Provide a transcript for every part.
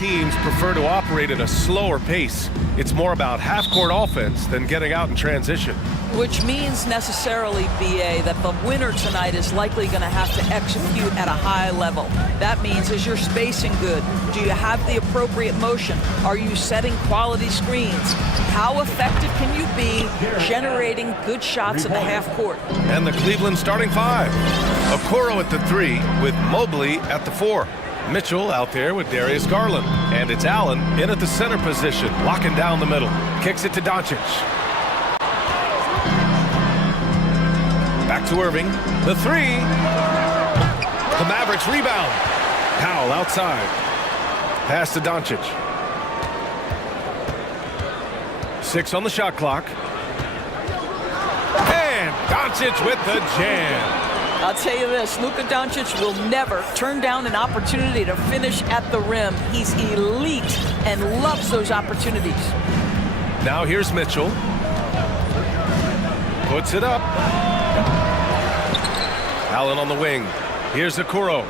teams prefer to operate at a slower pace. It's more about half-court offense than getting out in transition. Which means necessarily, BA, that the winner tonight is likely going to have to execute at a high level. That means, is your spacing good? Do you have the appropriate motion? Are you setting quality screens? How effective can you be generating good shots in the half court? And the Cleveland starting five. Okoro at the 3 with Mobley at the 4. Mitchell out there with Darius Garland. And it's Allen in at the center position, locking down the middle. Kicks it to Doncic. Back to Irving. The 3. The Mavericks rebound. Powell outside. Pass to Doncic. 6 on the shot clock. And Doncic with the jam. I'll tell you this, Luka Doncic will never turn down an opportunity to finish at the rim. He's elite and loves those opportunities. Now here's Mitchell. Puts it up. Allen on the wing. Here's Okoro.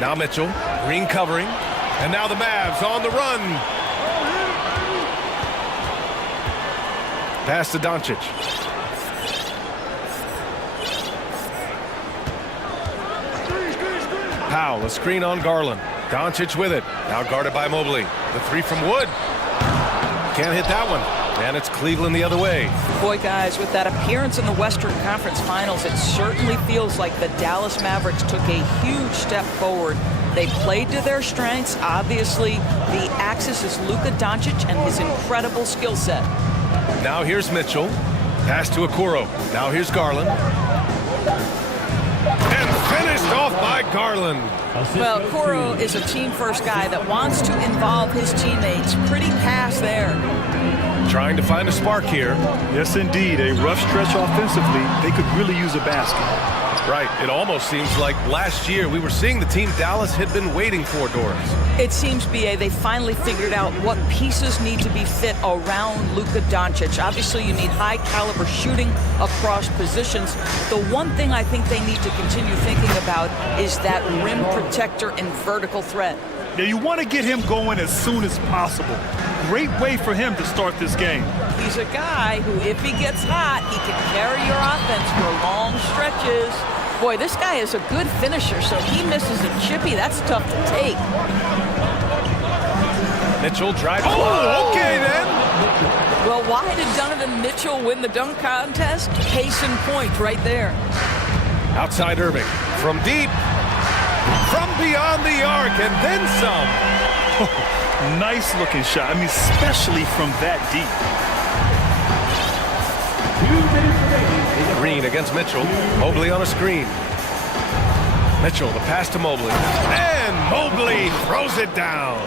Now Mitchell. Green covering. And now the Mavs on the run. Pass to Doncic. Powell, a screen on Garland. Doncic with it. Now guarded by Mobley. The 3 from Wood. Can't hit that one. And it's Cleveland the other way. Boy, guys, with that appearance in the Western Conference Finals, it certainly feels like the Dallas Mavericks took a huge step forward. They played to their strengths. Obviously, the axis is Luka Doncic and his incredible skill set. Now here's Mitchell. Pass to Okoro. Now here's Garland. And finished off by Garland. Well, Okoro is a team-first guy that wants to involve his teammates. Pretty pass there. Trying to find a spark here. Yes, indeed. A rough stretch offensively. They could really use a basket. Right. It almost seems like last year we were seeing the team Dallas had been waiting for, Doris. It seems, BA, they finally figured out what pieces need to be fit around Luka Doncic. Obviously, you need high-caliber shooting across positions. The one thing I think they need to continue thinking about is that rim protector and vertical threat. Yeah, you want to get him going as soon as possible. Great way for him to start this game. He's a guy who, if he gets hot, he can carry your offense for long stretches. Boy, this guy is a good finisher, so he misses a chippy. That's tough to take. Mitchell drives. Oh, okay then. Well, why did Donovan Mitchell win the dunk contest? Case in point right there. Outside Irving. From deep. From beyond the arc, and then some. Nice looking shot. I mean, especially from that deep. Green against Mitchell. Mobley on a screen. Mitchell, the pass to Mobley. And Mobley throws it down.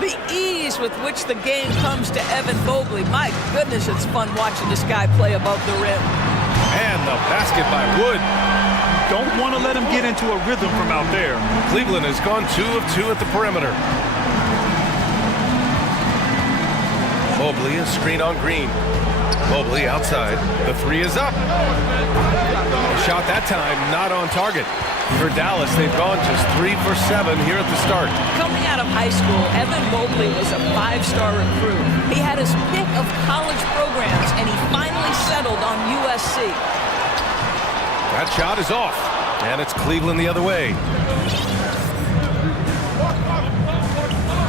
The ease with which the game comes to Evan Mobley. My goodness, it's fun watching this guy play above the rim. And the basket by Wood. Don't want to let him get into a rhythm from out there. Cleveland has gone 2 of 2 at the perimeter. Mobley, a screen on Green. Mobley outside. The 3 is up. Shot that time, not on target. For Dallas, they've gone just 3 for 7 here at the start. Coming out of high school, Evan Mobley was a 5-star recruit. He had his pick of college programs, and he finally settled on USC. That shot is off, and it's Cleveland the other way.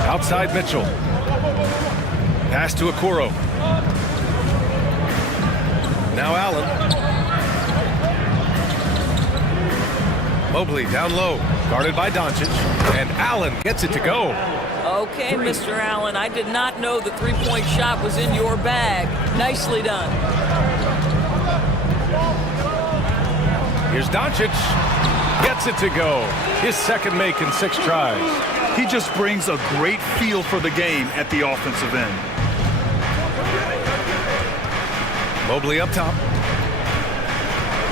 Outside Mitchell. Pass to Okoro. Now Allen. Mobley down low, guarded by Doncic, and Allen gets it to go. Okay, Mr. Allen, I did not know the three-point shot was in your bag. Nicely done. Here's Doncic. Gets it to go. His second make in 6 tries. He just brings a great feel for the game at the offensive end. Mobley up top.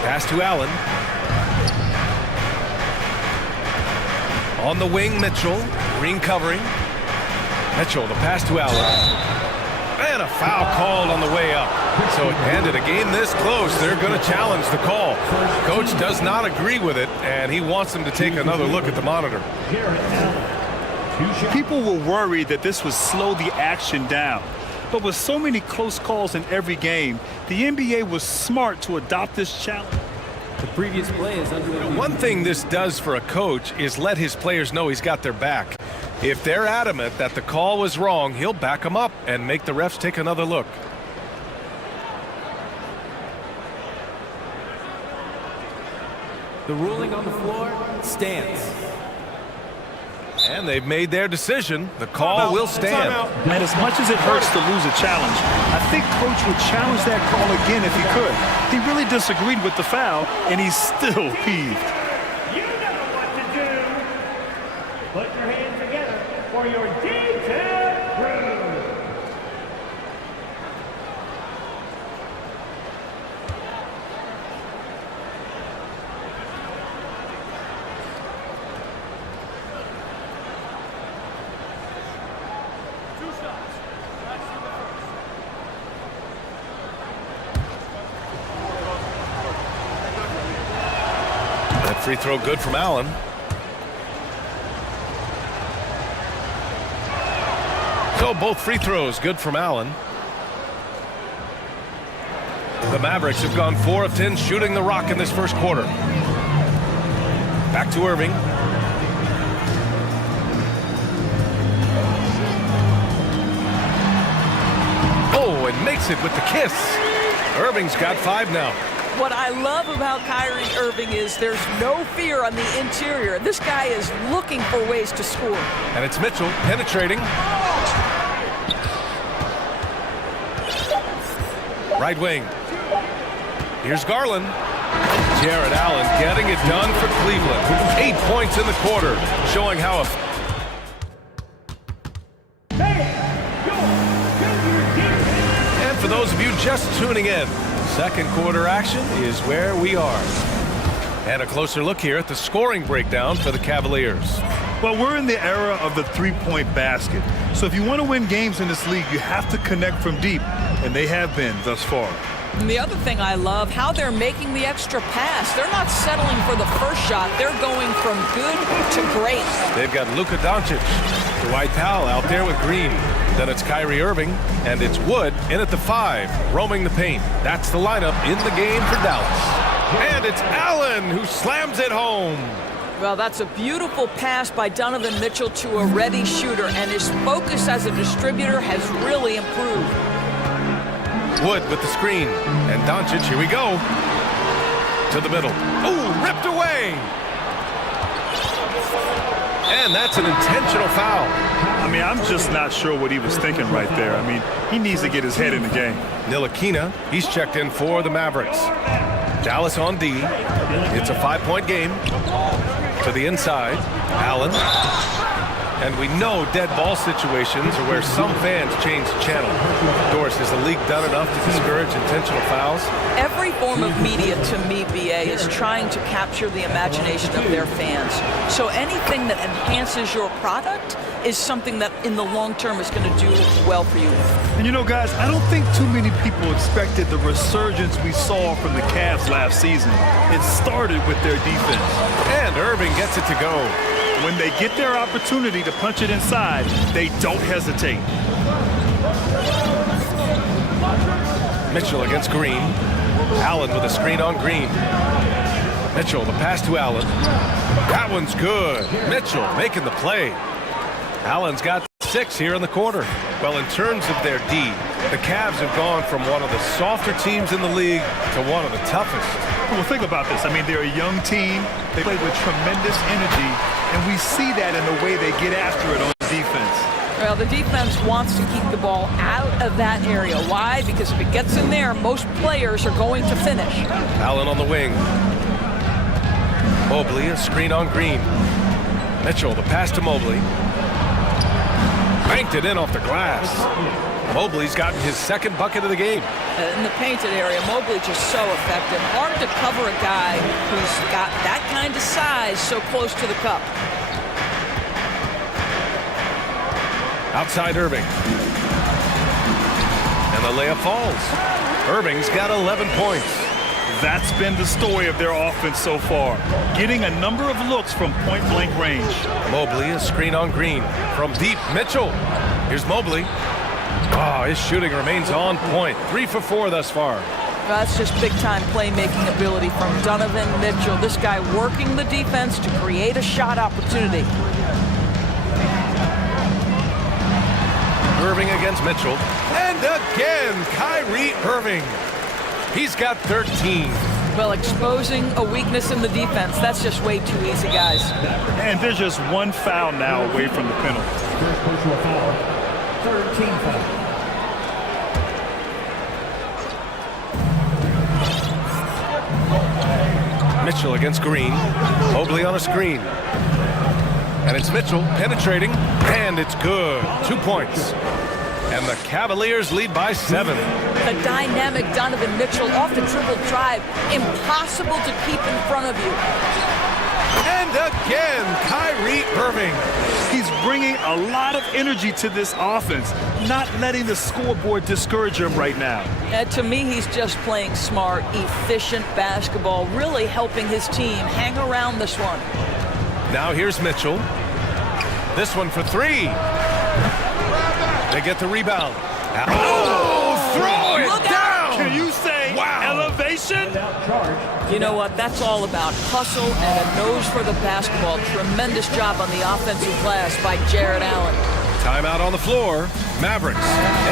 Pass to Allen. On the wing, Mitchell. Green covering. Mitchell, the pass to Allen. And a foul called on the way up. So handed a game this close, they're going to challenge the call. Coach does not agree with it, and he wants them to take another look at the monitor. People were worried that this would slow the action down. But with so many close calls in every game, the NBA was smart to adopt this challenge. The previous play is under the One thing this does for a coach is let his players know he's got their back. If they're adamant that the call was wrong, he'll back them up and make the refs take another look. The ruling on the floor stands. And they've made their decision. The call will stand. And as much as it hurts to lose a challenge, I think Coach would challenge that call again if he could. He really disagreed with the foul, and he's still peeved. You know what to do. Put your hands together for your detailed crew. That free throw good from Allen. So both free throws good from Allen. The Mavericks have gone 4 of 10 shooting the rock in this first quarter. Back to Irving. Oh, and makes it with the kiss. Irving's got 5 now. What I love about Kyrie Irving is there's no fear on the interior. This guy is looking for ways to score. And it's Mitchell penetrating. Right wing. Here's Garland. Jared Allen getting it done for Cleveland. 8 points in the quarter, showing how And for those of you just tuning in, second quarter action is where we are. And a closer look here at the scoring breakdown for the Cavaliers. Well, we're in the era of the three-point basket. So if you want to win games in this league, you have to connect from deep, and they have been thus far. And the other thing I love, how they're making the extra pass. They're not settling for the first shot. They're going from good to great. They've got Luka Doncic, Dwight Powell out there with Green. Then it's Kyrie Irving, and it's Wood in at the 5, roaming the paint. That's the lineup in the game for Dallas. And it's Allen who slams it home. Well, that's a beautiful pass by Donovan Mitchell to a ready shooter, and his focus as a distributor has really improved. Wood with the screen, and Doncic, here we go. To the middle. Oh, ripped away. And that's an intentional foul. I mean, I'm just not sure what he was thinking right there. I mean, he needs to get his head in the game. Ntilikina, he's checked in for the Mavericks. Dallas on D. It's a 5-point game. To the inside, Allen. And we know dead ball situations are where some fans change the channel. Doris, has the league done enough to discourage intentional fouls? Every form of media, to me, BA, is trying to capture the imagination of their fans. So anything that enhances your product is something that in the long term is going to do well for you. And you know, guys, I don't think too many people expected the resurgence we saw from the Cavs last season. It started with their defense. And Irving gets it to go. When they get their opportunity to punch it inside, they don't hesitate. Mitchell against Green. Allen with a screen on Green. Mitchell, the pass to Allen. That one's good. Mitchell making the play. Allen's got 6 here in the quarter. Well, in terms of their D, the Cavs have gone from one of the softer teams in the league to one of the toughest. Well, think about this. I mean, they're a young team. They play with tremendous energy, and we see that in the way they get after it on defense. Well, the defense wants to keep the ball out of that area. Why? Because if it gets in there, most players are going to finish. Allen on the wing. Mobley, a screen on Green. Mitchell, the pass to Mobley. Banked it in off the glass. Mobley's gotten his second bucket of the game. In the painted area, Mobley just so effective. Hard to cover a guy who's got that kind of size so close to the cup. Outside Irving. And the layup falls. Irving's got 11 points. That's been the story of their offense so far, getting a number of looks from point-blank range. Mobley, a screen on Green. From deep, Mitchell. Here's Mobley. Oh, his shooting remains on point. 3 for 4 thus far. That's just big-time playmaking ability from Donovan Mitchell. This guy working the defense to create a shot opportunity. Irving against Mitchell. And again, Kyrie Irving. He's got 13. Well, exposing a weakness in the defense, that's just way too easy, guys. And there's just one foul now away from the penalty. First personal foul. 13 foul. Mitchell against Green. Mobley on a screen. And it's Mitchell penetrating, and it's good. 2 points. And the Cavaliers lead by 7. The dynamic Donovan Mitchell off the dribble drive, impossible to keep in front of you. And again, Kyrie Irving. He's bringing a lot of energy to this offense, not letting the scoreboard discourage him right now. To me, he's just playing smart, efficient basketball, really helping his team hang around this one. Now here's Mitchell. This one for 3. They get the rebound. Oh, throw it Look down! out! Can you say elevation? Without charge. You know what? That's all about hustle and a nose for the basketball. Tremendous job on the offensive glass by Jared Allen. Timeout on the floor. Mavericks.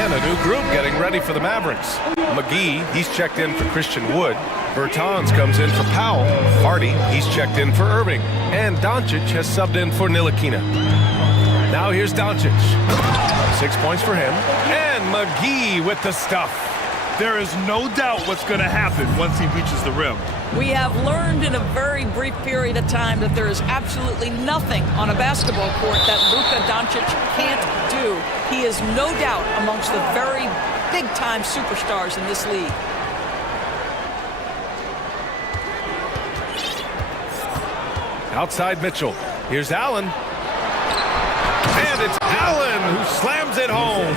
And a new group getting ready for the Mavericks. McGee, he's checked in for Christian Wood. Bertans comes in for Powell. Hardy, he's checked in for Irving. And Doncic has subbed in for Ntilikina. Now here's Doncic. 6 points for him. And McGee with the stuff. There is no doubt what's going to happen once he reaches the rim. We have learned in a very brief period of time that there is absolutely nothing on a basketball court that Luka Doncic can't do. He is no doubt amongst the very big-time superstars in this league. Outside Mitchell. Here's Allen. And it's Allen who slams it home.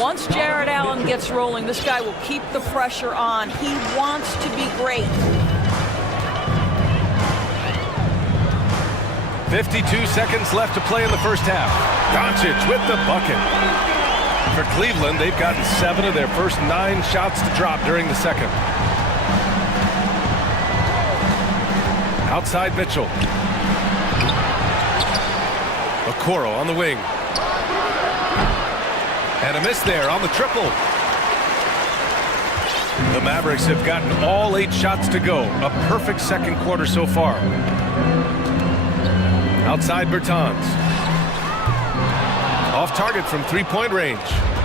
Once Jared Allen gets rolling, this guy will keep the pressure on. He wants to be great. 52 seconds left to play in the first half. Doncic with the bucket. For Cleveland, they've gotten 7 of their first 9 shots to drop during the second. Outside Mitchell. Okoro on the wing. And a miss there on the triple. The Mavericks have gotten all 8 shots to go. A perfect second quarter so far. Outside Bertans. Off target from 3-point range.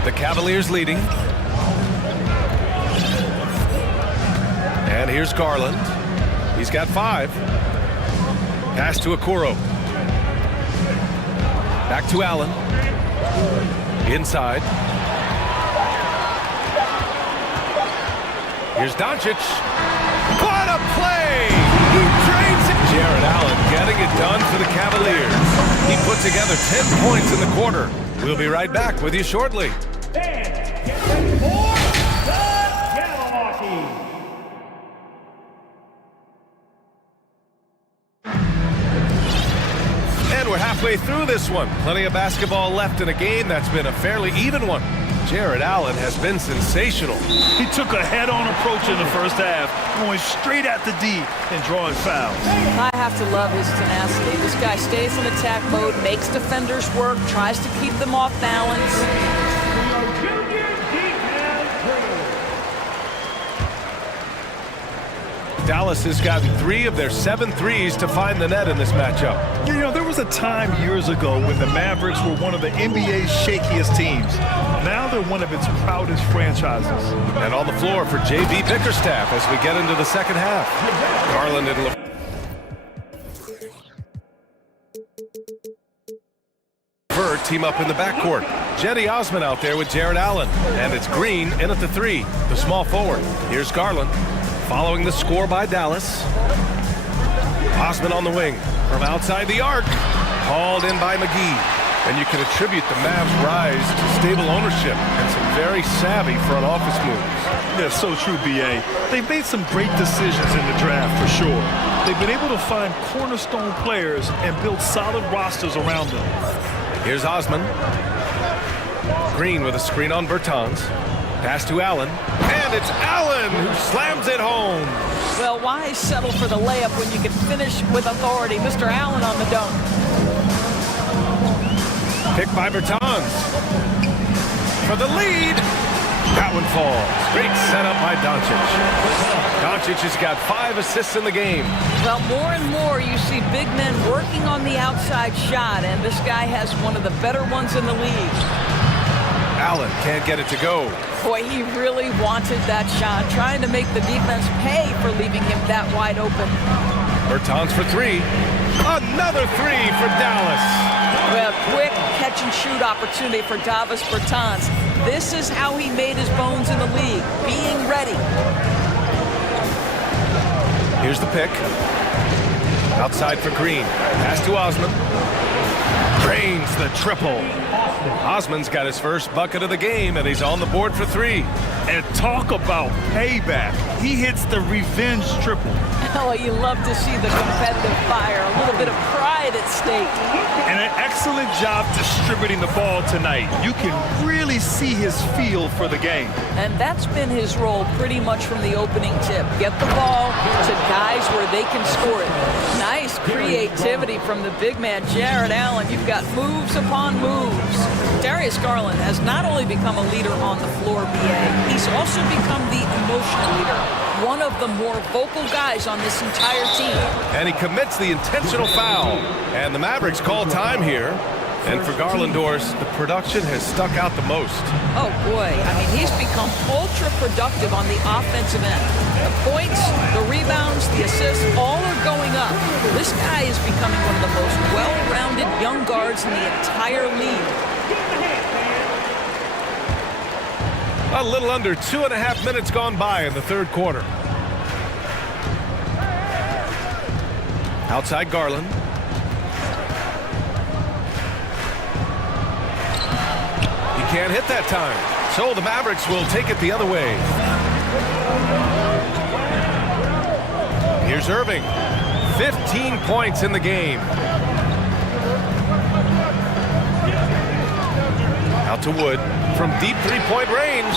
The Cavaliers leading. And here's Garland. He's got 5. Pass to Okoro. Back to Allen. Inside. Here's Doncic. What a play! He drains it. Jared Allen getting it done for the Cavaliers. He put together 10 points in the quarter. We'll be right back with you shortly. And get ready for the Jabberwocky. And we're halfway through this one. Plenty of basketball left in a game that's been a fairly even one. Jared Allen has been sensational. He took a head-on approach in the first half, going straight at the D and drawing fouls. I have to love his tenacity. This guy stays in attack mode, makes defenders work, tries to keep them off balance. Junior D-Town Crew. Dallas has gotten 3 of their 7 threes to find the net in this matchup. You know, there was a time years ago when the Mavericks were one of the NBA's shakiest teams. Now they're one of its proudest franchises. And on the floor for J.B. Bickerstaff as we get into the second half. Garland and LeVert team up in the backcourt. Jetty Osman out there with Jared Allen. And it's Green in at the 3, the small forward. Here's Garland. Following the score by Dallas. Osman on the wing. From outside the arc. Hauled in by McGee. And you can attribute the Mavs' rise to stable ownership and some very savvy front office moves. Yeah, so true, B.A. They've made some great decisions in the draft, for sure. They've been able to find cornerstone players and build solid rosters around them. Here's Osman. Green with a screen on Bertans. Pass to Allen. And it's Allen who slams it home. Well, why settle for the layup when you can finish with authority? Mr. Allen on the dunk. Picked by Bertans. For the lead. That one falls. Great setup by Doncic. Doncic has got 5 assists in the game. Well, more and more you see big men working on the outside shot, and this guy has one of the better ones in the league. Allen can't get it to go. Boy, he really wanted that shot, trying to make the defense pay for leaving him that wide open. Bertans for 3. Another 3 for Dallas. Well, quick catch-and-shoot opportunity for Davis Bertans. This is how he made his bones in the league, being ready. Here's the pick. Outside for Green. Pass to Osman. Drains the triple. Osman's got his first bucket of the game, and he's on the board for 3. And talk about payback. He hits the revenge triple. Oh, you love to see the competitive fire, a little bit of pride at stake. And an excellent job distributing the ball tonight. You can really see his feel for the game. And that's been his role pretty much from the opening tip. Get the ball to guys where they can score it. Nice creativity from the big man, Jared Allen. You've got moves upon moves. Darius Garland has not only become a leader on the floor, BA, he's also become the emotional leader. One of the more vocal guys on this entire team. And he commits the intentional foul. And the Mavericks call time here. And for Garlandors, the production has stuck out the most. Oh, boy. I mean, he's become ultra-productive on the offensive end. The points, the rebounds, the assists, all are going up. This guy is becoming one of the most well-rounded young guards in the entire league. A little under 2.5 minutes gone by in the third quarter. Outside Garland. He can't hit that time. So the Mavericks will take it the other way. Here's Irving. 15 points in the game. Out to Wood from deep three-point range.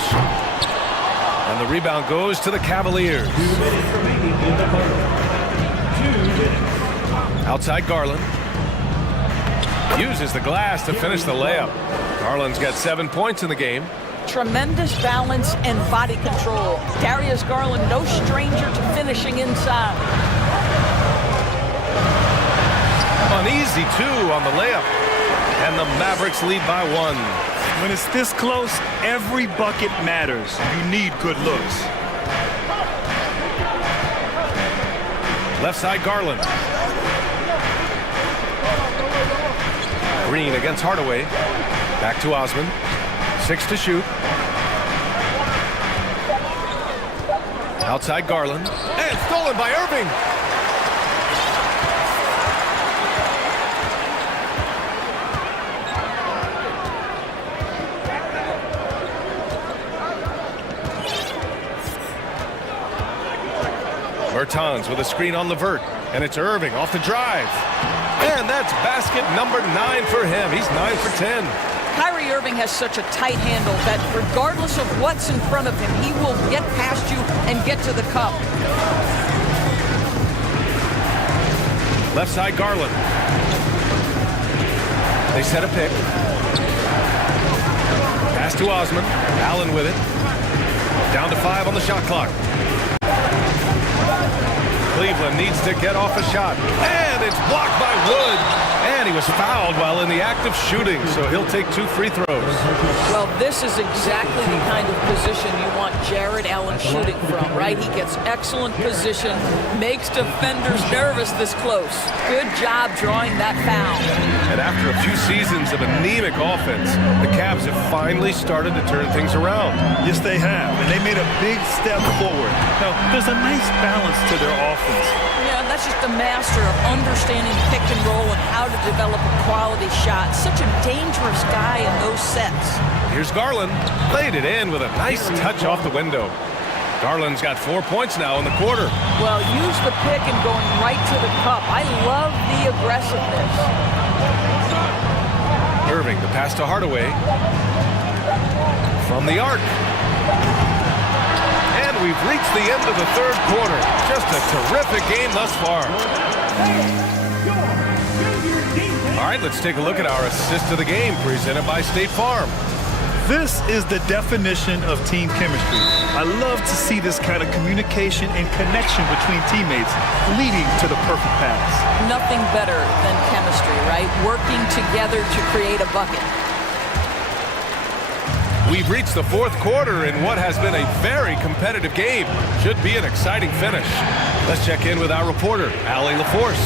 And the rebound goes to the Cavaliers. Outside Garland. Uses the glass to finish the layup. Garland's got 7 points in the game. Tremendous balance and body control. Darius Garland, no stranger to finishing inside. An easy 2 on the layup. And the Mavericks lead by 1. When it's this close, every bucket matters. You need good looks. Left side Garland. Green against Hardaway. Back to Osman. 6 to shoot. Outside Garland. And stolen by Irving. Bertans with a screen on Levert, and it's Irving off the drive. And that's basket number 9 for him. He's 9 for 10. Kyrie Irving has such a tight handle that regardless of what's in front of him, he will get past you and get to the cup. Left side Garland. They set a pick. Pass to Osman. Allen with it. Down to 5 on the shot clock. Cleveland needs to get off a shot. And it's blocked by Wood. And he was fouled while in the act of shooting, so he'll take 2 free throws. Well, this is exactly the kind of position you want Jared Allen shooting from, right? He gets excellent position, makes defenders nervous this close. Good job drawing that foul. And after a few seasons of anemic offense, the Cavs have finally started to turn things around. Yes, they have, and they made a big step forward. Now, there's a nice balance to their offense. Yeah, that's just just a master of understanding pick and roll and how to develop a quality shot. Such a dangerous guy in those sets. Here's Garland. Played it in with a nice touch off the window. Garland's got 4 points now in the quarter. Well, use the pick and going right to the cup. I love the aggressiveness. Irving, the pass to Hardaway. From the arc. And we've reached the end of the third quarter. Just a terrific game thus far. All right, let's take a look at our assist of the game presented by State Farm. This is the definition of team chemistry. I love to see this kind of communication and connection between teammates leading to the perfect pass. Nothing better than chemistry, right? Working together to create a bucket. We've reached the fourth quarter in what has been a very competitive game. Should be an exciting finish. Let's check in with our reporter, Allie LaForce.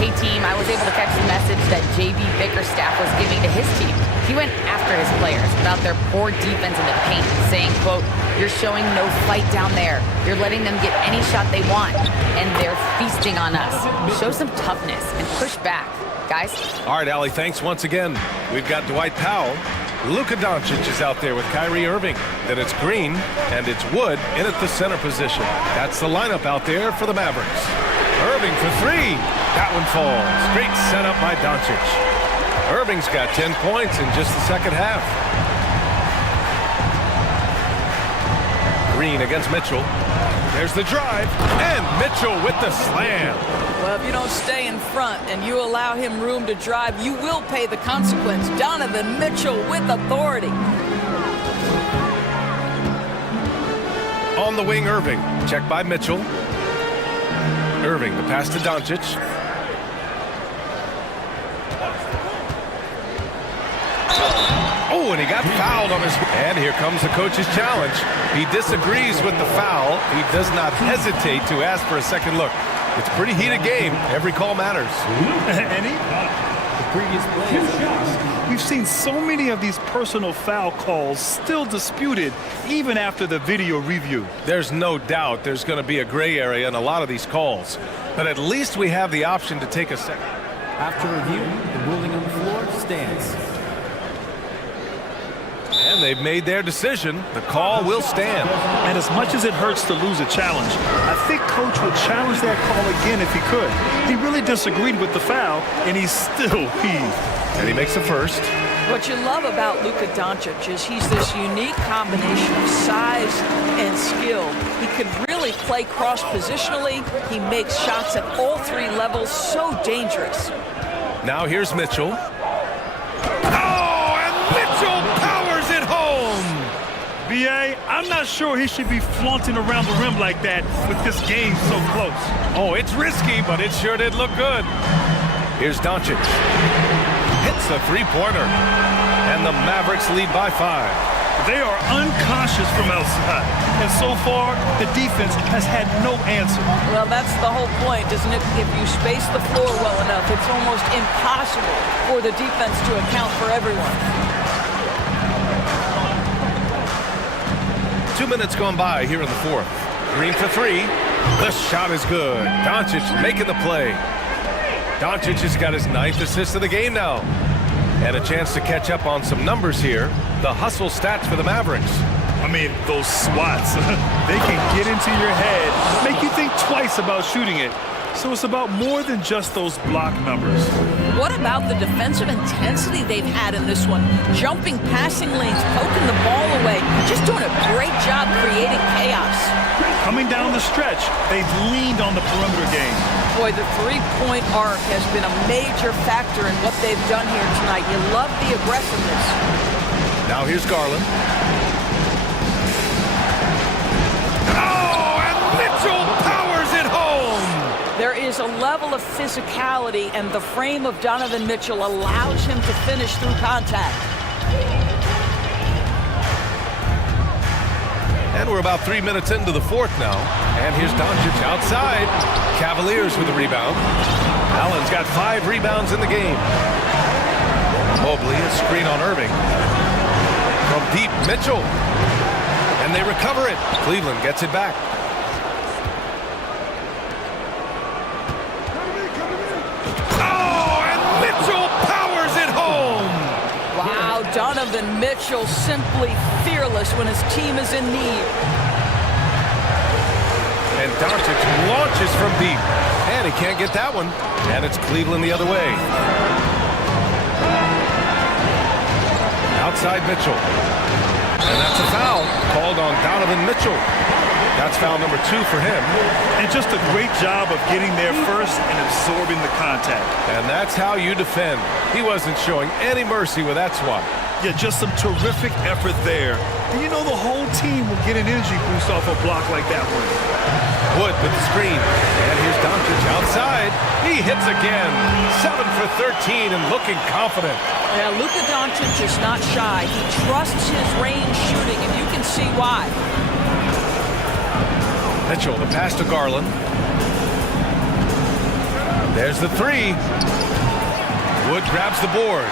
Hey team, I was able to catch the message that JB Bickerstaff was giving to his team. He went after his players about their poor defense in the paint, saying, quote, "You're showing no fight down there. You're letting them get any shot they want, and they're feasting on us. Show some toughness and push back, guys." All right, Allie, thanks once again. We've got Dwight Powell. Luka Doncic is out there with Kyrie Irving. Then it's Green, and it's Wood in at the center position. That's the lineup out there for the Mavericks. Irving for three. That one falls. Great setup by Doncic. Irving's got 10 points in just the second half. Green against Mitchell. There's the drive, and Mitchell with the slam. Well, if you don't stay in front and you allow him room to drive, you will pay the consequence. Donovan Mitchell with authority. On the wing, Irving. Checked by Mitchell. Irving, the pass to Doncic. Oh, and he got fouled on his... And here comes the coach's challenge. He disagrees with the foul. He does not hesitate to ask for a second look. It's a pretty heated game. Every call matters. The previous play is underway. We've seen so many of these personal foul calls still disputed even after the video review. There's no doubt there's going to be a gray area in a lot of these calls. But at least we have the option to take a second. After review, the ruling on the floor stands. And they've made their decision. The call will stand. And as much as it hurts to lose a challenge, I think Coach would challenge that call again if he could. He really disagreed with the foul, and he's still peeved. And he makes the first. What you love about Luka Doncic is he's this unique combination of size and skill. He can really play cross-positionally. He makes shots at all three levels, so dangerous. Now here's Mitchell. Oh, and Mitchell powers it home! B.A., I'm not sure he should be flaunting around the rim like that with this game so close. Oh, it's risky, but it sure did look good. Here's Doncic. Hits the three-pointer. And the Mavericks lead by 5. They are unconscious from outside. And so far, the defense has had no answer. Well, that's the whole point, isn't it? If you space the floor well enough, it's almost impossible for the defense to account for everyone. 2 minutes gone by here in the fourth. Green for three. The shot is good. Doncic making the play. Doncic has got his 9th assist of the game now. And a chance to catch up on some numbers here. The hustle stats for the Mavericks. I mean, those swats, they can get into your head, make you think twice about shooting it. So it's about more than just those block numbers. What about the defensive intensity they've had in this one? Jumping passing lanes, poking the ball away, just doing a great job creating chaos. Coming down the stretch, they've leaned on the perimeter game. Boy, the three-point arc has been a major factor in what they've done here tonight. You love the aggressiveness. Now here's Garland. Oh, and Mitchell powers it home! There is a level of physicality, and the frame of Donovan Mitchell allows him to finish through contact. And we're about 3 minutes into the fourth now. And here's Doncic outside. Cavaliers with the rebound. Allen's got 5 rebounds in the game. Mobley, a screen on Irving. From deep, Mitchell. And they recover it. Cleveland gets it back. Donovan Mitchell simply fearless when his team is in need. And Doncic launches from deep. And he can't get that one. And it's Cleveland the other way. Outside Mitchell. And that's a foul called on Donovan Mitchell. That's foul number 2 for him. And just a great job of getting there first and absorbing the contact. And that's how you defend. He wasn't showing any mercy with that swat. Yeah, just some terrific effort there. And you know the whole team will get an energy boost off a block like that one. Wood with the screen. And here's Doncic outside. He hits again. 7 for 13 and looking confident. Yeah, Luka Doncic is not shy. He trusts his range shooting, and you can see why. Mitchell, the pass to Garland. There's the 3. Wood grabs the board.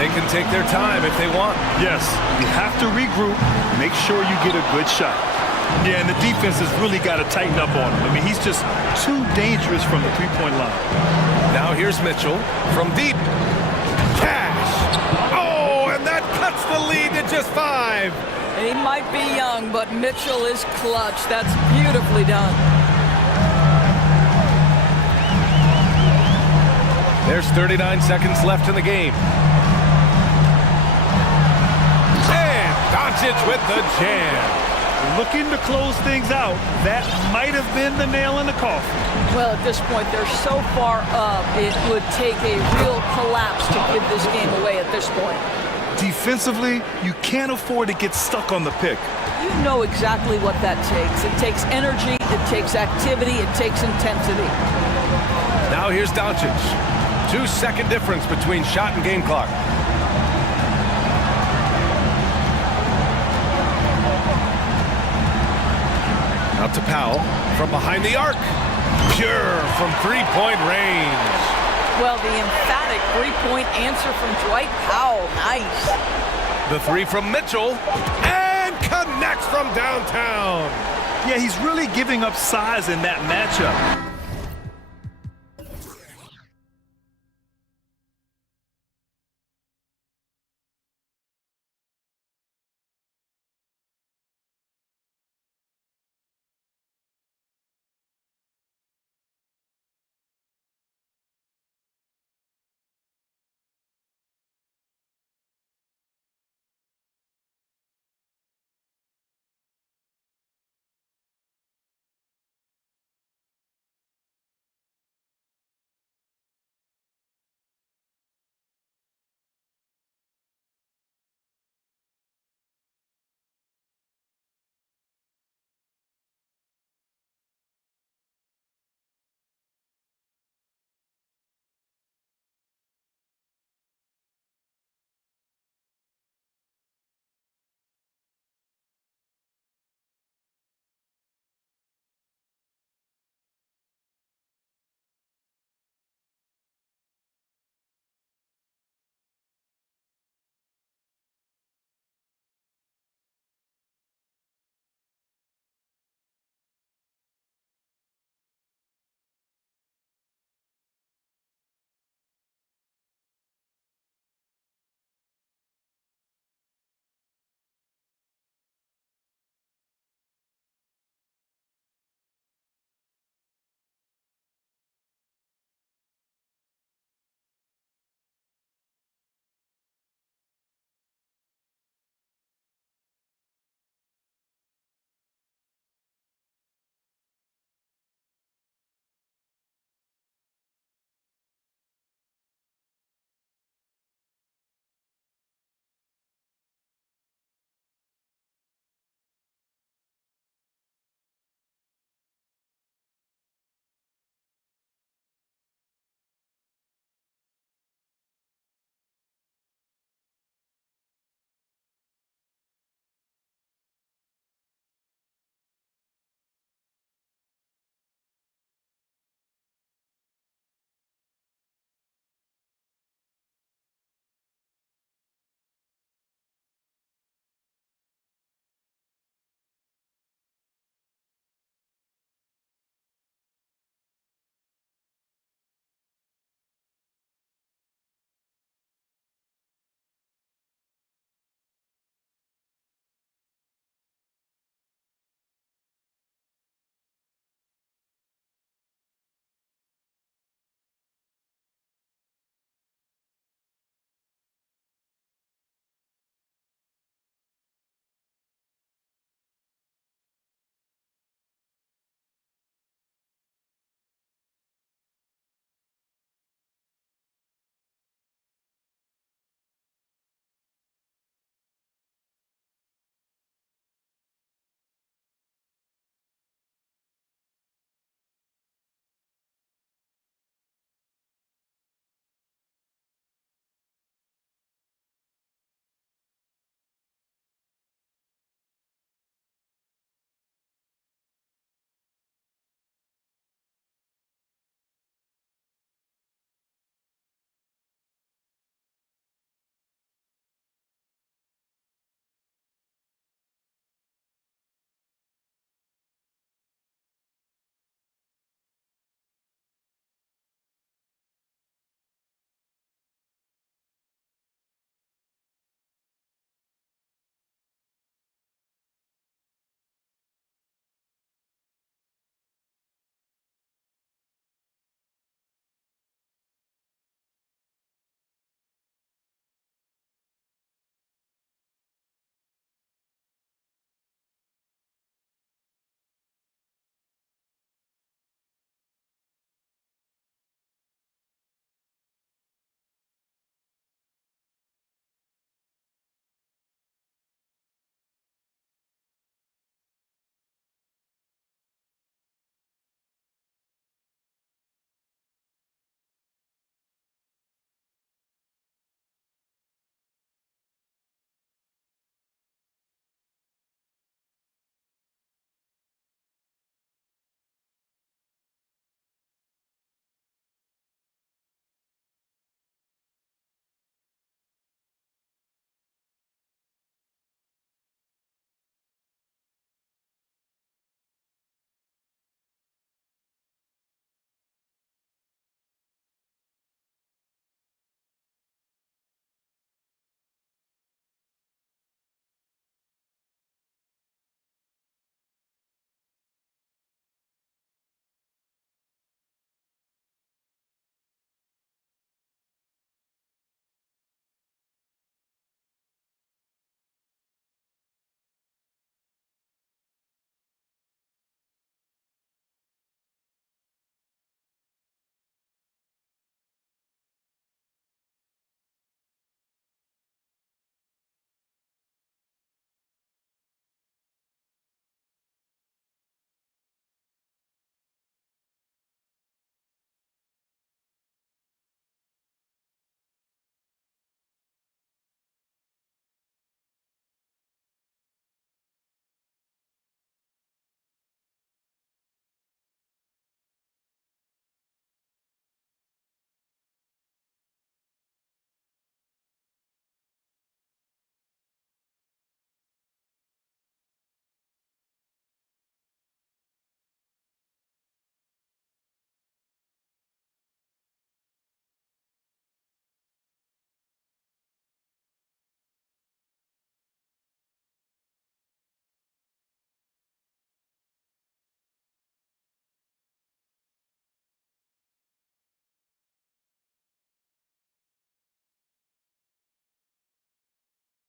They can take their time if they want. Yes, you have to regroup, make sure you get a good shot. Yeah, and the defense has really got to tighten up on him. I mean, he's just too dangerous from the three-point line. Now here's Mitchell from deep. Cash! Oh, and that cuts the lead to just 5. He might be young, but Mitchell is clutch. That's beautifully done. There's 39 seconds left in the game. And Doncic with the jam. Looking to close things out. That might have been the nail in the coffin. Well, at this point, they're so far up, it would take a real collapse to give this game away at this point. Defensively, you can't afford to get stuck on the pick. You know exactly what that takes. It takes energy, it takes activity, it takes intensity. Now here's Doncic. 2-second difference between shot and game clock. Out to Powell from behind the arc. Pure from three-point range. Well, the emphatic three-point answer from Dwight Powell. Nice. The 3 from Mitchell. And connects from downtown. Yeah, he's really giving up size in that matchup.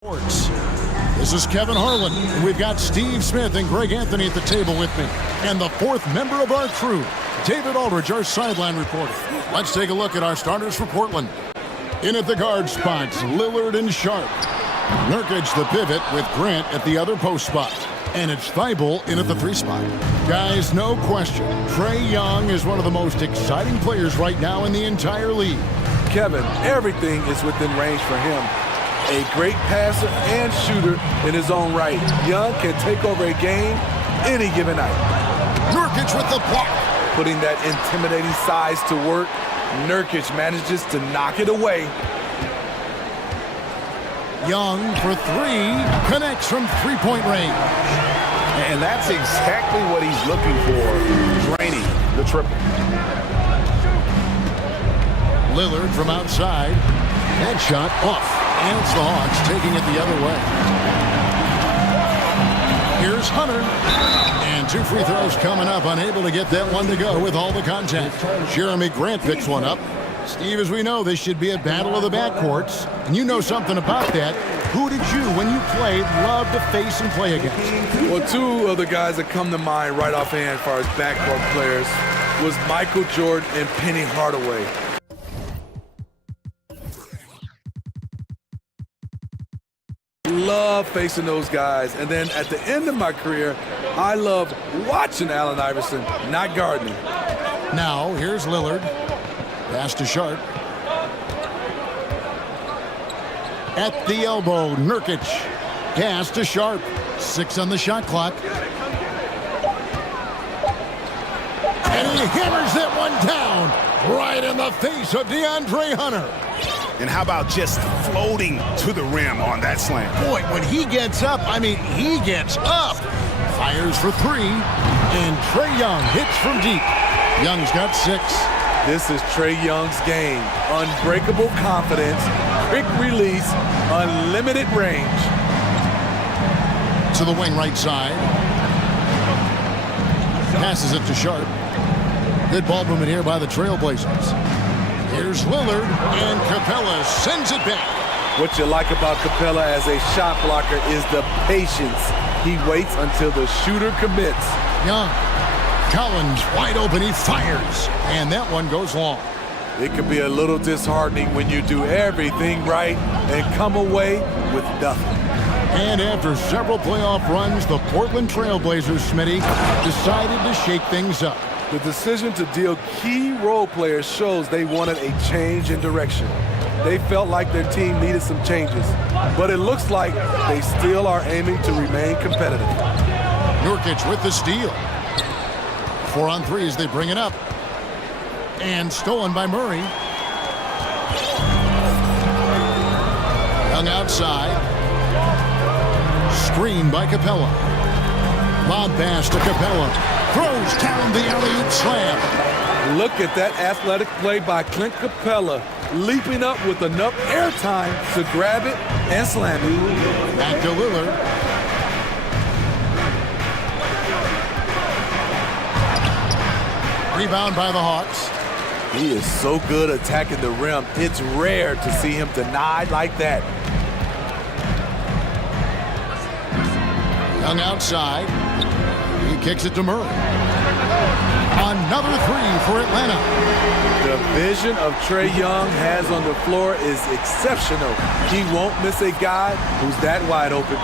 Sports. This is Kevin Harlan, and we've got Steve Smith and Greg Anthony at the table with me. And the fourth member of our crew, David Aldridge, our sideline reporter. Let's take a look at our starters for Portland. In at the guard spots, Lillard and Sharp. Nurkic the pivot with Grant at the other post spot. And it's Thibault in at the 3 spot. Guys, no question, Trae Young is one of the most exciting players right now in the entire league. Kevin, everything is within range for him. A great passer and shooter in his own right. Young can take over a game any given night. Nurkic with the block. Putting that intimidating size to work, Nurkic manages to knock it away. Young for 3, connects from three-point range. And that's exactly what he's looking for, draining the triple. Lillard from outside. That shot off. And it's the Hawks taking it the other way. Here's Hunter. And 2 free throws coming up. Unable to get that one to go with all the contact. Jeremy Grant picks one up. Steve, as we know, this should be a battle of the backcourts. And you know something about that. Who did you, when you played, love to face and play against? Well, 2 of the guys that come to mind right offhand as far as backcourt players was Michael Jordan and Penny Hardaway. Love facing those guys. And then at the end of my career, I loved watching Allen Iverson, not guarding him. Now, here's Lillard. Pass to Sharp. At the elbow, Nurkic. Pass to Sharp. 6 on the shot clock. And he hammers that one down right in the face of DeAndre Hunter. And how about just floating to the rim on that slam? Boy, when he gets up, I mean, he gets up. Fires for 3. And Trae Young hits from deep. Young's got 6. This is Trae Young's game. Unbreakable confidence, quick release, unlimited range. To the wing right side. Passes it to Sharp. Good ball movement here by the Trailblazers. Here's Lillard, and Capella sends it back. What you like about Capella as a shot blocker is the patience. He waits until the shooter commits. Young. Collins wide open, he fires. And that one goes long. It can be a little disheartening when you do everything right and come away with nothing. And after several playoff runs, the Portland Trailblazers, Smitty, decided to shake things up. The decision to deal key role players shows they wanted a change in direction. They felt like their team needed some changes, but it looks like they still are aiming to remain competitive. Nurkic with the steal. 4 on 3 as they bring it up. And stolen by Murray. Young outside. Screen by Capella. Lob pass to Capella. Throws down the alley-oop slam. Look at that athletic play by Clint Capella, leaping up with enough airtime to grab it and slam it. Back to Lillard. Rebound by the Hawks. He is so good attacking the rim. It's rare to see him denied like that. Young outside. He kicks it to Murray. Another 3 for Atlanta. The vision of Trae Young has on the floor is exceptional. He won't miss a guy who's that wide open.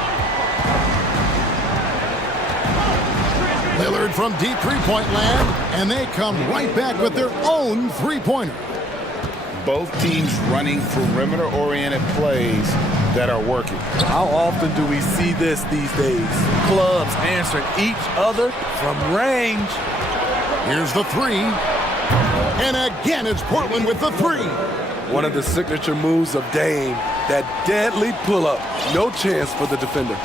Lillard from deep three-point land, and they come right back with their own three-pointer. Both teams running perimeter-oriented plays that are working. How often do we see this these days? Clubs answering each other from range. Here's the 3. And again, it's Portland with the 3. One of the signature moves of Dame, that deadly pull-up. No chance for the defender.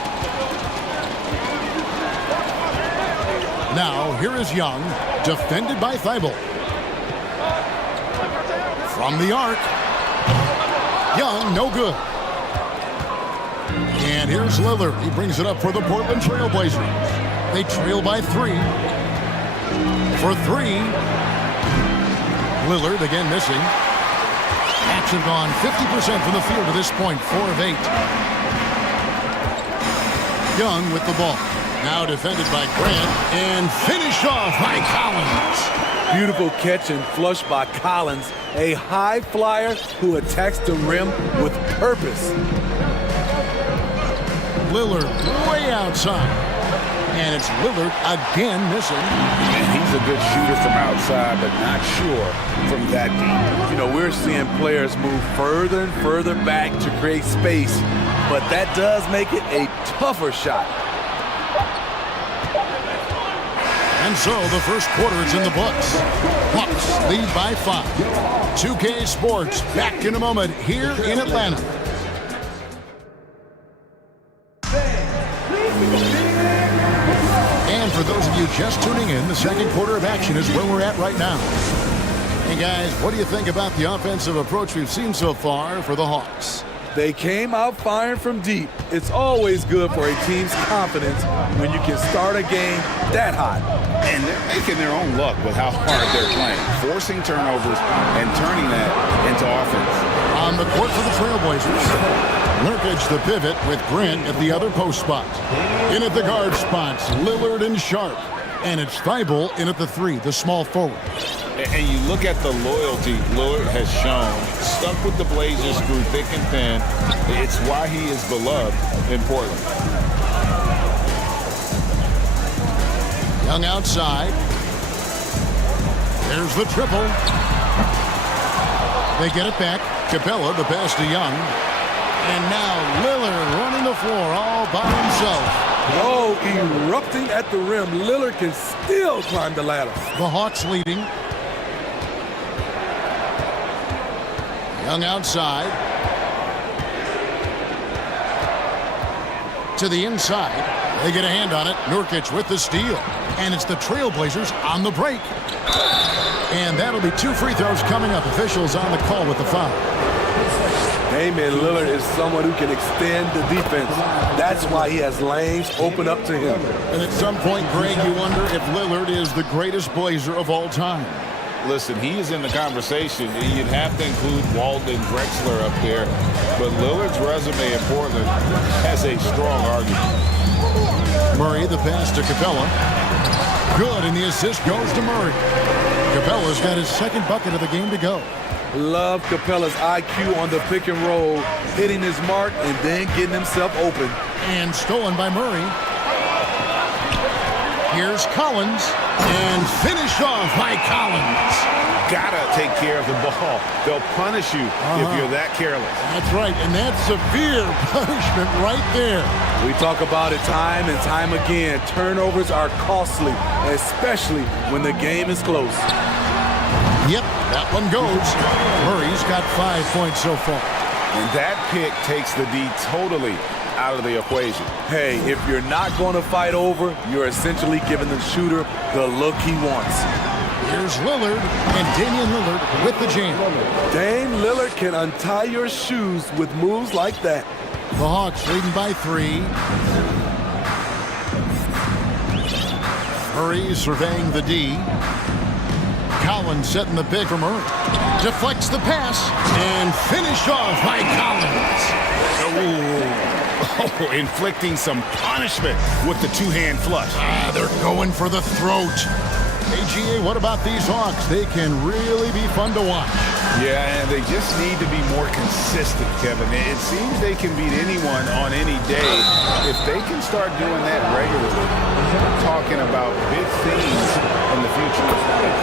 Now, here is Young, defended by Thibault. From the arc. Young, no good. And here's Lillard. He brings it up for the Portland Trailblazers. They trail by 3. For 3. Lillard again missing. Cats have gone 50% from the field to this point, 4 of 8. Young with the ball. Now defended by Grant and finished off by Collins. Beautiful catch and flush by Collins, a high flyer who attacks the rim with purpose. Lillard way outside. And it's Lillard again missing. And he's a good shooter from outside, but not sure from that deep. You know, we're seeing players move further and further back to create space, but that does make it a tougher shot. And so the first quarter is in the books. Hawks lead by 5. 2K Sports back in a moment here in Atlanta. And for those of you just tuning in, the second quarter of action is where we're at right now. Hey guys, what do you think about the offensive approach we've seen so far for the Hawks? They came out firing from deep. It's always good for a team's confidence when you can start a game that hot. And they're making their own luck with how hard they're playing, forcing turnovers and turning that into offense. On the court for the Trailblazers, Nurkic the pivot with Grant at the other post spot. In at the guard spots, Lillard and Sharp. And it's Thibault in at the 3, the small forward. And you look at the loyalty Lillard has shown, stuck with the Blazers through thick and thin. It's why he is beloved in Portland. Young outside. There's the triple. They get it back. Capella, the pass to Young. And now Lillard running the floor all by himself. Oh, erupting at the rim. Lillard can still climb the ladder. The Hawks leading. Young outside. To the inside. They get a hand on it. Nurkic with the steal. And it's the Trailblazers on the break. And that'll be 2 free throws coming up. Officials on the call with the foul. Damian Lillard is someone who can extend the defense. That's why he has lanes open up to him. And at some point, Greg, you wonder if Lillard is the greatest Blazer of all time. Listen, he is in the conversation. You'd have to include Walden and Drexler up there. But Lillard's resume in Portland has a strong argument. Murray, the pass to Capella. Good, and the assist goes to Murray. Capella's got his second bucket of the game to go. Love Capella's IQ on the pick and roll, hitting his mark and then getting himself open. And stolen by Murray. Here's Collins, and finish off by Collins. Gotta take care of the ball. They'll punish you if you're that careless. That's right, and that's severe punishment right there. We talk about it time and time again. Turnovers are costly, especially when the game is close. Yep, that one goes. Murray's got 5 points so far. And that pick takes the D totally out of the equation. Hey, if you're not going to fight over, you're essentially giving the shooter the look he wants. Here's Lillard, and Damian Lillard with the jam. Dame Lillard can untie your shoes with moves like that. The Hawks leading by 3. Murray surveying the D. Collins setting the pick for Murray. Deflects the pass and finished off by Collins. Oh, inflicting some punishment with the two-hand flush. They're going for the throat. AGA, what about these Hawks? They can really be fun to watch. Yeah, and they just need to be more consistent, Kevin. It seems they can beat anyone on any day. If they can start doing that regularly, we're talking about big things in the future.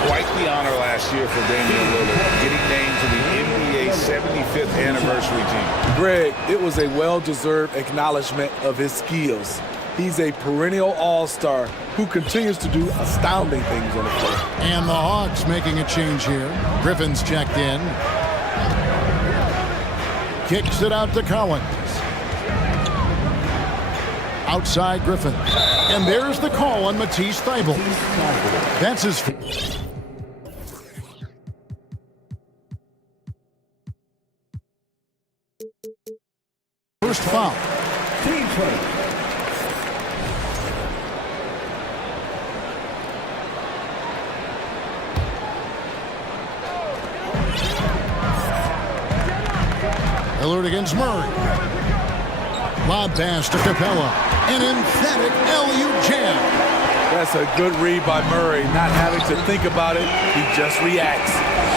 Quite the honor last year for Damian Lillard, getting named to the NBA 75th anniversary team. Greg, it was a well-deserved acknowledgement of his skills. He's a perennial all-star who continues to do astounding things on the court. And the Hawks making a change here. Griffin's checked in. Kicks it out to Collins. Outside Griffin. And there's the call on Matisse Thybulle. That's his first foul. Team play. Lillard against Murray. Lob pass to Capella. An emphatic LU jam. That's a good read by Murray. Not having to think about it, he just reacts.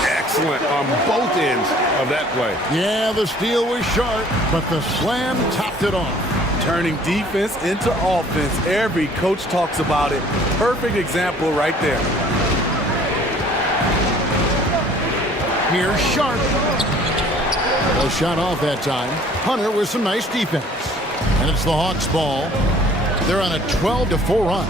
Excellent on both ends of that play. Yeah, the steal was sharp, but the slam topped it off. Turning defense into offense. Every coach talks about it. Perfect example right there. Here's Sharp. No shot off that time. Hunter with some nice defense. And it's the Hawks' ball. They're on a 12-4 run.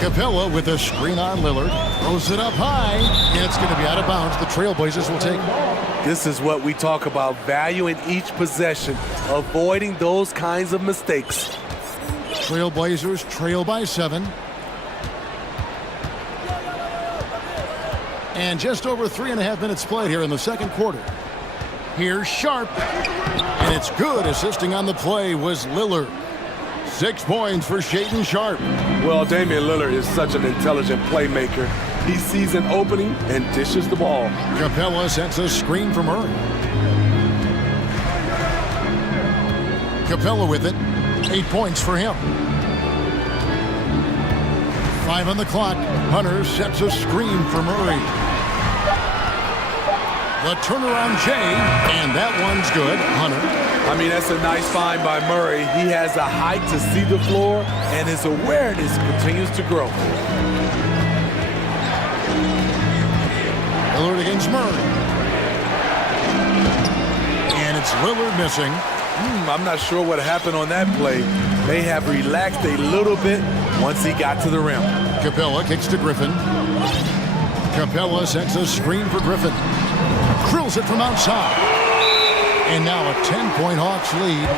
Capella with a screen on Lillard. Throws it up high. And it's going to be out of bounds. The Trailblazers will take it. This is what we talk about, valuing each possession, avoiding those kinds of mistakes. Trailblazers trail by 7. And just over 3.5 minutes played here in the second quarter. Here's Sharp. And it's good. Assisting on the play was Lillard. 6 points for Shaedon Sharp. Well, Damian Lillard is such an intelligent playmaker. He sees an opening and dishes the ball. Capella sets a screen for Murray. Capella with it. 8 points for him. 5 on the clock. Hunter sets a screen for Murray. The turnaround J, and that one's good. Hunter. I mean, that's a nice find by Murray. He has the height to see the floor, and his awareness continues to grow. Lillard against Murray. And it's Lillard missing. I'm not sure what happened on that play. May have relaxed a little bit once he got to the rim. Capella kicks to Griffin. Capella sets a screen for Griffin. Drills it from outside. And now a 10-point Hawks lead.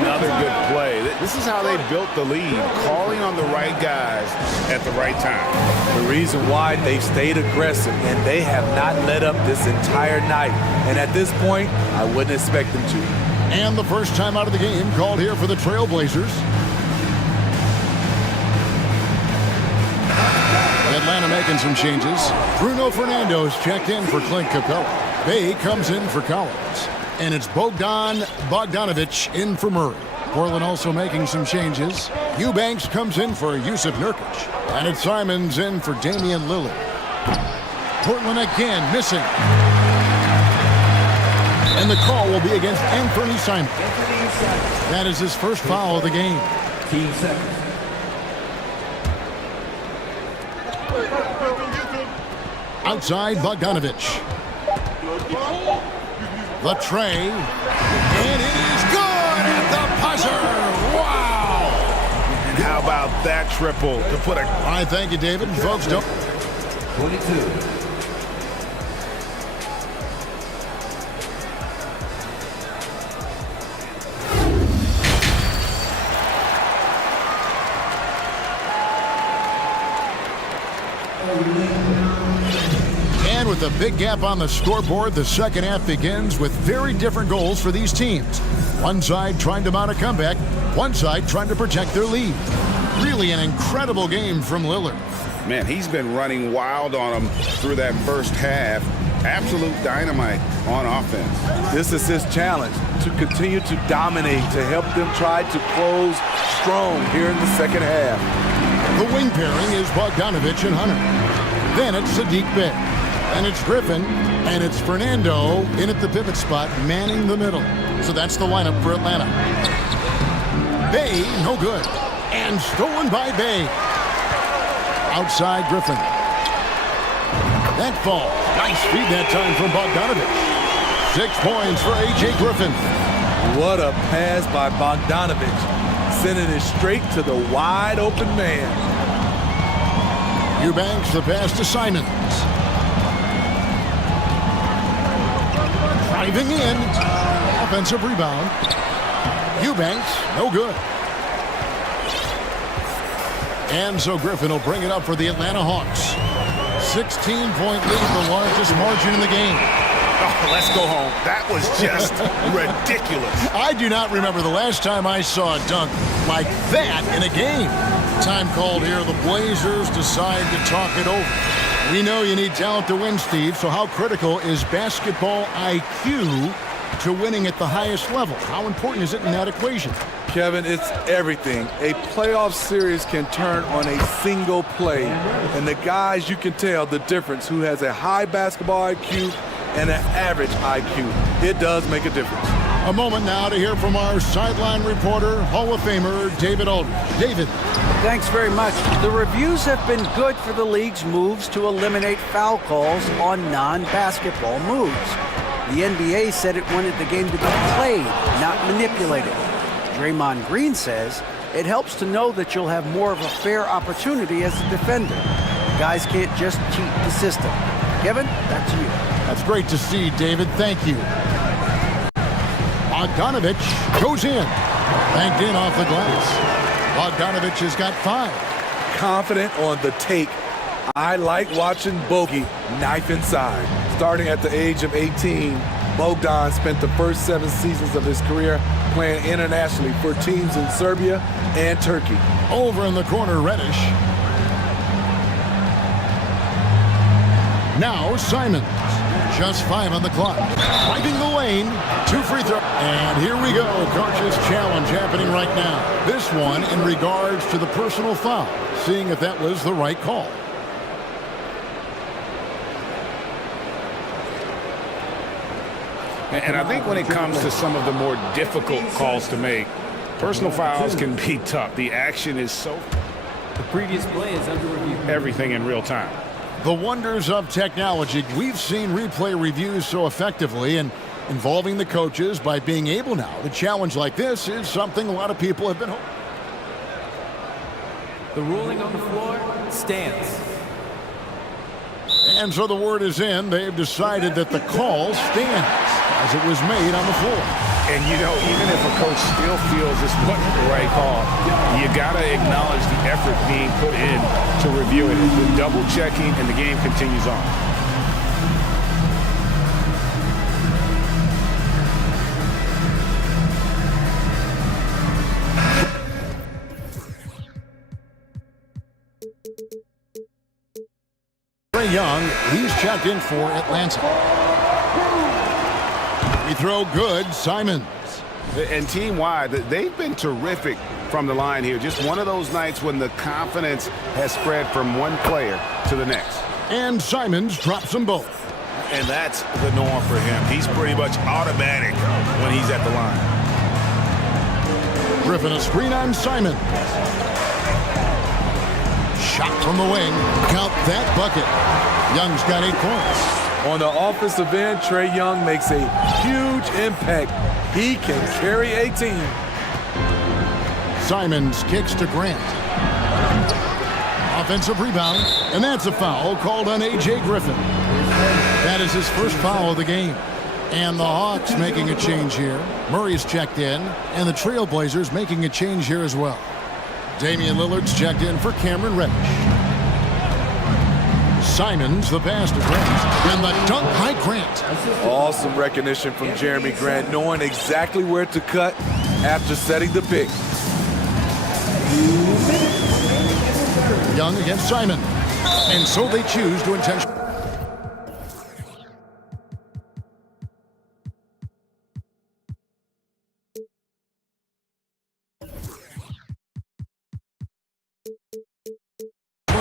Another good play. This is how they built the lead, calling on the right guys at the right time. The reason why they've stayed aggressive, and they have not let up this entire night. And at this point, I wouldn't expect them to. And the first time out of the game called here for the Trailblazers. Atlanta making some changes. Bruno Fernando's checked in for Clint Capella. Bay comes in for Collins. And it's Bogdan Bogdanovic in for Murray. Portland also making some changes. Eubanks comes in for Yusuf Nurkic. And it's Simons in for Damian Lillard. Portland again missing. And the call will be against Anthony Simons. That is his first foul of the game. 15 seconds. Outside Bogdanovic. The tray. And it is good at the buzzer. Wow. And how about that triple to put a... All right, thank you, David. Folks, don't... 22. And with a big gap on the scoreboard, the second half begins with very different goals for these teams. One side trying to mount a comeback, one side trying to protect their lead. Really an incredible game from Lillard. Man, he's been running wild on them through that first half. Absolute dynamite on offense. This is his challenge, to continue to dominate, to help them try to close strong here in the second half. The wing pairing is Bogdanovic and Hunter. Then it's Sadiq Bey. And it's Griffin. And it's Fernando in at the pivot spot, manning the middle. So that's the lineup for Atlanta. Bey, no good. And stolen by Bey. Outside Griffin. That ball. Nice feed that time from Bogdanovic. 6 points for A.J. Griffin. What a pass by Bogdanovic. Sending it straight to the wide open man. Eubanks the pass to Simons. Driving in. Offensive rebound. Eubanks, no good. And so Griffin will bring it up for the Atlanta Hawks. 16-point lead, the largest margin in the game. Oh, let's go home. That was just ridiculous. I do not remember the last time I saw a dunk like that in a game. Time called here. The Blazers decide to talk it over. We know you need talent to win, Steve, so how critical is basketball IQ to winning at the highest level? How important is it in that equation? Kevin, it's everything. A playoff series can turn on a single play. And the guys, you can tell the difference who has a high basketball IQ and an average IQ. It does make a difference. A moment now to hear from our sideline reporter, Hall of Famer David Aldridge. David. Thanks very much. The reviews have been good for the league's moves to eliminate foul calls on non-basketball moves. The NBA said it wanted the game to be played, not manipulated. Draymond Green says it helps to know that you'll have more of a fair opportunity as a defender. Guys can't just cheat the system. Kevin, back to you. That's great to see, David. Thank you. Bogdanovich goes in. Banked in off the glass. Bogdanovich has got 5. Confident on the take. I like watching Bogey knife inside. Starting at the age of 18, Bogdan spent the first 7 seasons of his career playing internationally for teams in Serbia and Turkey. Over in the corner, Reddish. Now Simons. Just 5 on the clock. Finding the lane. 2 free throws. And here we go. Coach's challenge happening right now. This one in regards to the personal foul. Seeing if that was the right call. And I think when it comes to some of the more difficult calls to make, personal fouls can be tough. The action is so... The previous play is under review. Everything in real time. The wonders of technology. We've seen replay reviews so effectively, and involving the coaches by being able now to challenge like this is something a lot of people have been hoping. The ruling on the floor stands. And so the word is in. They've decided that the call stands as it was made on the floor. And, you know, even if a coach still feels this wasn't the right call, you got to acknowledge the effort being put in to review it. The double checking, and the game continues on. Trae Young, he's checked in for Atlanta. We throw good, Simons. And team-wide, they've been terrific from the line here. Just one of those nights when the confidence has spread from one player to the next. And Simons drops them both. And that's the norm for him. He's pretty much automatic when he's at the line. Griffin a screen on Simons. Shot from the wing. Count that bucket. Young's got 8 points. On the offensive end, Trae Young makes a huge impact. He can carry a team. Simons kicks to Grant. Offensive rebound, and that's a foul called on A.J. Griffin. That is his first foul of the game. And the Hawks making a change here. Murray's checked in, and the Trailblazers making a change here as well. Damian Lillard's checked in for Cameron Reddish. Simons, the pass to Grant, and the dunk by Grant. Awesome recognition from Jeremy Grant, knowing exactly where to cut after setting the pick. Young against Simon, and so they choose to intentionally.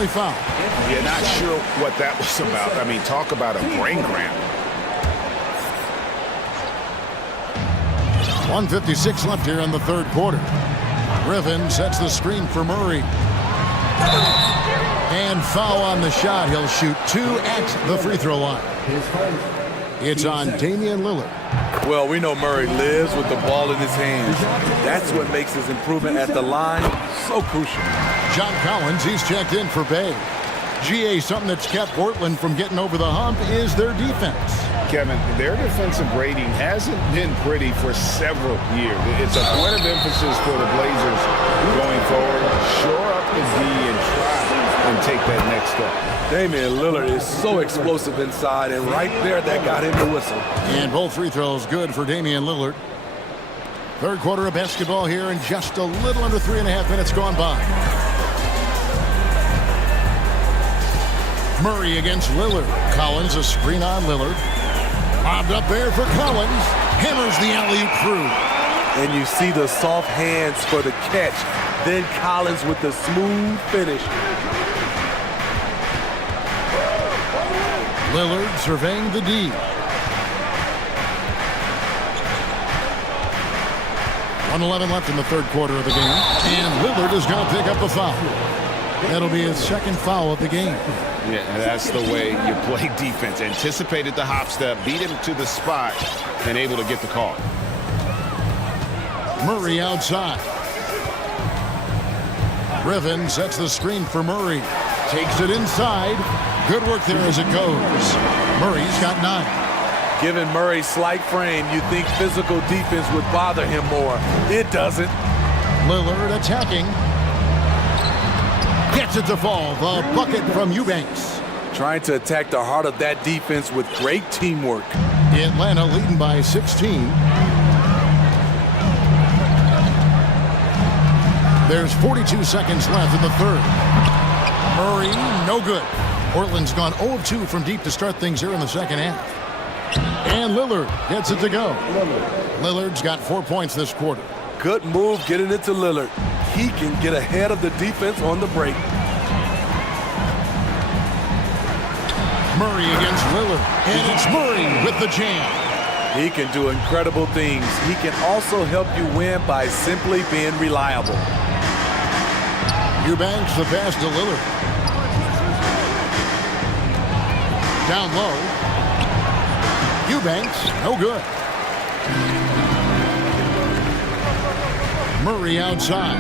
Foul. Yeah, not sure what that was about. I mean, talk about a brain cramp. 1:56 left here in the third quarter. Griffin sets the screen for Murray. And foul on the shot. He'll shoot 2 at the free throw line. It's on Damian Lillard. Well, we know Murray lives with the ball in his hands. That's what makes his improvement at the line so crucial. John Collins, he's checked in for Bay. GA, something that's kept Portland from getting over the hump is their defense. Kevin, their defensive rating hasn't been pretty for several years. It's a point of emphasis for the Blazers going forward. Shore up the D and try and take that next step. Damian Lillard is so explosive inside, and right there, that got him the whistle. And both free throws good for Damian Lillard. Third quarter of basketball here, and just a little under 3.5 minutes gone by. Murray against Lillard. Collins, a screen on Lillard. Bobbed up there for Collins. hammers the alley-oop through. And you see the soft hands for the catch. Then Collins with the smooth finish. Lillard surveying the D. 1:11 left in the third quarter of the game. And Lillard is going to pick up a foul. That'll be his second foul of the game. Yeah, that's the way you play defense. Anticipated the hop step, beat him to the spot, and able to get the call. Murray outside. Griffin sets the screen for Murray. Takes it inside. Good work there as it goes. Murray's got 9. Given Murray's slight frame, you think physical defense would bother him more. It doesn't. Lillard attacking. Gets it to fall. The bucket from Eubanks. Trying to attack the heart of that defense with great teamwork. Atlanta leading by 16. There's 42 seconds left in the third. Murray, no good. Portland's gone 0 of 2 from deep to start things here in the second half. And Lillard gets it to go. Lillard's got 4 points this quarter. Good move getting it to Lillard. He can get ahead of the defense on the break. Murray against Lillard. And it's Murray with the jam. He can do incredible things. He can also help you win by simply being reliable. Eubanks the pass to Lillard. Down low. Eubanks, no good. Murray outside.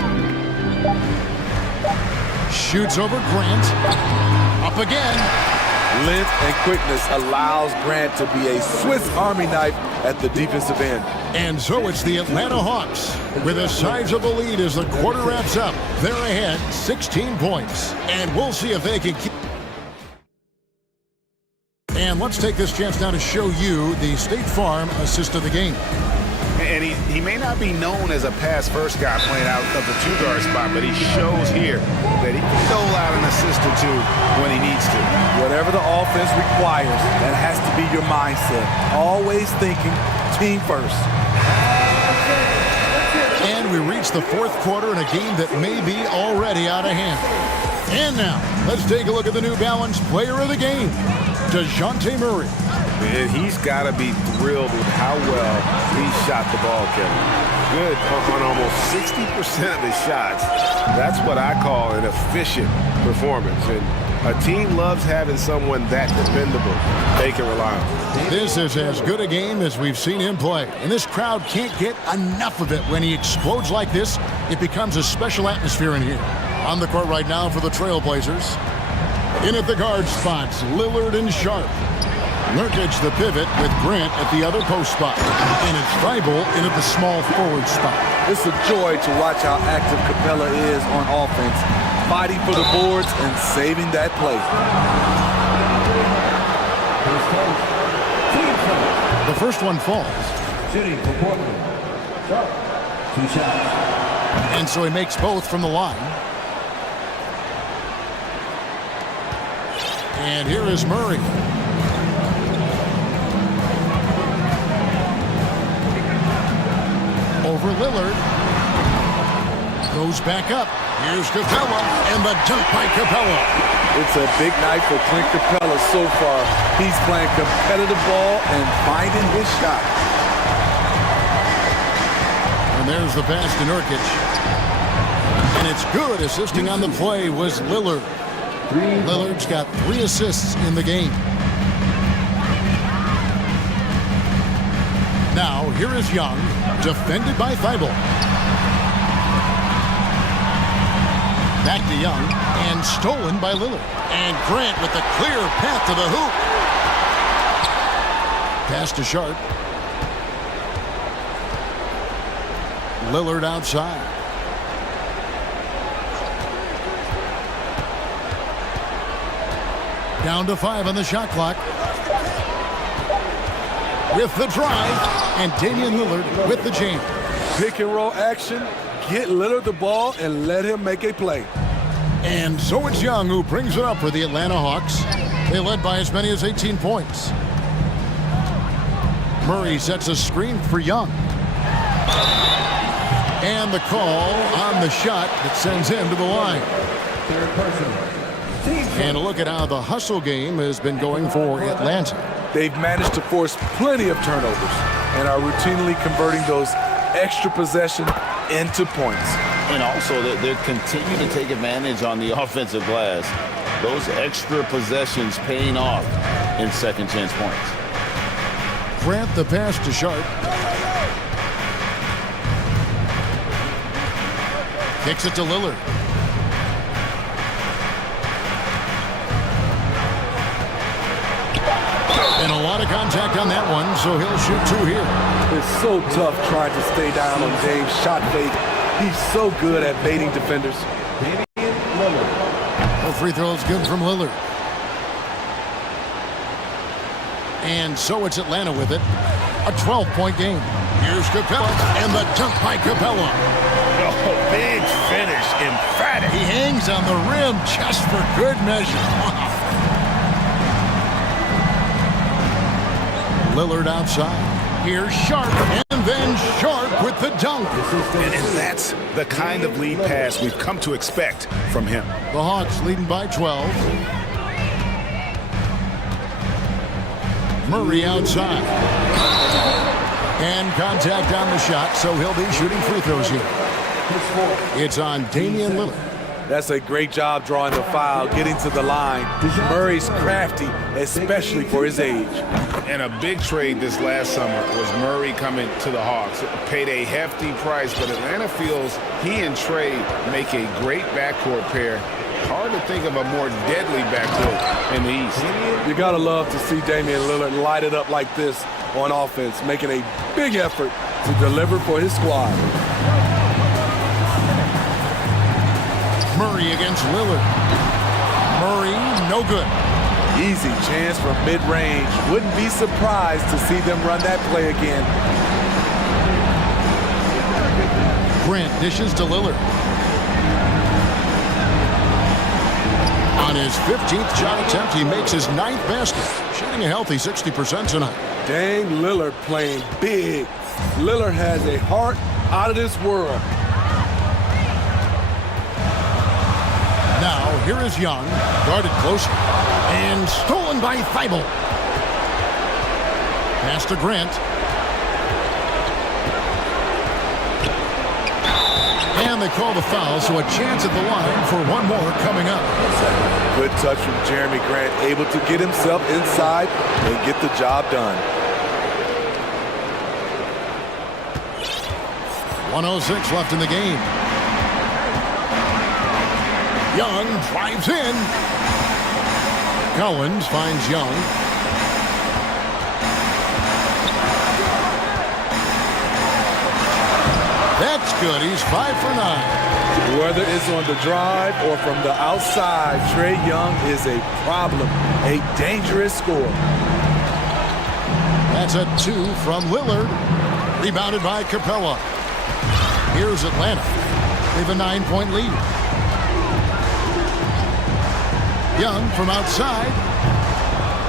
Shoots over Grant. Up again. Length and quickness allows Grant to be a Swiss Army knife at the defensive end. And so it's the Atlanta Hawks with a sizable lead as the quarter wraps up. They're ahead 16 points. And we'll see if they can keep. And let's take this chance now to show you the State Farm assist of the game. And he may not be known as a pass-first guy playing out of the two-guard spot, but he shows here that he can dole out an assist or two when he needs to. Whatever the offense requires, that has to be your mindset. Always thinking team first. And we reach the fourth quarter in a game that may be already out of hand. And now, let's take a look at the New Balance Player of the Game, DeJounte Murray. And he's got to be thrilled with how well he shot the ball, Kevin. Good on almost 60% of his shots. That's what I call an efficient performance. And a team loves having someone that dependable they can rely on. This is as good a game as we've seen him play. And this crowd can't get enough of it. When he explodes like this, it becomes a special atmosphere in here. On the court right now for the Trailblazers. In at the guard spots, Lillard and Sharp. Nurkic the pivot with Grant at the other post spot. And it's Thibault in at the small forward spot. It's a joy to watch how active Capella is on offense, fighting for the boards and saving that play. The first one falls. Shooting for Portland. Sharp. 2 shots. And so he makes both from the line. And here is Murray. Over Lillard. Goes back up. Here's Capella, and the dunk by Capella. It's a big night for Clint Capella so far. He's playing competitive ball and finding his shot. And there's the pass to Nurkic. And it's good. Assisting on the play was Lillard. Lillard's got 3 assists in the game. Now, here is Young, defended by Thibault. Back to Young, and stolen by Lillard. And Grant with the clear path to the hoop. Pass to Sharp. Lillard outside. Down to 5 on the shot clock. With the drive, and Damian Lillard with the jam. Pick and roll action, get Lillard the ball, and let him make a play. And so it's Young who brings it up for the Atlanta Hawks. They led by as many as 18 points. Murray sets a screen for Young. And the call on the shot that sends him to the line. And a look at how the hustle game has been going for Atlanta. They've managed to force plenty of turnovers and are routinely converting those extra possession into points. And also, they continue to take advantage on the offensive glass. Those extra possessions paying off in second chance points. Grant the pass to Sharp. Kicks it to Lillard. And a lot of contact on that one, so he'll shoot two here. It's so tough trying to stay down on Dame's shot fake. He's so good at baiting defenders. No free throws good from Lillard. And so it's Atlanta with it. A 12-point game. Here's Capella, and the dunk by Capella. Oh, big finish, emphatic. He hangs on the rim just for good measure. Lillard outside. Here's Sharp, and then Sharp with the dunk. And that's the kind of lead pass we've come to expect from him. The Hawks leading by 12. Murray outside. And contact on the shot, so he'll be shooting free throws here. It's on Damian Lillard. That's a great job drawing the foul, getting to the line. Murray's crafty, especially for his age. And a big trade this last summer was Murray coming to the Hawks. Paid a hefty price, but Atlanta feels he and Trey make a great backcourt pair. Hard to think of a more deadly backcourt in the East. You gotta love to see Damian Lillard light it up like this on offense, making a big effort to deliver for his squad. Murray against Lillard. Murray, no good. Easy chance from mid-range. Wouldn't be surprised to see them run that play again. Grant dishes to Lillard. On his 15th shot attempt, he makes his 9th basket, shooting a healthy 60% tonight. Dame Lillard playing big. Lillard has a heart out of this world. Now, here is Young, guarded closer, and stolen by Thibault. Pass to Grant. And they call the foul, so a chance at the line for one more coming up. Good touch from Jeremy Grant, able to get himself inside and get the job done. 1:06 left in the game. Young drives in. Collins finds Young. That's good. He's 5 for 9. Whether it's on the drive or from the outside, Trae Young is a problem, a dangerous scorer. That's a 2 from Lillard. Rebounded by Capella. Here's Atlanta. They have a 9-point lead. Young from outside.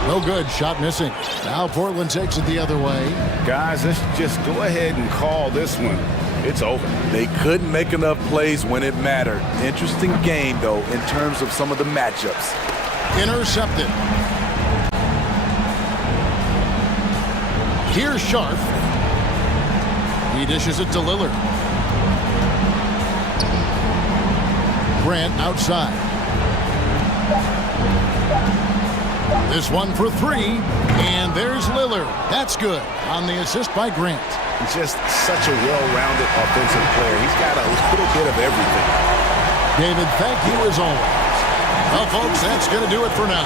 No good. Shot missing. Now Portland takes it the other way. Guys, let's just go ahead and call this one. It's over. They couldn't make enough plays when it mattered. Interesting game, though, in terms of some of the matchups. Intercepted. Here's Sharp. He dishes it to Lillard. Grant outside. This one for 3, and there's Lillard. That's good on the assist by Grant. Just such a well-rounded offensive player. He's got a little bit of everything. David, thank you as always. Well, folks, that's going to do it for now.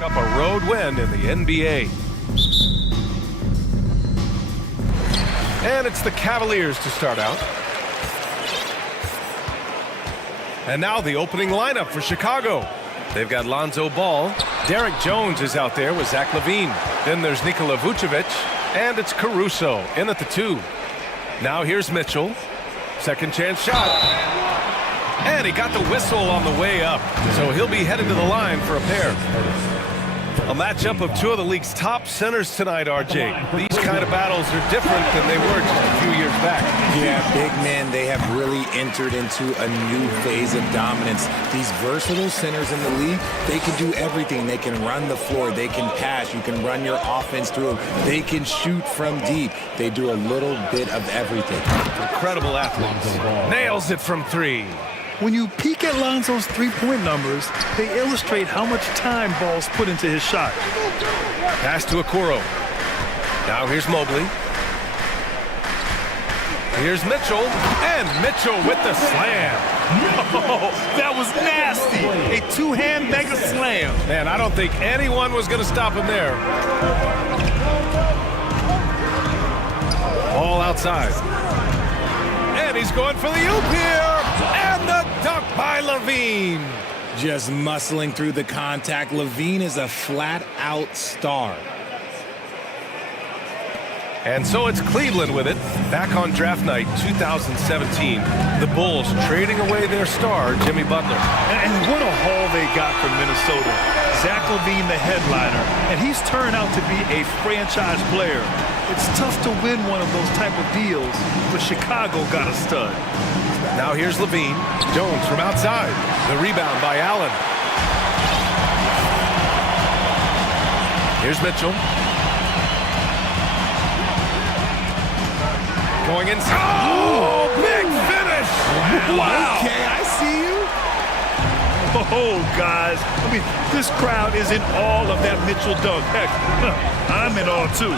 Up a road win in the NBA. And it's the Cavaliers to start out. And now the opening lineup for Chicago. They've got Lonzo Ball. Derek Jones is out there with Zach LaVine. Then there's Nikola Vucevic. And it's Caruso in at the 2. Now here's Mitchell. Second chance shot. And he got the whistle on the way up. So he'll be headed to the line for a pair. A matchup of two of the league's top centers tonight, RJ. These kind of battles are different than they were just a few years back. Yeah, big men, they have really entered into a new phase of dominance. These versatile centers in the league, they can do everything. They can run the floor, they can pass, you can run your offense through them. They can shoot from deep. They do a little bit of everything. Incredible athletes. Nails it from 3. When you peek at Lonzo's three-point numbers, they illustrate how much time Ball's put into his shot. Pass to Okoro. Now here's Mobley. Here's Mitchell, and Mitchell with the slam. Oh, that was nasty. A two-hand mega slam. Man, I don't think anyone was going to stop him there. All outside. And he's going for the oop here. And the dunk by LaVine. Just muscling through the contact. LaVine is a flat-out star. And so it's Cleveland with it. Back on draft night 2017, the Bulls trading away their star, Jimmy Butler. And what a haul they got from Minnesota. Zach LaVine, the headliner, and he's turned out to be a franchise player. It's tough to win one of those type of deals, but Chicago got a stud. Now here's LaVine. Jones from outside. The rebound by Allen. Here's Mitchell. Going inside. Oh, big finish! Wow. Okay, I see you. Oh, guys. I mean, this crowd is in all of that Mitchell dunk. Heck, I'm in all too.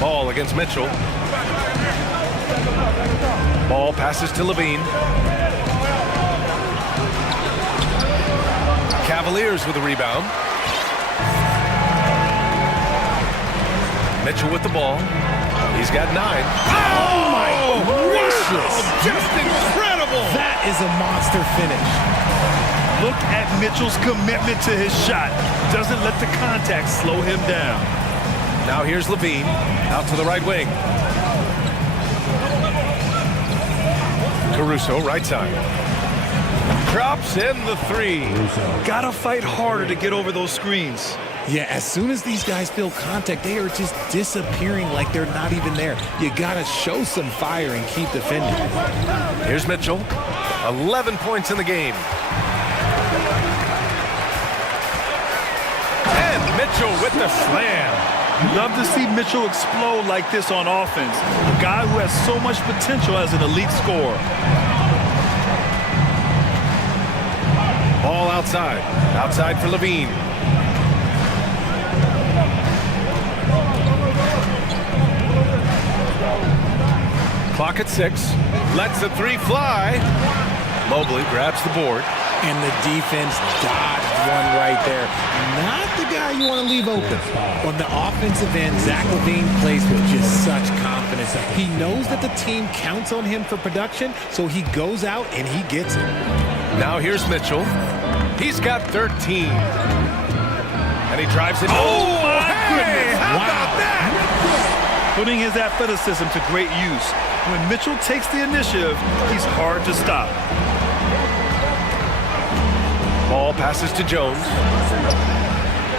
Ball against Mitchell. Ball passes to LaVine. Cavaliers with a rebound. Mitchell with the ball. He's got 9. Oh my gracious! Just incredible! That is a monster finish. Look at Mitchell's commitment to his shot. Doesn't let the contact slow him down. Now here's LaVine. Out to the right wing. Caruso, right side. Drops in the 3. Gotta fight harder to get over those screens. Yeah, as soon as these guys feel contact, they are just disappearing like they're not even there. You gotta show some fire and keep defending. Here's Mitchell. 11 points in the game. And Mitchell with the slam. Love to see Mitchell explode like this on offense. A guy who has so much potential as an elite scorer. Ball outside. Outside for LaVine. Clock at 6. Lets the 3 fly. Mobley grabs the board. And the defense dodged one right there. Not the guy you want to leave open. On the offensive end, Zach LaVine plays with just such confidence. He knows that the team counts on him for production, so he goes out and he gets it. Now here's Mitchell. He's got 13. And he drives it. Oh, my goodness. How about that? Putting his athleticism to great use. When Mitchell takes the initiative, he's hard to stop. Ball passes to Jones.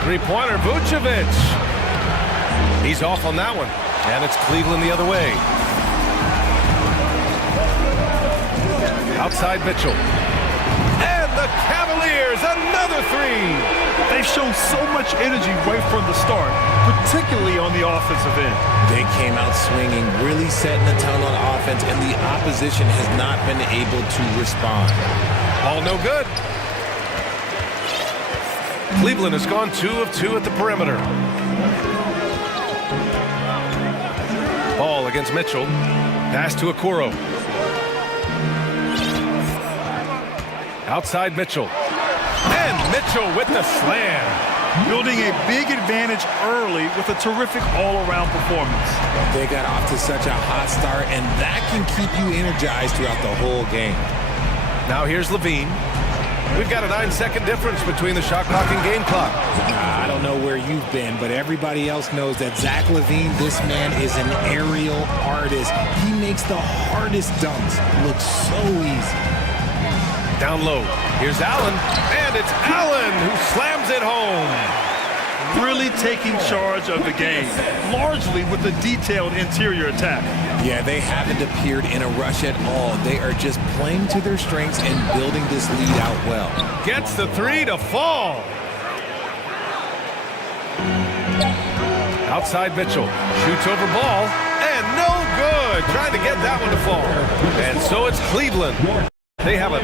Three-pointer, Vucevic. He's off on that one. And it's Cleveland the other way. Outside Mitchell. And the Cavaliers, another 3. They've shown so much energy right from the start, particularly on the offensive end. They came out swinging, really setting the tone on offense, and the opposition has not been able to respond. All no good. Cleveland has gone 2 of 2 at the perimeter. Ball against Mitchell. Pass to Okoro. Outside Mitchell. And Mitchell with the slam. Building a big advantage early with a terrific all-around performance. They got off to such a hot start, and that can keep you energized throughout the whole game. Now here's Levine. We've got a 9-second difference between the shot clock and game clock. I don't know where you've been, but everybody else knows that Zach LaVine, this man is an aerial artist. He makes the hardest dunks look so easy. Down low. Here's Allen, and it's Allen who slams it home. Really taking charge of the game, largely with a detailed interior attack. Yeah, they haven't appeared in a rush at all. They are just playing to their strengths and building this lead out well. Gets the three to fall. Outside Mitchell, shoots over ball, and no good. Trying to get that one to fall. And so it's Cleveland. They have a...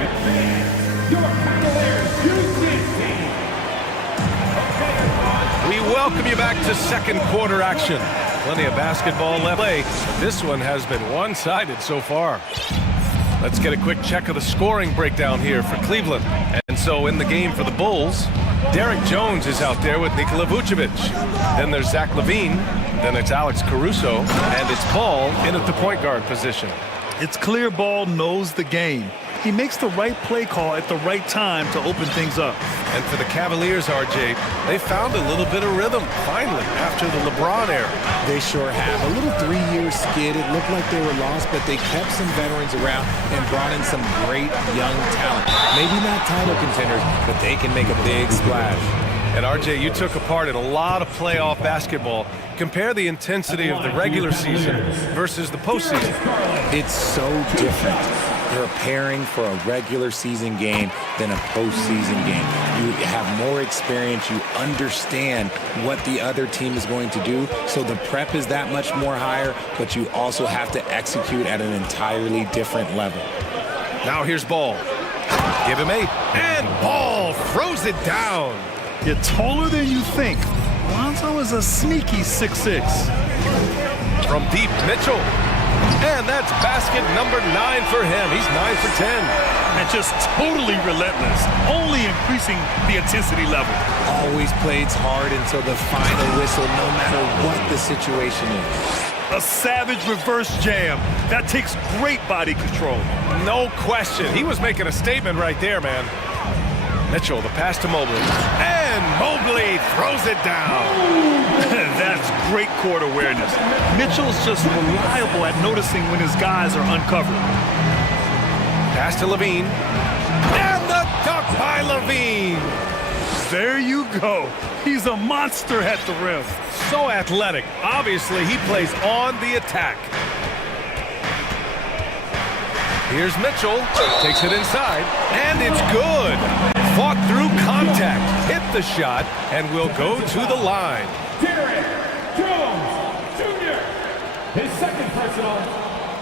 We welcome you back to second quarter action. Plenty of basketball left play. This one has been one-sided so far. Let's get a quick check of the scoring breakdown here for Cleveland. And so in the game for the Bulls, Derek Jones is out there with Nikola Vucevic. Then there's Zach LaVine. Then it's Alex Caruso. And it's Ball in at the point guard position. It's clear Ball knows the game. He makes the right play call at the right time to open things up. And for the Cavaliers, RJ, they found a little bit of rhythm, finally, after the LeBron era. They sure have. A little 3-year skid. It looked like they were lost, but they kept some veterans around and brought in some great young talent. Maybe not title contenders, but they can make a big splash. And RJ, you took a part in a lot of playoff basketball. Compare the intensity of the regular season versus the postseason. It's so different. You're preparing for a regular season game than a postseason game. You have more experience. You understand what the other team is going to do. So the prep is that much more higher, but you also have to execute at an entirely different level. Now here's Ball. Give him 8. And Ball throws it down. You're taller than you think. Lonzo is a sneaky 6'6". From deep, Mitchell. And that's basket number 9 for him. He's 9 for 10. And just totally relentless, only increasing the intensity level. Always plays hard until the final whistle, no matter what the situation is. A savage reverse jam. That takes great body control. No question. He was making a statement right there, man. Mitchell, the pass to Mobley. And Mobley throws it down. That's great court awareness. Mitchell's just reliable at noticing when his guys are uncovered. Pass to Levine. And the dunk by Levine. There you go. He's a monster at the rim. So athletic. Obviously, he plays on the attack. Here's Mitchell. Takes it inside. And it's good. Fought through contact, hit the shot, and will go to the line. Derek Jones Jr. His second personal,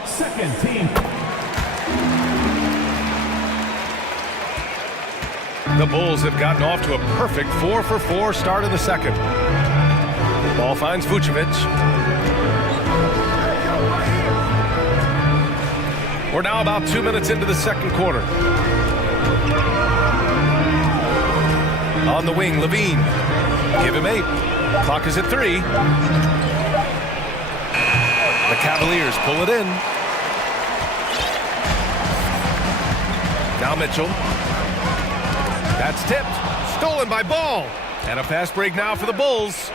second team. The Bulls have gotten off to a perfect 4-for-4 start in the second. Ball finds Vucevic. We're now about 2 minutes into the second quarter. On the wing, Levine. Give him 8. Clock is at 3. The Cavaliers pull it in. Now Mitchell. That's tipped. Stolen by Ball. And a fast break now for the Bulls.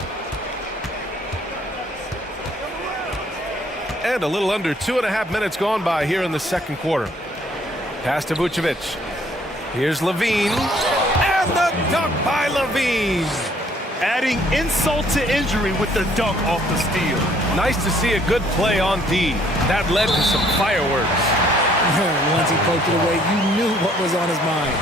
And a little under 2.5 minutes gone by here in the second quarter. Pass to Vucevic. Here's Levine. And the dunk by Levine. Adding insult to injury with the dunk off the steal. Nice to see a good play on D. That led to some fireworks. Once he poked it away, you knew what was on his mind.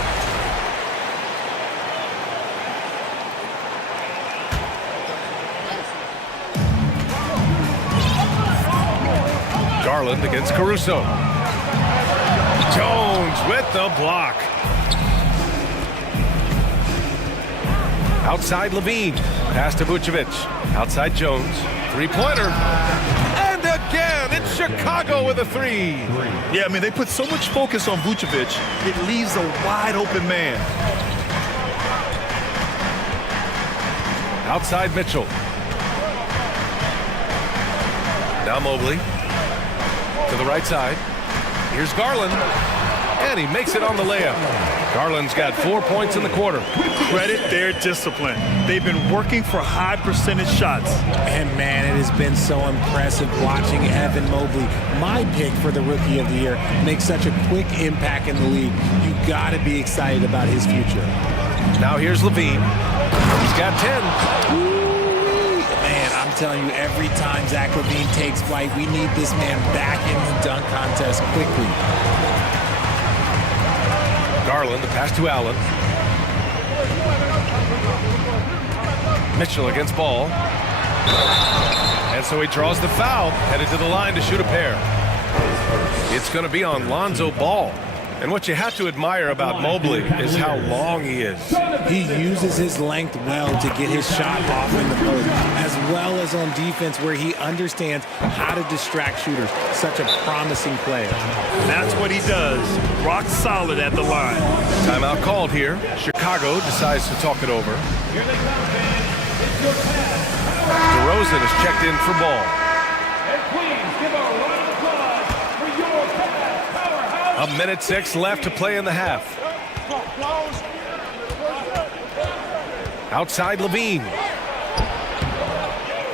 Garland against Caruso. Jones with the block. Outside Levine. Pass to Vucevic. Outside Jones. Three-pointer. And again, it's Chicago with a 3. Yeah, I mean, they put so much focus on Vucevic, it leaves a wide open man. Outside Mitchell. Now Mobley to the right side. Here's Garland, and he makes it on the layup. Garland's got 4 points in the quarter. Credit their discipline. They've been working for high percentage shots. And man, it has been so impressive watching Evan Mobley, my pick for the Rookie of the Year, make such a quick impact in the league. You got to be excited about his future. Now here's Levine. He's got 10. Man, I'm telling you, every time Zach Levine takes flight, we need this man back in the dunk contest quickly. Garland, the pass to Allen. Mitchell against Ball. And so he draws the foul, headed to the line to shoot a pair. It's going to be on Lonzo Ball. And what you have to admire about Mobley is how long he is. He uses his length well to get his shot off in the post, as well as on defense where he understands how to distract shooters. Such a promising player. That's what he does. Rock solid at the line. Timeout called here. Chicago decides to talk it over. DeRozan is checked in for Ball. A minute 6 left to play in the half. Outside Levine.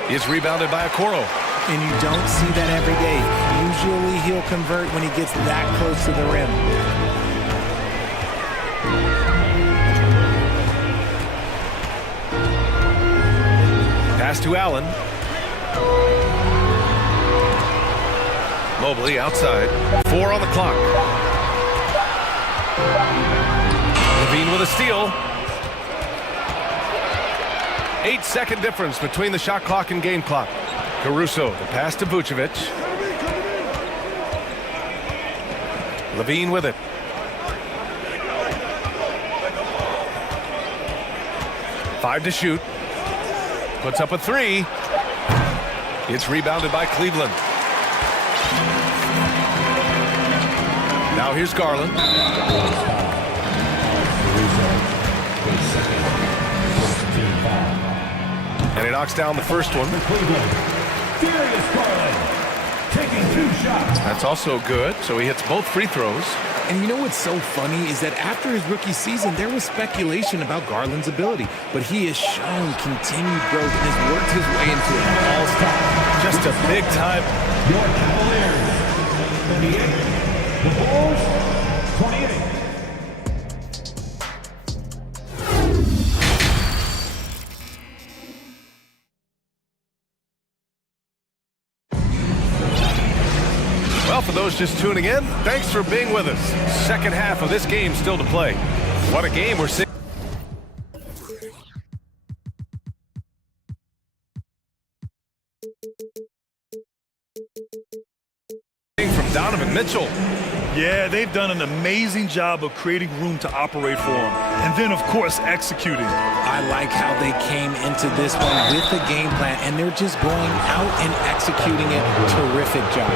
He's rebounded by Okoro. And you don't see that every day. Usually he'll convert when he gets that close to the rim. Pass to Allen. Mobley outside. 4 on the clock. Levine with a steal. 8-second difference between the shot clock and game clock. Caruso, the pass to Vucevic. Levine with it. Five to shoot. Puts up a 3. It's rebounded by Cleveland. Now here's Garland. And he knocks down the first one. That's also good, so he hits both free throws. And you know what's so funny is that after his rookie season, there was speculation about Garland's ability, but he has shown continued growth and has worked his way into an all-star. Just a big-time. Your Cavaliers, 28. The Bulls, 28. Well, for those just tuning in, thanks for being with us. Second half of this game still to play. What a game we're seeing. From Donovan Mitchell. Yeah, they've done an amazing job of creating room to operate for him. And then, of course, executing. I like how they came into this one with the game plan, and they're just going out and executing it. Terrific job.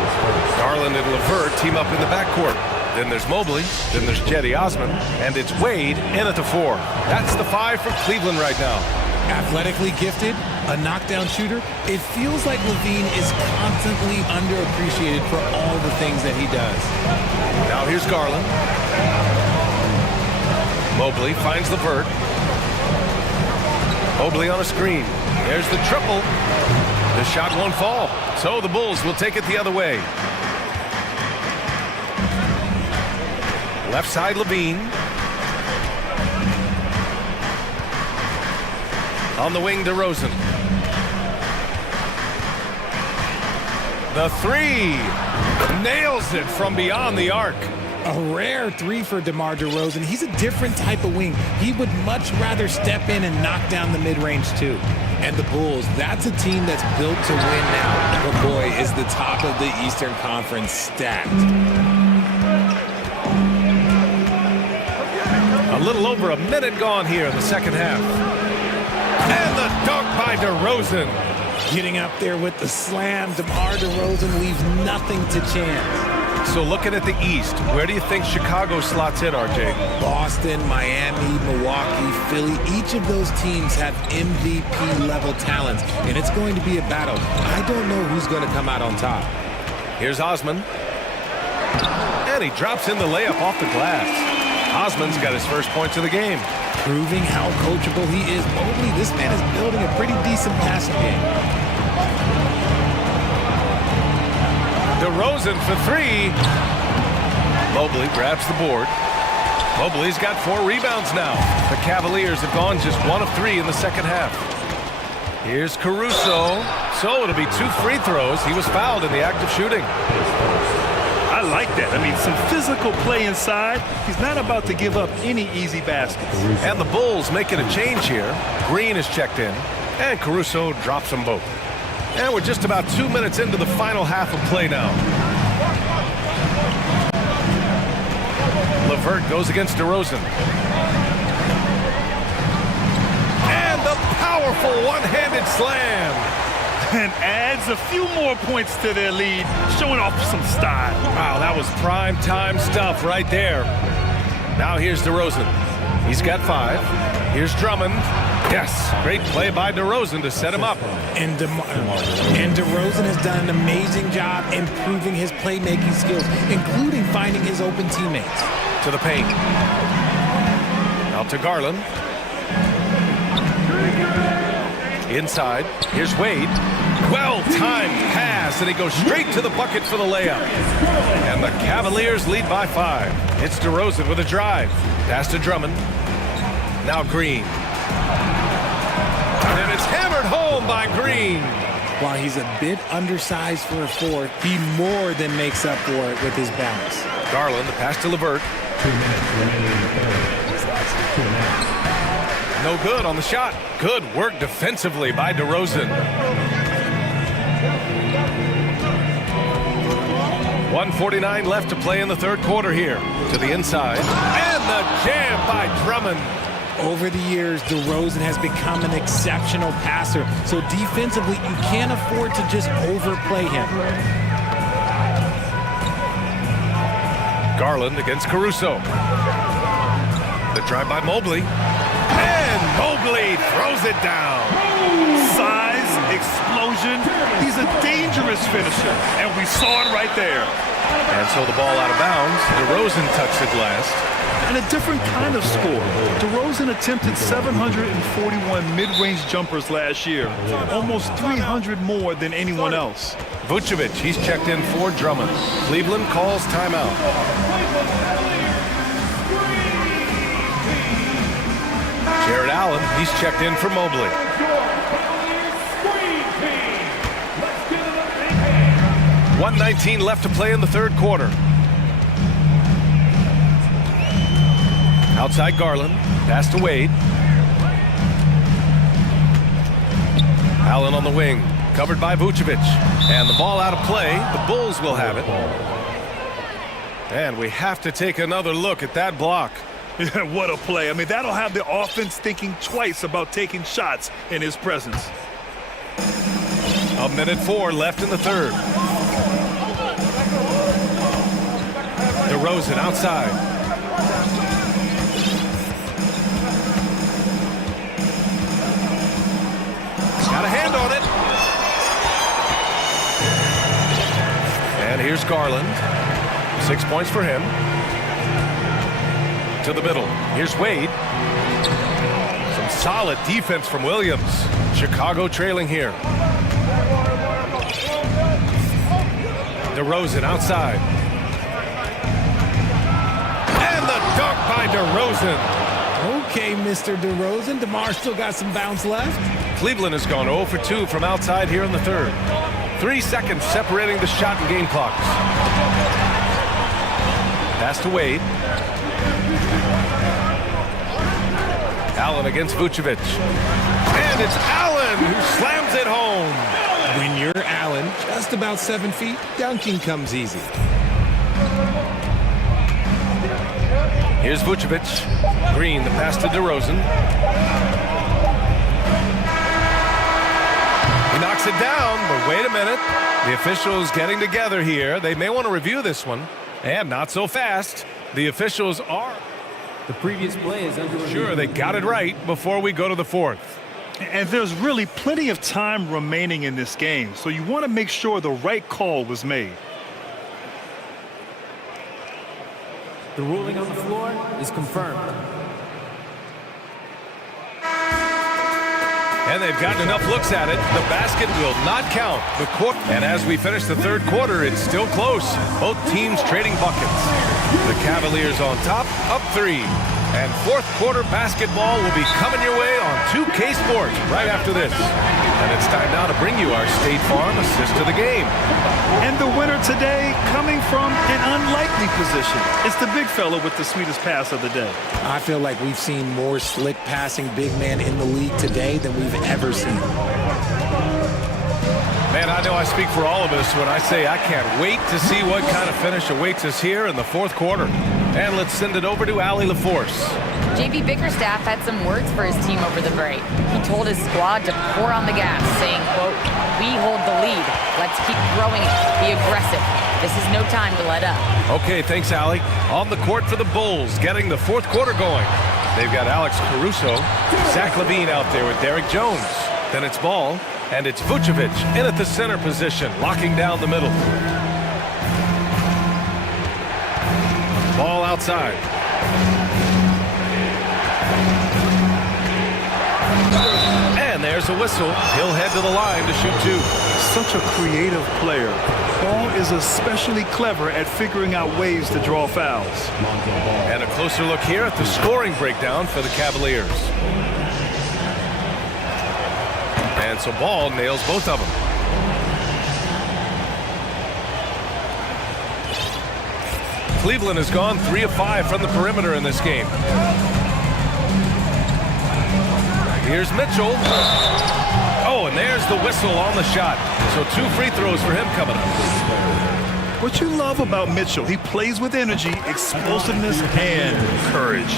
Garland and LeVert team up in the backcourt. Then there's Mobley. Then there's Cedi Osman. And it's Wade in at the 4. That's the 5 for Cleveland right now. Athletically gifted, a knockdown shooter. It feels like Levine is constantly underappreciated for all the things that he does. Now here's Garland. Mobley finds LeVert. Mobley on a screen. There's the triple. The shot won't fall. So the Bulls will take it the other way. Left side Levine. On the wing, DeRozan. The 3. Nails it from beyond the arc. A rare 3 for DeMar DeRozan. He's a different type of wing. He would much rather step in and knock down the mid-range too. And the Bulls, that's a team that's built to win now. But boy, is the top of the Eastern Conference stacked. A little over a minute gone here in the second half. And the dunk by DeRozan. Getting up there with the slam, DeMar DeRozan leaves nothing to chance. So looking at the East, where do you think Chicago slots in, RJ? Boston, Miami, Milwaukee, Philly, each of those teams have MVP level talents, and it's going to be a battle. I don't know who's going to come out on top. Here's Osman. And he drops in the layup off the glass. Osman's got his first points of the game. Proving how coachable he is. Mobley, this man is building a pretty decent passing game. DeRozan for three. Mobley grabs the board. Mobley's got 4 rebounds now. The Cavaliers have gone just 1 of 3 in the second half. Here's Caruso. So it'll be 2 free throws. He was fouled in the act of shooting. I like that. I mean, some physical play inside. He's not about to give up any easy baskets. And the Bulls making a change here. Green is checked in, and Caruso drops them both. And we're just about 2 minutes into the final half of play now. LeVert goes against DeRozan. And the powerful one-handed slam. And adds a few more points to their lead, showing off some style. Wow, that was prime time stuff right there. Now here's DeRozan. He's got 5. Here's Drummond. Yes, great play by DeRozan to set him up. And DeRozan has done an amazing job improving his playmaking skills, including finding his open teammates. To the paint. Out to Garland. Inside. Here's Wade. Well-timed pass, and he goes straight to the bucket for the layup. And the Cavaliers lead by 5. It's DeRozan with a drive. Pass to Drummond. Now Green. And it's hammered home by Green. While he's a bit undersized for a 4, he more than makes up for it with his balance. Garland, the pass to LeVert. 2 minutes remaining in the third. No good on the shot. Good work defensively by DeRozan. 1:49 left to play in the third quarter here. To the inside. And the jam by Drummond. Over the years, DeRozan has become an exceptional passer. So defensively, you can't afford to just overplay him. Garland against Caruso. The drive by Mobley. And Mobley throws it down. Size, explosion. He's a dangerous finisher, and we saw it right there. And so the ball out of bounds. DeRozan touched it last. And a different kind of score. DeRozan attempted 741 mid-range jumpers last year, almost 300 more than anyone else. Vucevic, he's checked in for Drummond. Cleveland calls timeout. Jared Allen, he's checked in for Mobley. 1:19 left to play in the third quarter. Outside Garland, pass to Wade. Allen on the wing, covered by Vucevic. And the ball out of play, the Bulls will have it. And we have to take another look at that block. Yeah, what a play. I mean, that'll have the offense thinking twice about taking shots in his presence. 1:04 left in the third. DeRozan outside. Got a hand on it. And here's Garland. 6 points for him. To the middle. Here's Wade. Some solid defense from Williams. Chicago trailing here. DeRozan outside. And the dunk by DeRozan. Okay, Mr. DeRozan. DeMar still got some bounce left. Cleveland has gone 0 for 2 from outside here in the third. 3 seconds separating the shot and game clocks. Pass to Wade. Allen against Vucevic. And it's Allen who slams it home. When you're Allen, just about 7 feet, dunking comes easy. Here's Vucevic. Green, the pass to DeRozan. He knocks knocks it down, but wait a minute. The officials getting together here. They may want to review this one, and not so fast. The officials are. The previous play is under review. Sure, they got it right before we go to the fourth. And there's really plenty of time remaining in this game, so you want to make sure the right call was made. The ruling on the floor is confirmed. And they've gotten enough looks at it. The basket will not count. And as we finish the third quarter, it's still close. Both teams trading buckets. The Cavaliers on top, up 3. And fourth quarter basketball will be coming your way on 2K Sports right after this. And it's time now to bring you our State Farm assist to the game. And the winner today coming from an unlikely position. It's the big fella with the sweetest pass of the day. I feel like we've seen more slick passing big man in the league today than we've ever seen. Man, I know I speak for all of us when I say I can't wait to see what kind of finish awaits us here in the fourth quarter. And let's send it over to Allie LaForce. JB Bickerstaff had some words for his team over the break. He told his squad to pour on the gas, saying, quote, "We hold the lead. Let's keep throwing it. Be aggressive. This is no time to let up." Okay, thanks, Allie. On the court for the Bulls, getting the fourth quarter going. They've got Alex Caruso, Zach LaVine out there with Derek Jones. Then it's Ball, and it's Vucevic in at the center position, locking down the middle. Ball outside. And there's a whistle. He'll head to the line to shoot 2. Such a creative player. Ball is especially clever at figuring out ways to draw fouls. And a closer look here at the scoring breakdown for the Cavaliers. And so Ball nails both of them. Cleveland has gone 3 of 5 from the perimeter in this game. Here's Mitchell. Oh, and there's the whistle on the shot. So 2 free throws for him coming up. What you love about Mitchell, he plays with energy, explosiveness, and courage.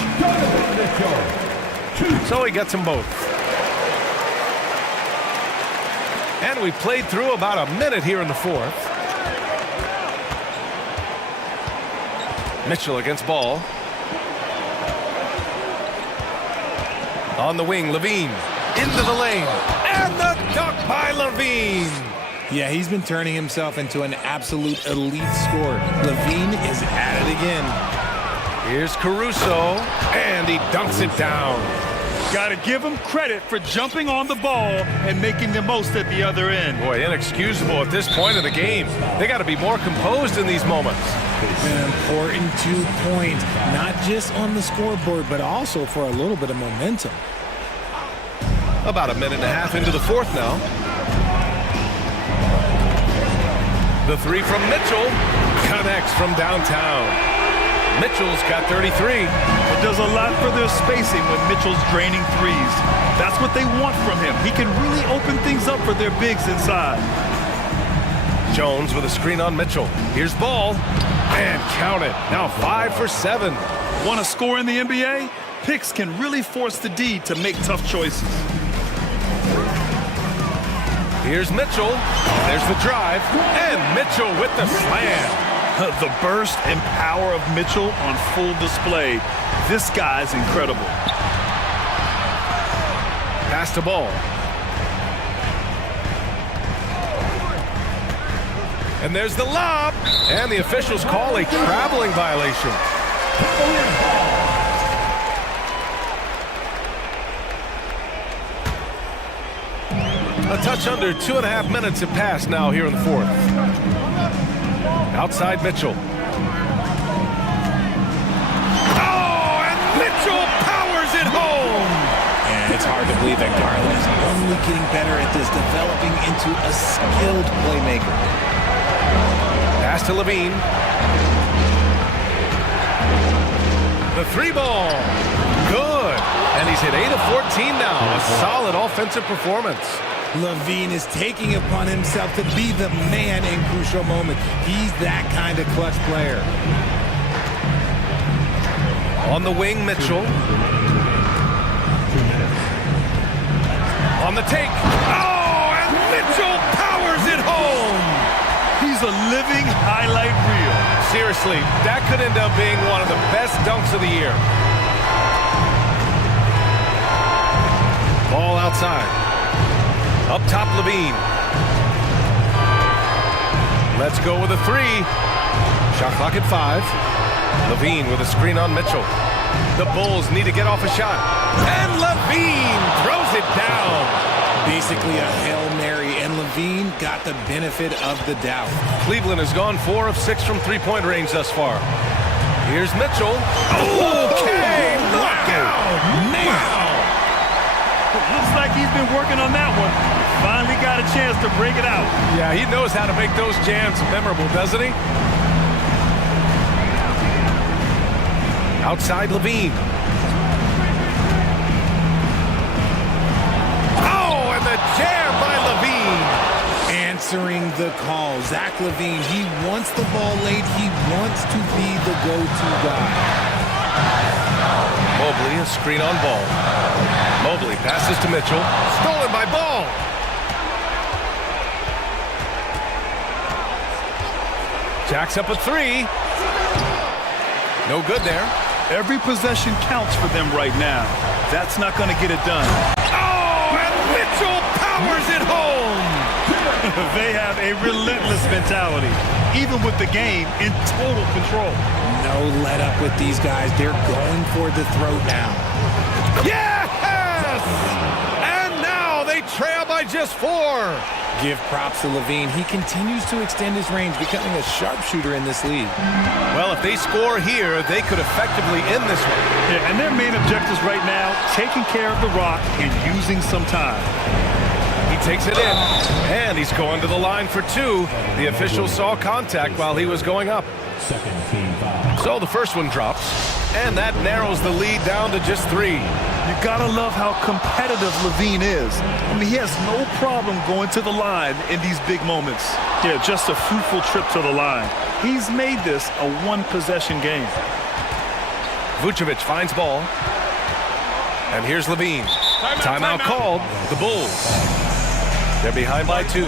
So he gets them both. And we played through about a minute here in the fourth. Mitchell against Ball. On the wing, LaVine into the lane. And the dunk by LaVine. Yeah, he's been turning himself into an absolute elite scorer. LaVine is at it again. Here's Caruso, and he dunks it down. Got to give him credit for jumping on the ball and making the most at the other end. Boy, inexcusable at this point of the game. They got to be more composed in these moments. An important 2-point, not just on the scoreboard, but also for a little bit of momentum. About a minute and a half into the fourth now. The 3 from Mitchell connects from downtown. Mitchell's got 33. It does a lot for their spacing when Mitchell's draining threes. That's what they want from him. He can really open things up for their bigs inside. Jones with a screen on Mitchell. Here's Ball. And count it. Now 5 for 7. Want to score in the NBA? Picks can really force the D to make tough choices. Here's Mitchell. There's the drive. And Mitchell with the slam. The burst and power of Mitchell on full display. This guy's incredible. Pass to Ball. And there's the lob. And the officials call a traveling violation. A touch under 2.5 minutes have passed now here in the fourth. Outside Mitchell. Oh, and Mitchell powers it home. And it's hard to believe that Garland is only getting better at this, developing into a skilled playmaker. Pass to LaVine. The 3-ball. Good. And he's hit 8 of 14 now. A solid offensive performance. LaVine is taking upon himself to be the man in crucial moments. He's that kind of clutch player. On the wing, Mitchell. On the take. Oh, and Mitchell a living highlight reel. Seriously, that could end up being one of the best dunks of the year. Ball outside. Up top, Levine. Let's go with a three. Shot clock at 5. Levine with a screen on Mitchell. The Bulls need to get off a shot. And Levine throws it down. Basically a Hail Mary, and Levine got the benefit of the doubt. Cleveland has gone 4 of 6 from three-point range thus far. Here's Mitchell. Okay, knockout. Wow. Looks like he's been working on that one. Finally got a chance to bring it out. Yeah, he knows how to make those jams memorable, doesn't he? Outside Levine. Oh, and the jam by Levine. Answering the call. Zach Levine, he wants the ball late. He wants to be the go-to guy. Mobley, a screen on Ball. Mobley passes to Mitchell. Stolen by Ball. Jacks up a three. No good there. Every possession counts for them right now. That's not going to get it done. Oh, and Mitchell powers it home. They have a relentless mentality, even with the game in total control. No let up with these guys. They're going for the throat now. Yes! And now they trail by just 4. Give props to Levine. He continues to extend his range, becoming a sharpshooter in this league. Well, if they score here, they could effectively end this one. Yeah, and their main objectives right now, taking care of the rock and using some time. He takes it in, and he's going to the line for 2. The official saw contact while he was going up. So the first one drops, and that narrows the lead down to just 3. You gotta love how competitive Levine is. I mean, he has no problem going to the line in these big moments. Yeah, just a fruitful trip to the line. He's made this a one-possession game. Vucevic finds Ball. And here's Levine. Timeout called. The Bulls. They're behind by 2.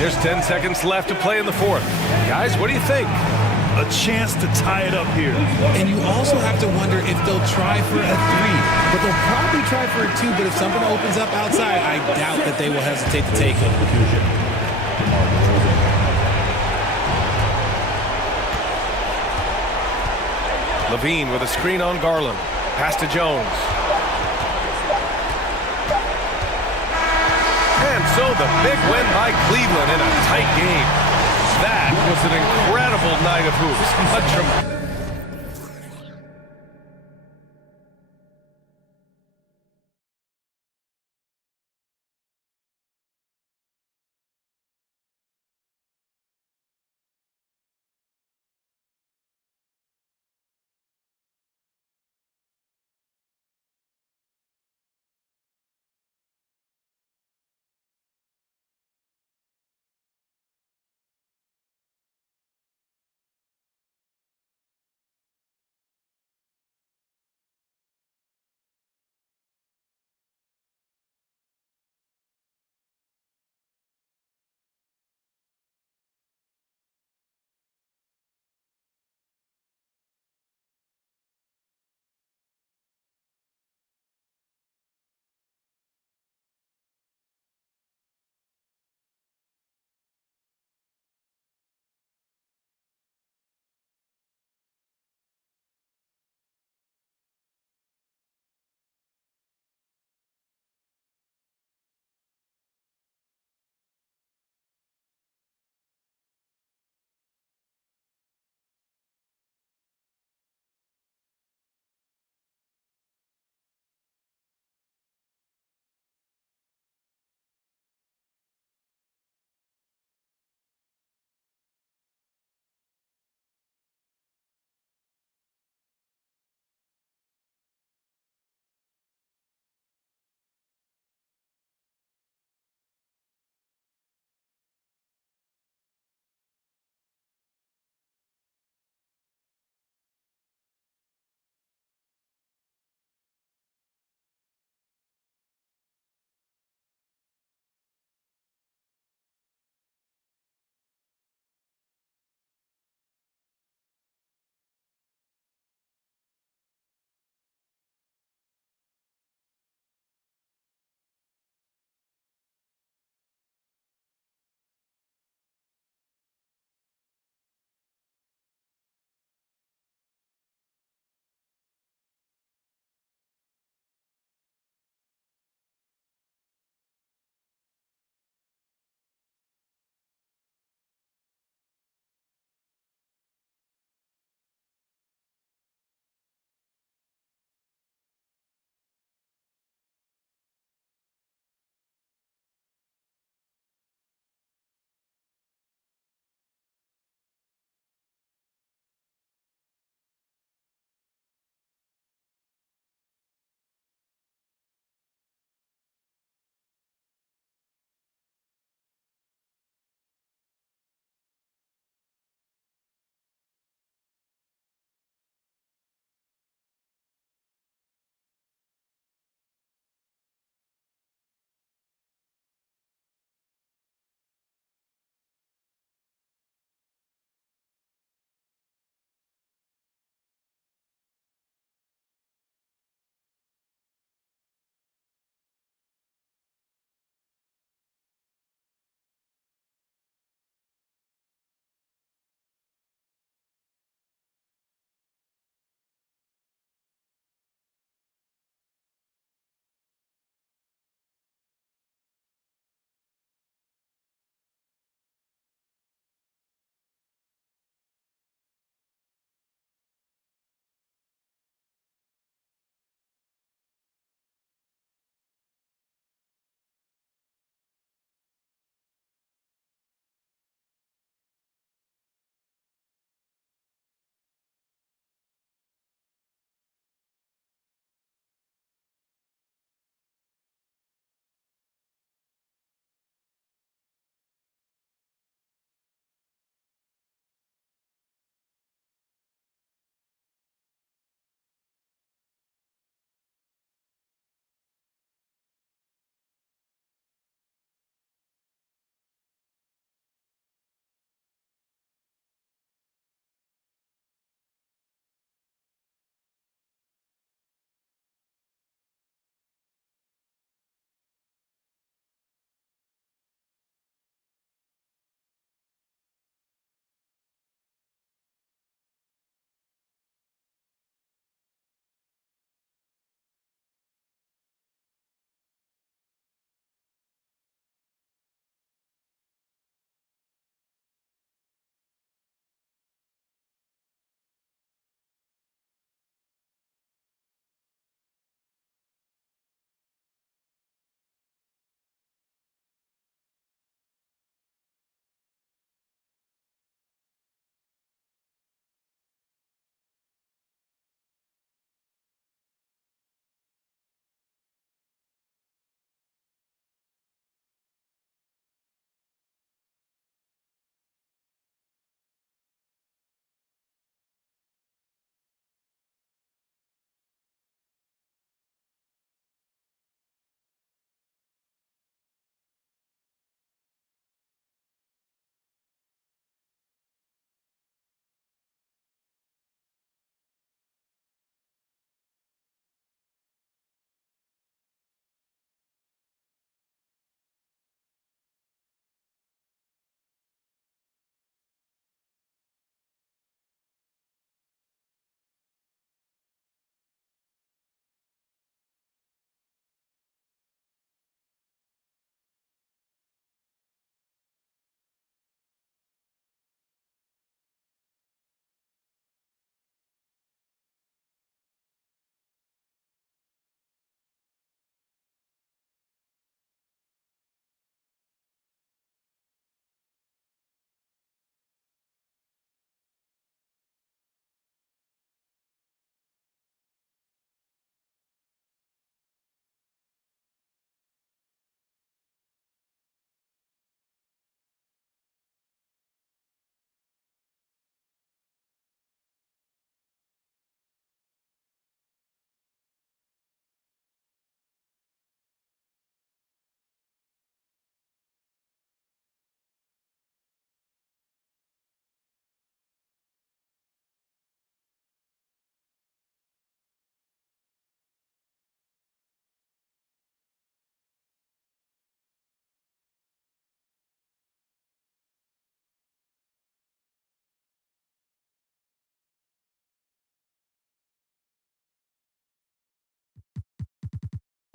There's 10 seconds left to play in the 4th. Guys, what do you think? A chance to tie it up here. And you also have to wonder if they'll try for a 3. But they'll probably try for a 2, but if something opens up outside, I doubt that they will hesitate to take it. Levine with a screen on Garland. Pass to Jones. And so the big win by Cleveland in a tight game. That was an incredible night of hoops.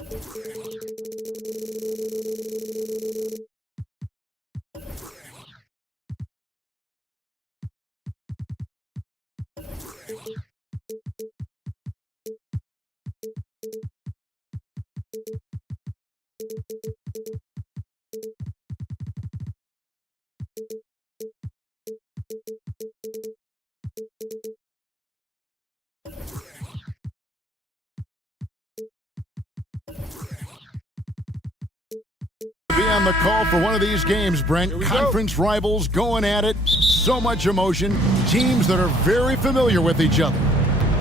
Be on the call for one of these games, Brent. Conference rivals going at it. So much emotion. Teams that are very familiar with each other.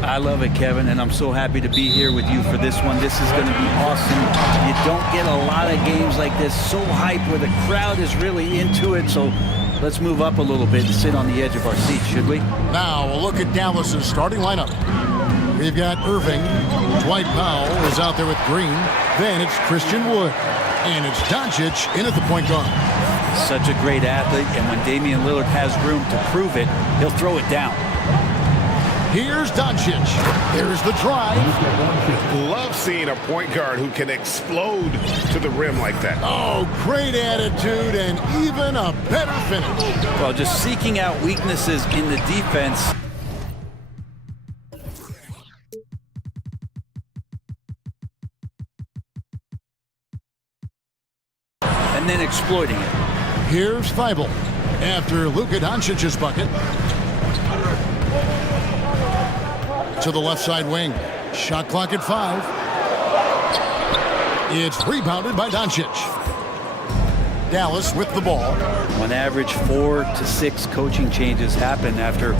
I love it, Kevin, and I'm so happy to be here with you for this one. This is going to be awesome. You don't get a lot of games like this so hyped where the crowd is really into it, so let's move up a little bit and sit on the edge of our seats, should we? Now, we'll look at Dallas's starting lineup. We've got Irving. Dwight Powell is out there with Green. Then it's Christian Wood. And it's Doncic in at the point guard. Such a great athlete, and when Damian Lillard has room to prove it, he'll throw it down. Here's Doncic. Here's the drive. Love seeing a point guard who can explode to the rim like that. Oh, great attitude and even a better finish. Well, just seeking out weaknesses in the defense. And then exploiting it. Here's Thibault after Luka Doncic's bucket. To the left side wing. Shot clock at 5. It's rebounded by Doncic. Dallas with the ball. On average, 4 to 6 coaching changes happen after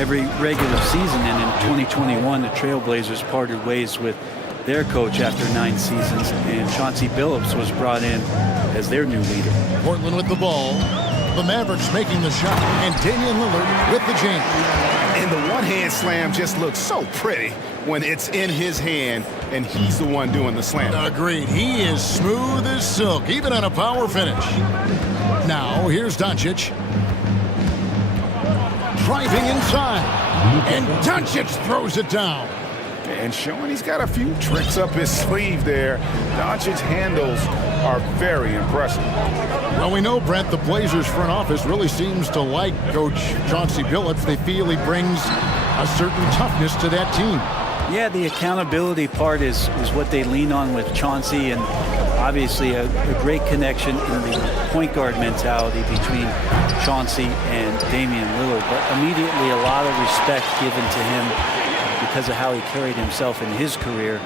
every regular season. And in 2021, the Trailblazers parted ways with their coach after 9 seasons, and Chauncey Billups was brought in as their new leader. Portland with the ball. The Mavericks making the shot, and Damian Lillard with the jam. And the one-hand slam just looks so pretty when it's in his hand and he's the one doing the slam. Agreed. He is smooth as silk, even on a power finish. Now, here's Doncic. Driving inside. And Doncic throws it down. And showing he's got a few tricks up his sleeve there. Doncic's handles are very impressive. Well, we know, Brent, the Blazers front office really seems to like Coach Chauncey Billups. They feel he brings a certain toughness to that team. Yeah, the accountability part is what they lean on with Chauncey, and obviously a great connection in the point guard mentality between Chauncey and Damian Lillard. But immediately a lot of respect given to him because of how he carried himself in his career.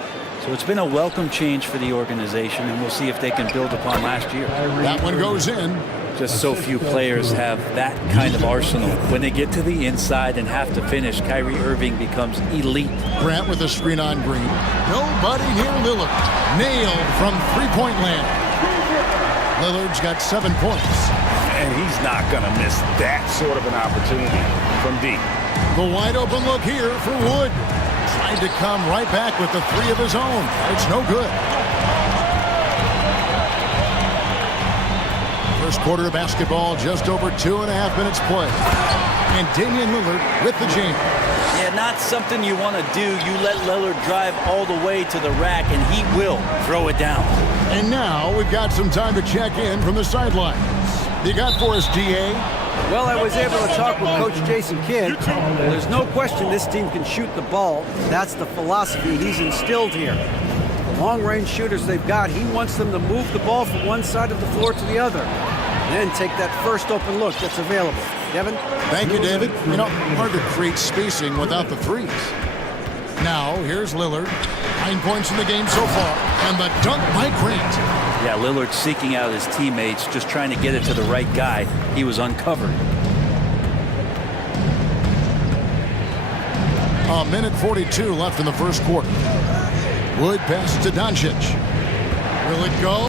So it's been a welcome change for the organization, and we'll see if they can build upon last year. That one goes in. Just so few players have that kind of arsenal. When they get to the inside and have to finish, Kyrie Irving becomes elite. Grant with a screen on Green. Nobody near Lillard. Nailed from three-point land. Lillard's got 7 points. And he's not going to miss that sort of an opportunity from deep. The wide open look here for Wood. Tried to come right back with the 3 of his own. It's no good. First quarter of basketball, just over 2.5 minutes play. And Damian Lillard with the jam. Yeah, not something you want to do. You let Lillard drive all the way to the rack, and he will throw it down. And now we've got some time to check in from the sidelines. You got for us, DA? Well, I was able to talk with Coach Jason Kidd. There's no question this team can shoot the ball. That's the philosophy he's instilled here. The long-range shooters they've got, he wants them to move the ball from one side of the floor to the other. Then take that first open look that's available. Kevin? Thank you, David. You know, hard to create spacing without the threes. Now, here's Lillard. 9 points in the game so far. And the dunk by Grant. Yeah, Lillard seeking out his teammates, just trying to get it to the right guy. He was uncovered. 1:42 left in the first quarter. Wood passes to Doncic. Will it go?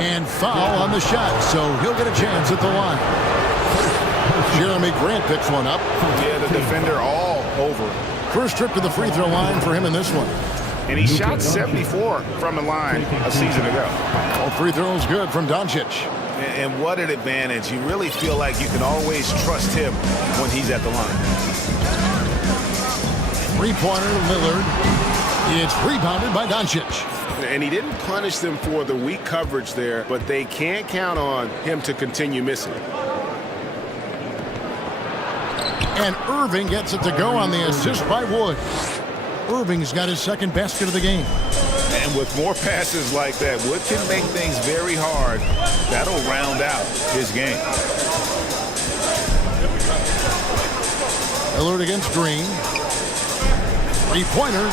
And foul on the shot, so he'll get a chance at the line. Jeremy Grant picks one up. Yeah, the defender all over. First trip to the free throw line for him in this one. And he shot 74 from the line a season ago. All free throws good from Doncic. And what an advantage. You really feel like you can always trust him when he's at the line. Three-pointer Lillard. It's rebounded by Doncic. And he didn't punish them for the weak coverage there, but they can't count on him to continue missing. And Irving gets it to go on the assist by Wood. Irving's got his second basket of the game. And with more passes like that, Wood can make things very hard. That'll round out his game. Lillard against Green. Three-pointer.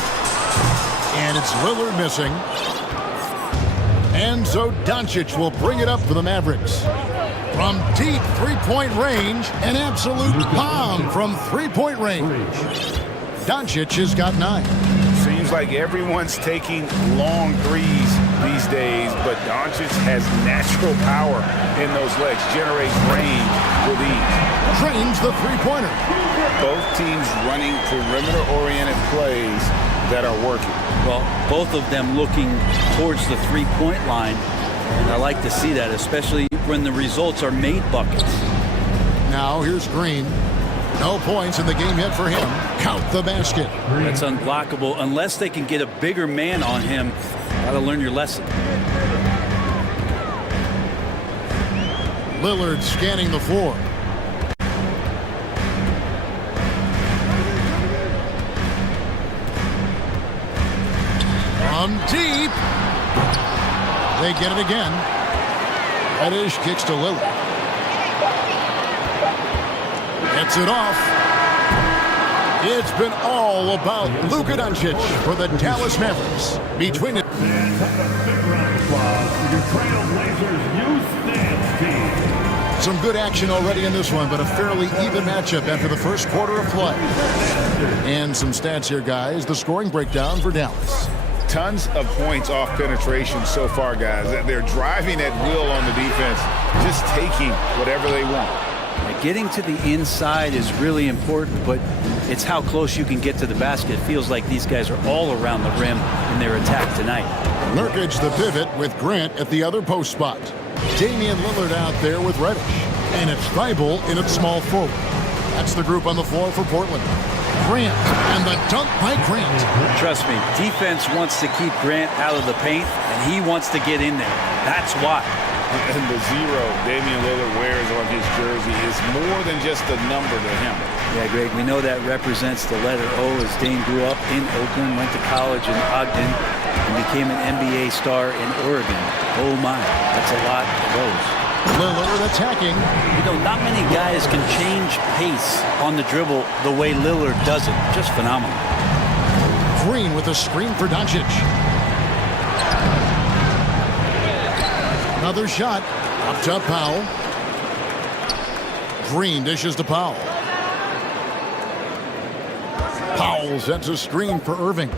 And it's Lillard missing. And so Doncic will bring it up for the Mavericks. From deep three-point range, an absolute bomb from three-point range. Doncic has got 9. Seems like everyone's taking long threes these days, but Doncic has natural power in those legs, generates range with ease. Drains the three-pointer. Both teams running perimeter-oriented plays that are working. Well, both of them looking towards the three-point line, and I like to see that, especially when the results are made buckets. Now here's Green. No points in the game yet for him. Count the basket. That's unblockable unless they can get a bigger man on him. Gotta learn your lesson. Lillard scanning the floor. From deep. They get it again. Reddish kicks to Lillard. Gets it off. It's been all about Luka Doncic for the Dallas Mavericks. Between it. Some good action already in this one, but a fairly even matchup after the first quarter of play. And some stats here, guys. The scoring breakdown for Dallas. Tons of points off penetration so far, guys. They're driving at will on the defense, just taking whatever they want. Getting to the inside is really important, but it's how close you can get to the basket. It feels like these guys are all around the rim in their attack tonight. Nurkic the pivot with Grant at the other post spot. Damian Lillard out there with Reddish. And it's Thibault in its small forward. That's the group on the floor for Portland. Grant, and the dunk by Grant. Trust me, defense wants to keep Grant out of the paint, and he wants to get in there. That's why. And the 0 Damian Lillard wears on his jersey is more than just a number to him. Yeah, Greg, we know that represents the letter O, as Dame grew up in Oakland, went to college in Ogden, and became an NBA star in Oregon. Oh my, that's a lot of those. Lillard attacking. You know, not many guys can change pace on the dribble the way Lillard does it. Just phenomenal. Green with a screen for Doncic. Another shot. Up to Powell. Green dishes to Powell. Powell sets a screen for Irving.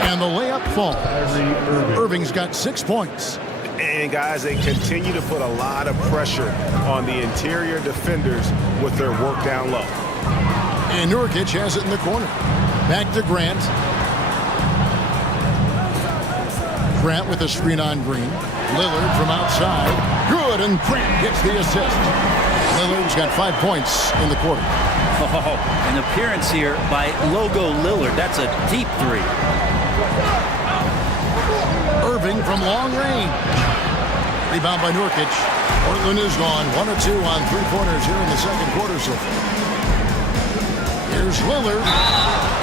And the layup falls. Irving's got 6 points. And guys, they continue to put a lot of pressure on the interior defenders with their work down low. And Nurkic has it in the corner. Back to Grant. Grant with a screen on Green. Lillard from outside. Good, and Grant gets the assist. Lillard's got 5 points in the quarter. Oh, an appearance here by Logo Lillard. That's a deep three. Irving from long range. Rebound by Nurkic. Portland is gone 1 of 2 on three-pointers here in the second quarter so far. Here's Lillard.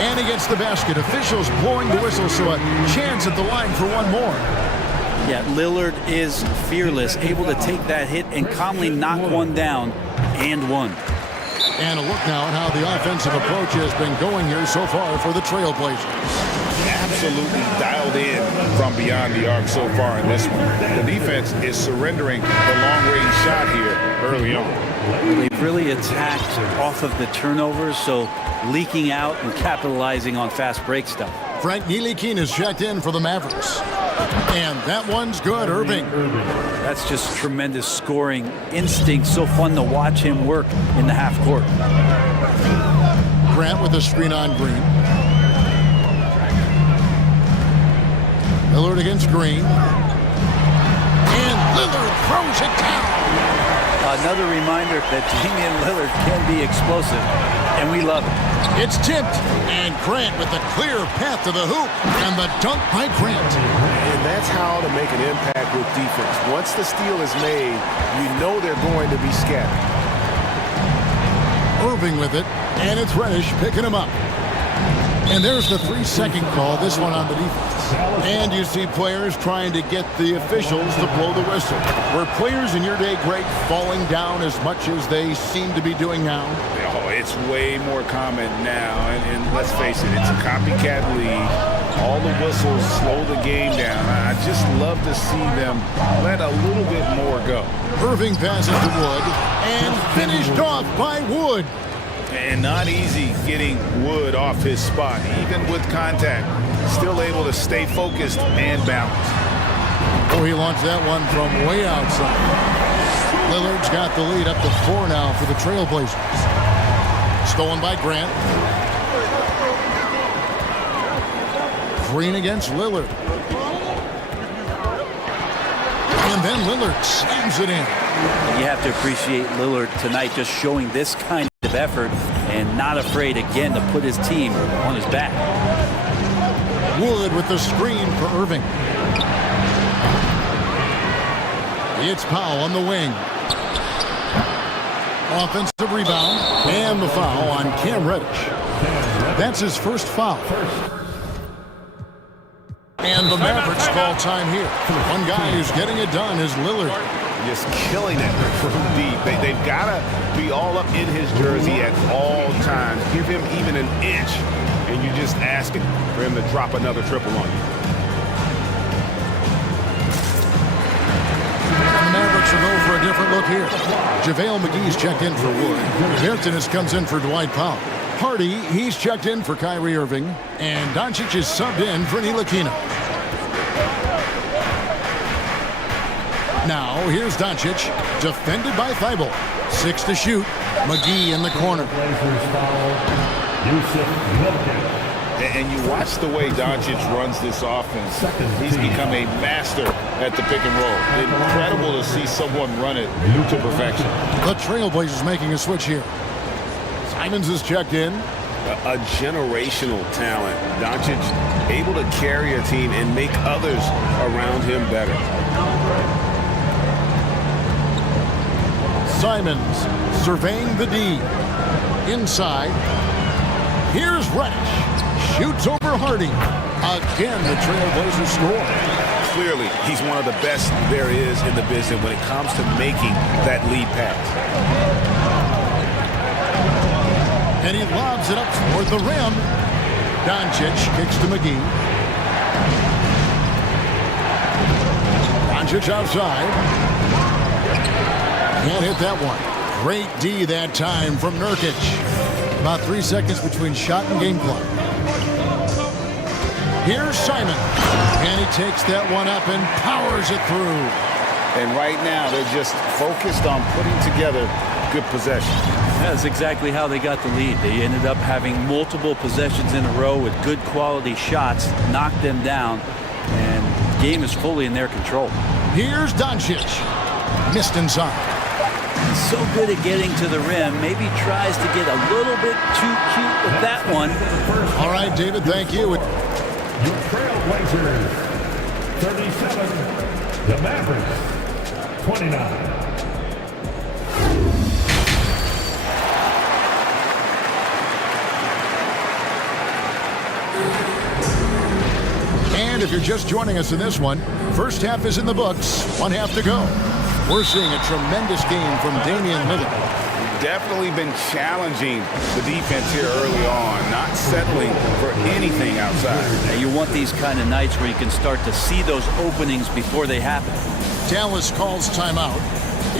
And he gets the basket. Officials blowing the whistle, so a chance at the line for one more. Yeah, Lillard is fearless, able to take that hit and calmly knock one down and one. And a look now at how the offensive approach has been going here so far for the Trailblazers. Absolutely dialed in from beyond the arc so far in this one. The defense is surrendering the long-range shot here early on. They've really attacked off of the turnovers, so leaking out and capitalizing on fast break stuff. Frank Ntilikina is checked in for the Mavericks. And that one's good, Irving. That's just tremendous scoring instinct. So fun to watch him work in the half court. Grant with a screen on Green. Lillard against Green. And Lillard throws it down. Another reminder that Damian Lillard can be explosive. and we love it. It's tipped, and Grant with the clear path to the hoop, and the dunk by Grant. And that's how to make an impact with defense. Once the steal is made, you know they're going to be scattered. Irving with it, and it's Reddish picking him up. And there's the 3-second call, this one on the defense. And you see players trying to get the officials to blow the whistle. Were players in your day, Greg, falling down as much as they seem to be doing now? Oh, it's way more common now, and let's face it, it's a copycat league. All the whistles slow the game down. I just love to see them let a little bit more go. Irving passes to Wood, and finished off by Wood. And not easy getting Wood off his spot, even with contact. Still able to stay focused and balanced. Oh, he launched that one from way outside. Lillard's got the lead up to 4 now for the Trailblazers. Stolen by Grant. Green against Lillard. And then Lillard slams it in. You have to appreciate Lillard tonight just showing this kind of effort and not afraid again to put his team on his back. Wood with the screen for Irving. It's Powell on the wing. Offensive rebound and the foul on Cam Reddish. That's his first foul. And the Mavericks call time here. One guy who's getting it done is Lillard. Just killing it from deep. They've got to be all up in his jersey at all times. Give him even an inch, and you're just asking for him to drop another triple on you. And the Mavericks will go for a different look here. JaVale McGee's checked in for Wood. Bertens comes in for Dwight Powell. Hardy, he's checked in for Kyrie Irving. And Doncic is subbed in for Ntilikina. Now, here's Doncic, defended by Thibault. 6 to shoot. McGee in the corner. And you watch the way Doncic runs this offense. He's become a master at the pick and roll. Incredible to see someone run it to perfection. The Trailblazers making a switch here. Simons is checked in. A generational talent. Doncic able to carry a team and make others around him better. Simons surveying the D. Inside. Here's Reddish. Shoots over Hardy. Again, the Trailblazers score. Clearly, he's one of the best there is in the business when it comes to making that lead pass. And he lobs it up toward the rim. Doncic kicks to McGee. Doncic outside. Can't hit that one. Great D that time from Nurkic. About 3 seconds between shot and game clock. Here's Simon. And he takes that one up and powers it through. And right now, they're just focused on putting together good possession. That's exactly how they got the lead. They ended up having multiple possessions in a row with good quality shots, knocked them down, and the game is fully in their control. Here's Doncic. Missed inside. He's so good at getting to the rim. Maybe tries to get a little bit too cute with that one. All right, David, thank you. Your Trailblazers, 37. The Mavericks, 29. And if you're just joining us in this one, first half is in the books, 1 half to go. We're seeing a tremendous game from Damian Lillard. Definitely been challenging the defense here early on, not settling for anything outside. Now you want these kind of nights where you can start to see those openings before they happen. Dallas calls timeout.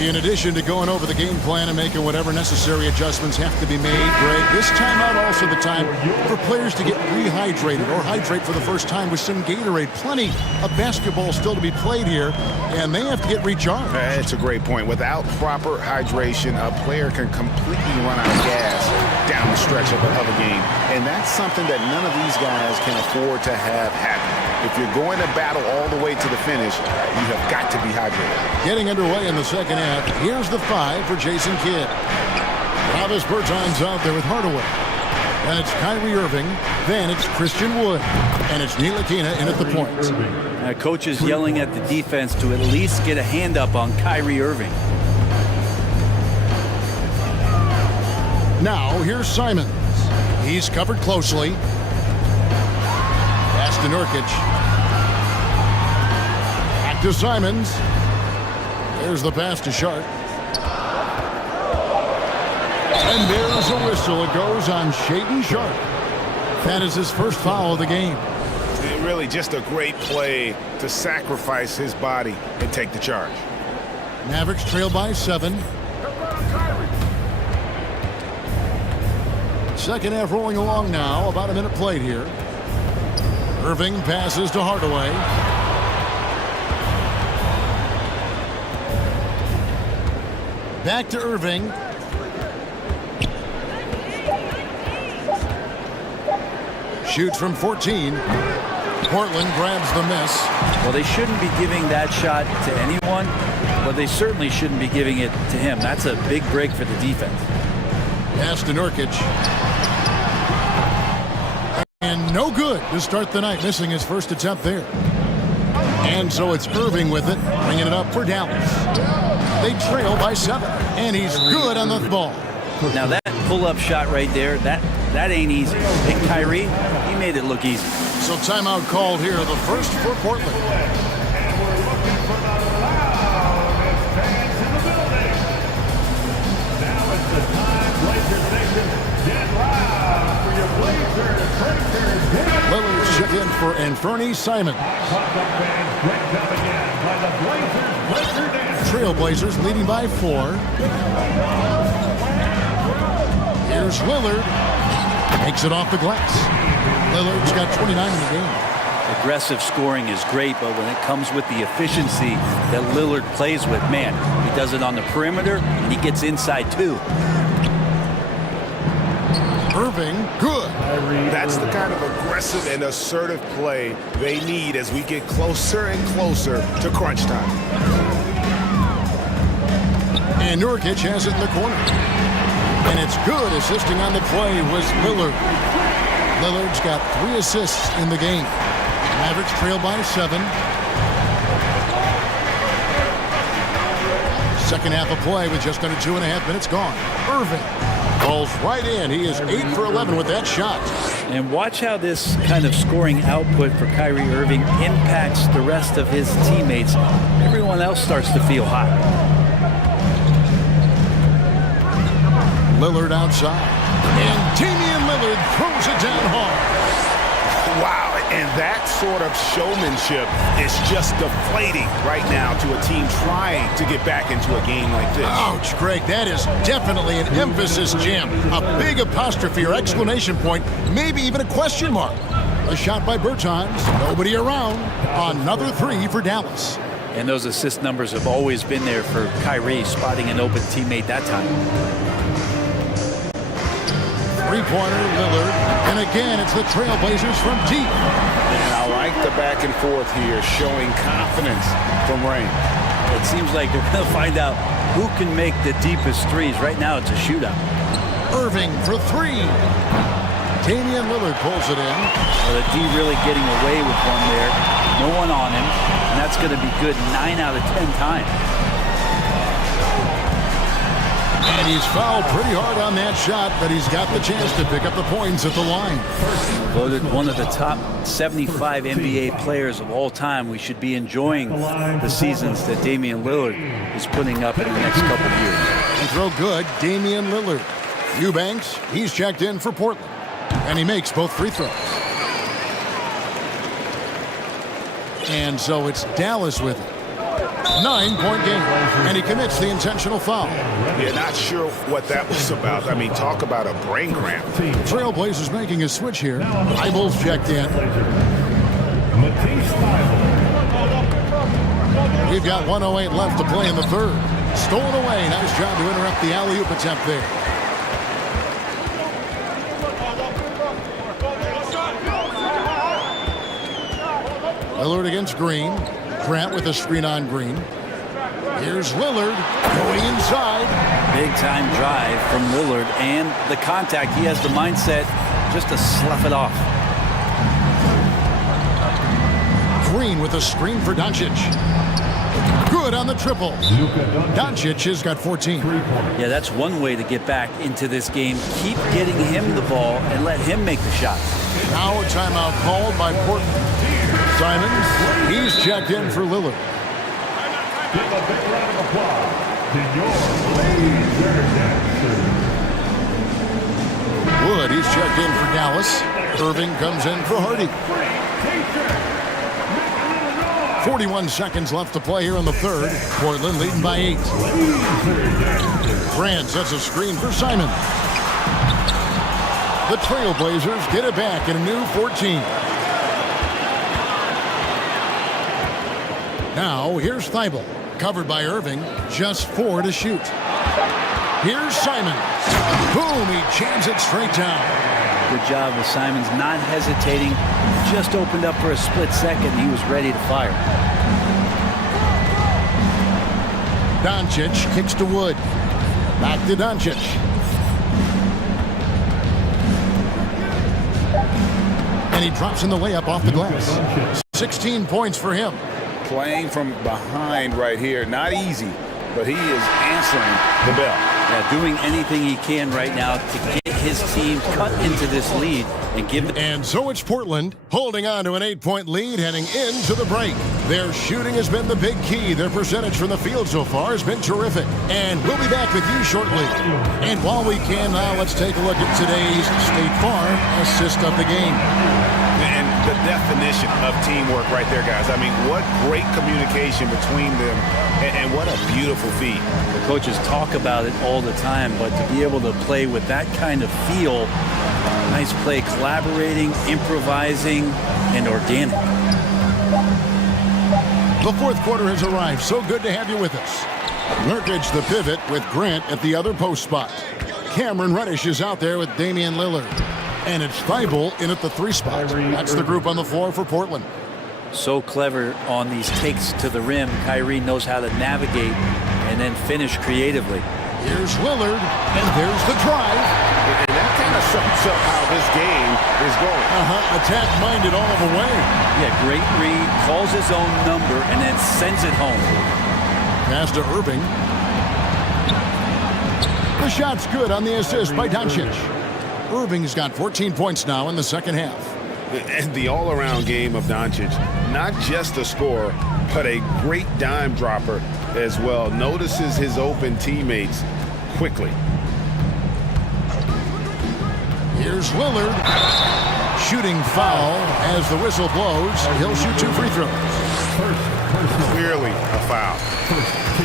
In addition to going over the game plan and making whatever necessary adjustments have to be made, Greg, this timeout also the time for players to get rehydrated or hydrate for the first time with some Gatorade. Plenty of basketball still to be played here, and they have to get recharged. That's a great point. Without proper hydration, a player can completely run out of gas down the stretch of a game, and that's something that none of these guys can afford to have happen. If you're going to battle all the way to the finish, you have got to be hydrated. Getting underway in the second half, here's the 5 for Jason Kidd. Travis Bertans out there with Hardaway. And it's Kyrie Irving. Then it's Christian Wood. And it's Ntilikina in at the point. Coach is yelling at the defense to at least get a hand up on Kyrie Irving. Now, here's Simons. He's covered closely. Pass to Nurkic. Back to Simons. There's the pass to Sharp. And there's a whistle. It goes on Shaedon Sharp. That is his first foul of the game. Really just a great play to sacrifice his body and take the charge. Mavericks trail by 7. Second half rolling along now. About a minute played here. Irving passes to Hardaway. Back to Irving. Shoots from 14. Portland grabs the miss. Well, they shouldn't be giving that shot to anyone, but they certainly shouldn't be giving it to him. That's a big break for the defense. Pass to Nurkic. And no good to start the night, missing his first attempt there. And so it's Irving with it, bringing it up for Dallas. They trail by 7, and he's good on the ball. Now that pull-up shot right there, that ain't easy. And Kyrie, he made it look easy. So timeout called here, the first for Portland. And we're looking for the loudest fans in the building. Now it's the time Blazers Nation get loud for your Blazers Breakers. Lillard's check in for Anthony Simon. Welcome fans, great job again by the Blazers Breaker Dance. Trailblazers leading by 4. Here's Lillard. Takes it off the glass. Lillard's got 29 in the game. Aggressive scoring is great, but when it comes with the efficiency that Lillard plays with, man, he does it on the perimeter and he gets inside too. Irving, good. That's the kind of aggressive and assertive play they need as we get closer and closer to crunch time. And Nurkic has it in the corner. And it's good. Assisting on the play was Lillard. Lillard's got 3 assists in the game. Mavericks trail by 7. Second half of play with just under 2.5 minutes gone. Irving falls right in. He is 8 for 11 with that shot. And watch how this kind of scoring output for Kyrie Irving impacts the rest of his teammates. Everyone else starts to feel hot. Lillard outside. And Damian Lillard throws it down hard. Wow, and that sort of showmanship is just deflating right now to a team trying to get back into a game like this. Ouch, Greg, that is definitely an emphasis jam. A big apostrophe or exclamation point, maybe even a question mark. A shot by Bertans, nobody around. Another 3 for Dallas. And those assist numbers have always been there for Kyrie, spotting an open teammate that time. Three-pointer, Lillard. And again, it's the Trailblazers from deep. And I like the back and forth here, showing confidence from Rain. It seems like they're going to find out who can make the deepest threes. Right now, it's a shootout. Irving for 3. Damian Lillard pulls it in. Well, the D really getting away with one there. No one on him. And that's going to be good 9 out of 10 times. And he's fouled pretty hard on that shot, but he's got the chance to pick up the points at the line. Voted one of the top 75 NBA players of all time. We should be enjoying the seasons that Damian Lillard is putting up in the next couple of years. And throw good, Damian Lillard. Eubanks, he's checked in for Portland. And he makes both free throws. And so it's Dallas with it. 9-point game. And he commits the intentional foul. Yeah, not sure what that was about. I mean, talk about a brain cramp. Trailblazers making a switch here. Eibel's checked in. We've got 1:08 left to play in the third. Stolen away. Nice job to interrupt the alley-oop attempt there. Lillard against Green. Grant with a screen on Green. Here's Lillard going inside. Big time drive from Lillard, and the contact. He has the mindset just to slough it off. Green with a screen for Doncic. Good on the triple. Doncic has got 14. Yeah, that's one way to get back into this game. Keep getting him the ball and let him make the shots. Now a timeout called by Portland. Simons, he's checked in for Lillard. Give a big round of applause to your laser dancer. Wood, he's checked in for Dallas. Irving comes in for Hardy. 41 seconds left to play here in the third. Portland leading by 8. Grant sets a screen for Simon. The Trailblazers get it back in a new 14. Now here's Thibault, covered by Irving, just 4 to shoot. Here's Simon. Boom, he jams it straight down. Good job with Simons not hesitating. Just opened up for a split second. He was ready to fire. Doncic kicks to Wood. Back to Doncic. And he drops in the layup off the glass. 16 points for him. Playing from behind right here. Not easy, but he is answering the bell. Yeah, doing anything he can right now to get his team cut into this lead and give it. And so it's Portland holding on to an 8-point lead heading into the break. Their shooting has been the big key. Their percentage from the field so far has been terrific. And we'll be back with you shortly. And while we can now, let's take a look at today's State Farm assist of the game. And the definition of teamwork right there, guys. I mean, what great communication between them, and what a beautiful feat. The coaches talk about it all the time, but to be able to play with that kind of feel, nice play, collaborating, improvising, and organic. The fourth quarter has arrived. So good to have you with us. Nurkic the pivot with Grant at the other post spot. Cameron Reddish is out there with Damian Lillard. And it's Thibault in at the 3 spot. That's the group on the floor for Portland. So clever on these takes to the rim. Kyrie knows how to navigate and then finish creatively. Here's Lillard, and there's the drive. And that kind of sums up how this game is going. Attack-minded all the way. Yeah, great read, calls his own number, and then sends it home. Pass to Irving. The shot's good on the assist by Doncic. Irving's got 14 points now in the second half. And the all-around game of Doncic, not just a scorer, but a great dime dropper as well. Notices his open teammates quickly. Here's Lillard. Shooting foul as the whistle blows. He'll shoot 2 free throws. Clearly a foul.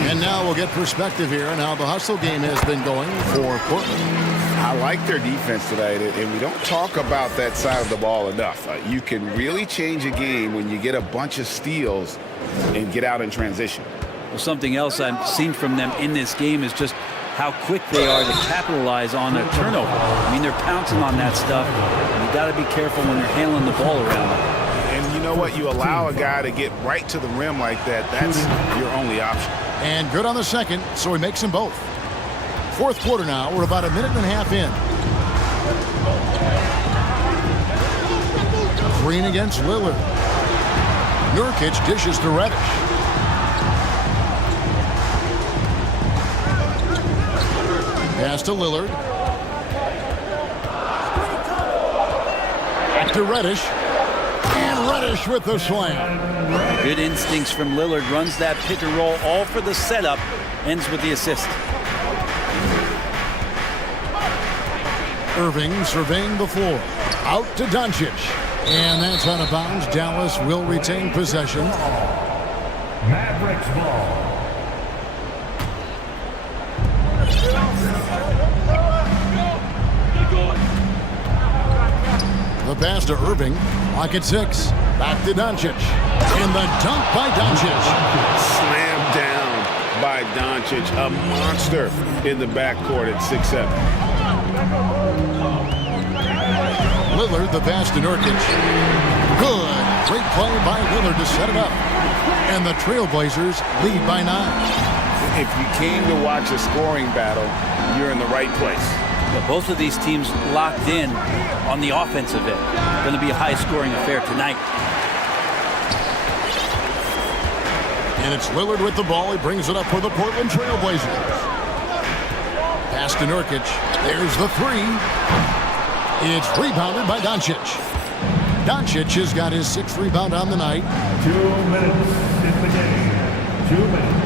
And now we'll get perspective here on how the hustle game has been going for Portland. I like their defense tonight, and we don't talk about that side of the ball enough. You can really change a game when you get a bunch of steals and get out in transition. Well, something else I've seen from them in this game is just how quick they are to capitalize on a turnover. I mean, they're pouncing on that stuff. You got to be careful when you're handling the ball around. And you know what? You allow a guy to get right to the rim like that, that's your only option. And good on the second, so he makes them both. Fourth quarter now, we're about a minute and a half in. Green against Lillard. Nurkic dishes to Reddish. Pass to Lillard. Back to Reddish. And Reddish with the slam. Good instincts from Lillard. Runs that pick and roll all for the setup. Ends with the assist. Irving surveying the floor. Out to Doncic. And that's out of bounds. Dallas will retain possession. Mavericks ball. The pass to Irving. Lock at 6. Back to Doncic. And the dunk by Doncic. Slammed down by Doncic. A monster in the backcourt at 6'7". Lillard, the pass to Nurkic. Good. Great play by Lillard to set it up. And the Trailblazers lead by 9. If you came to watch a scoring battle, you're in the right place. But both of these teams locked in on the offensive end. Going to be a high-scoring affair tonight. And it's Lillard with the ball. He brings it up for the Portland Trail Blazers. Pass to Nurkic. There's the three. It's rebounded by Doncic. Doncic has got his 6th rebound on the night. 2 minutes in the game. 2 minutes.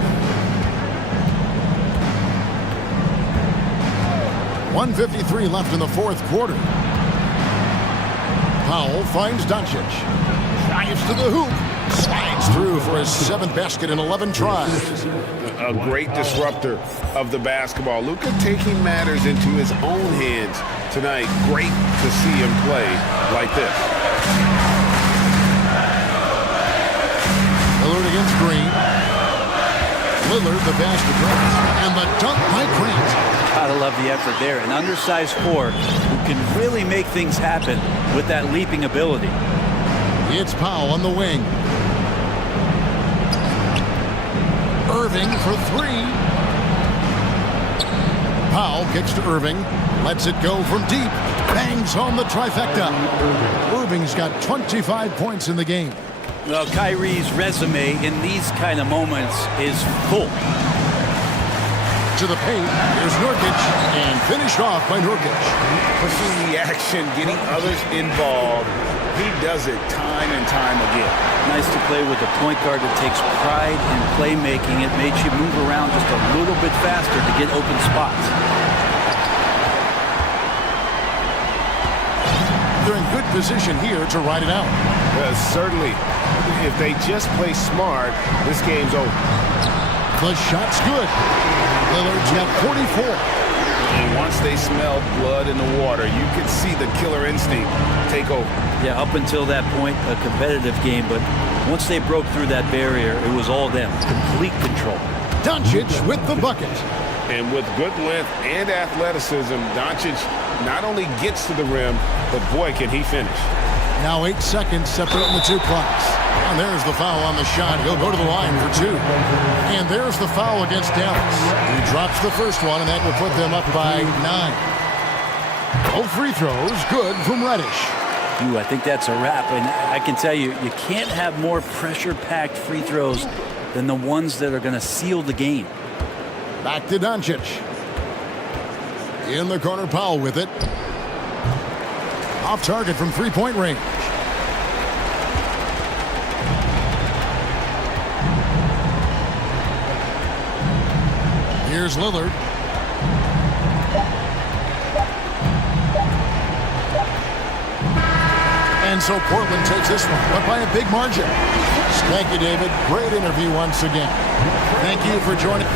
1:53 left in the 4th quarter. Powell finds Doncic. Drives to the hoop. Slides through for his 7th basket in 11 tries. A great disruptor of the basketball. Luka taking matters into his own hands tonight. Great to see him play like this. Lillard against Green. Lillard, the basket drops. And the dunk by Grant. Gotta love the effort there. An undersized forward who can really make things happen with that leaping ability. It's Powell on the wing. Irving for 3. Powell kicks to Irving. Lets it go from deep. Bangs home the trifecta. Irving's got 25 points in the game. Well, Kyrie's resume in these kind of moments is full. To the paint, here's Nurkic, and finished off by Nurkic. Pushing the action, getting others involved. He does it time and time again. Nice to play with a point guard that takes pride in playmaking. It makes you move around just a little bit faster to get open spots. They're in good position here to ride it out. Certainly. If they just play smart, this game's over. The shot's good. Lillard's got 44. And once they smell blood in the water, you can see the killer instinct take over. Yeah, up until that point, a competitive game, but once they broke through that barrier, it was all them. Complete control. Doncic with the bucket. And with good length and athleticism, Doncic not only gets to the rim, but boy, can he finish. Now 8 seconds separating the two clocks. And there's the foul on the shot. He'll go to the line for 2. And there's the foul against Dallas. He drops the first one, and that will put them up by 9. Both free throws good from Reddish. Ooh, I think that's a wrap. And I can tell you, you can't have more pressure-packed free throws than the ones that are going to seal the game. Back to Doncic. In the corner, Powell with it. Off target from three-point range. Here's Lillard. And so Portland takes this one, but by a big margin. Thank you, David. Great interview once again. Thank you for joining.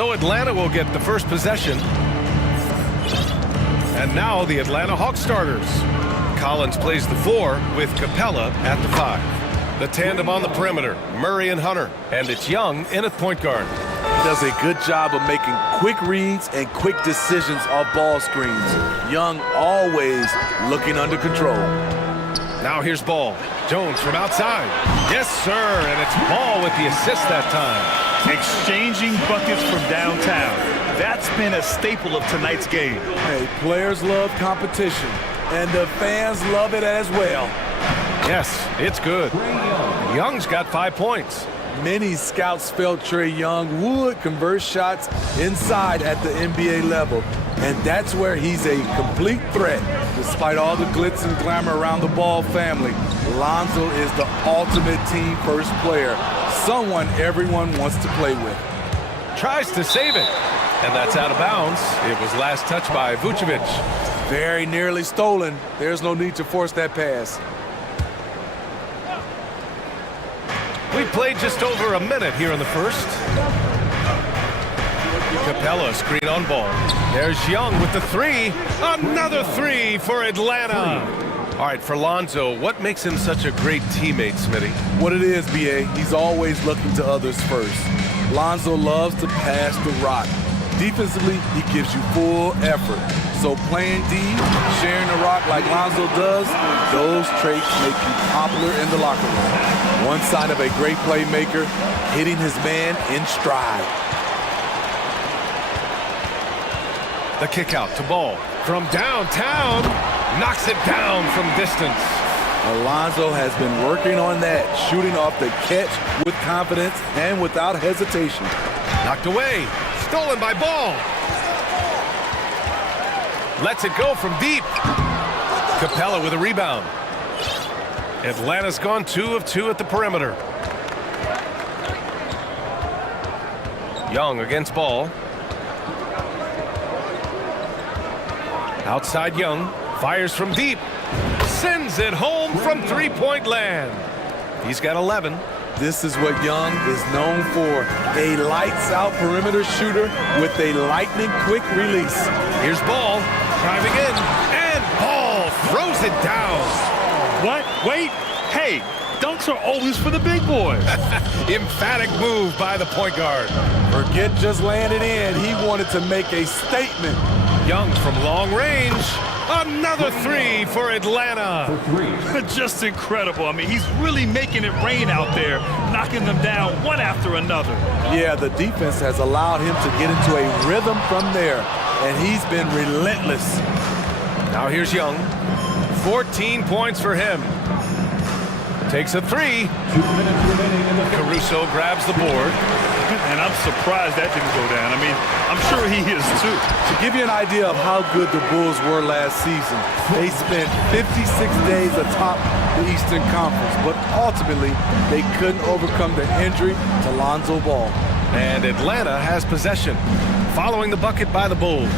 So Atlanta will get the first possession. And now the Atlanta Hawks starters. Collins plays the 4 with Capella at the 5. The tandem on the perimeter, Murray and Hunter. And it's Young in at point guard. He does a good job of making quick reads and quick decisions off ball screens. Young always looking under control. Now here's Ball. Jones from outside. Yes, sir, and it's Ball with the assist that time. Exchanging buckets from downtown. That's been a staple of tonight's game. Hey, players love competition, and the fans love it as well. Yes, it's good. Young's got 5 points. Many scouts felt Trae Young would convert shots inside at the NBA level, and that's where he's a complete threat. Despite all the glitz and glamour around the Ball family, Lonzo is the ultimate team-first player, someone everyone wants to play with. Tries to save it, and that's out of bounds. It was last touched by Vucevic. Very nearly stolen. There's no need to force that pass. We played just over a minute here in the first. Capella screen on Ball. There's Young with the 3. Another 3 for Atlanta. All right, for Lonzo, what makes him such a great teammate, Smitty? What it is, B.A., he's always looking to others first. Lonzo loves to pass the rock. Defensively, he gives you full effort. So playing D, sharing the rock like Lonzo does, those traits make you popular in the locker room. One sign of a great playmaker, hitting his man in stride. The kick out to Ball from downtown, knocks it down from distance. Alonzo has been working on that, shooting off the catch with confidence and without hesitation. Knocked away, stolen by Ball. Lets it go from deep. Capella with a rebound. Atlanta's gone 2 of 2 at the perimeter. Young against Ball. Outside Young, fires from deep. Sends it home from three-point land. He's got 11. This is what Young is known for. A lights-out perimeter shooter with a lightning-quick release. Here's Ball, driving in, and Ball throws it down. What? Wait. Hey, dunks are always for the big boys. Emphatic move by the point guard. Forget just laying it in. He wanted to make a statement. Young from long range. Another 3 for Atlanta. Just incredible. I mean, he's really making it rain out there, knocking them down one after another. Yeah, the defense has allowed him to get into a rhythm from there, and he's been relentless. Now here's Young. 14 points for him. Takes a 3. Caruso grabs the board. And I'm surprised that didn't go down. I mean, I'm sure he is too. To give you an idea of how good the Bulls were last season, they spent 56 days atop the Eastern Conference, but ultimately they couldn't overcome the injury to Lonzo Ball. And Atlanta has possession, following the bucket by the Bulls.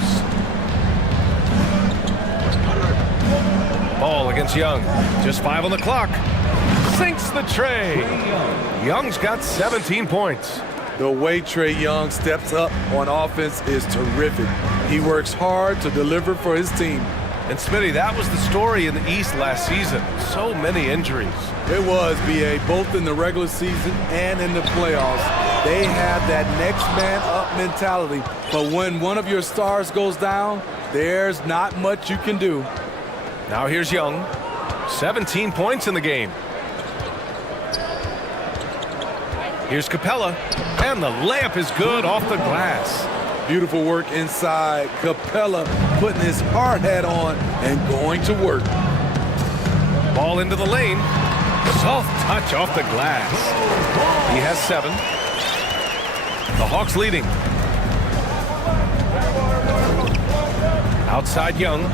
Ball against Young. Just 5 on the clock. Sinks the tray. Young's got 17 points. The way Trae Young steps up on offense is terrific. He works hard to deliver for his team. And Smitty, that was the story in the East last season. So many injuries. It was, B.A., both in the regular season and in the playoffs. They have that next man up mentality. But when one of your stars goes down, there's not much you can do. Now here's Young. 17 points in the game. Here's Capella, and the layup is good off the glass. Beautiful work inside. Capella putting his hard hat on and going to work. Ball into the lane. Soft touch off the glass. He has 7. The Hawks leading. Outside Young.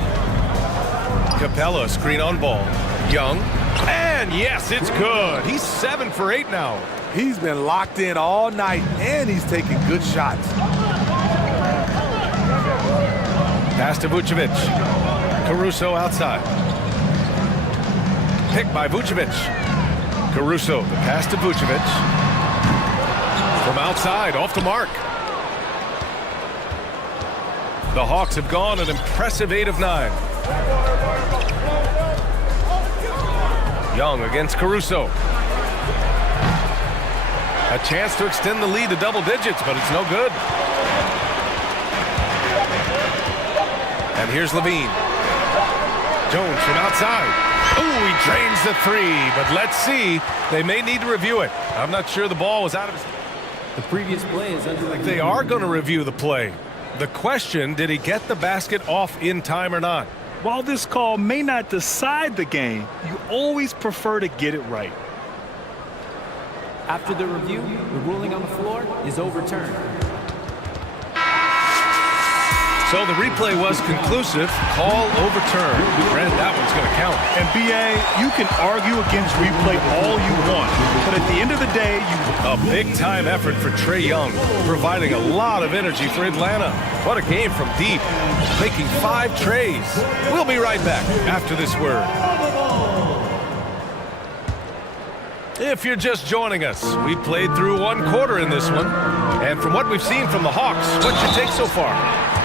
Capella screen on Ball. Young. And yes, it's good. He's 7 for 8 now. He's been locked in all night, and he's taking good shots. Pass to Vucevic. Caruso outside. Picked by Vucevic. Caruso, the pass to Vucevic. From outside, off the mark. The Hawks have gone an impressive 8 of 9. Young against Caruso. A chance to extend the lead to double digits, but it's no good. And here's Levine. Jones from outside. Ooh, he drains the three, but let's see. They may need to review it. I'm not sure the ball was out of his... The previous play is under review. They are going to review the play. The question, did he get the basket off in time or not? While this call may not decide the game, you always prefer to get it right. After the review, the ruling on the floor is overturned. So the replay was conclusive. Call overturned. Brent, that one's going to count. And BA, you can argue against replay all you want, but at the end of the day, A big-time effort for Trae Young, providing a lot of energy for Atlanta. What a game from deep, making 5 trays. We'll be right back after this word. If you're just joining us, we played through 1 quarter in this one. And from what we've seen from the Hawks, what's your take so far?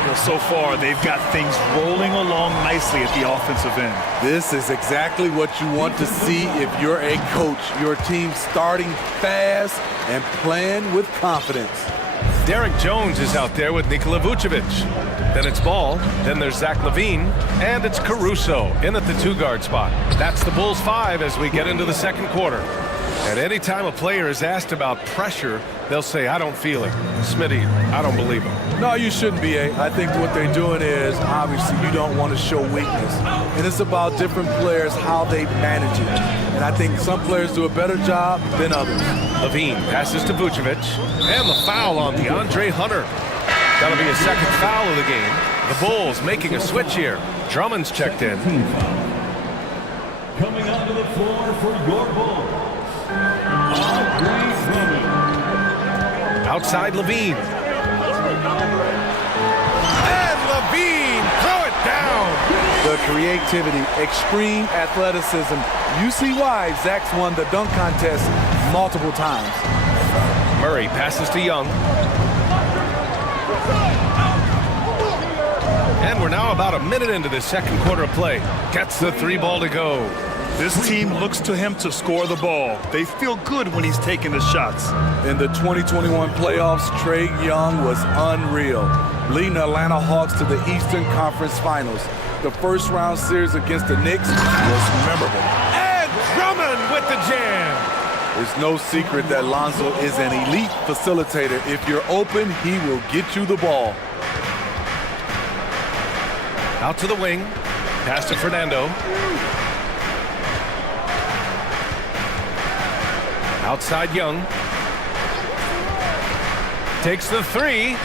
Well, so far, they've got things rolling along nicely at the offensive end. This is exactly what you want to see if you're a coach. Your team starting fast and playing with confidence. Derek Jones is out there with Nikola Vucevic. Then it's Ball, then there's Zach LaVine, and it's Caruso in at the 2-guard spot. That's the Bulls 5 as we get into the second quarter. And anytime a player is asked about pressure, they'll say, I don't feel it. Smitty, I don't believe him. No, you shouldn't be. I think what they're doing is, obviously, you don't want to show weakness. And it's about different players, how they manage it. And I think some players do a better job than others. LaVine passes to Vucevic. And the foul on DeAndre Hunter. That'll be his second foul of the game. The Bulls making a switch here. Drummond's checked in. Coming onto the floor for your Bulls. Outside Levine. And Levine, throw it down. The creativity, extreme athleticism. You see why Zach's won the dunk contest multiple times. Murray passes to Young. And we're now about a minute into this second quarter of play. Gets the 3-ball to go. This team looks to him to score the ball. They feel good when he's taking the shots. In the 2021 playoffs, Trae Young was unreal, leading the Atlanta Hawks to the Eastern Conference Finals. The first-round series against the Knicks was memorable. And Drummond with the jam. It's no secret that Lonzo is an elite facilitator. If you're open, he will get you the ball. Out to the wing. Pass to Fernando. Outside Young. Takes the 3.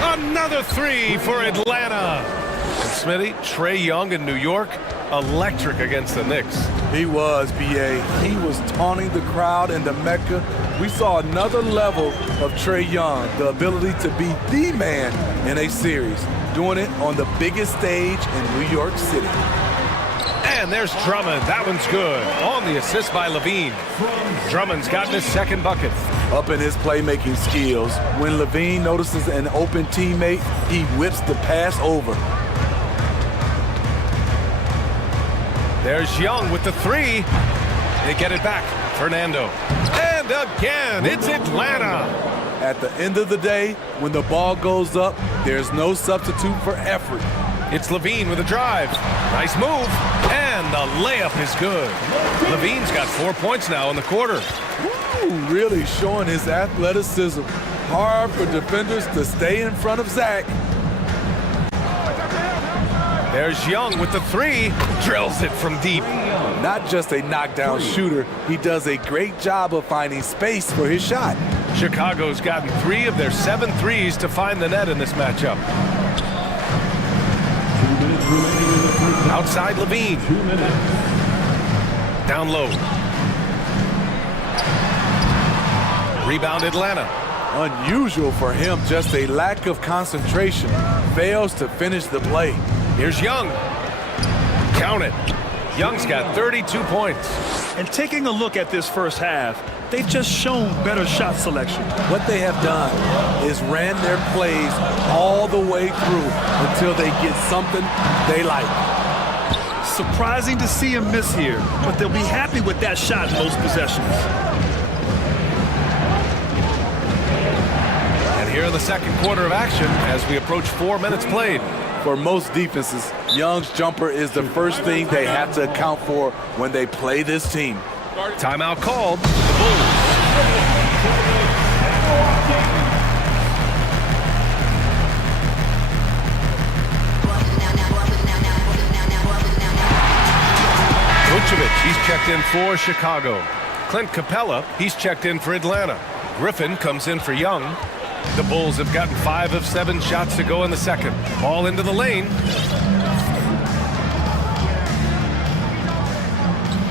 Another 3 for Atlanta. And Smitty, Trae Young in New York, electric against the Knicks. He was, B.A. He was taunting the crowd in the Mecca. We saw another level of Trae Young, the ability to be the man in a series, doing it on the biggest stage in New York City. And there's Drummond. That one's good. On the assist by Levine. Drummond's gotten his second bucket. Up in his playmaking skills, when Levine notices an open teammate, he whips the pass over. There's Young with the 3. They get it back. Fernando. And again, it's Atlanta. At the end of the day, when the ball goes up, there's no substitute for effort. It's Levine with a drive. Nice move. And the layup is good. Levine's got 4 points now in the quarter. Ooh, really showing his athleticism. Hard for defenders to stay in front of Zach. There's Young with the 3. Drills it from deep. Not just a knockdown shooter, he does a great job of finding space for his shot. Chicago's gotten 3 of their 7 threes to find the net in this matchup. Outside Levine. Down low. Rebound Atlanta. Unusual for him, just a lack of concentration. Fails to finish the play. Here's Young. Count it. Young's got 32 points. And taking a look at this first half, They've just shown better shot selection. What they have done is ran their plays all the way through until they get something they like. Surprising to see him miss here, but they'll be happy with that shot in most possessions. And here in the second quarter of action as we approach 4 minutes played. For most defenses, Young's jumper is the first thing they have to account for when they play this team. Timeout called. The Bulls. Vucevic, he's checked in for Chicago. Clint Capella, he's checked in for Atlanta. Griffin comes in for Young. The Bulls have gotten 5 of 7 shots to go in the second. Ball into the lane.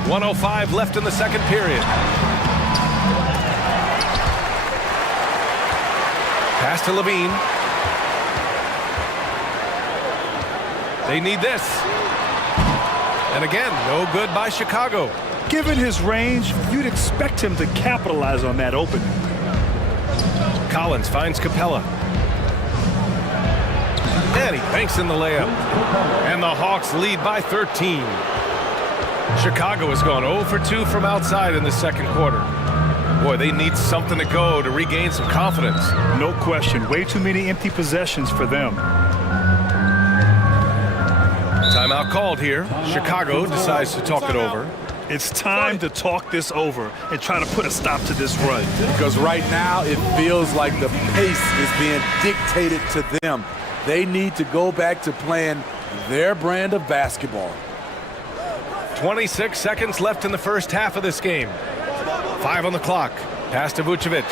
1:05 left in the second period. Pass to Levine. They need this. And again, no good by Chicago. Given his range, you'd expect him to capitalize on that opening. Collins finds Capella. And he banks in the layup. And the Hawks lead by 13. Chicago has gone 0 for 2 from outside in the second quarter. Boy, they need something to go to regain some confidence. No question. Way too many empty possessions for them. Timeout called here. Chicago decides to talk it over. It's time to talk this over and try to put a stop to this run. Because right now it feels like the pace is being dictated to them. They need to go back to playing their brand of basketball. 26 seconds left in the first half of this game. 5 on the clock. Pass to Vucevic.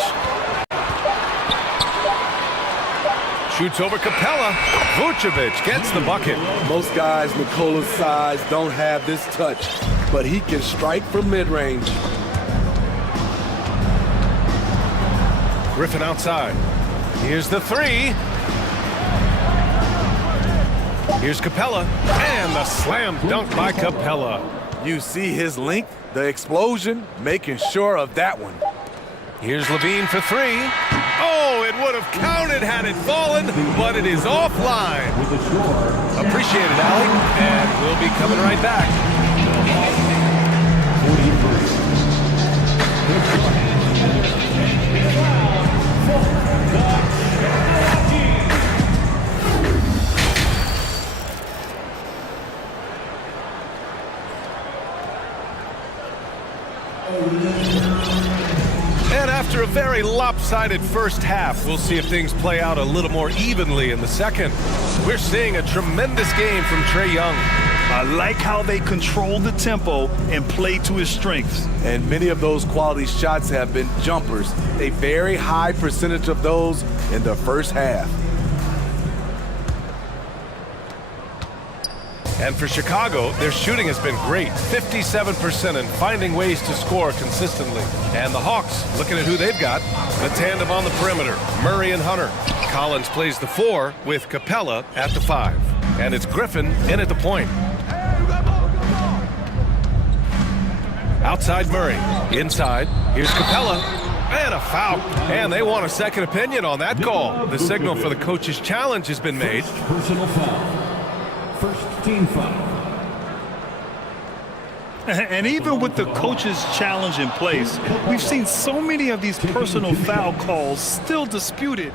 Shoots over Capella. Vucevic gets the bucket. Most guys Nikola's size don't have this touch, but he can strike from mid-range. Griffin outside. Here's the three. Here's Capella. And the slam dunk by Capella. You see his length, the explosion, making sure of that one. Here's Levine for three. Oh, it would have counted had it fallen, but it is offline. Appreciate it, Allie. And we'll be coming right back. And after a very lopsided first half, we'll see if things play out a little more evenly in the second. We're seeing a tremendous game from Trae Young. I like how they control the tempo and play to his strengths. And many of those quality shots have been jumpers. A very high percentage of those in the first half. And for Chicago, their shooting has been great, 57%, and finding ways to score consistently. And the Hawks, looking at who they've got, the tandem on the perimeter, Murray and Hunter. Collins plays the 4 with Capella at the 5. And it's Griffin in at the point. Outside Murray, inside, here's Capella. And a foul. And they want a second opinion on that call. The signal for the coach's challenge has been made. Personal foul. First team foul. And even with the coach's challenge in place, we've seen so many of these personal foul calls still disputed.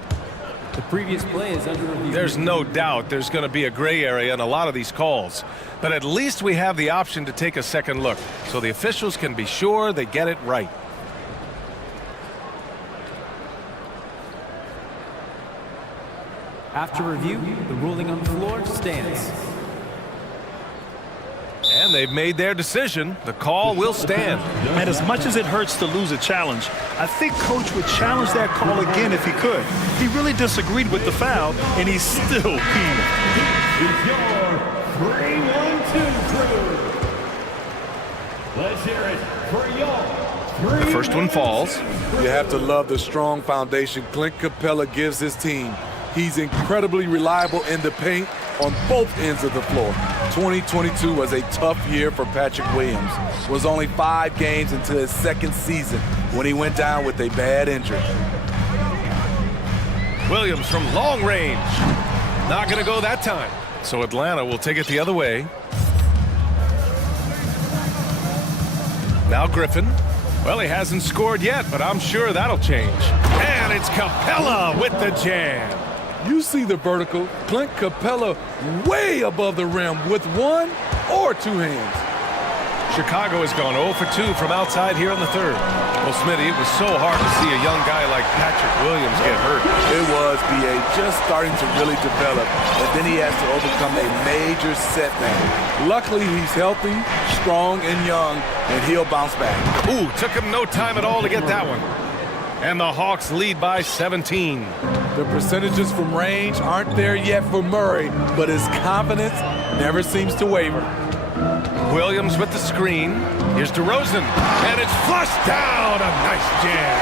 The previous play is under review. There's no doubt there's going to be a gray area in a lot of these calls. But at least we have the option to take a second look, so the officials can be sure they get it right. After review, the ruling on the floor stands. And they've made their decision. The call will stand. And as much as it hurts to lose a challenge, I think Coach would challenge that call again if he could. He really disagreed with the foul, and he's still peeved. It's your 3-1-2 crew. Let's hear it for y'all. The first one falls. You have to love the strong foundation Clint Capella gives his team. He's incredibly reliable in the paint on both ends of the floor. 2022 was a tough year for Patrick Williams. Was only 5 games into his second season when he went down with a bad injury. Williams from long range. Not going to go that time. So Atlanta will take it the other way. Now Griffin. Well, he hasn't scored yet, but I'm sure that'll change. And it's Capella with the jam. You see the vertical. Clint Capella way above the rim with 1 or 2 hands. Chicago has gone 0 for 2 from outside here in the third. Well, Smitty, it was so hard to see a young guy like Patrick Williams get hurt. It was, B.A., just starting to really develop, but then he has to overcome a major setback. Luckily, he's healthy, strong, and young, and he'll bounce back. Ooh, took him no time at all to get that one. And the Hawks lead by 17. The percentages from range aren't there yet for Murray, but his confidence never seems to waver. Williams with the screen. Here's DeRozan, and it's flushed down. A nice jam.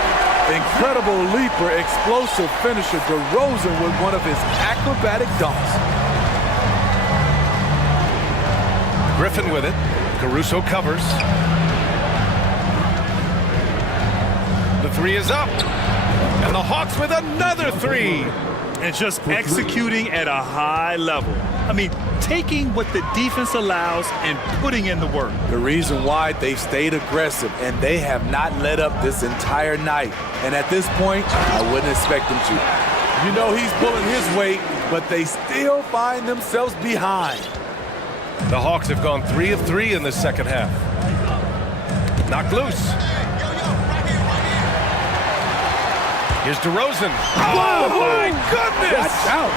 Incredible leaper, explosive finisher. DeRozan with one of his acrobatic dunks. Griffin with it. Caruso covers. The 3 is up. And the Hawks with another 3. And just executing at a high level. I mean, taking what the defense allows and putting in the work. The reason why they've stayed aggressive and they have not let up this entire night. And at this point, I wouldn't expect them to. You know he's pulling his weight, but they still find themselves behind. The Hawks have gone 3 of 3 in the second half. Knocked loose. Here's DeRozan. Oh, my goodness! Watch out!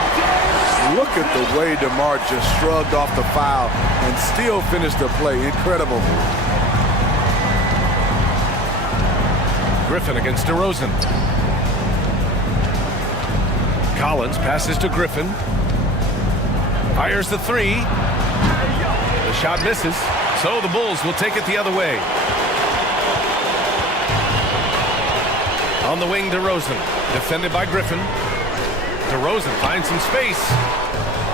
Look at the way DeMar just shrugged off the foul and still finished the play. Incredible. Griffin against DeRozan. Collins passes to Griffin. Fires the 3. The shot misses, so the Bulls will take it the other way. On the wing, DeRozan, defended by Griffin. DeRozan finds some space.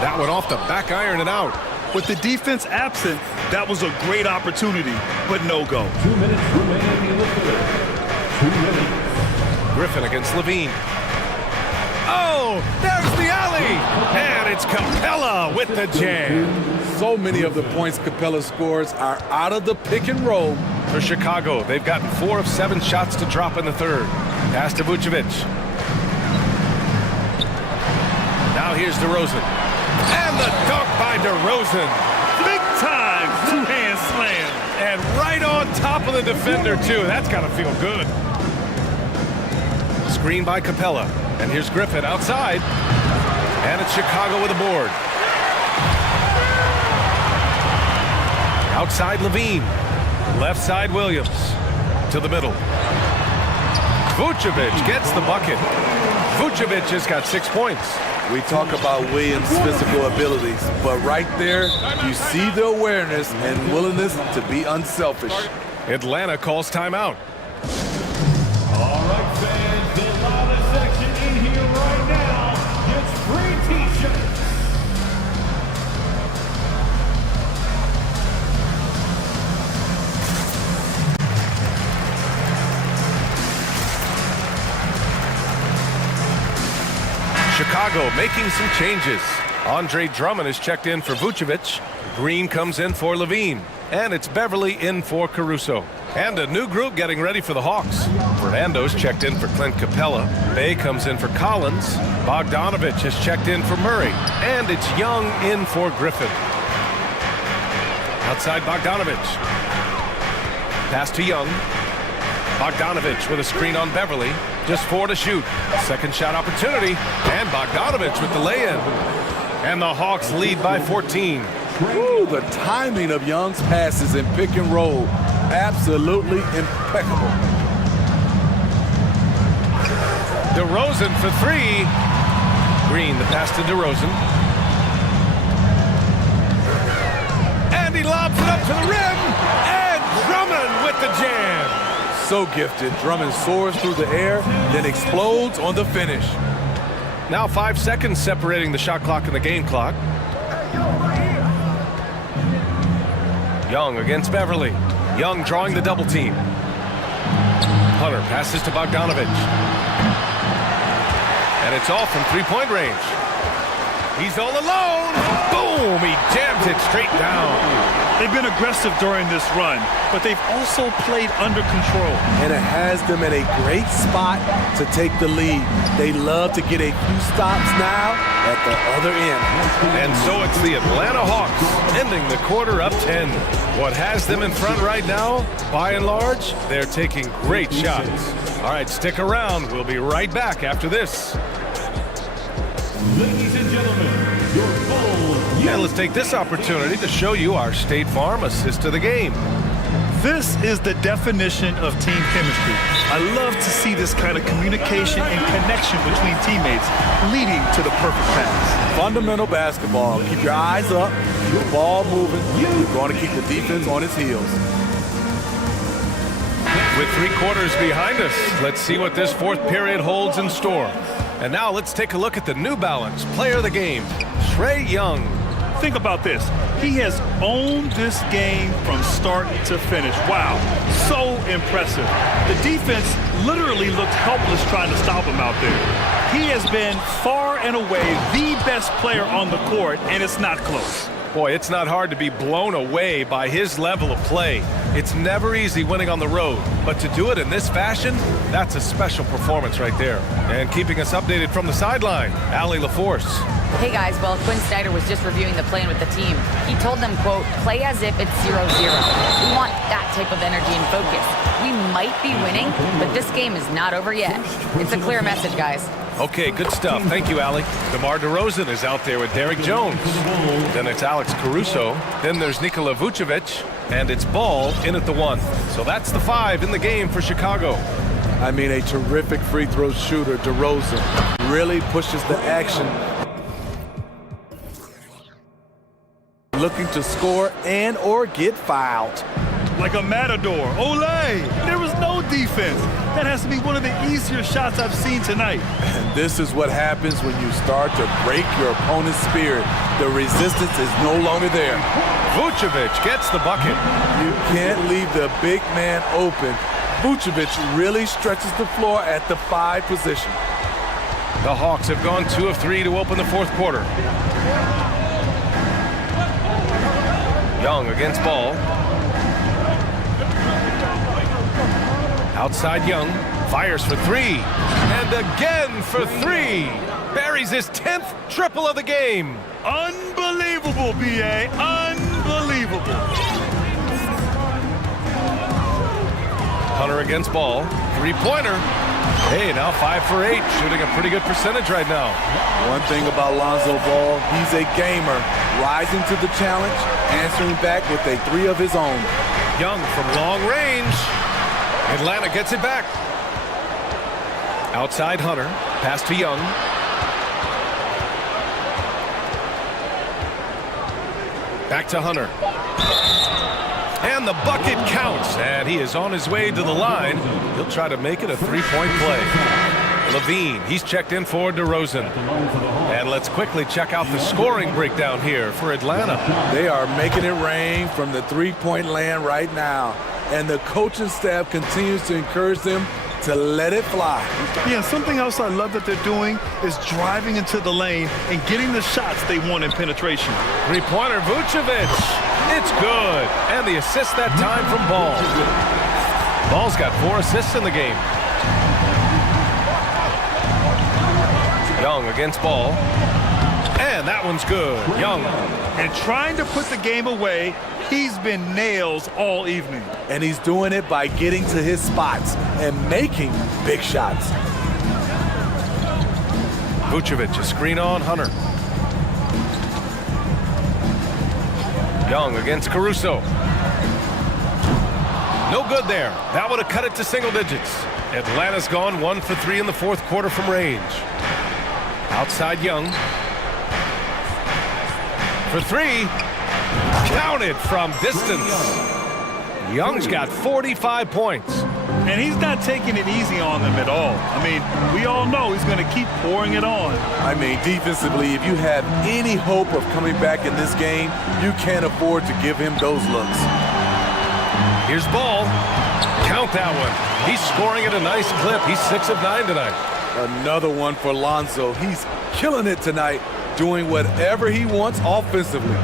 That one off the back iron and out. With the defense absent, that was a great opportunity, but no go. 2 minutes remaining in the third. 2 minutes. Griffin against Levine. Oh, there's the alley! And it's Capella with the jam. So many of the points Capella scores are out of the pick and roll. For Chicago, they've gotten 4 of 7 shots to drop in the third. Pass to Vucevic. Now here's DeRozan. And the dunk by DeRozan. Big time two-hand slam. And right on top of the defender, too. That's got to feel good. Screen by Capella. And here's Griffin outside. And it's Chicago with a board. Outside Levine. Left side Williams. To the middle. Vucevic gets the bucket. Vucevic has got 6 points. We talk about Williams' physical abilities, but right there, you see the awareness and willingness to be unselfish. Atlanta calls timeout. All right, fans, the loudest section in here right now gets free T-shirts. Chicago making some changes. Andre Drummond is checked in for Vucevic. Green comes in for Levine. And it's Beverly in for Caruso. And a new group getting ready for the Hawks. Fernando's checked in for Clint Capella. Bay comes in for Collins. Bogdanovich has checked in for Murray. And it's Young in for Griffin. Outside Bogdanovich. Pass to Young. Bogdanovich with a screen on Beverly. Just 4 to shoot. Second shot opportunity. And Bogdanovich with the lay-in. And the Hawks lead by 14. Ooh, the timing of Young's passes in pick and roll, absolutely impeccable. DeRozan for 3. Green, the pass to DeRozan. And he lobs it up to the rim. And Drummond with the jam. So gifted. Drummond soars through the air, then explodes on the finish. Now 5 seconds separating the shot clock and the game clock. Young against Beverly. Young drawing the double team. Hunter passes to Bogdanovich. And it's off from three-point range. He's all alone. Boom! He jams it straight down. They've been aggressive during this run, but they've also played under control. And it has them at a great spot to take the lead. They love to get a few stops now at the other end. And so it's the Atlanta Hawks ending the quarter up 10. What has them in front right now, by and large, they're taking great shots. All right, stick around. We'll be right back after this. Ladies and gentlemen, your full... And let's take this opportunity to show you our State Farm assist to the game. This is the definition of team chemistry. I love to see this kind of communication and connection between teammates leading to the perfect pass. Fundamental basketball. Keep your eyes up, keep the ball moving. You're going to keep the defense on its heels. With 3 quarters behind us, let's see what this fourth period holds in store. And now let's take a look at the New Balance player of the game, Trae Young. Think about this. He has owned this game from start to finish. Wow, so impressive. The defense literally looked helpless trying to stop him out there. He has been far and away the best player on the court, and it's not close. Boy, it's not hard to be blown away by his level of play. It's never easy winning on the road, but to do it in this fashion, that's a special performance right there. And keeping us updated from the sideline, Allie LaForce. Hey guys, well, Quinn Snyder was just reviewing the plan with the team. He told them, quote, play as if it's 0-0. We want that type of energy and focus. We might be winning, but this game is not over yet. It's a clear message, guys. Okay, good stuff. Thank you, Allie. DeMar DeRozan is out there with Derek Jones. Then it's Alex Caruso. Then there's Nikola Vucevic. And it's Ball in at the 1. So that's the 5 in the game for Chicago. I mean, a terrific free throw shooter, DeRozan, really pushes the action. Looking to score and or get fouled. Like a matador. Olay! There was no defense. That has to be one of the easier shots I've seen tonight. And this is what happens when you start to break your opponent's spirit. The resistance is no longer there. Vucevic gets the bucket. You can't leave the big man open. Vucevic really stretches the floor at the 5 position. The Hawks have gone 2 of 3 to open the fourth quarter. Young against Ball. Outside Young, fires for 3, and again for 3. Buries his 10th triple of the game. Unbelievable, B.A. Unbelievable. Hunter against Ball, 3-pointer. Hey, now 5 for 8, shooting a pretty good percentage right now. One thing about Lonzo Ball, he's a gamer, rising to the challenge, answering back with a 3 of his own. Young from long range. Atlanta gets it back. Outside Hunter, pass to Young. Back to Hunter. And the bucket counts, and he is on his way to the line. He'll try to make it a 3-point play. Levine, he's checked in for DeRozan. And let's quickly check out the scoring breakdown here for Atlanta. They are making it rain from the 3-point land right now. And the coaching staff continues to encourage them to let it fly. Yeah, something else I love that they're doing is driving into the lane and getting the shots they want in penetration. 3-pointer, Vucevic. It's good. And the assist that time from Ball. Ball's got 4 assists in the game. Young against Ball. And that one's good. Young. And trying to put the game away, he's been nails all evening. And he's doing it by getting to his spots and making big shots. Vucevic, a screen on Hunter. Young against Caruso. No good there. That would have cut it to single digits. Atlanta's gone 1 for 3 in the fourth quarter from range. Outside Young. For 3. Counted from distance. Young's got 45 points. And he's not taking it easy on them at all. I mean, we all know he's going to keep pouring it on. I mean, defensively, if you have any hope of coming back in this game, you can't afford to give him those looks. Here's ball. Count that one. He's scoring at a nice clip. He's 6 of 9 tonight. Another one for Lonzo. He's killing it tonight, doing whatever he wants offensively.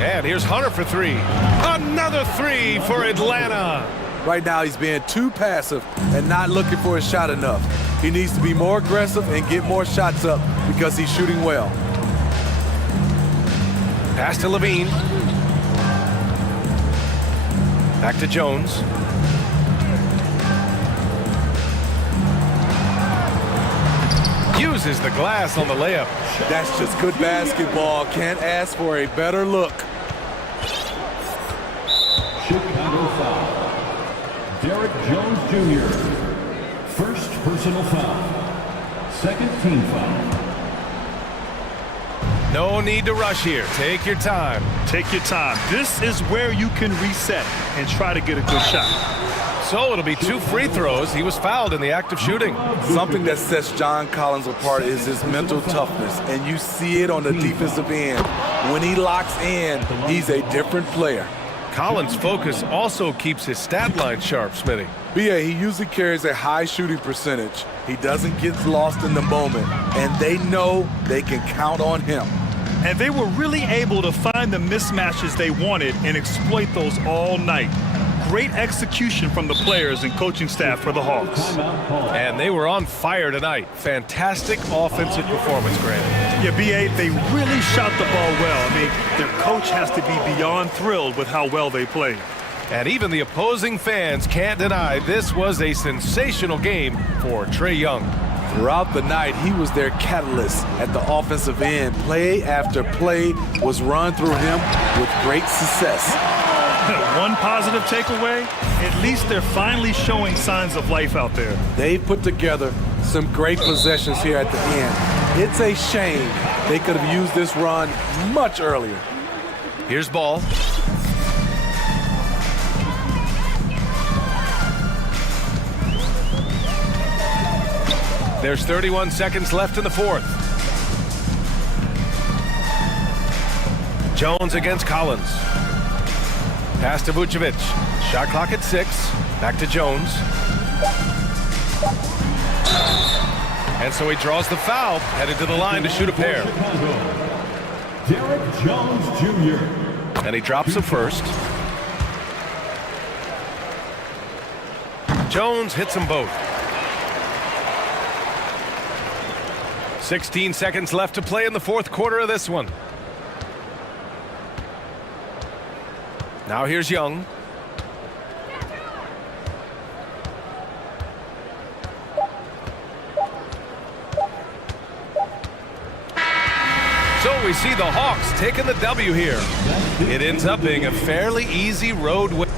And here's Hunter for 3. Another 3 for Atlanta. Right now, he's being too passive and not looking for a shot enough. He needs to be more aggressive and get more shots up because he's shooting well. Pass to Levine. Back to Jones. Uses the glass on the layup. That's just good basketball. Can't ask for a better look. Chicago foul. Derek Jones Jr. First personal foul. Second team foul. No need to rush here. Take your time. Take your time. This is where you can reset and try to get a good shot. So it'll be 2 free throws. He was fouled in the act of shooting. Something that sets John Collins apart is his mental toughness, and you see it on the defensive end. When he locks in, he's a different player. Collins' focus also keeps his stat line sharp, Smitty. BA, he usually carries a high shooting percentage. He doesn't get lost in the moment, and they know they can count on him. And they were really able to find the mismatches they wanted and exploit those all night. Great execution from the players and coaching staff for the Hawks. And they were on fire tonight. Fantastic offensive performance, Grant. Yeah, BA, they really shot the ball well. I mean, their coach has to be beyond thrilled with how well they played. And even the opposing fans can't deny this was a sensational game for Trae Young. Throughout the night, he was their catalyst at the offensive end. Play after play was run through him with great success. One positive takeaway, at least they're finally showing signs of life out there. They've put together some great possessions here at the end. It's a shame they could have used this run much earlier. Here's ball. There's 31 seconds left in the fourth. Jones against Collins. Pass to Vucevic. Shot clock at 6. Back to Jones. And so he draws the foul, headed to the line to shoot a pair. Derek Jones Jr. And he drops the first. Jones hits them both. 16 seconds left to play in the fourth quarter of this one. Now here's Young. So we see the Hawks taking the W here. It ends up being a fairly easy road win.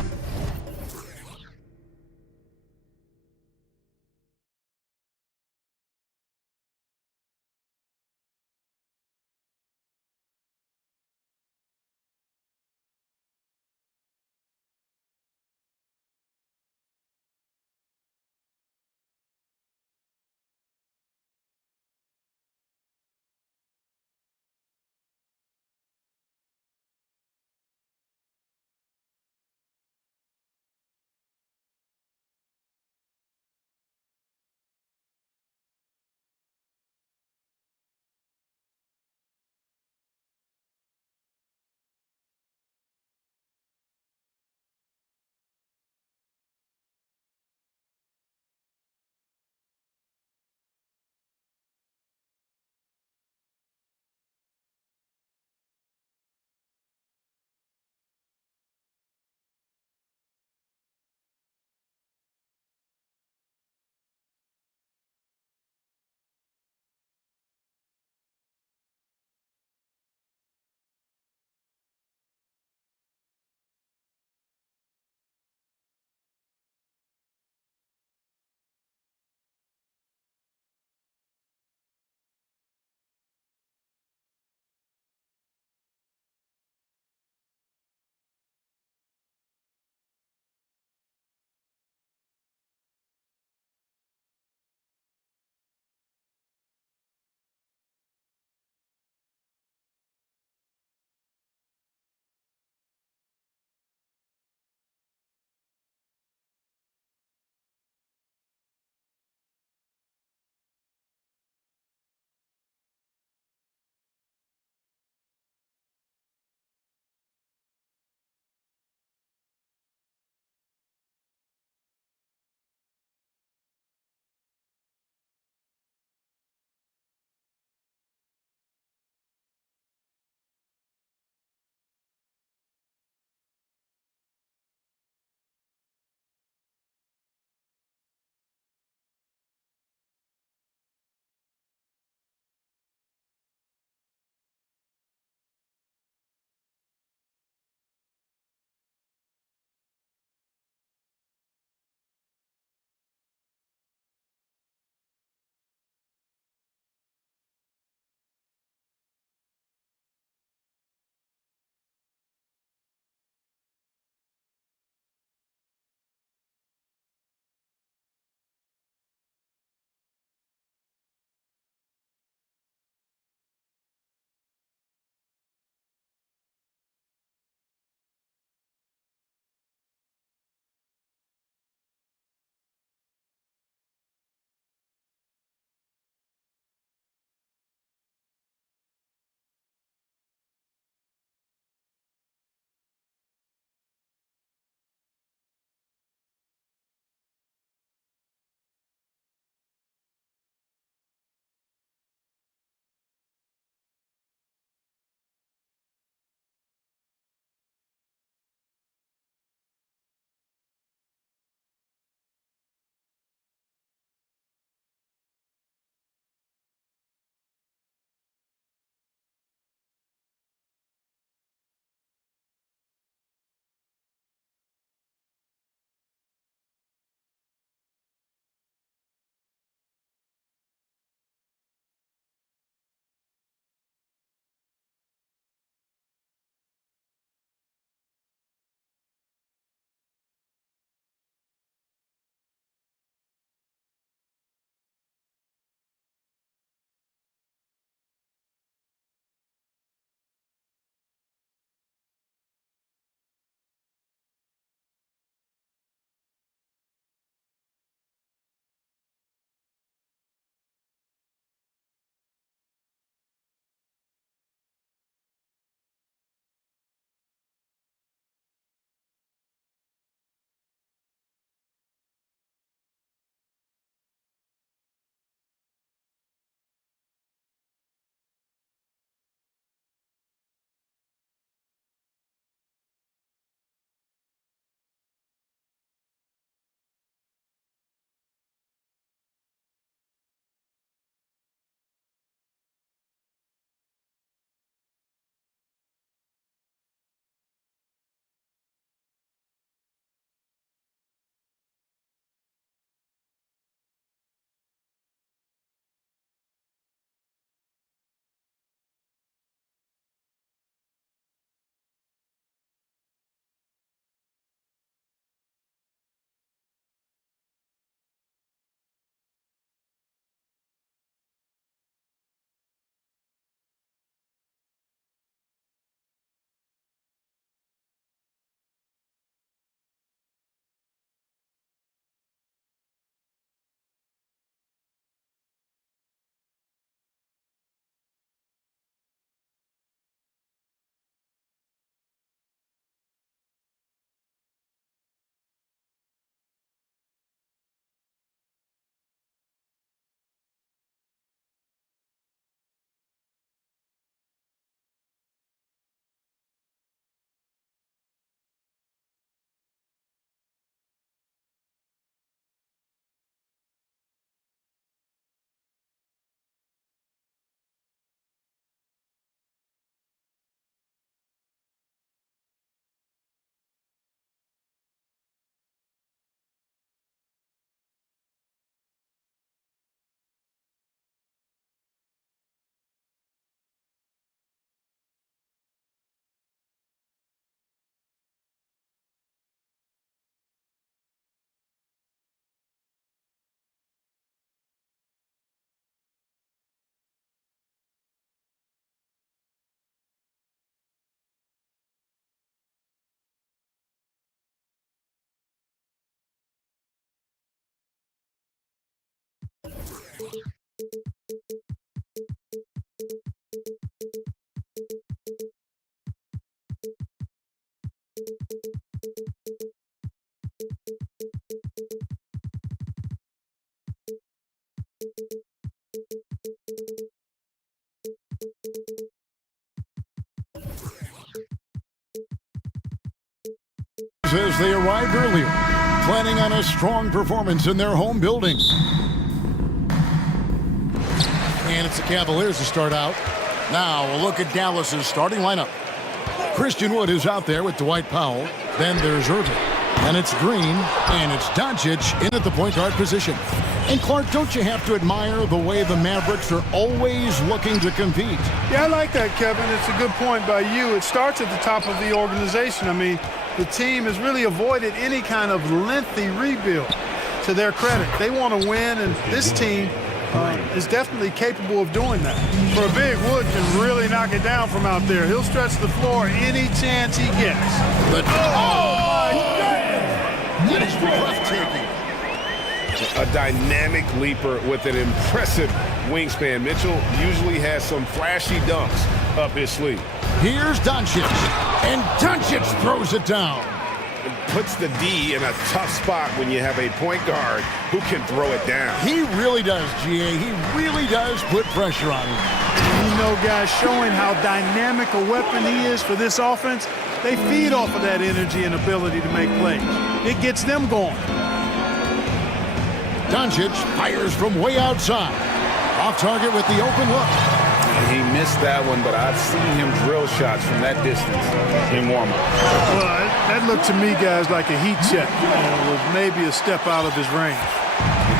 As they arrived earlier, planning on a strong performance in their home building. And it's the Cavaliers to start out. Now a look at Dallas's starting lineup. Christian Wood is out there with Dwight Powell. Then there's Irving. And it's Green. And it's Doncic in at the point guard position. And Clark, don't you have to admire the way the Mavericks are always looking to compete? Yeah, I like that, Kevin. It's a good point by you. It starts at the top of the organization. I mean, the team has really avoided any kind of lengthy rebuild. To their credit, they want to win, and this team is definitely capable of doing that. For a big, Wood can really knock it down from out there. He'll stretch the floor any chance he gets. But, oh my goodness! That is breathtaking. A dynamic leaper with an impressive wingspan. Mitchell usually has some flashy dunks up his sleeve. Here's Doncic, and Doncic throws it down. It puts the D in a tough spot when you have a point guard who can throw it down. He really does, GA. He really does put pressure on him. You know, guys, showing how dynamic a weapon he is for this offense, they feed off of that energy and ability to make plays. It gets them going. Doncic fires from way outside. Off target with the open look. He missed that one, but I've seen him drill shots from that distance in warm-up. Well, that looked to me, guys, like a heat check. With maybe a step out of his range.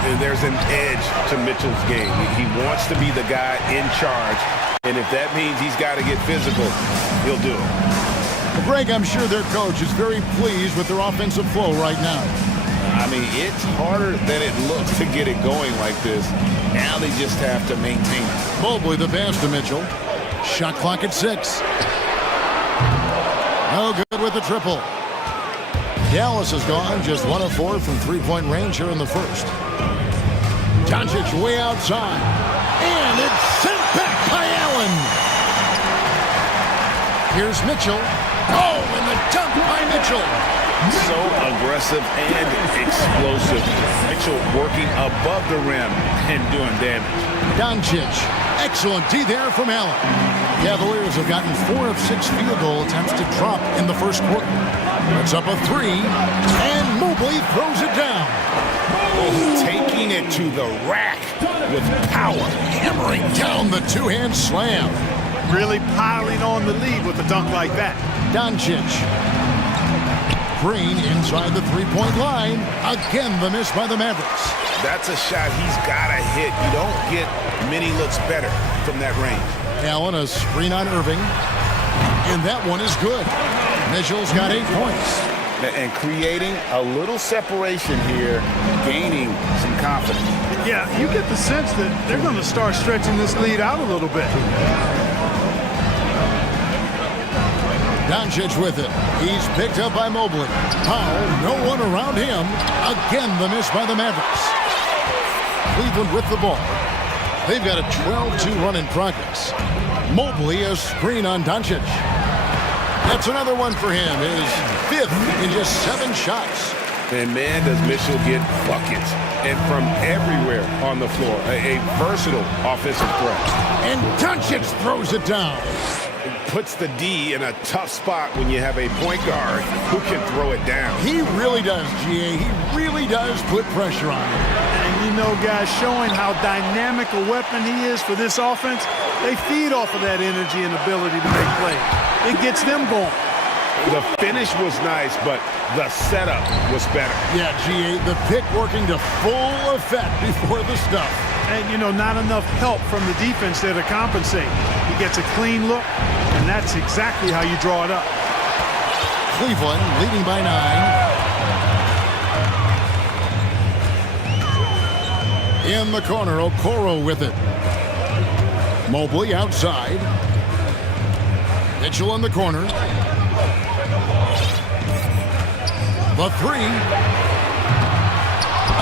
And there's an edge to Mitchell's game. He wants to be the guy in charge, and if that means he's got to get physical, he'll do it. Well, Greg, I'm sure their coach is very pleased with their offensive flow right now. I mean, it's harder than it looks to get it going like this. Now they just have to maintain it. Mobley the pass to Mitchell. Shot clock at 6. No good with the triple. Dallas is gone, just 1 of 4 from three-point range here in the first. Doncic way outside. And it's sent back by Allen. Here's Mitchell. Oh, and the dunk by Mitchell. So aggressive and explosive. Mitchell working above the rim and doing damage. Doncic. Excellent D there from Allen. Cavaliers have gotten 4 of 6 field goal attempts to drop in the first quarter. It's up a 3, and Mobley throws it down. Taking it to the rack with power. Hammering down the two-hand slam. Really piling on the lead with a dunk like that. Doncic. Green inside the three-point line. Again, the miss by the Mavericks. That's a shot he's got to hit. You don't get many looks better from that range. Allen, a screen on Irving. And that one is good. Mitchell's got 8 points. And creating a little separation here, gaining some confidence. Yeah, you get the sense that they're going to start stretching this lead out a little bit. Doncic with it. He's picked up by Mobley. Powell, no one around him. Again, the miss by the Mavericks. Cleveland with the ball. They've got a 12-2 run in progress. Mobley, a screen on Doncic. That's another one for him. His 5th in just 7 shots. And man, does Mitchell get buckets. And from everywhere on the floor. A versatile offensive threat. And Doncic throws it down. Puts the D in a tough spot when you have a point guard who can throw it down. He really does, GA. He really does put pressure on him. And you know, guys, showing how dynamic a weapon he is for this offense, they feed off of that energy and ability to make plays. It gets them going. The finish was nice, but the setup was better. Yeah, GA, the pick working to full effect before the stuff. And, you know, not enough help from the defense there to compensate. He gets a clean look, and that's exactly how you draw it up. Cleveland leading by 9. In the corner, Okoro with it. Mobley outside. Mitchell in the corner. The 3.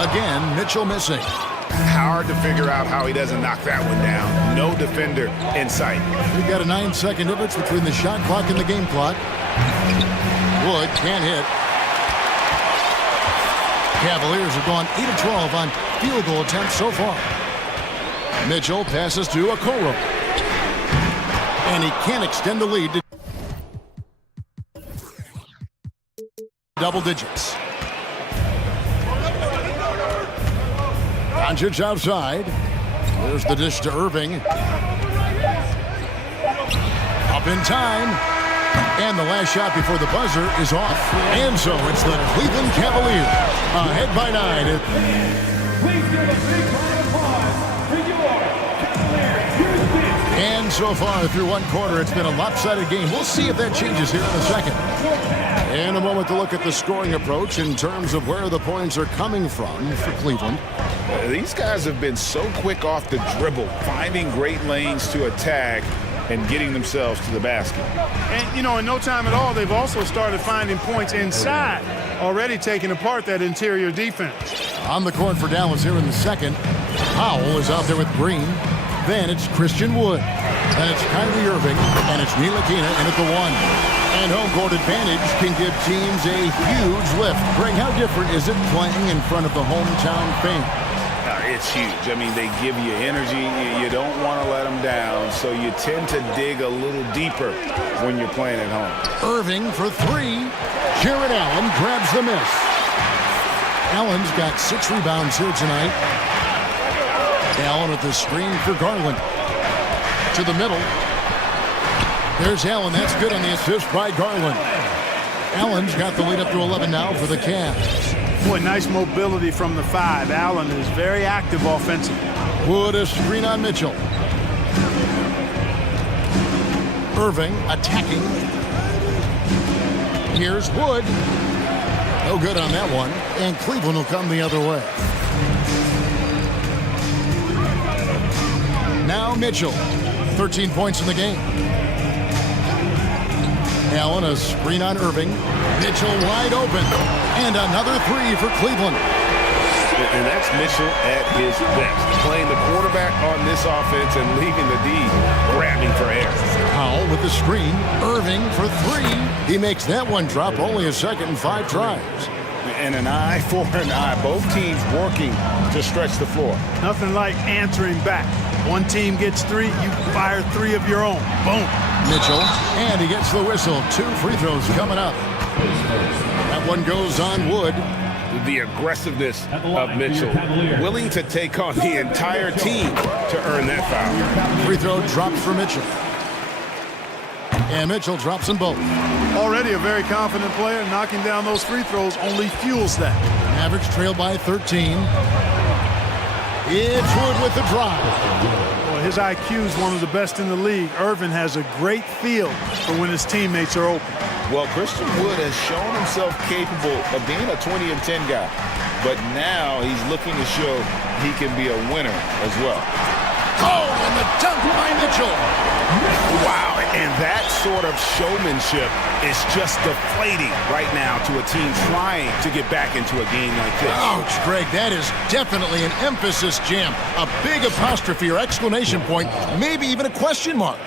Again, Mitchell missing. Hard to figure out how he doesn't knock that one down. No defender in sight. We've got a 9-second difference between the shot clock and the game clock. Wood can't hit. Cavaliers have gone 8 of 12 on field goal attempts so far. Mitchell passes to Okoro. And he can't extend the lead to double digits. Doncic outside. There's the dish to Irving. Up in time. And the last shot before the buzzer is off. And so it's the Cleveland Cavaliers ahead by 9. Please give a big round of applause for your Cavaliers. Here's this. And so far through one quarter, it's been a lopsided game. We'll see if that changes here in a second. In a moment to look at the scoring approach in terms of where the points are coming from for Cleveland. These guys have been so quick off the dribble, finding great lanes to attack and getting themselves to the basket. And, you know, in no time at all, they've also started finding points inside, already taking apart that interior defense. On the court for Dallas here in the second. Powell is out there with Green. Then it's Christian Wood. Then it's Kyrie Irving. And it's Ntilikina in at the 1. And home court advantage can give teams a huge lift. Greg, how different is it playing in front of the hometown fans? It's huge. I mean, they give you energy. You don't want to let them down, so you tend to dig a little deeper when you're playing at home. Irving for 3. Jared Allen grabs the miss. Allen's got 6 rebounds here tonight. Allen with the screen for Garland. To the middle. There's Allen. That's good on the assist by Garland. Allen's got the lead up to 11 now for the Cavs. Boy, nice mobility from the 5. Allen is very active offensively. Wood a screen on Mitchell. Irving attacking. Here's Wood. No good on that one. And Cleveland will come the other way. Now Mitchell. 13 points in the game. Allen a screen on Irving. Mitchell wide open. And another 3 for Cleveland. And that's Mitchell at his best. Playing the quarterback on this offense and leaving the D grabbing for air. Powell with the screen. Irving for 3. He makes that one drop. Only a second and 5 tries. And an eye for an eye. Both teams working to stretch the floor. Nothing like answering back. One team gets 3, you fire 3 of your own. Boom. Mitchell, and he gets the whistle. 2 free throws coming up. That one goes on Wood. The aggressiveness of Mitchell, willing to take on the entire team to earn that foul. Free throw drops for Mitchell. And Mitchell drops them both. Already a very confident player. Knocking down those free throws only fuels that. Mavericks trail by 13. It's Wood with the drive. Well, his IQ is one of the best in the league. Irvin has a great feel for when his teammates are open. Well, Christian Wood has shown himself capable of being a 20 and 10 guy. But now he's looking to show he can be a winner as well. Oh, and the dunk by Mitchell. Wow, and that sort of showmanship is just deflating right now to a team trying to get back into a game like this. Ouch, Greg, that is definitely an emphasis jam. A big apostrophe or exclamation point, maybe even a question mark.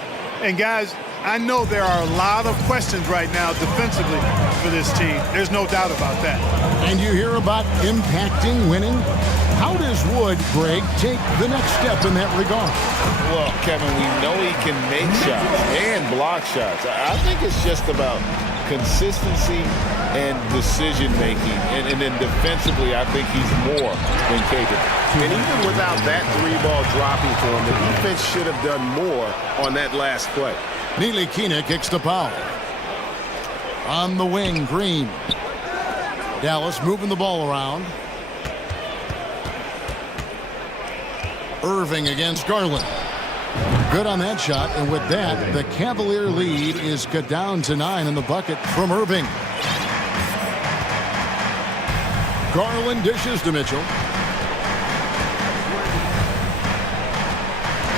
And guys, I know there are a lot of questions right now defensively for this team. There's no doubt about that. And you hear about impacting winning? How does Wood, Greg, take the next step in that regard? Well, Kevin, we know he can make shots and block shots. I think it's just about consistency and decision-making. And then defensively, I think he's more than capable. And even without that 3-ball dropping for him, the defense should have done more on that last play. Ntilikina kicks to Powell. On the wing, Green. Dallas moving the ball around. Irving against Garland. Good on that shot, and with that, the Cavalier lead is cut down to 9 in the bucket from Irving. Garland dishes to Mitchell.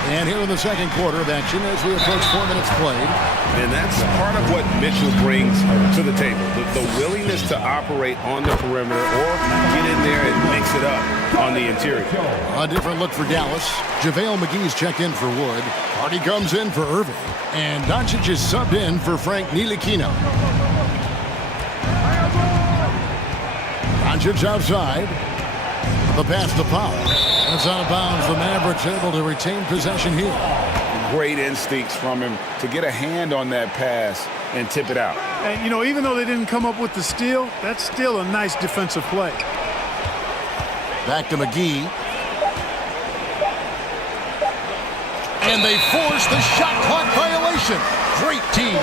And here in the second quarter of action as we approach 4 minutes played. And that's part of what Mitchell brings to the table. The willingness to operate on the perimeter or get in there and mix it up on the interior. A different look for Dallas. JaVale McGee's checked in for Wood. Hardy comes in for Irving. And Doncic is subbed in for Frank Ntilikina. Doncic outside. The pass to Pop. That's out of bounds. The Mavericks able to retain possession here. Great instincts from him to get a hand on that pass and tip it out. And, you know, even though they didn't come up with the steal, that's still a nice defensive play. Back to McGee. And they force the shot clock violation. Great team.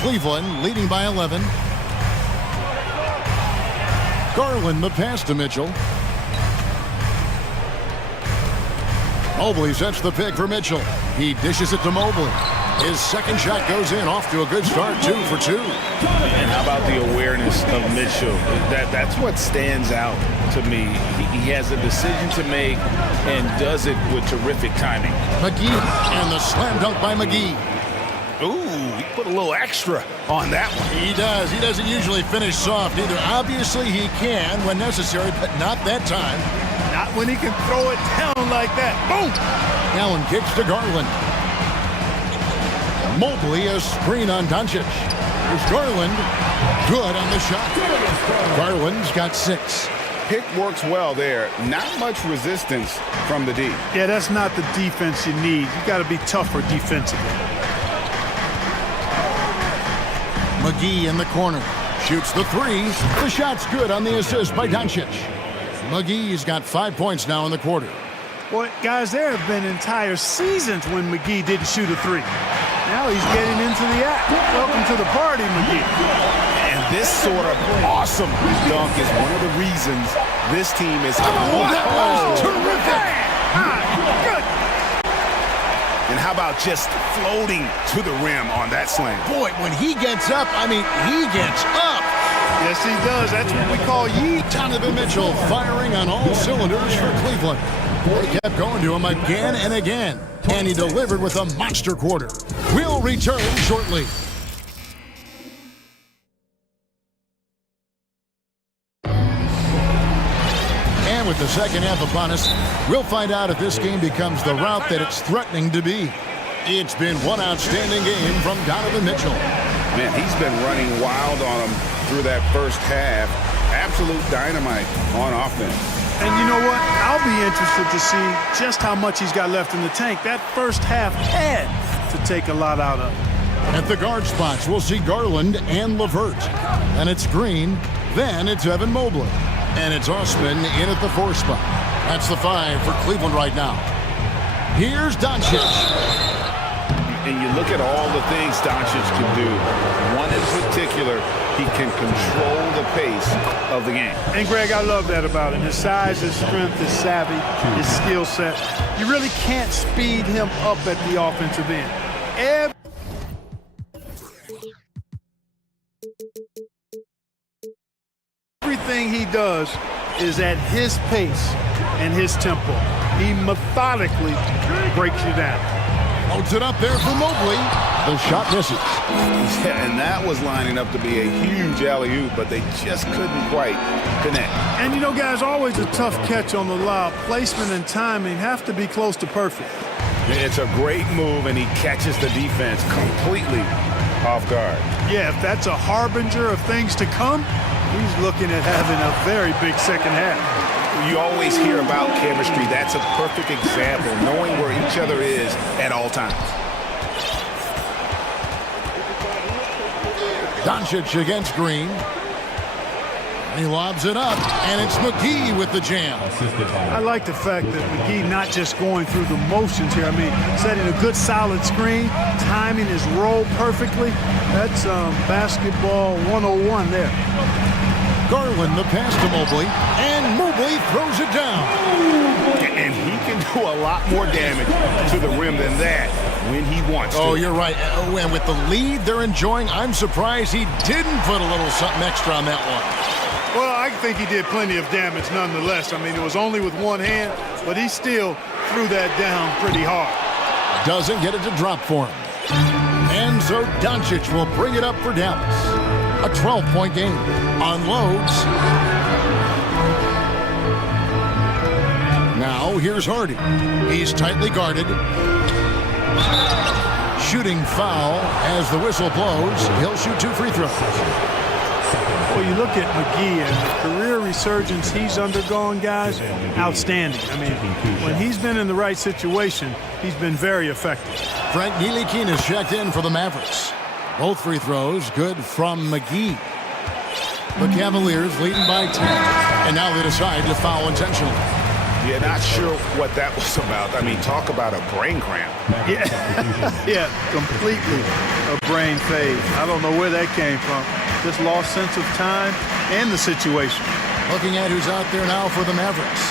Cleveland leading by 11. Garland the pass to Mitchell. Mobley sets the pick for Mitchell. He dishes it to Mobley. His second shot goes in, off to a good start, 2 for 2. And how about the awareness of Mitchell? That's what stands out to me. He has a decision to make and does it with terrific timing. McGee and the slam dunk by McGee. Ooh, he put a little extra on that one. He does. He doesn't usually finish soft either. Obviously, he can when necessary, but not that time. Not when he can throw it down like that. Boom! Allen kicks to Garland. Mobley a screen on Doncic. Here's Garland. Good on the shot. Garland's got 6. Pick works well there. Not much resistance from the D. Yeah, that's not the defense you need. You got to be tougher defensively. McGee in the corner. Shoots the 3. The shot's good on the assist by Doncic. McGee's got 5 points now in the quarter. Boy, guys, there have been entire seasons when McGee didn't shoot a 3. Now he's getting into the act. Welcome to the party, McGee. And this sort of awesome dunk is one of the reasons this team is... Oh, that was terrific! Good. And how about just floating to the rim on that slam? Boy, when he gets up, I mean, he gets up. Yes, he does. That's what we call yeet. Donovan Mitchell firing on all cylinders for Cleveland. They kept going to him again and again, and he delivered with a monster quarter. We'll return shortly. And with the second half upon us, we'll find out if this game becomes the route that it's threatening to be. It's been one outstanding game from Donovan Mitchell. Man, he's been running wild on him through that first half. Absolute dynamite on offense. And you know what? I'll be interested to see just how much he's got left in the tank. That first half had to take a lot out of him. At the guard spots, we'll see Garland and LeVert. And it's Green, then it's Evan Mobley. And it's Osman in at the 4 spot. That's the 5 for Cleveland right now. Here's Doncic. And you look at all the things Doncic can do. One in particular, he can control the pace of the game. And Greg, I love that about him. His size, his strength, his savvy, his skill set. You really can't speed him up at the offensive end. Everything he does is at his pace and his tempo. He methodically breaks you down. Loads it up there for Mobley. The shot misses. Yeah, and that was lining up to be a huge alley-oop, but they just couldn't quite connect. And you know, guys, always a tough catch on the lob. Placement and timing have to be close to perfect. It's a great move, and he catches the defense completely off guard. Yeah, if that's a harbinger of things to come, he's looking at having a very big second half. You always hear about chemistry. That's a perfect example, knowing where each other is at all times. Doncic against Green. He lobs it up, and it's McGee with the jam. I like the fact that McGee not just going through the motions here. I mean, setting a good solid screen, timing his roll perfectly. That's basketball 101 there. Garland the pass to Mobley, and Mobley throws it down. And he can do a lot more damage to the rim than that when he wants to. Oh, you're right. And with the lead they're enjoying, I'm surprised he didn't put a little something extra on that one. Well, I think he did plenty of damage nonetheless. I mean, it was only with one hand, but he still threw that down pretty hard. Doesn't get it to drop for him. And so Doncic will bring it up for Dallas. A 12-point game. Unloads. Now here's Hardy. He's tightly guarded. Shooting foul as the whistle blows. He'll shoot 2 free throws. Well, you look at McGee and the career resurgence he's undergone, guys, outstanding. I mean, when he's been in the right situation, he's been very effective. Frank Ntilikina is checked in for the Mavericks. Both free throws good from McGee. The Cavaliers leading by 10. And now they decide to foul intentionally. Yeah, not sure what that was about. I mean, talk about a brain cramp. Yeah, yeah, completely a brain fade. I don't know where that came from. Just lost sense of time and the situation. Looking at who's out there now for the Mavericks.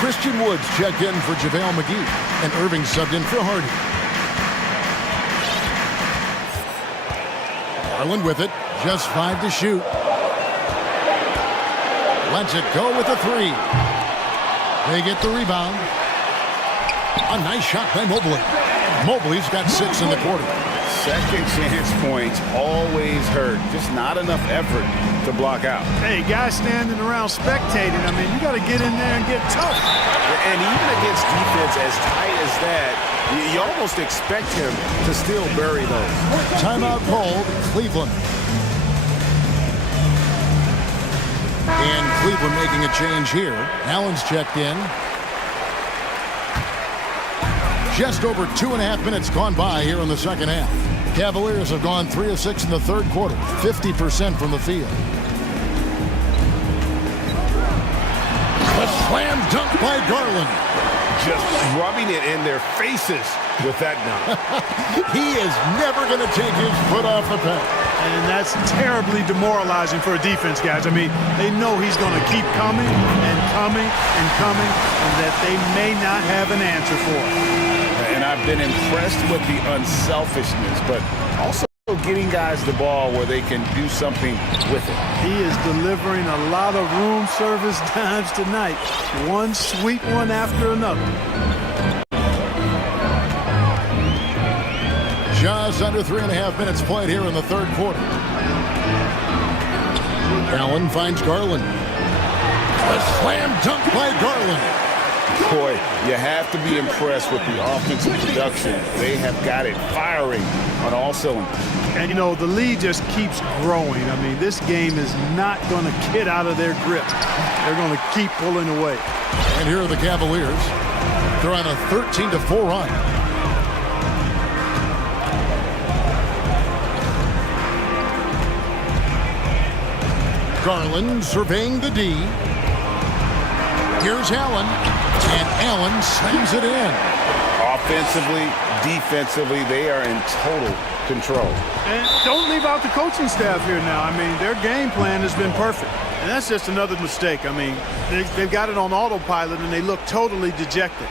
Christian Woods checked in for JaVale McGee. And Irving subbed in for Hardy. Garland with it. Just 5 to shoot. Lets it go with a 3. They get the rebound. A nice shot by Mobley. Mobley's got 6 in the quarter. Second chance points always hurt. Just not enough effort to block out. Hey, guys standing around spectating, I mean, you got to get in there and get tough. And even against defense as tight as that, you almost expect him to still bury those. Timeout called, Cleveland. And Cleveland making a change here. Allen's checked in. Just over 2.5 minutes gone by here in the second half. Cavaliers have gone 3 of 6 in the third quarter, 50% from the field. A slam dunk by Garland. Just rubbing it in their faces with that dunk. He is never going to take his foot off the pedal. And that's terribly demoralizing for a defense, guys. I mean, they know he's going to keep coming and coming and coming, and that they may not have an answer for it. And I've been impressed with the unselfishness, but also getting guys the ball where they can do something with it. He is delivering a lot of room service dimes tonight. One sweet one after another. Just under 3.5 minutes played here in the third quarter. Allen finds Garland. A slam dunk by Garland. Boy, you have to be impressed with the offensive production. They have got it firing on all cylinders. And, you know, the lead just keeps growing. I mean, this game is not going to get out of their grip. They're going to keep pulling away. And here are the Cavaliers. They're on a 13-4 run. Garland surveying the D. Here's Allen, and Allen slams it in. Offensively, defensively, they are in total control. And don't leave out the coaching staff here now. I mean, their game plan has been perfect. And that's just another mistake. I mean, they've got it on autopilot, and they look totally dejected.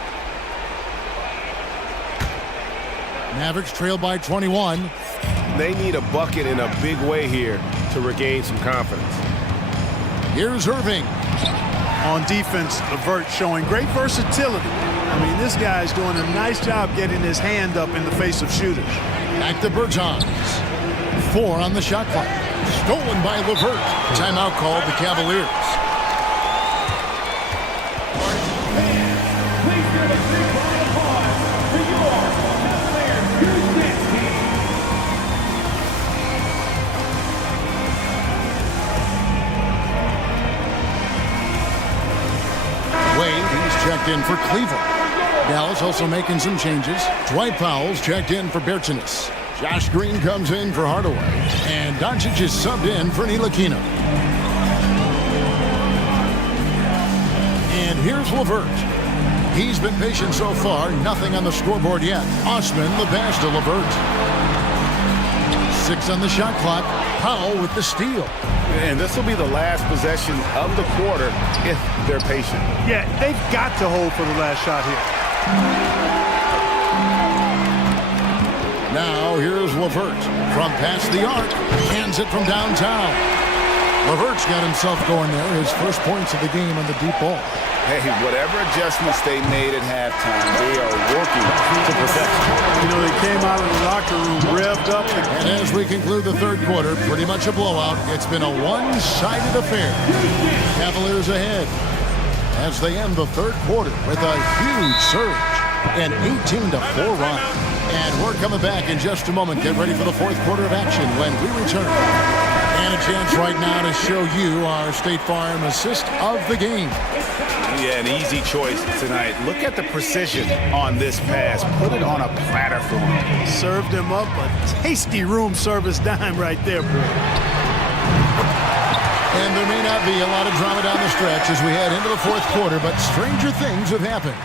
Mavericks trail by 21. They need a bucket in a big way here to regain some confidence. Here's Irving. On defense, Levert showing great versatility. I mean, this guy's doing a nice job getting his hand up in the face of shooters. Back to Bertans. 4 on the shot clock. Stolen by Levert. Timeout called the Cavaliers. Checked in for Cleveland. Dallas also making some changes. Dwight Powell's checked in for Bertans. Josh Green comes in for Hardaway. And Doncic is subbed in for Ntilikina. And here's Levert. He's been patient so far. Nothing on the scoreboard yet. Osman the pass to Levert. 6 on the shot clock. Powell with the steal. And this will be the last possession of the quarter if they're patient. Yeah, they've got to hold for the last shot here. Now here's Levert from past the arc. Hands it from downtown. Levert's got himself going there. His first points of the game on the deep ball. Hey, whatever adjustments they made at halftime, they are working to perfection. You know, they came out of the locker room revved up. And as we conclude the third quarter, pretty much a blowout. It's been a one-sided affair. Cavaliers ahead as they end the third quarter with a huge surge, an 18-4 run. And we're coming back in just a moment. Get ready for the fourth quarter of action when we return. And a chance right now to show you our State Farm assist of the game. Yeah, an easy choice tonight. Look at the precision on this pass. Put it on a platter for him. Served him up a tasty room service dime right there, boy. And there may not be a lot of drama down the stretch as we head into the fourth quarter, but stranger things have happened.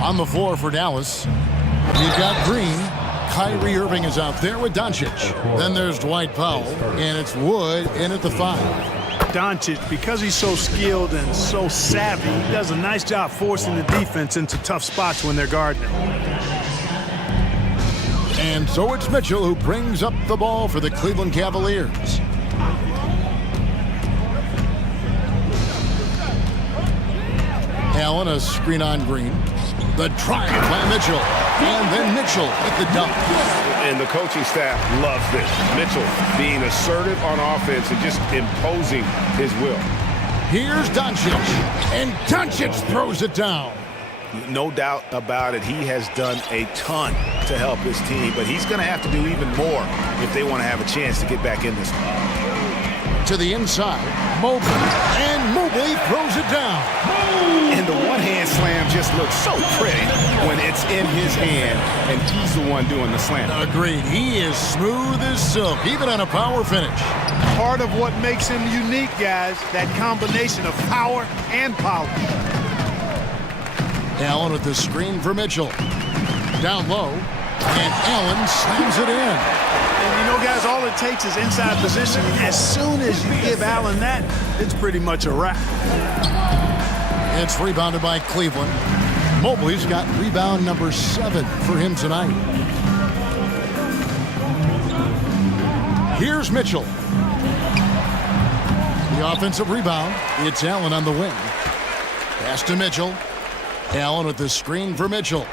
On the floor for Dallas, we've got Green. Kyrie Irving is out there with Doncic. Then there's Dwight Powell, and it's Wood in at the 5. Doncic, because he's so skilled and so savvy, he does a nice job forcing the defense into tough spots when they're guarding him. And so it's Mitchell who brings up the ball for the Cleveland Cavaliers. Allen, a screen on Green. The drive by Mitchell. And then Mitchell with the dunk. And the coaching staff loves this. Mitchell being assertive on offense and just imposing his will. Here's Doncic. And Doncic throws it down. No doubt about it. He has done a ton to help his team, but he's going to have to do even more if they want to have a chance to get back in this one. To the inside, Mobley. And Mobley throws it down. And the one-hand slam just looks so pretty when it's in his hand, and he's the one doing the slam. Agreed. He is smooth as silk, even on a power finish. Part of what makes him unique, guys, that combination of power and power. Allen with the screen for Mitchell. Down low, and Allen slams it in. And you know, guys, all it takes is inside position. As soon as you give Allen that, it's pretty much a wrap. It's rebounded by Cleveland. Mobley's got rebound number 7 for him tonight. Here's Mitchell. The offensive rebound. It's Allen on the wing. Pass to Mitchell. Allen with the screen for Mitchell.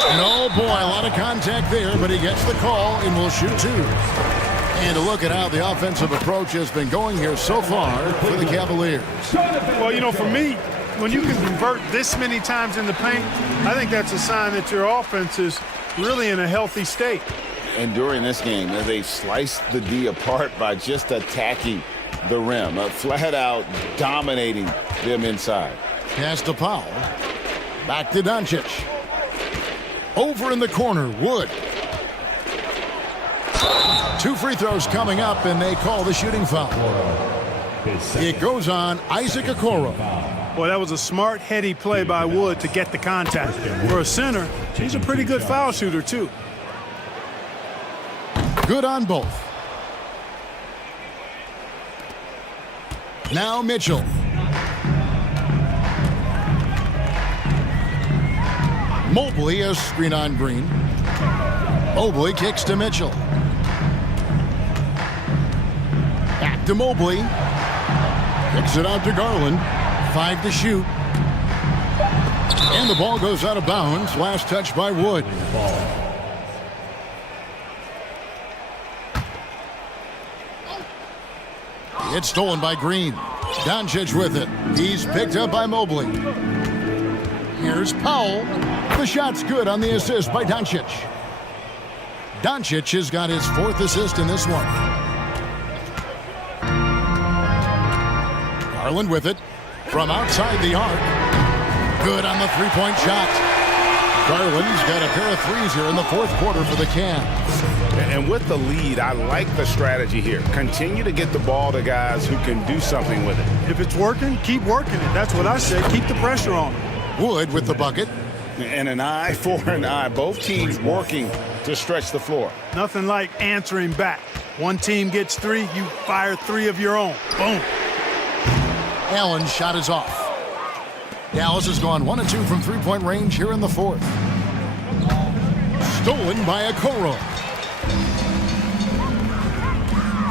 And oh boy, a lot of contact there, but he gets the call and will shoot 2. And to look at how the offensive approach has been going here so far for the Cavaliers. Well, you know, for me, when you can convert this many times in the paint, I think that's a sign that your offense is really in a healthy state. And during this game, they sliced the D apart by just attacking the rim, flat out dominating them inside. Pass to Powell. Back to Doncic. Over in the corner, Wood. 2 free throws coming up, and they call the shooting foul. It goes on Isaac Okoro. Well, that was a smart, heady play by Wood to get the contact. For a center, he's a pretty good foul shooter, too. Good on both. Now Mitchell. Mobley, a screen on Green. Mobley kicks to Mitchell. Back to Mobley. Kicks it out to Garland. 5 to shoot. And the ball goes out of bounds. Last touch by Wood. It's stolen by Green. Doncic with it. He's picked up by Mobley. Here's Powell. The shot's good on the assist by Doncic. Doncic has got his 4th assist in this one. Garland with it. From outside the arc. Good on the 3-point shot. Garland's got a pair of threes here in the 4th quarter for the Cavs. And with the lead, I like the strategy here. Continue to get the ball to guys who can do something with it. If it's working, keep working it. That's what I say. Keep the pressure on. Wood with the bucket. And an eye for an eye. Both teams working to stretch the floor. Nothing like answering back. One team gets 3, you fire 3 of your own. Boom. Allen's shot is off. Dallas has gone 1 of 2 from 3-point range here in the 4th. Stolen by Okoro.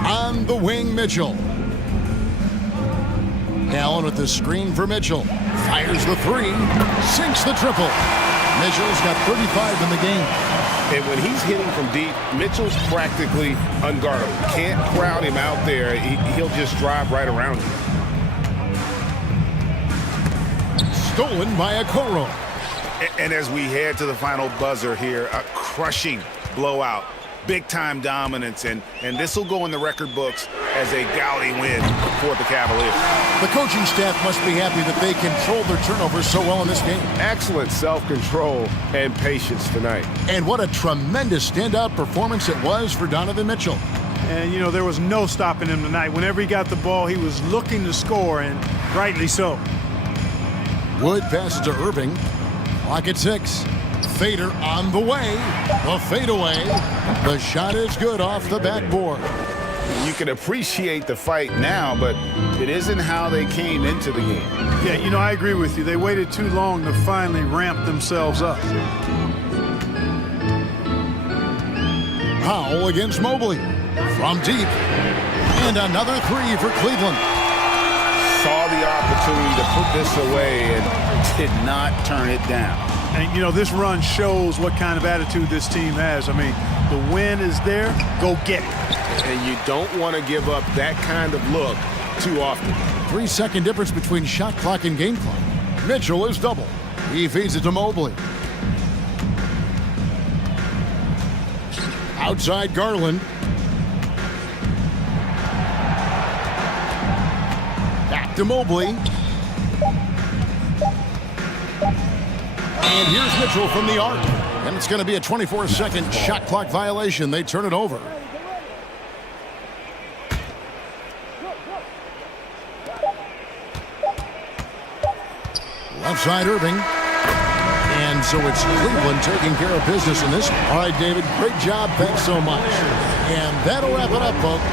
On the wing, Mitchell. Allen with the screen for Mitchell. Fires the 3. Sinks the triple. Mitchell's got 35 in the game. And when he's hitting from deep, Mitchell's practically unguardable. Can't crowd him out there. He'll just drive right around you. stolen by Okoro. And as we head to the final buzzer here, a crushing blowout. Big-time dominance, and this will go in the record books as a gaudy win for the Cavaliers. The coaching staff must be happy that they controlled their turnovers so well in this game. Excellent self-control and patience tonight. And what a tremendous standout performance it was for Donovan Mitchell. And, you know, there was no stopping him tonight. Whenever he got the ball, he was looking to score, and rightly so. Wood passes to Irving. Clock at 6. Fader on the way. The fadeaway. The shot is good off the backboard. You can appreciate the fight now, but it isn't how they came into the game. Yeah, you know, I agree with you. They waited too long to finally ramp themselves up. Powell against Mobley. From deep. And another three for Cleveland. Saw the opportunity to put this away and did not turn it down. And, you know, this run shows what kind of attitude this team has. I mean, the win is there. Go get it. And you don't want to give up that kind of look too often. 3-second difference between shot clock and game clock. Mitchell is double. He feeds it to Mobley. Outside Garland. Back to Mobley. And here's Mitchell from the arc. And it's going to be a 24-second shot clock violation. They turn it over. Left side Irving. And so it's Cleveland taking care of business in this. All right, David, great job. Thanks so much. And that'll wrap it up, folks.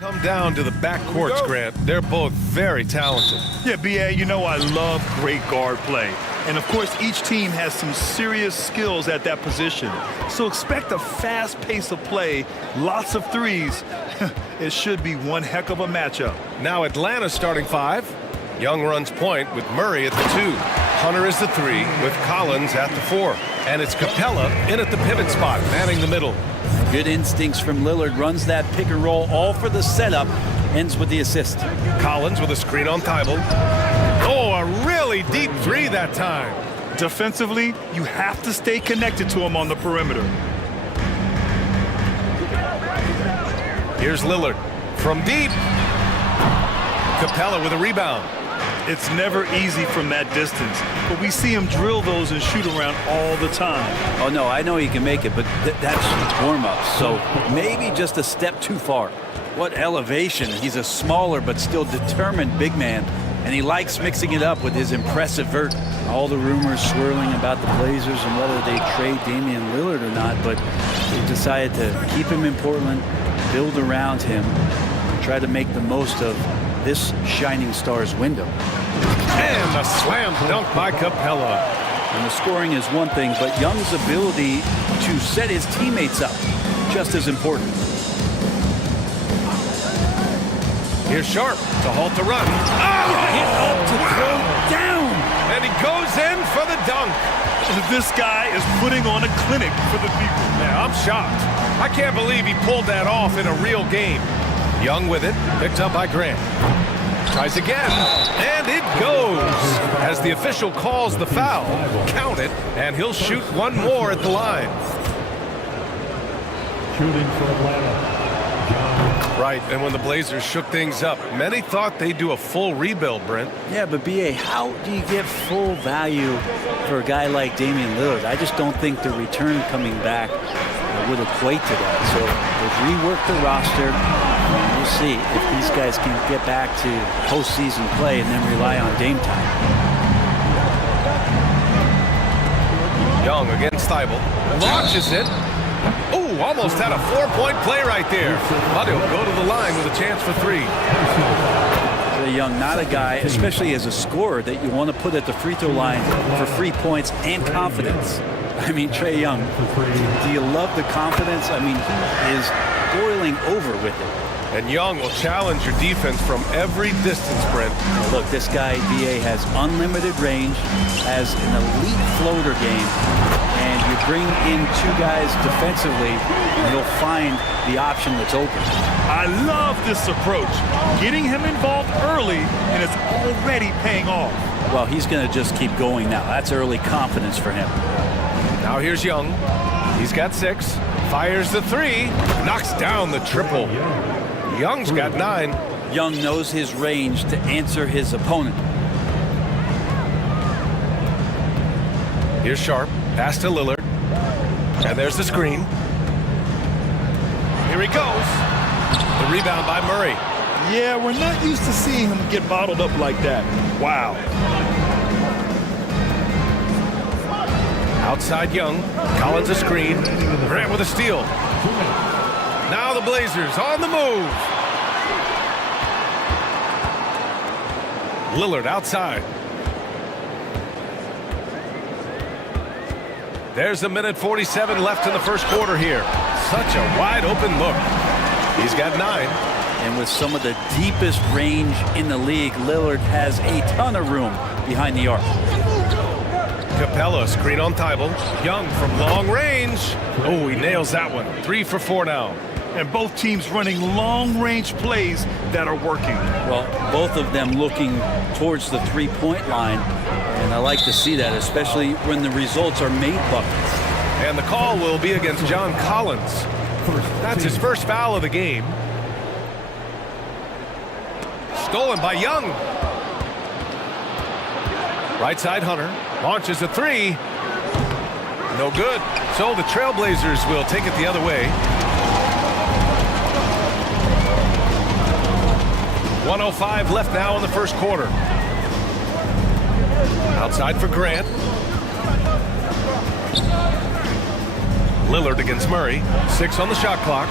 Come down to the backcourts, Grant. They're both very talented. Yeah, B.A., you know I love great guard play. And, of course, each team has some serious skills at that position. So expect a fast pace of play, lots of threes. It should be one heck of a matchup. Now Atlanta's starting five. Young runs point with Murray at the 2. Hunter is the 3 with Collins at the 4. And it's Capella in at the pivot spot, manning the middle. Good instincts from Lillard. Runs that pick and roll, all for the setup. Ends with the assist. Collins with a screen on Thibault. Oh, a really deep 3 that time. Defensively, you have to stay connected to him on the perimeter. Here's Lillard from deep. Capella with a rebound. It's never easy from that distance, but we see him drill those and shoot around all the time. Oh, no, I know he can make it, but that's warm-up, so maybe just a step too far. What elevation. He's a smaller but still determined big man, and he likes mixing it up with his impressive vert. All the rumors swirling about the Blazers and whether they trade Damian Lillard or not, but they decided to keep him in Portland, build around him, try to make the most of this shining star's window. And a slam dunk by Capella. And the scoring is one thing, but Young's ability to set his teammates up, just as important. Here's Sharp to halt the run. Hit up to throw down. And he goes in for the dunk. This guy is putting on a clinic for the people. Yeah, I'm shocked. I can't believe he pulled that off in a real game. Young with it, picked up by Grant. Tries again, and it goes. As the official calls the foul, count it, and he'll shoot one more at the line. Shooting for Atlanta. Right, and when the Blazers shook things up, many thought they'd do a full rebuild, Brent. Yeah, but B.A., how do you get full value for a guy like Damian Lillard? I just don't think the return coming back would equate to that. So they've reworked the roster. We'll see if these guys can get back to postseason play and then rely on Dame time. Young against Thibault. Launches it. Ooh, almost had a 4-point play right there. But he'll go to the line with a chance for 3. Trae Young, not a guy, especially as a scorer, that you want to put at the free throw line for free points and confidence. I mean, Trae Young, do you love the confidence? I mean, he is boiling over with it. And Young will challenge your defense from every distance, Brent. Look, this guy, B.A., has unlimited range, has an elite floater game, and you bring in 2 guys defensively, and he'll find the option that's open. I love this approach. Getting him involved early, and it's already paying off. Well, he's going to just keep going now. That's early confidence for him. Now here's Young. He's got 6. Fires the 3. Knocks down the triple. Young's got 9. Young knows his range to answer his opponent. Here's Sharp. Pass to Lillard. And there's the screen. Here he goes. The rebound by Murray. Yeah, we're not used to seeing him get bottled up like that. Wow. Outside Young. Collins a screen. Grant with a steal. Now the Blazers on the move. Lillard outside. There's a minute 47 left in the first quarter here. Such a wide open look. He's got 9. And with some of the deepest range in the league, Lillard has a ton of room behind the arc. Capella, screen on Thibault. Young from long range. Oh, he nails that one. 3 for 4 now. And both teams running long-range plays that are working. Well, both of them looking towards the three-point line, and I like to see that, especially when the results are made buckets. And the call will be against John Collins. That's his first foul of the game. Stolen by Young. Right side Hunter. Launches a 3. No good. So the Trailblazers will take it the other way. 1:05 left now in the first quarter. Outside for Grant. Lillard against Murray. 6 on the shot clock.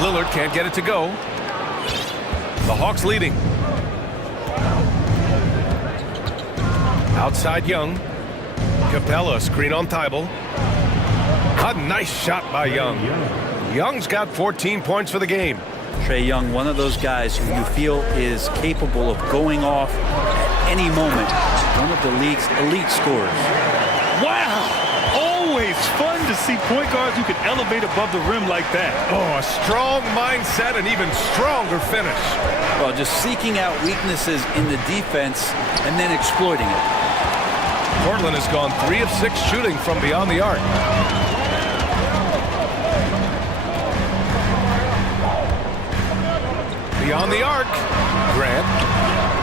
Lillard can't get it to go. The Hawks leading. Outside Young. Capella, screen on Thibault. A nice shot by Young. Young's got 14 points for the game. Trae Young, one of those guys who you feel is capable of going off at any moment. One of the league's elite scorers. Wow! Always fun to see point guards who can elevate above the rim like that. Oh, a strong mindset and even stronger finish. Well, just seeking out weaknesses in the defense and then exploiting it. Portland has gone 3 of 6 shooting from beyond the arc. Beyond the arc. Grant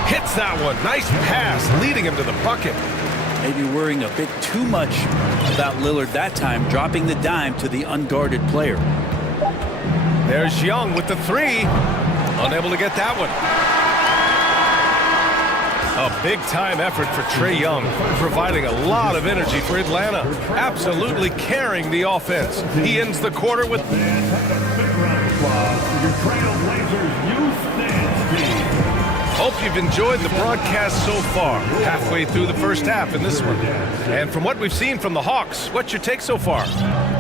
hits that one. Nice pass, leading him to the bucket. Maybe worrying a bit too much about Lillard that time, dropping the dime to the unguarded player. There's Young with the 3. Unable to get that one. A big-time effort for Trae Young, providing a lot of energy for Atlanta. Absolutely carrying the offense. He ends the quarter with... Hope you've enjoyed the broadcast so far. Halfway through the first half in this one. And from what we've seen from the Hawks, what's your take so far?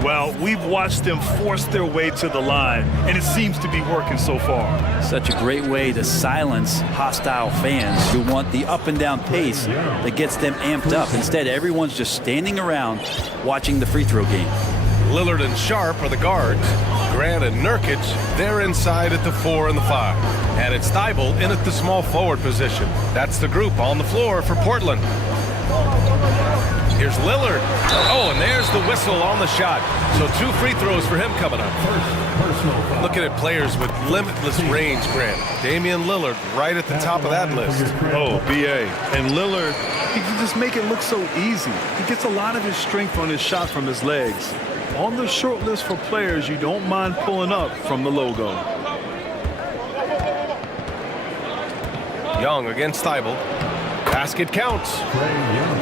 Well, we've watched them force their way to the line, and it seems to be working so far. Such a great way to silence hostile fans who want the up and down pace that gets them amped up. Instead, everyone's just standing around watching the free throw game. Lillard and Sharp are the guards. Grant and Nurkic, they're inside at the 4 and the 5. And it's Thibault in at the small forward position. That's the group on the floor for Portland. Here's Lillard. Oh, and there's the whistle on the shot. So 2 free throws for him coming up. Looking at players with limitless range, Grant. Damian Lillard right at the top of that list. Oh, B.A. And Lillard, he can just make it look so easy. He gets a lot of his strength on his shot from his legs. On the short list for players you don't mind pulling up from the logo. Young against Thibault. Basket counts.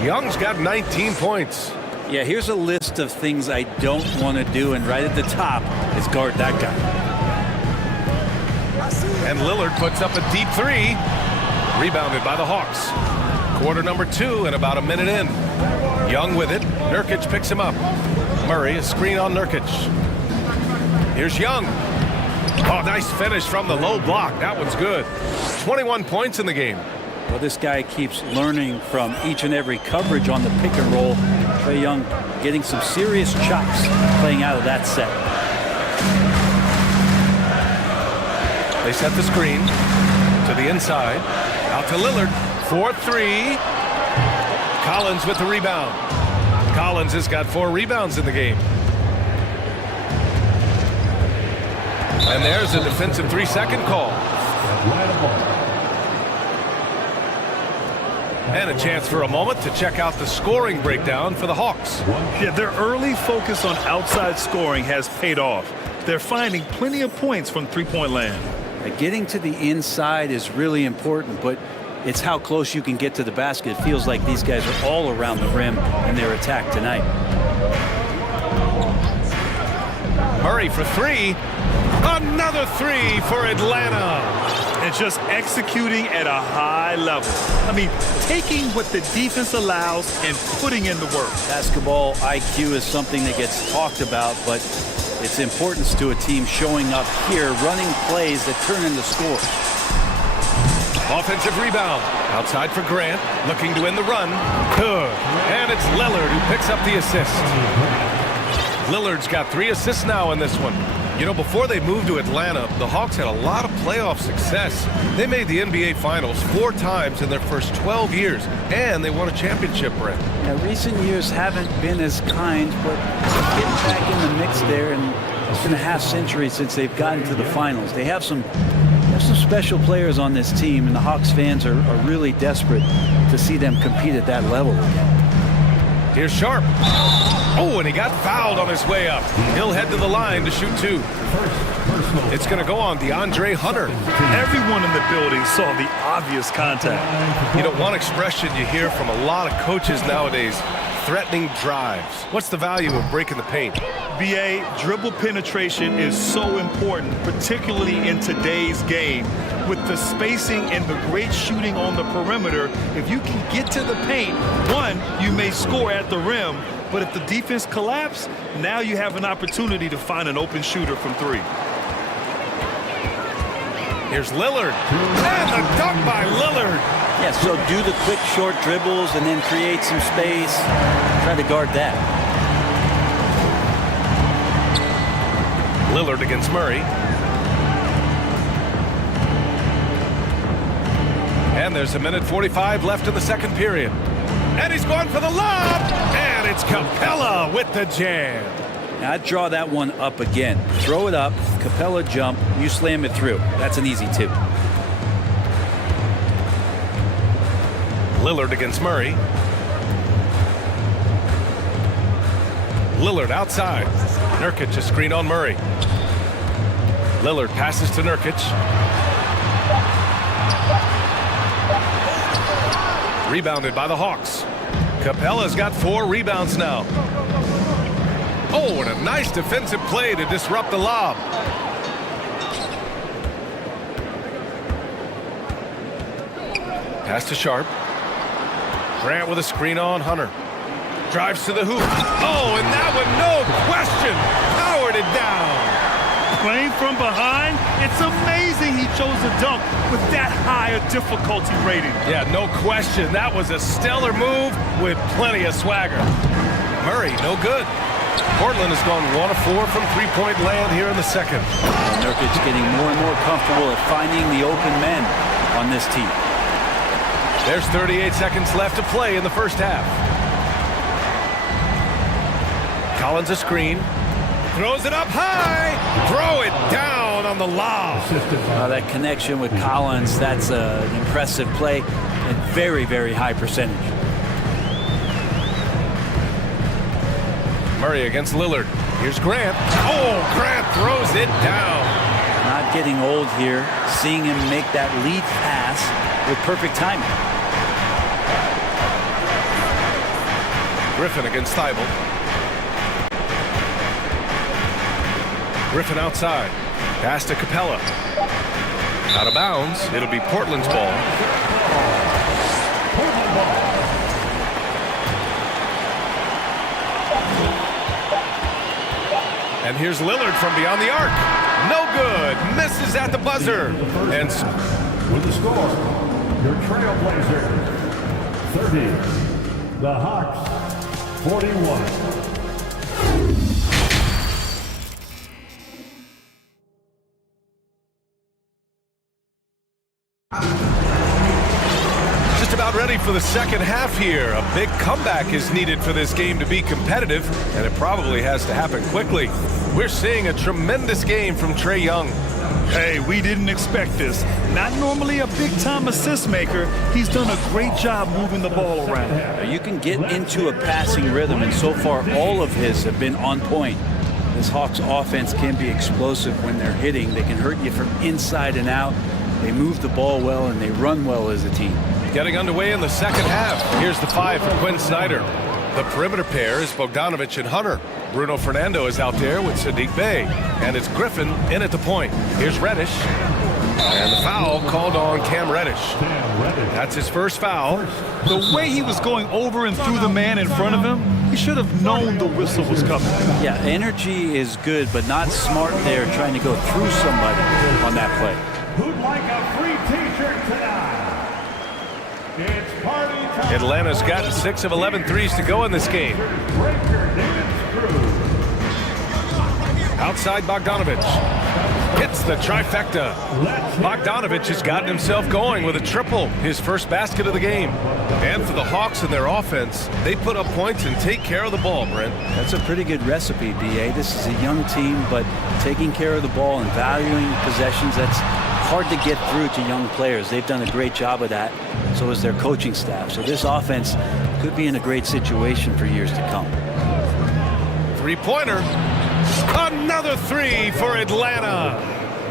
Young's got 19 points. Yeah, here's a list of things I don't want to do, and right at the top is guard that guy. And Lillard puts up a deep 3. Rebounded by the Hawks. Quarter number 2 and about a minute in. Young with it. Nurkic picks him up. Murray, a screen on Nurkic. Here's Young. Oh, nice finish from the low block. That one's good. 21 points in the game. Well, this guy keeps learning from each and every coverage on the pick and roll. Trae Young getting some serious chops playing out of that set. They set the screen to the inside. Out to Lillard. 4-3. Collins with the rebound. Collins has got 4 rebounds in the game. And there's a defensive 3-second call. And a chance for a moment to check out the scoring breakdown for the Hawks. Yeah, their early focus on outside scoring has paid off. They're finding plenty of points from three-point land. Getting to the inside is really important, but it's how close you can get to the basket. It feels like these guys are all around the rim in their attack tonight. Murray for 3. Another 3 for Atlanta. And just executing at a high level. I mean, taking what the defense allows and putting in the work. Basketball IQ is something that gets talked about, but its importance to a team showing up here, running plays that turn into scores. Offensive rebound. Outside for Grant. Looking to end the run. Good. And it's Lillard who picks up the assist. Lillard's got 3 assists now in this one. You know, before they moved to Atlanta, the Hawks had a lot of playoff success. They made the NBA Finals 4 times in their first 12 years, and they won a championship, Brent. Yeah, recent years haven't been as kind, but getting back in the mix there, and it's been a half century since they've gotten to the finals. They have some special players on this team, and the Hawks fans are really desperate to see them compete at that level. Here's Sharp. Oh, and he got fouled on his way up. He'll head to the line to shoot 2. It's going to go on DeAndre Hunter. Everyone in the building saw the obvious contact. You know, one expression you hear from a lot of coaches nowadays, threatening drives. What's the value of breaking the paint? BA, dribble penetration is so important, particularly in today's game. With the spacing and the great shooting on the perimeter, if you can get to the paint, one, you may score at the rim, but if the defense collapses, now you have an opportunity to find an open shooter from three. Here's Lillard. And the dunk by Lillard. Yeah, so do the quick short dribbles and then create some space. Try to guard that. Lillard against Murray. And there's a minute 45 left in the second period. And he's going for the lob. And it's Capella with the jam. Now I'd draw that one up again. Throw it up, Capella jump, you slam it through. That's an easy two. Lillard against Murray. Lillard outside. Nurkic a screen on Murray. Lillard passes to Nurkic. Rebounded by the Hawks. Capella's got 4 rebounds now. Oh, and a nice defensive play to disrupt the lob. Pass to Sharp. Grant with a screen on Hunter. Drives to the hoop. Oh, and that one, no question, powered it down. Playing from behind, it's amazing he chose a dunk with that high a difficulty rating. Yeah, no question. That was a stellar move with plenty of swagger. Murray, no good. Portland has gone 1 of 4 from three-point land here in the second. Nurkic getting more and more comfortable at finding the open men on this team. There's 38 seconds left to play in the first half. Collins a screen. Throws it up high. Throw it down on the lob. That connection with Collins, that's an impressive play and very, very high percentage. Murray against Lillard. Here's Grant. Oh, Grant throws it down. Not getting old here. Seeing him make that lead pass with perfect timing. Griffin against Thibault. Griffin outside. Pass to Capella. Out of bounds. It'll be Portland's ball. And here's Lillard from beyond the arc. No good. Misses at the buzzer. And with the score, your Trailblazers 30, the Hawks 41. just about ready for the second half here. A big comeback is needed for this game to be competitive, and it probably has to happen quickly. We're seeing a tremendous game from Trae Young. Hey, we didn't expect this. Not normally a big-time assist maker. He's done a great job moving the ball around. Now you can get into a passing rhythm, and so far all of his have been on point. This Hawks offense can be explosive when they're hitting. They can hurt you from inside and out. They move the ball well, and they run well as a team. Getting underway in the second half. Here's the 5 for Quinn Snyder. The perimeter pair is Bogdanovich and Hunter. Bruno Fernando is out there with Sadiq Bey. And it's Griffin in at the point. Here's Reddish. And the foul called on Cam Reddish. That's his first foul. The way he was going over and through the man in front of him, he should have known the whistle was coming. Yeah, energy is good, but not smart there trying to go through somebody on that play. Who'd like a free t-shirt tonight? It's party time. Atlanta's gotten 6 of 11 threes to go in this game. Outside Bogdanovich. Hits the trifecta. Bogdanovich has gotten himself going with a triple, his first basket of the game. And for the Hawks and their offense, they put up points and take care of the ball, Brent. That's a pretty good recipe, B.A. This is a young team, but taking care of the ball and valuing possessions, that's hard to get through to young players. They've done a great job of that. So is their coaching staff. So this offense could be in a great situation for years to come. Three-pointer. Another 3 for Atlanta.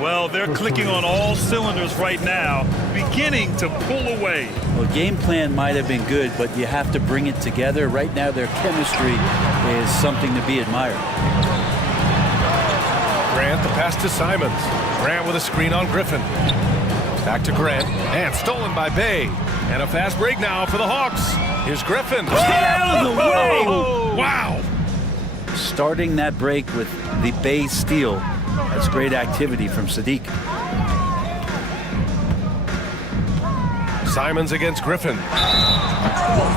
Well, they're clicking on all cylinders right now, beginning to pull away. Well, game plan might have been good, but you have to bring it together. Right now, their chemistry is something to be admired. Grant, the pass to Simons. Grant with a screen on Griffin. Back to Grant, and stolen by Bay. And a fast break now for the Hawks. Here's Griffin. Get out of the way! Wow! Starting that break with the Bay steal. That's great activity from Sadiq. Simons against Griffin.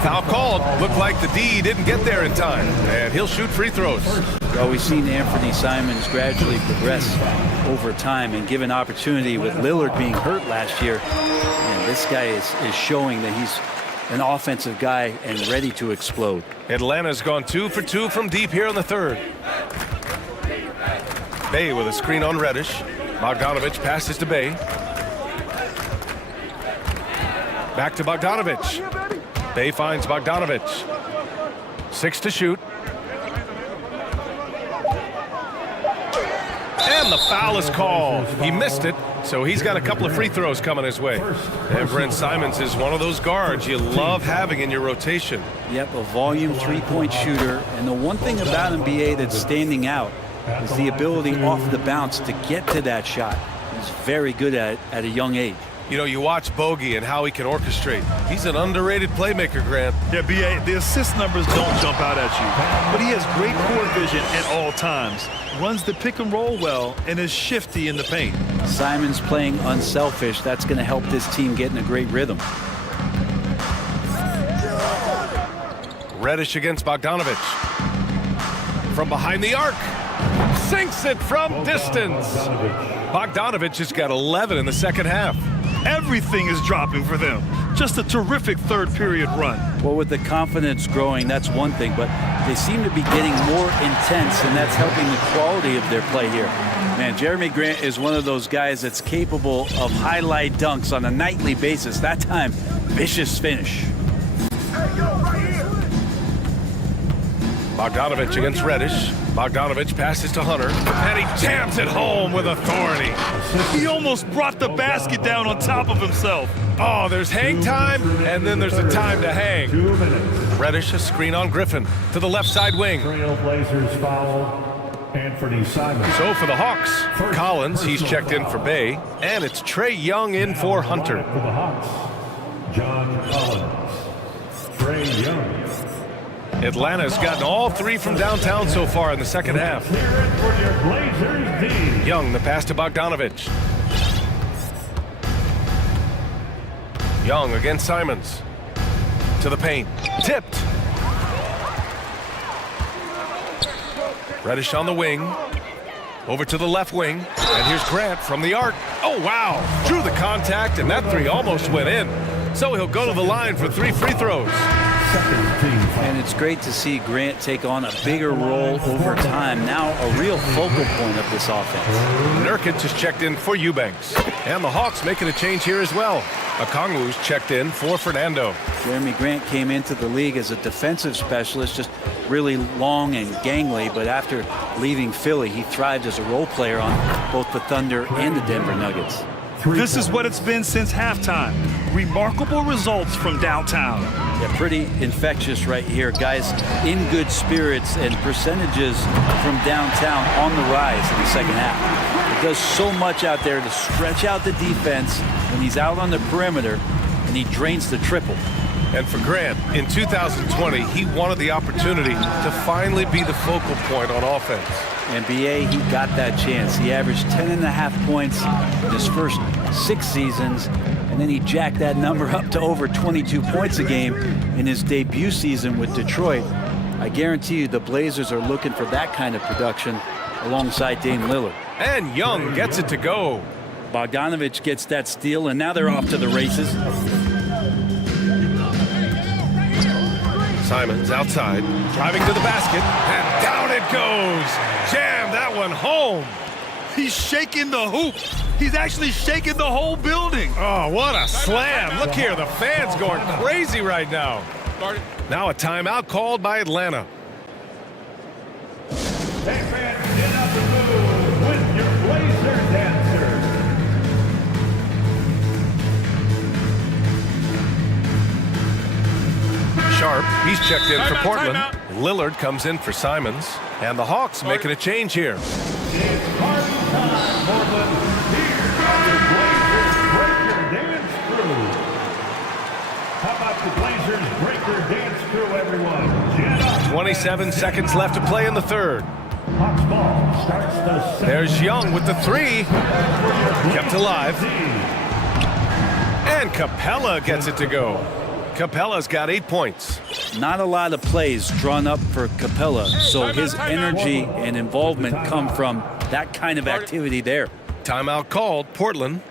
Foul called. Looked like the D didn't get there in time. And he'll shoot free throws. Well, we've seen Anthony Simons gradually progress over time and given opportunity with Lillard being hurt last year. And this guy is showing that he's an offensive guy and ready to explode. Atlanta's gone 2 for 2 from deep here in the third. Bay with a screen on Reddish. Bogdanovich passes to Bay. Back to Bogdanovich. Bay finds Bogdanovich. 6 to shoot. And the foul is called. He missed it, so he's got a couple of free throws coming his way. And Brent Simons is one of those guards you love having in your rotation. Yep, a volume three-point shooter. And the one thing about NBA that's standing out is the ability off the bounce to get to that shot. He's very good at it at a young age. You know, you watch Bogey and how he can orchestrate. He's an underrated playmaker, Grant. Yeah, B.A., the assist numbers don't jump out at you, but he has great court vision at all times, runs the pick and roll well, and is shifty in the paint. Simons playing unselfish. That's going to help this team get in a great rhythm. Reddish against Bogdanovich. From behind the arc. Sinks it from distance. Bogdanovich has got 11 in the second half. Everything is dropping for them. Just a terrific third period run. Well, with the confidence growing, that's one thing, but they seem to be getting more intense, and that's helping the quality of their play here. Man, Jeremy Grant is one of those guys that's capable of highlight dunks on a nightly basis. That time, vicious finish. Bogdanovich against Reddish. Bogdanovich passes to Hunter, and he jams it home with authority. He almost brought the basket down on top of himself. Oh, there's hang time, and then there's a time to hang. 2 minutes. Reddish, a screen on Griffin to the left side wing. Trailblazers foul. Anthony Simons. So for the Hawks, Collins, he's checked in for Bay, and it's Trae Young in for Hunter. For the Hawks, John Collins. Trae Young. Atlanta's gotten all 3 from downtown so far in the second half. Young, the pass to Bogdanovich. Young against Simons. To the paint. Tipped. Reddish on the wing. Over to the left wing. And here's Grant from the arc. Oh, wow. Drew the contact, and that 3 almost went in. So he'll go to the line for 3 free throws. And it's great to see Grant take on a bigger role over time. Now a real focal point of this offense. Nurkic is checked in for Eubanks. And the Hawks making a change here as well. Okongwu's checked in for Fernando. Jeremy Grant came into the league as a defensive specialist, just really long and gangly, but after leaving Philly, he thrived as a role player on both the Thunder and the Denver Nuggets. This is what it's been since halftime. Remarkable results from downtown. Yeah, pretty infectious right here. Guys in good spirits and percentages from downtown on the rise in the second half. It does so much out there to stretch out the defense when he's out on the perimeter, and he drains the triple. And for Grant, in 2020, he wanted the opportunity to finally be the focal point on offense. And BA, he got that chance. He averaged 10.5 points in his first 6 seasons, and then he jacked that number up to over 22 points a game in his debut season with Detroit. I guarantee you the Blazers are looking for that kind of production alongside Dame Lillard. And Young gets it to go. Bogdanovich gets that steal, and now they're off to the races. Simons outside, driving to the basket, and down it goes. Jam that one home. He's shaking the hoop. He's actually shaking the whole building. Oh, what a slam. Look here, the fans going crazy right now. Now a timeout called by Atlanta. Hey, fans, get up and move with your Blazers dancers. He's checked in for Portland. Lillard comes in for Simons. And the Hawks making a change here. It's party time, Portland. Here are your Blazers Breaker Dance Crew. How about the Blazers Breaker Dance Crew, everyone? Get up. 27 seconds left to play in the third. Hawks ball starts the second. There's Young with the three. Kept alive. And Capella gets it to go. Capella's got 8 points. Not a lot of plays drawn up for Capella, so his energy and involvement come from that kind of activity there. Timeout called, Portland.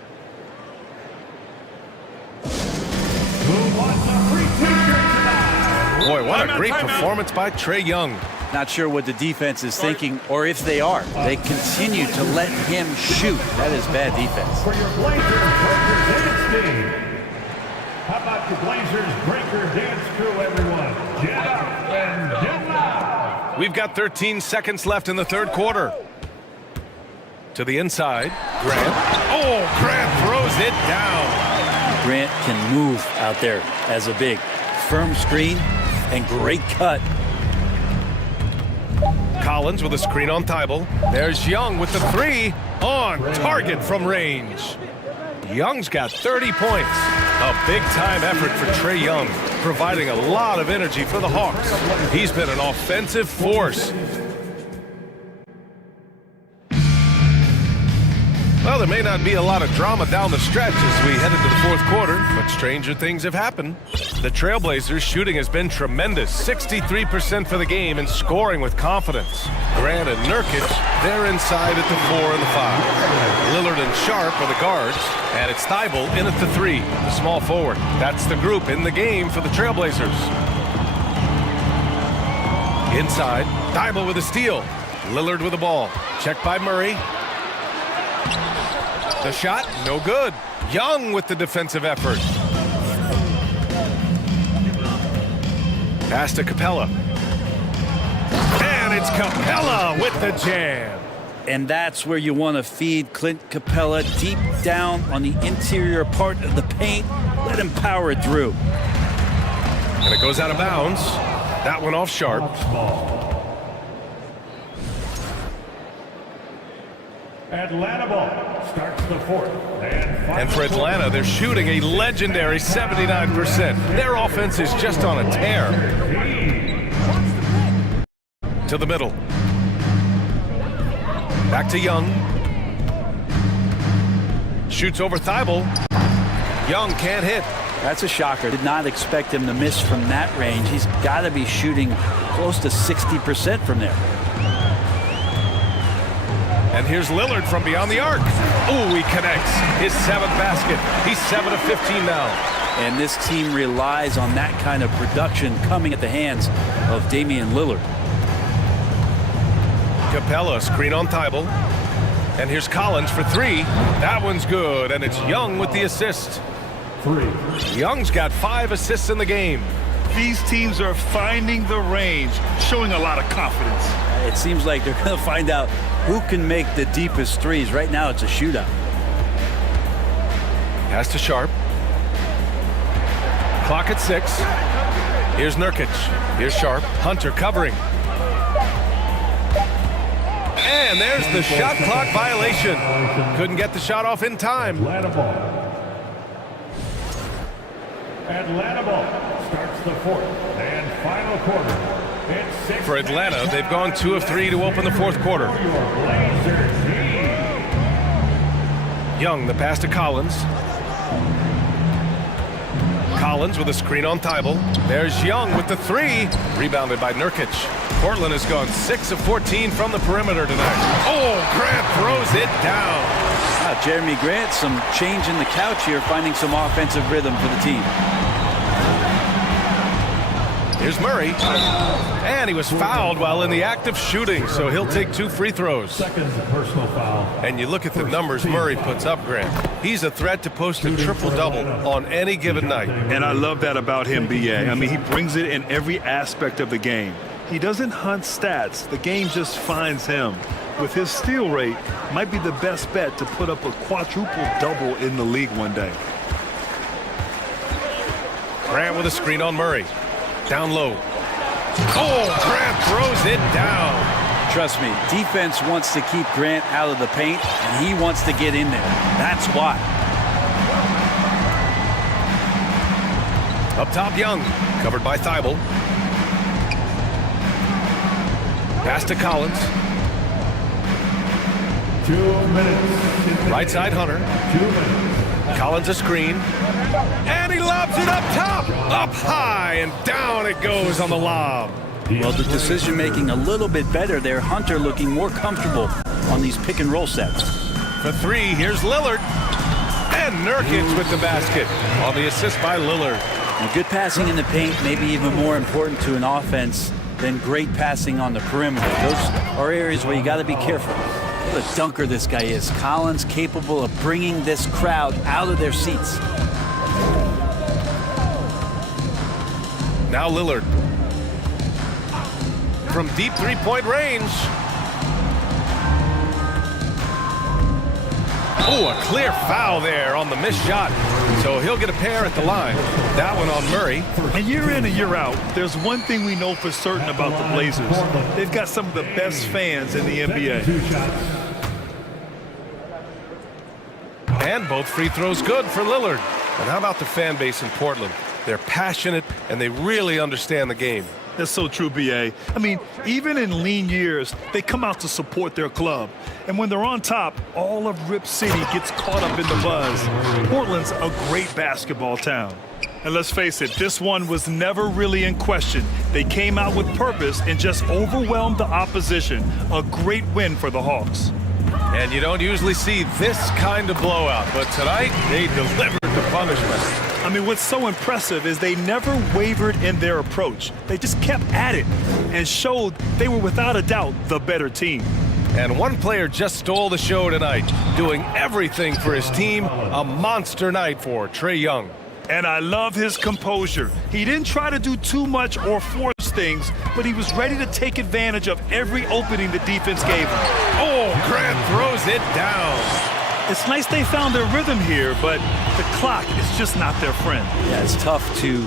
Boy, what a great performance by Trae Young. Not sure what the defense is thinking, or if they are. They continue to let him shoot. That is bad defense. For your Blazers Breaker Dance team. How about the Blazers Breaker Dance Crew, everyone? Get up and get loud. We've got 13 seconds left in the third quarter. To the inside, Grant. Oh, Grant throws it down. Grant can move out there as a big. Firm screen and great cut. Collins with a screen on Thibault. There's Young with the three. On target from range. Young's got 30 points. A big-time effort for Trae Young, providing a lot of energy for the Hawks. He's been an offensive force. Well, there may not be a lot of drama down the stretch as we head into the fourth quarter, but stranger things have happened. The Trailblazers' shooting has been tremendous, 63% for the game and scoring with confidence. Grant and Nurkic, they're inside at the 4 and the 5. Lillard and Sharp are the guards, and it's Thibault in at the 3, the small forward. That's the group in the game for the Trailblazers. Inside, Thibault with a steal. Lillard with the ball. Checked by Murray. The shot, no good. Young with the defensive effort. Pass to Capella. And it's Capella with the jam. And that's where you want to feed Clint Capella, deep down on the interior part of the paint. Let him power it through. And it goes out of bounds. That one off Sharp. Atlanta ball starts the fourth. And for Atlanta, they're shooting a legendary 79%. Their offense is just on a tear. To the middle. Back to Young. Shoots over Thibault. Young can't hit. That's a shocker. Did not expect him to miss from that range. He's got to be shooting close to 60% from there. And here's Lillard from beyond the arc. Oh, he connects. His 7th basket. He's 7 of 15 now. And this team relies on that kind of production coming at the hands of Damian Lillard. Capella, screen on Thibault. And here's Collins for 3. That one's good, and it's Young with the assist. 3. Young's got 5 assists in the game. These teams are finding the range, showing a lot of confidence. It seems like they're going to find out who can make the deepest threes. Right now, it's a shootout. Pass to Sharp. Clock at 6. Here's Nurkic. Here's Sharp. Hunter covering. And there's the shot clock violation. Couldn't get the shot off in time. Atlanta ball. Atlanta ball starts the fourth and final quarter. For Atlanta, they've gone 2 of 3 to open the fourth quarter. Young, the pass to Collins. Collins with a screen on Thibault. There's Young with the 3. Rebounded by Nurkic. Portland has gone 6 of 14 from the perimeter tonight. Oh, Grant throws it down. Jeremy Grant, some change in the couch here, finding some offensive rhythm for the team. Here's Murray. And he was fouled while in the act of shooting, so he'll take 2 free throws. Second personal foul. And you look at the numbers Murray puts up, Grant. He's a threat to post a triple-double on any given night. And I love that about him, B.A. I mean, he brings it in every aspect of the game. He doesn't hunt stats. The game just finds him. With his steal rate, might be the best bet to put up a quadruple-double in the league one day. Grant with a screen on Murray. Down low. Oh, Grant throws it down. Trust me, defense wants to keep Grant out of the paint, and he wants to get in there. That's why. Up top, Young. Covered by Thibault. Pass to Collins. 2 minutes. Right side, Hunter. 2 minutes. Collins a screen. And he lobs it up top. Up high, and down it goes on the lob. Well, the decision-making a little bit better there. Hunter looking more comfortable on these pick-and-roll sets. For three, here's Lillard. And Nurkic with the basket on the assist by Lillard. Now, good passing in the paint may be even more important to an offense than great passing on the perimeter. Those are areas where you got to be careful. What a dunker this guy is. Collins capable of bringing this crowd out of their seats. Now Lillard. From deep three-point range. Oh, a clear foul there on the missed shot. So he'll get a pair at the line. That one on Murray. And year in and year out, there's one thing we know for certain about the Blazers. They've got some of the best fans in the NBA. And both free throws good for Lillard. And how about the fan base in Portland? They're passionate, and they really understand the game. That's so true, B.A. I mean, even in lean years, they come out to support their club. And when they're on top, all of Rip City gets caught up in the buzz. Portland's a great basketball town. And let's face it, this one was never really in question. They came out with purpose and just overwhelmed the opposition. A great win for the Hawks. And you don't usually see this kind of blowout, but tonight they delivered the punishment. I mean, what's so impressive is they never wavered in their approach. They just kept at it and showed they were without a doubt the better team. And one player just stole the show tonight, doing everything for his team. A monster night for Trae Young. And I love his composure. He didn't try to do too much or force things, but he was ready to take advantage of every opening the defense gave him. Oh, Grant throws it down. It's nice they found their rhythm here, but the clock is just not their friend. Yeah, it's tough to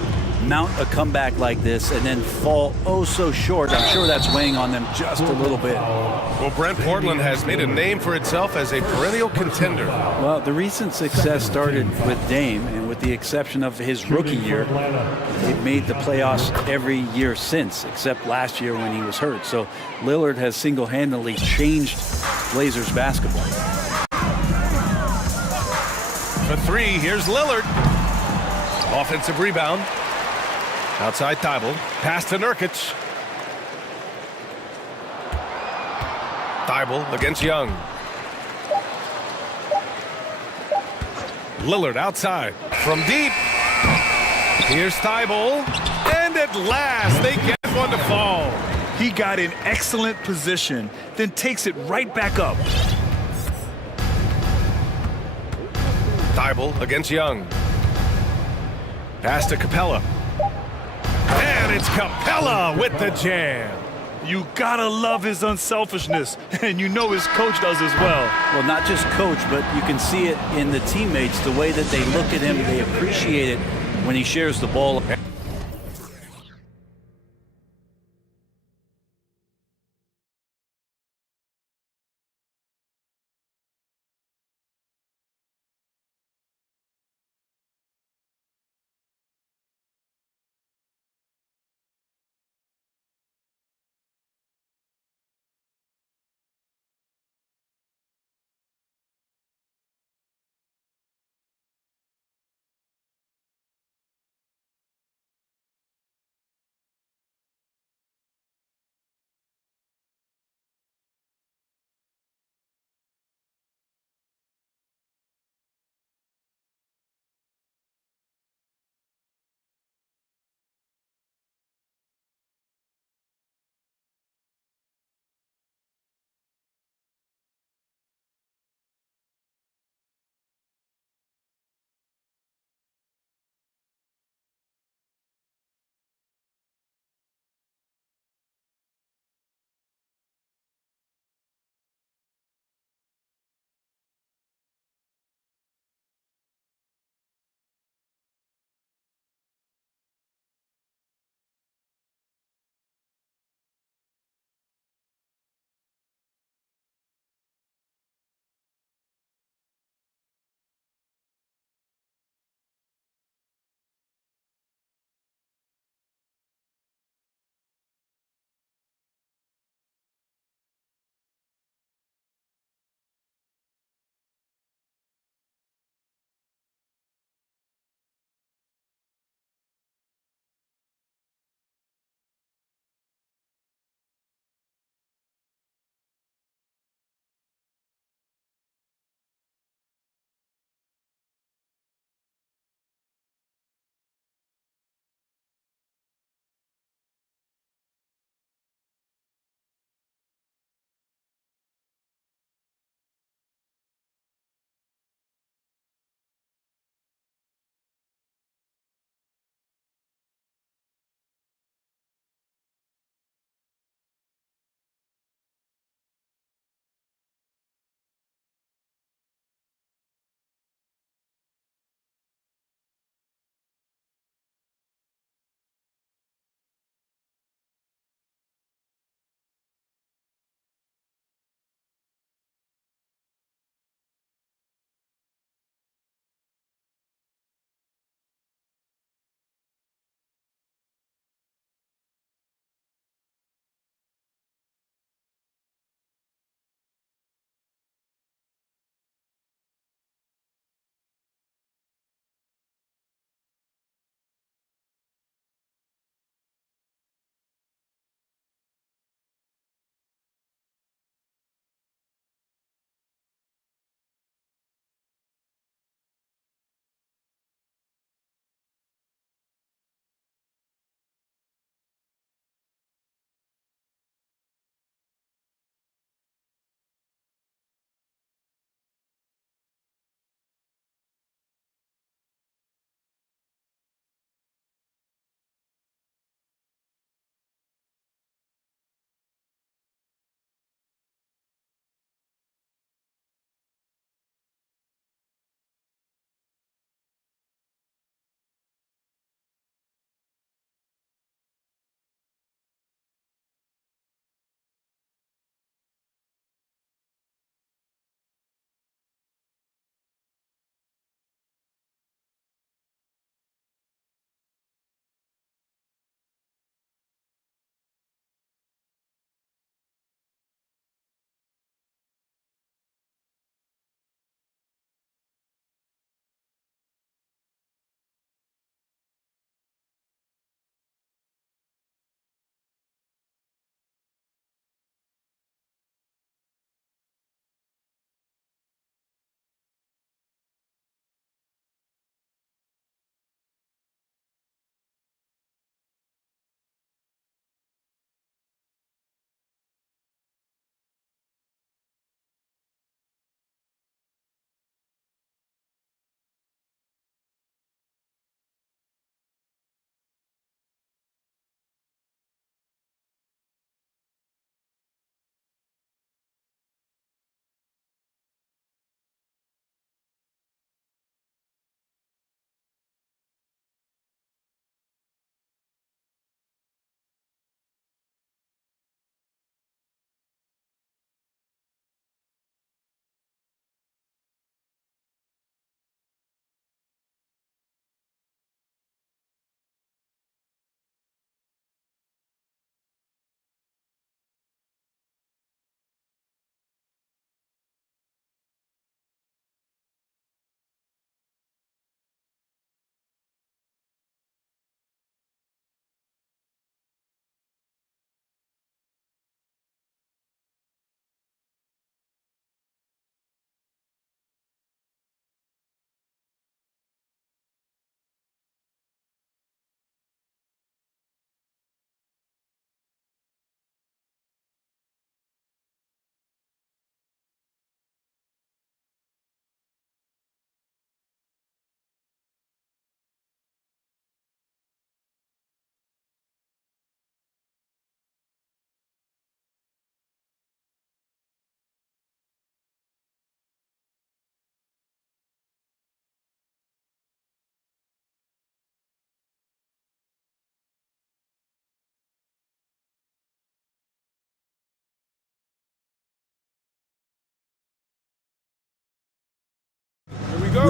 mount a comeback like this and then fall oh so short. I'm sure that's weighing on them just a little bit. Well, Brent, Portland has made a name for itself as a perennial contender. Well, the recent success started with Dame, and with the exception of his rookie year, they've made the playoffs every year since, except last year when he was hurt. So Lillard has single-handedly changed Blazers basketball. For three, here's Lillard. Offensive rebound. Outside Thibault. Pass to Nurkic. Thibault against Young. Lillard outside. From deep. Here's Thibault. And at last, they get one to fall. He got in excellent position, then takes it right back up. Thibault against Young. Pass to Capella. And it's Capella with the jam. You gotta love his unselfishness, and you know his coach does as well. Well, not just coach, but you can see it in the teammates, the way that they look at him, they appreciate it when he shares the ball.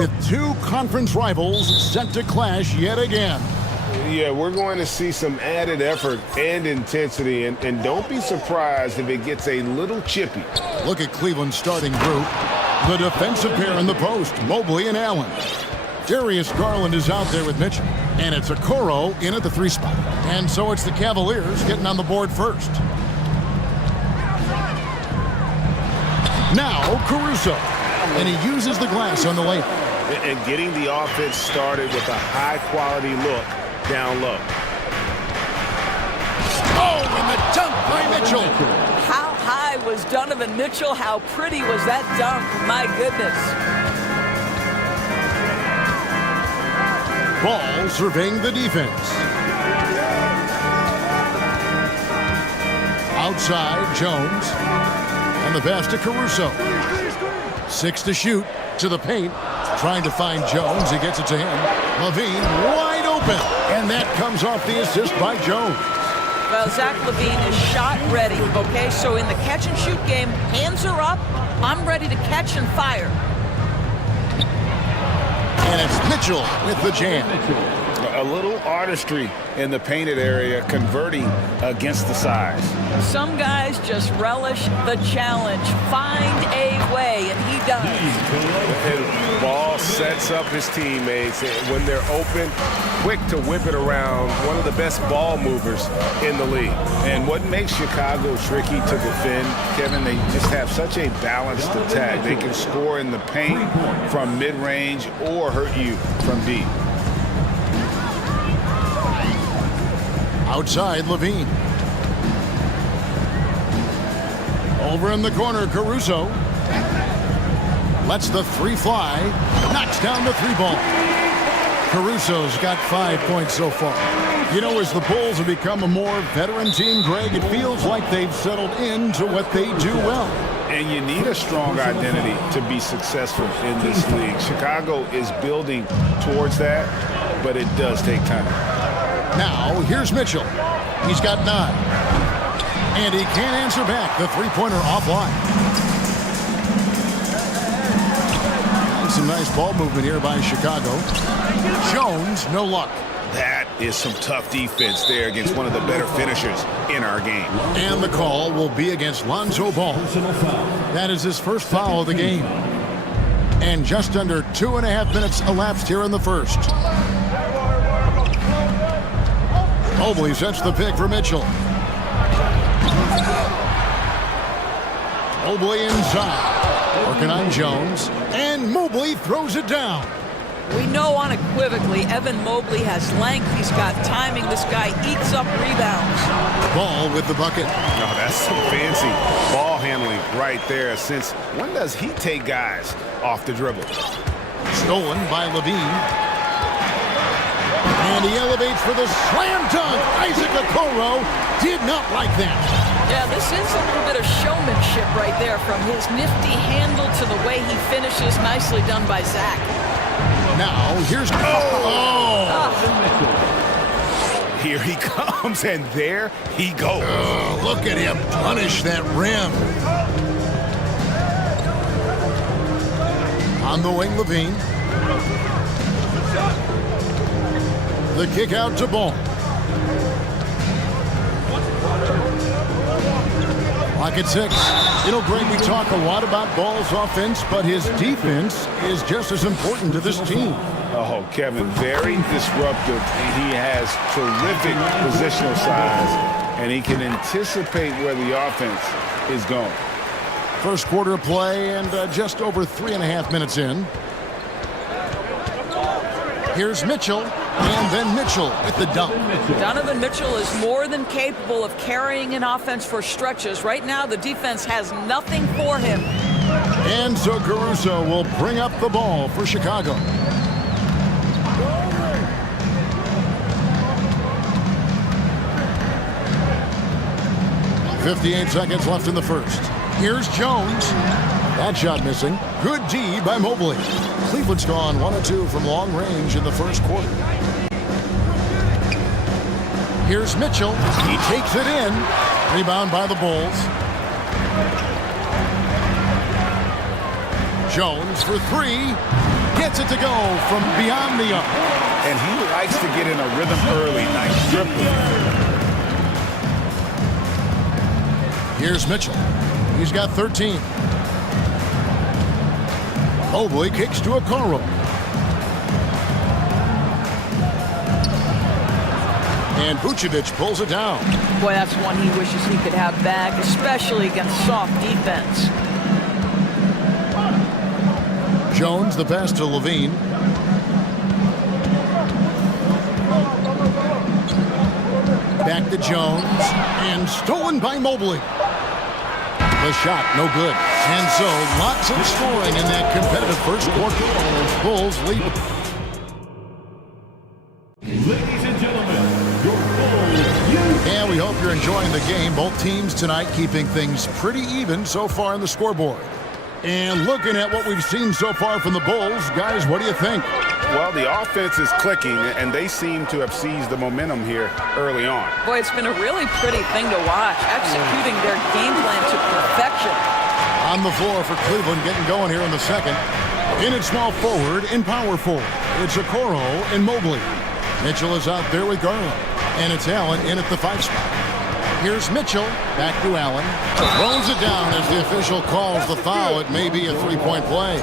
with two conference rivals set to clash yet again. Yeah, we're going to see some added effort and intensity, and don't be surprised if it gets a little chippy. Look at Cleveland's starting group. The defensive pair in the post, Mobley and Allen. Darius Garland is out there with Mitchell, and it's Okoro in at the 3 spot. And so it's the Cavaliers getting on the board first. Now Caruso, and he uses the glass on the layup. And getting the offense started with a high-quality look down low. Oh, and the dunk by Mitchell. How high was Donovan Mitchell? How pretty was that dunk? My goodness. Ball surveying the defense. Outside, Jones. And the pass to Caruso. 6 to shoot. To the paint. Trying to find Jones. He gets it to him. Levine wide open. And that comes off the assist by Jones. Well, Zach Levine is shot ready, okay? So in the catch-and-shoot game, hands are up. I'm ready to catch and fire. And it's Mitchell with the jam. A little artistry in the painted area, converting against the size. Some guys just relish the challenge. Find a way, and he does. And Ball sets up his teammates when they're open, quick to whip it around. One of the best ball movers in the league. And what makes Chicago tricky to defend, Kevin, they just have such a balanced attack. They can score in the paint from mid-range or hurt you from deep. Outside, Levine. Over in the corner, Caruso. Lets the 3 fly. Knocks down the 3 ball. Caruso's got 5 points so far. You know, as the Bulls have become a more veteran team, Greg, it feels like they've settled into what they do well. And you need a strong identity to be successful in this league. Chicago is building towards that, but it does take time. Now, here's Mitchell. He's got 9. And he can't answer back. The 3-pointer offline. Some nice ball movement here by Chicago. Jones, no luck. That is some tough defense there against one of the better finishers in our game. And the call will be against Lonzo Ball. That is his first foul of the game. And just under 2.5 minutes elapsed here in the first. Mobley sets the pick for Mitchell. Mobley inside. Working on Jones. And Mobley throws it down. We know unequivocally Evan Mobley has length. He's got timing. This guy eats up rebounds. Ball with the bucket. No, that's some fancy ball handling right there. Since when does he take guys off the dribble? Stolen by Levine. And he elevates for the slam dunk. Isaac Okoro did not like that. Yeah, this is a little bit of showmanship right there, from his nifty handle to the way he finishes. Nicely done by Zach. Now, here's... Here he comes, and there he goes. Oh, look at him punish that rim. On the wing, Levine. The kick out to Ball. Clock at 6. You know, Greg, we talk a lot about Ball's offense, but his defense is just as important to this team. Oh, Kevin, very disruptive. He has terrific positional size, and he can anticipate where the offense is going. First quarter of play, and just over 3.5 minutes in. Here's Mitchell, and then Mitchell with the dunk. Donovan Mitchell is more than capable of carrying an offense for stretches. Right now, the defense has nothing for him. And so Caruso will bring up the ball for Chicago. .58 seconds left in the first. Here's Jones. That shot missing. Good D by Mobley. Cleveland's gone 1 of 2 from long range in the first quarter. Here's Mitchell. He takes it in. Rebound by the Bulls. Jones for 3. Gets it to go from beyond the arc. And he likes to get in a rhythm early. Nice dribble. Here's Mitchell. He's got 13. Mobley kicks to Okoro. And Vucevic pulls it down. Boy, that's one he wishes he could have back, especially against soft defense. Jones, the pass to Levine. Back to Jones. And stolen by Mobley. The shot, no good. And so, lots of scoring in that competitive first quarter. Bulls lead. Ladies and gentlemen, your Bulls. And we hope you're enjoying the game. Both teams tonight keeping things pretty even so far on the scoreboard. And looking at what we've seen so far from the Bulls, guys, what do you think? Well, the offense is clicking, and they seem to have seized the momentum here early on. Boy, it's been a really pretty thing to watch, executing their game plan to perfection. On the floor for Cleveland, getting going here in the second. In at small forward, in power forward. It's Okoro and Mobley. Mitchell is out there with Garland. And it's Allen in at the 5 spot. Here's Mitchell, back to Allen. Throws it down as the official calls the foul. It may be a three-point play.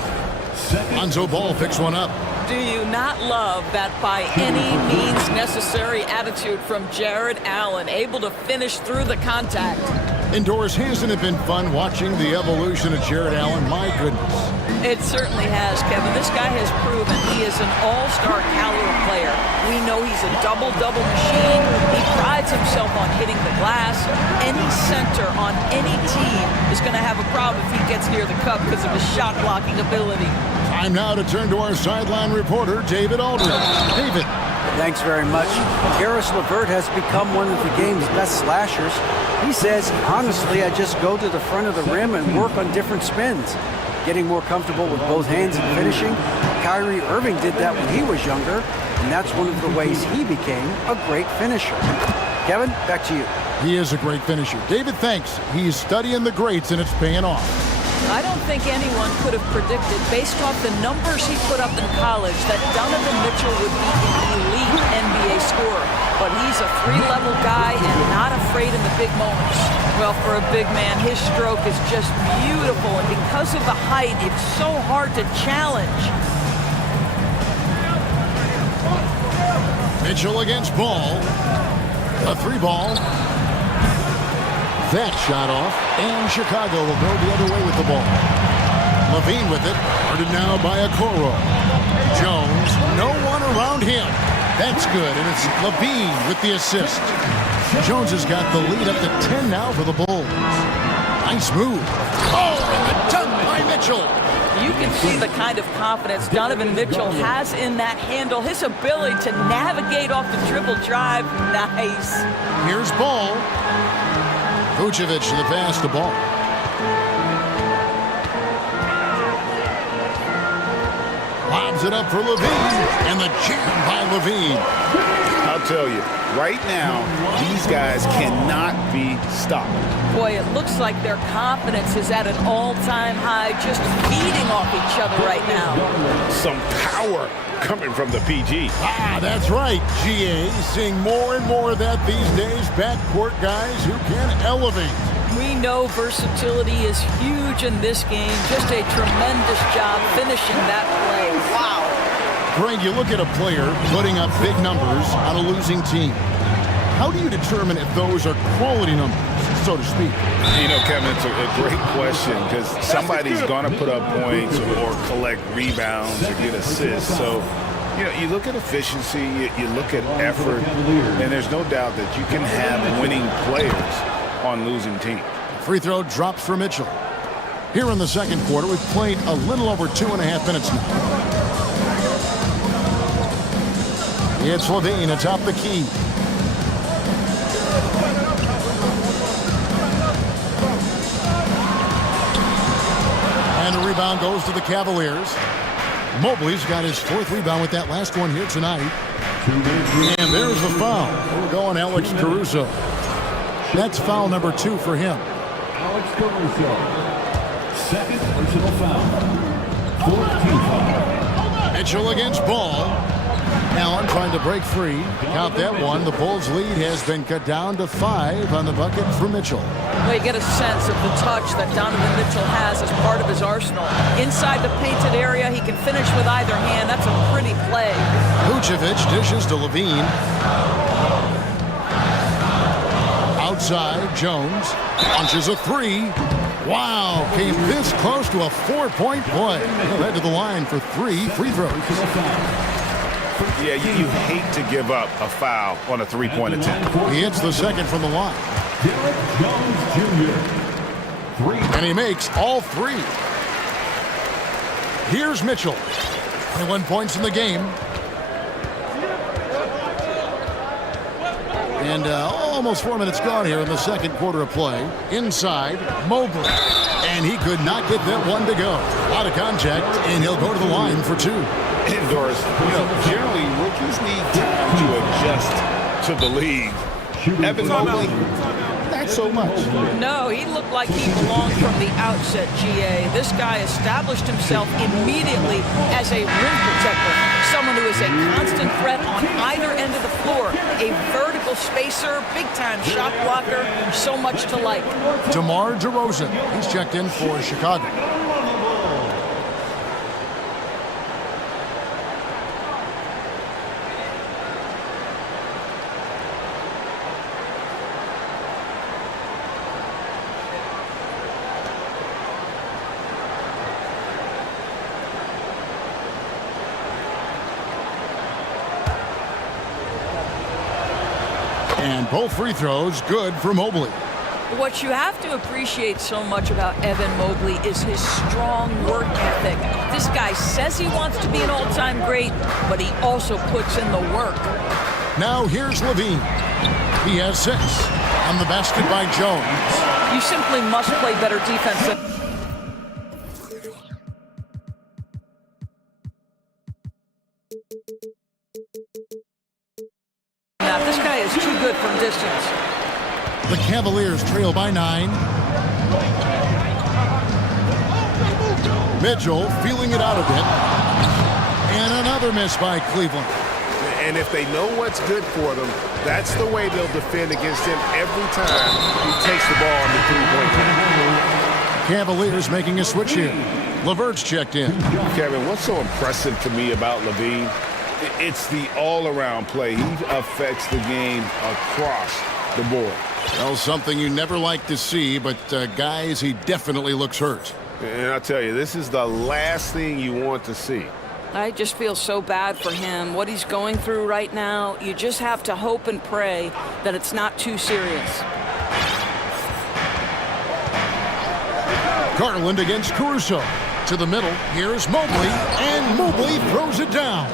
Lonzo Ball picks one up. Do you not love that by any means necessary attitude from Jared Allen, able to finish through the contact? Indoors, hasn't it been fun watching the evolution of Jared Allen? My goodness. It certainly has, Kevin. This guy has proven he is an all-star caliber player. We know he's a double-double machine. He prides himself on hitting the glass. Any center on any team is going to have a problem if he gets near the cup because of his shot-blocking ability. Time now to turn to our sideline reporter, David Aldridge. David. Thanks very much. Karis LeVert has become one of the game's best slashers. He says, honestly, I just go to the front of the rim and work on different spins. Getting more comfortable with both hands and finishing. Kyrie Irving did that when he was younger, and that's one of the ways he became a great finisher. Kevin, back to you. He is a great finisher. David, thanks. He's studying the greats, and it's paying off. I don't think anyone could have predicted, based off the numbers he put up in college, that Donovan Mitchell would be an elite NBA scorer. But he's a three-level guy and not afraid in the big moments. Well, for a big man, his stroke is just beautiful, and because of the height, it's so hard to challenge. Mitchell against Ball. A 3-ball. That shot off, and Chicago will go the other way with the ball. Levine with it, guarded now by Okoro. Jones, no one around him. That's good, and it's Levine with the assist. Jones has got the lead up to 10 now for the Bulls. Nice move. Oh, and the dunk by Mitchell. You can see the kind of confidence Donovan Mitchell has in that handle. His ability to navigate off the dribble drive, nice. Here's Ball. Vucevic the pass to Ball. Lobs it up for Levine, and the jam by Levine. I'll tell you, right now, these guys cannot be stopped. Boy, it looks like their confidence is at an all-time high, just feeding off each other right now. Some power coming from the PG. Ah, that's right, GA. Seeing more and more of that these days. Backcourt guys who can elevate. We know versatility is huge in this game. Just a tremendous job finishing that play. Wow. Greg, you look at a player putting up big numbers on a losing team. How do you determine if those are quality numbers, so to speak? You know, Kevin, it's a great question because somebody's going to put up points or collect rebounds or get assists. So, you know, you look at efficiency, you look at effort, and there's no doubt that you can have winning players on losing teams. Free throw drops for Mitchell. Here in the second quarter, we've played a little over 2.5 minutes now. It's Levine atop the key. And the rebound goes to the Cavaliers. Mobley's got his 4th rebound with that last one here tonight. And there's the foul. We're going Alex Caruso. That's foul number 2 for him. Alex Caruso, second personal foul. 14 foul. Mitchell against Ball. Allen trying to break free. Count that one. The Bulls' lead has been cut down to 5 on the bucket for Mitchell. Well, you get a sense of the touch that Donovan Mitchell has as part of his arsenal. Inside the painted area, he can finish with either hand. That's a pretty play. Vucevic dishes to Levine. Outside, Jones launches a 3. Wow, came this close to a 4-point play. Led to the line for 3 free throws. Yeah, you hate to give up a foul on a three-point attempt. He hits the second from the line. Derek Jones Jr. And he makes all 3. Here's Mitchell. 21 points in the game. And almost 4 minutes gone here in the second quarter of play. Inside, Mobley. And he could not get that one to go. Out of contact, and he'll go to the line for 2. Indoors, generally rookies need time to adjust to the league. Evan Mobley, not so much. No, he looked like he belonged from the outset, GA. This guy established himself immediately as a rim protector, someone who is a constant threat on either end of the floor, a vertical spacer, big-time shot blocker, so much to like. DeMar DeRozan, he's checked in for Chicago. And both free throws good for Mobley. What you have to appreciate so much about Evan Mobley is his strong work ethic. This guy says he wants to be an all-time great, but he also puts in the work. Now here's Levine. He has 6 on the basket by Jones. You simply must play better defense than... This guy is too good from distance. The Cavaliers trail by 9. Mitchell feeling it out a bit. And another miss by Cleveland. And if they know what's good for them, that's the way they'll defend against him every time he takes the ball on the three-point line. Cavaliers making a switch here. LeVert's checked in. Kevin, what's so impressive to me about Levine? It's the all-around play. He affects the game across the board. Well, something you never like to see, but guys, he definitely looks hurt. And I'll tell you, this is the last thing you want to see. I just feel so bad for him. What he's going through right now, you just have to hope and pray that it's not too serious. Garland against Caruso. To the middle, here's Mobley, and Mobley throws it down.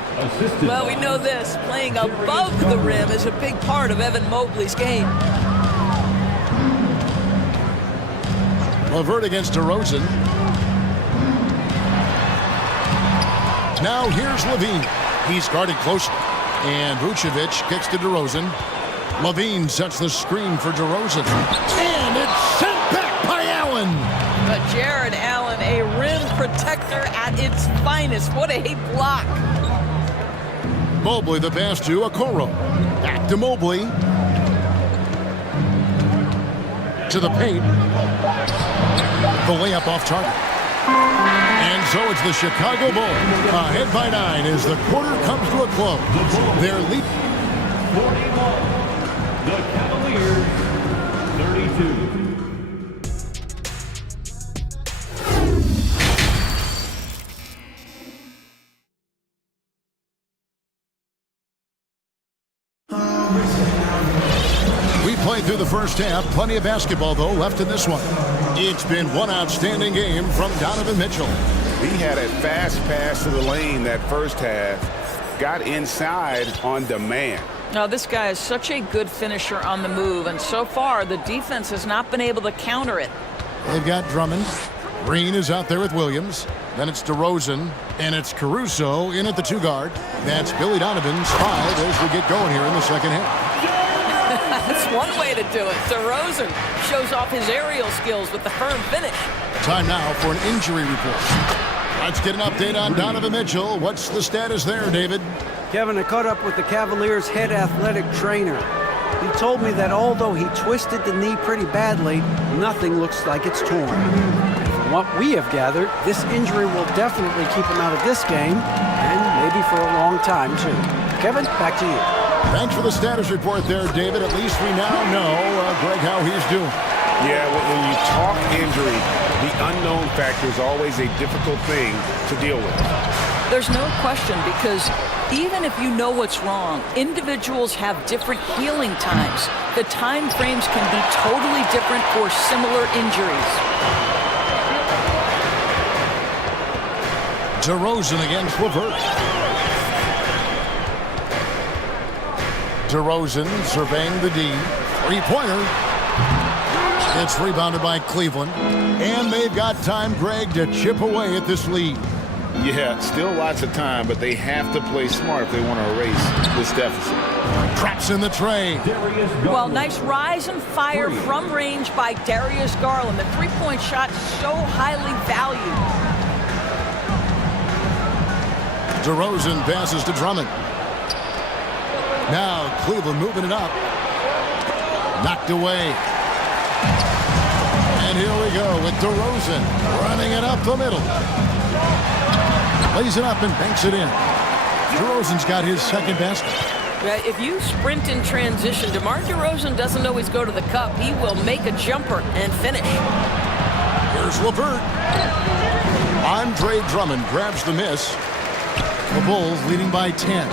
Well, we know this. Playing above the rim is a big part of Evan Mobley's game. LeVert against DeRozan. Now here's Levine. He's guarded closely. And Vucevic kicks to DeRozan. Levine sets the screen for DeRozan. And it's sent back by Allen. But Jared Allen, a rim protector at its finest. What a block. Mobley the pass to Okoro. Back to Mobley. To the paint. The layup off target. And so it's the Chicago Bulls ahead by 9 as the quarter comes to a close. Their lead. 41. The Cavaliers, 32. Played through the first half. Plenty of basketball, though, left in this one. It's been one outstanding game from Donovan Mitchell. He had a fast pass to the lane that first half. Got inside on demand. Now, this guy is such a good finisher on the move, and so far, the defense has not been able to counter it. They've got Drummond. Green is out there with Williams. Then it's DeRozan, and it's Caruso in at the 2 guard. That's Billy Donovan's 5 as we get going here in the second half. That's one way to do it. DeRozan shows off his aerial skills with the firm finish. Time now for an injury report. Let's get an update on Donovan Mitchell. What's the status there, David? Kevin, I caught up with the Cavaliers' head athletic trainer. He told me that although he twisted the knee pretty badly, nothing looks like it's torn. And from what we have gathered, this injury will definitely keep him out of this game, and maybe for a long time, too. Kevin, back to you. Thanks for the status report there, David. At least we now know, Greg, how he's doing. Yeah, when you talk injury, the unknown factor is always a difficult thing to deal with. There's no question, because even if you know what's wrong, individuals have different healing times. The time frames can be totally different for similar injuries. DeRozan against LeVert. DeRozan surveying the D. Three-pointer. It's rebounded by Cleveland. And they've got time, Greg, to chip away at this lead. Yeah, still lots of time, but they have to play smart if they want to erase this deficit. Traps in the tray. Well, nice rise and fire from range by Darius Garland. The three-point shot so highly valued. DeRozan passes to Drummond. Now Cleveland moving it up. Knocked away. And here we go with DeRozan running it up the middle. Lays it up and banks it in. DeRozan's got his second basket. If you sprint in transition, DeMar DeRozan doesn't always go to the cup. He will make a jumper and finish. Here's LeVert. Andre Drummond grabs the miss. The Bulls leading by 10.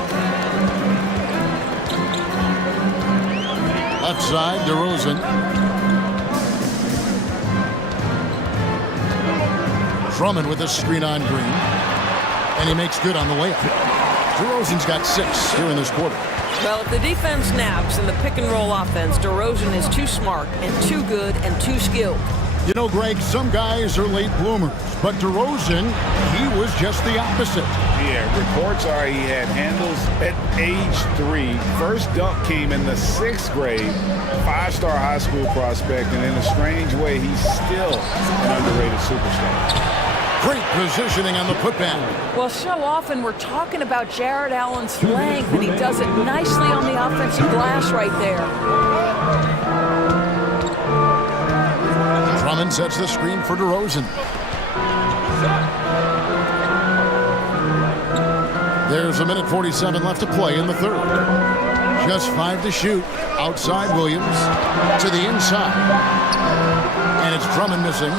Left side, DeRozan. Drummond with a screen on Green. And he makes good on the layup. DeRozan's got 6 here in this quarter. Well, if the defense naps in the pick-and-roll offense, DeRozan is too smart and too good and too skilled. You know, Greg, some guys are late bloomers, but DeRozan, he was just the opposite. Yeah, reports are he had handles at age 3. First dunk came in the 6th grade. 5-star high school prospect, and in a strange way, he's still an underrated superstar. Great positioning on the putback. Well, so often we're talking about Jared Allen's length, and he does it nicely on the offensive glass right there. Drummond sets the screen for DeRozan. There's a minute 47 left to play in the third. Just 5 to shoot. Outside Williams to the inside. And it's Drummond missing.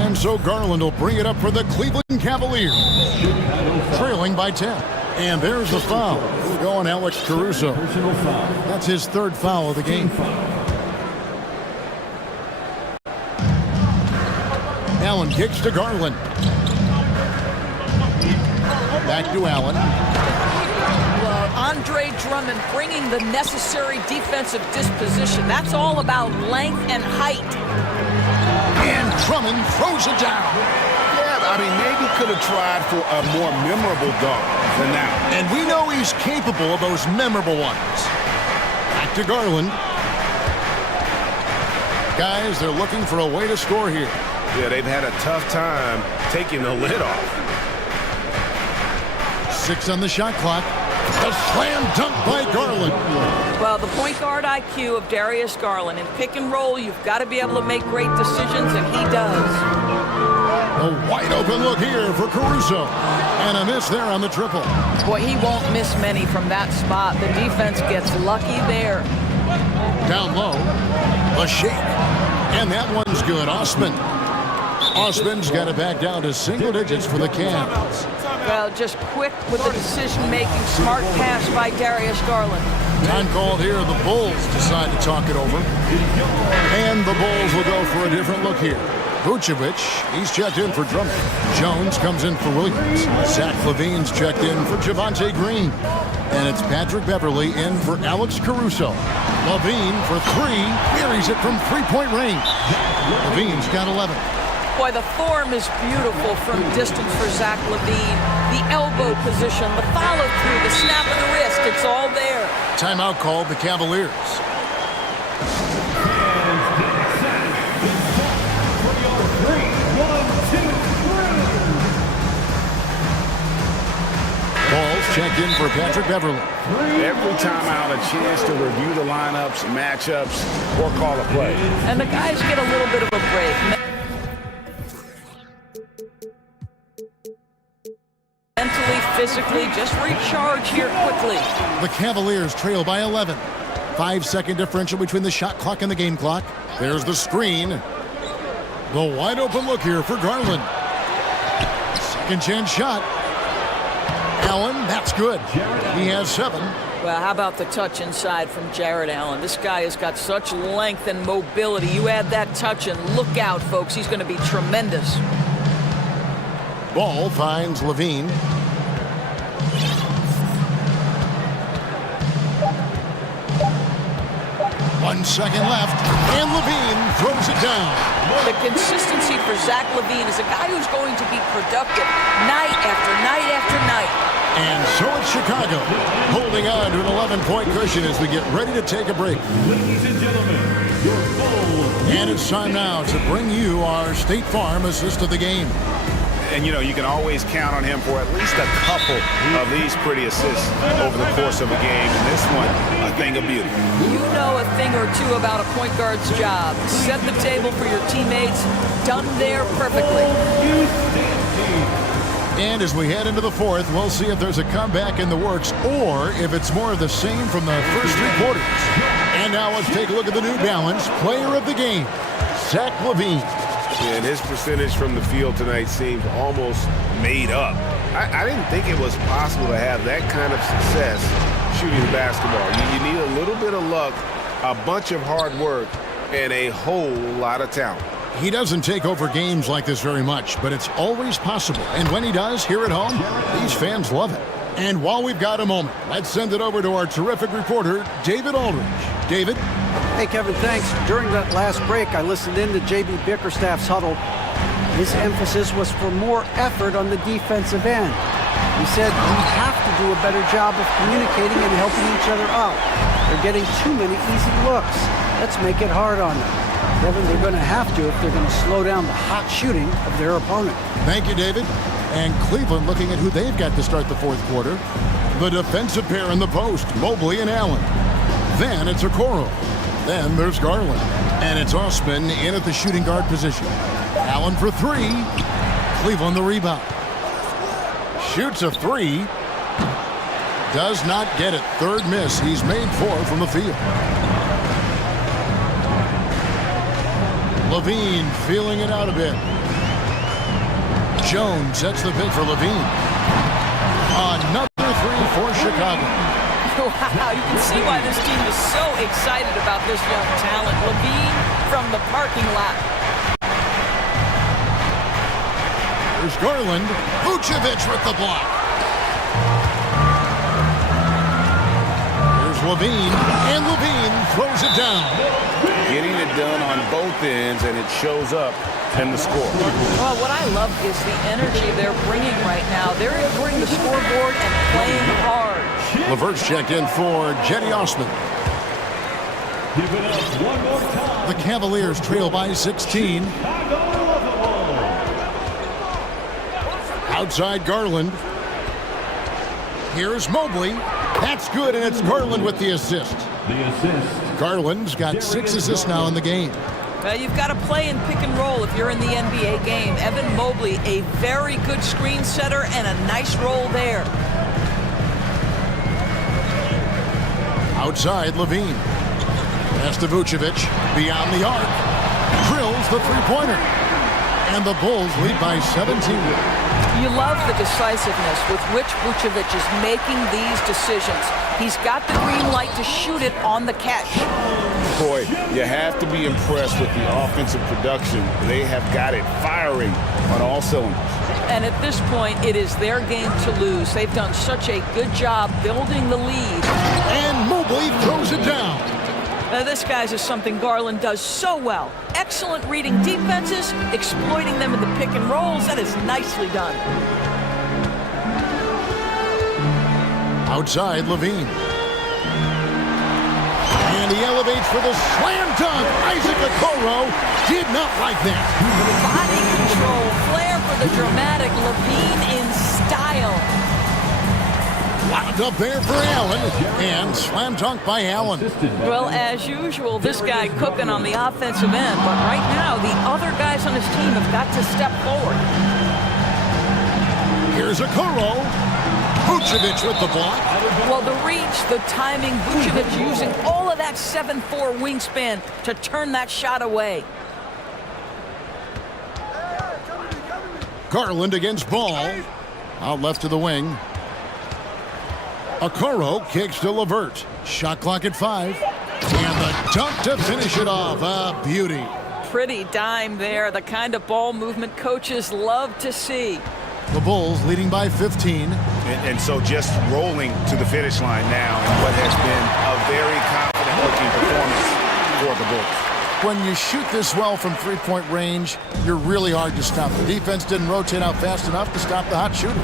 And so Garland will bring it up for the Cleveland Cavaliers. Trailing by 10. And there's the foul. Going Alex Caruso. That's his 3rd foul of the game. Allen kicks to Garland. Back to Allen. Andre Drummond bringing the necessary defensive disposition. That's all about length and height. And Drummond throws it down. Yeah, I mean, maybe could have tried for a more memorable dunk than that. And we know he's capable of those memorable ones. Back to Garland. Guys, they're looking for a way to score here. Yeah, they've had a tough time taking the lid off. 6 on the shot clock. A slam dunk by Garland. Well, the point guard IQ of Darius Garland. In pick and roll, you've got to be able to make great decisions, and he does. A wide open look here for Caruso. And a miss there on the triple. Boy, he won't miss many from that spot. The defense gets lucky there. Down low. A shake. And that one's good. Osman's got it back down to single digits for the Cavs. Well, just quick with the decision-making, smart pass by Darius Garland. Time called here. The Bulls decide to talk it over. And the Bulls will go for a different look here. Vucevic, he's checked in for Drummond. Jones comes in for Williams. Zach LaVine's checked in for Javonte Green. And it's Patrick Beverley in for Alex Caruso. LaVine for 3, buries it from three-point range. LaVine's got 11. Boy, the form is beautiful from distance for Zach LaVine. The elbow position, the follow-through, the snap of the wrist, it's all there. Timeout called the Cavaliers. checked in for Patrick Beverly. Every time out, a chance to review the lineups, matchups, or call a play. And the guys get a little bit of a break. Mentally, physically, just recharge here quickly. The Cavaliers trail by 11. 5-second differential between the shot clock and the game clock. There's the screen. The wide open look here for Garland. Second chance shot. Allen, that's good. He has 7. Well, how about the touch inside from Jared Allen? This guy has got such length and mobility. You add that touch and look out, folks. He's going to be tremendous. Ball finds Levine. One second left, and Levine throws it down. The consistency for Zach Levine is a guy who's going to be productive night after night after night. And so it's Chicago, holding on to an 11-point cushion as we get ready to take a break. Ladies and gentlemen, your goal. And it's time now to bring you our State Farm assist of the game. And, you know, you can always count on him for at least a couple of these pretty assists over the course of a game. And this one, a thing of beauty. You know a thing or two about a point guard's job. Set the table for your teammates. Done there perfectly. And as we head into the fourth, we'll see if there's a comeback in the works or if it's more of the same from the first 3 quarters. And now let's take a look at the New Balance player of the game, Zach Levine. And his percentage from the field tonight seems almost made up. I didn't think it was possible to have that kind of success shooting the basketball. You need a little bit of luck, a bunch of hard work, and a whole lot of talent. He doesn't take over games like this very much, but it's always possible. And when he does, here at home, these fans love it. And while we've got a moment, let's send it over to our terrific reporter, David Aldridge. David? Hey, Kevin, thanks. During that last break, I listened in to J.B. Bickerstaff's huddle. His emphasis was for more effort on the defensive end. He said we have to do a better job of communicating and helping each other out. They're getting too many easy looks. Let's make it hard on them. Kevin, they're going to have to if they're going to slow down the hot shooting of their opponent. Thank you, David. And Cleveland looking at who they've got to start the fourth quarter. The defensive pair in the post, Mobley and Allen. Then it's Okoro. Then there's Garland. And it's Osman in at the shooting guard position. Allen for 3. Cleveland the rebound. Shoots a 3. Does not get it. Third miss. He's made 4 from the field. Levine feeling it out a bit. Jones sets the pick for Levine. Another 3 for Chicago. Wow, you can see why this team is so excited about this young talent. Levine from the parking lot. There's Garland. Vucevic with the block. There's Levine, and Levine throws it down. Getting it done on both ends, and it shows up in the score. Well, what I love is the energy they're bringing right now. They're entering the scoreboard and playing hard. LeVert's checked in for Jetty Osman. Give it up one more time. The Cavaliers trail by 16. Outside Garland. Here's Mobley. That's good, and it's Garland with the assist. The assist. Garland's got 6 assists now in the game. Well, you've got to play in pick and roll if you're in the NBA game. Evan Mobley, a very good screen setter and a nice roll there. Outside Levine. Pass to Vucevic. Beyond the arc. Drills the three-pointer. And the Bulls lead by 17. You love the decisiveness with which Vucevic is making these decisions. He's got the green light to shoot it on the catch. Boy, you have to be impressed with the offensive production. They have got it firing on all cylinders. And at this point, it is their game to lose. They've done such a good job building the lead. And Mobley throws it down. This, guys, is something Garland does so well. Excellent reading defenses, exploiting them in the pick and rolls. That is nicely done. Outside Levine. And he elevates for the slam dunk. Isaac Okoro did not like that. Body control, flair for the dramatic. Levine in style. Lined up there for Allen, and slam dunk by Allen. Well, as usual, this guy cooking on the offensive end, but right now the other guys on his team have got to step forward. Here's a Kuro. Vucevic with the block. Well, the reach, the timing, Vucevic using all of that 7'4 wingspan to turn that shot away. Garland against Ball. Out left to the wing. Okoro kicks to Levert. Shot clock at 5. And the dunk to finish it off. A beauty. Pretty dime there. The kind of ball movement coaches love to see. The Bulls leading by 15. And so just rolling to the finish line now in what has been a very confident-looking performance for the Bulls. When you shoot this well from three-point range, you're really hard to stop. The defense didn't rotate out fast enough to stop the hot shooters.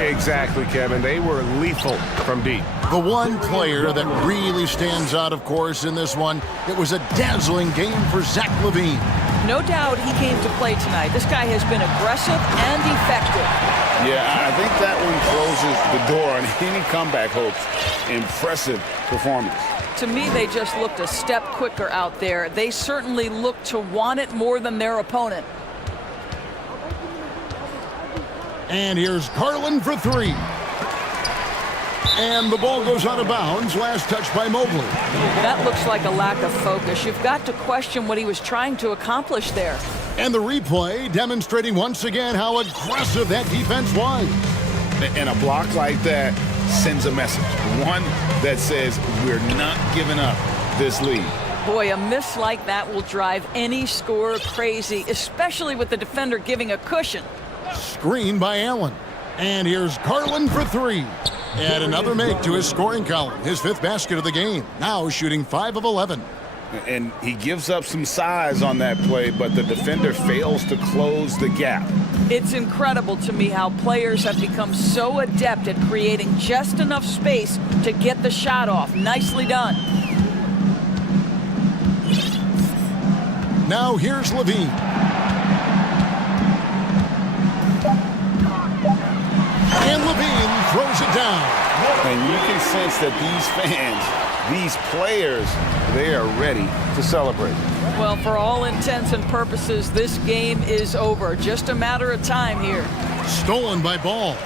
Exactly, Kevin. They were lethal from deep. The one player that really stands out, of course, in this one, it was a dazzling game for Zach LaVine. No doubt he came to play tonight. This guy has been aggressive and effective. Yeah, I think that one closes the door on any comeback hopes. Impressive performance. To me, they just looked a step quicker out there. They certainly looked to want it more than their opponent. And here's Garland for 3. And the ball goes out of bounds. Last touch by Mobley. That looks like a lack of focus. You've got to question what he was trying to accomplish there. And the replay demonstrating once again how aggressive that defense was. And a block like that sends a message. One that says we're not giving up this lead. Boy, a miss like that will drive any scorer crazy, especially with the defender giving a cushion. Screen by Allen. And here's Garland for 3. And another make to his scoring column. His 5th basket of the game. Now shooting 5 of 11. And he gives up some size on that play, but the defender fails to close the gap. It's incredible to me how players have become so adept at creating just enough space to get the shot off. Nicely done. Now here's LaVine. And LaVine throws it down. And you can sense that these fans, these players, they are ready to celebrate. Well, for all intents and purposes, this game is over. Just a matter of time here. Stolen by Ball.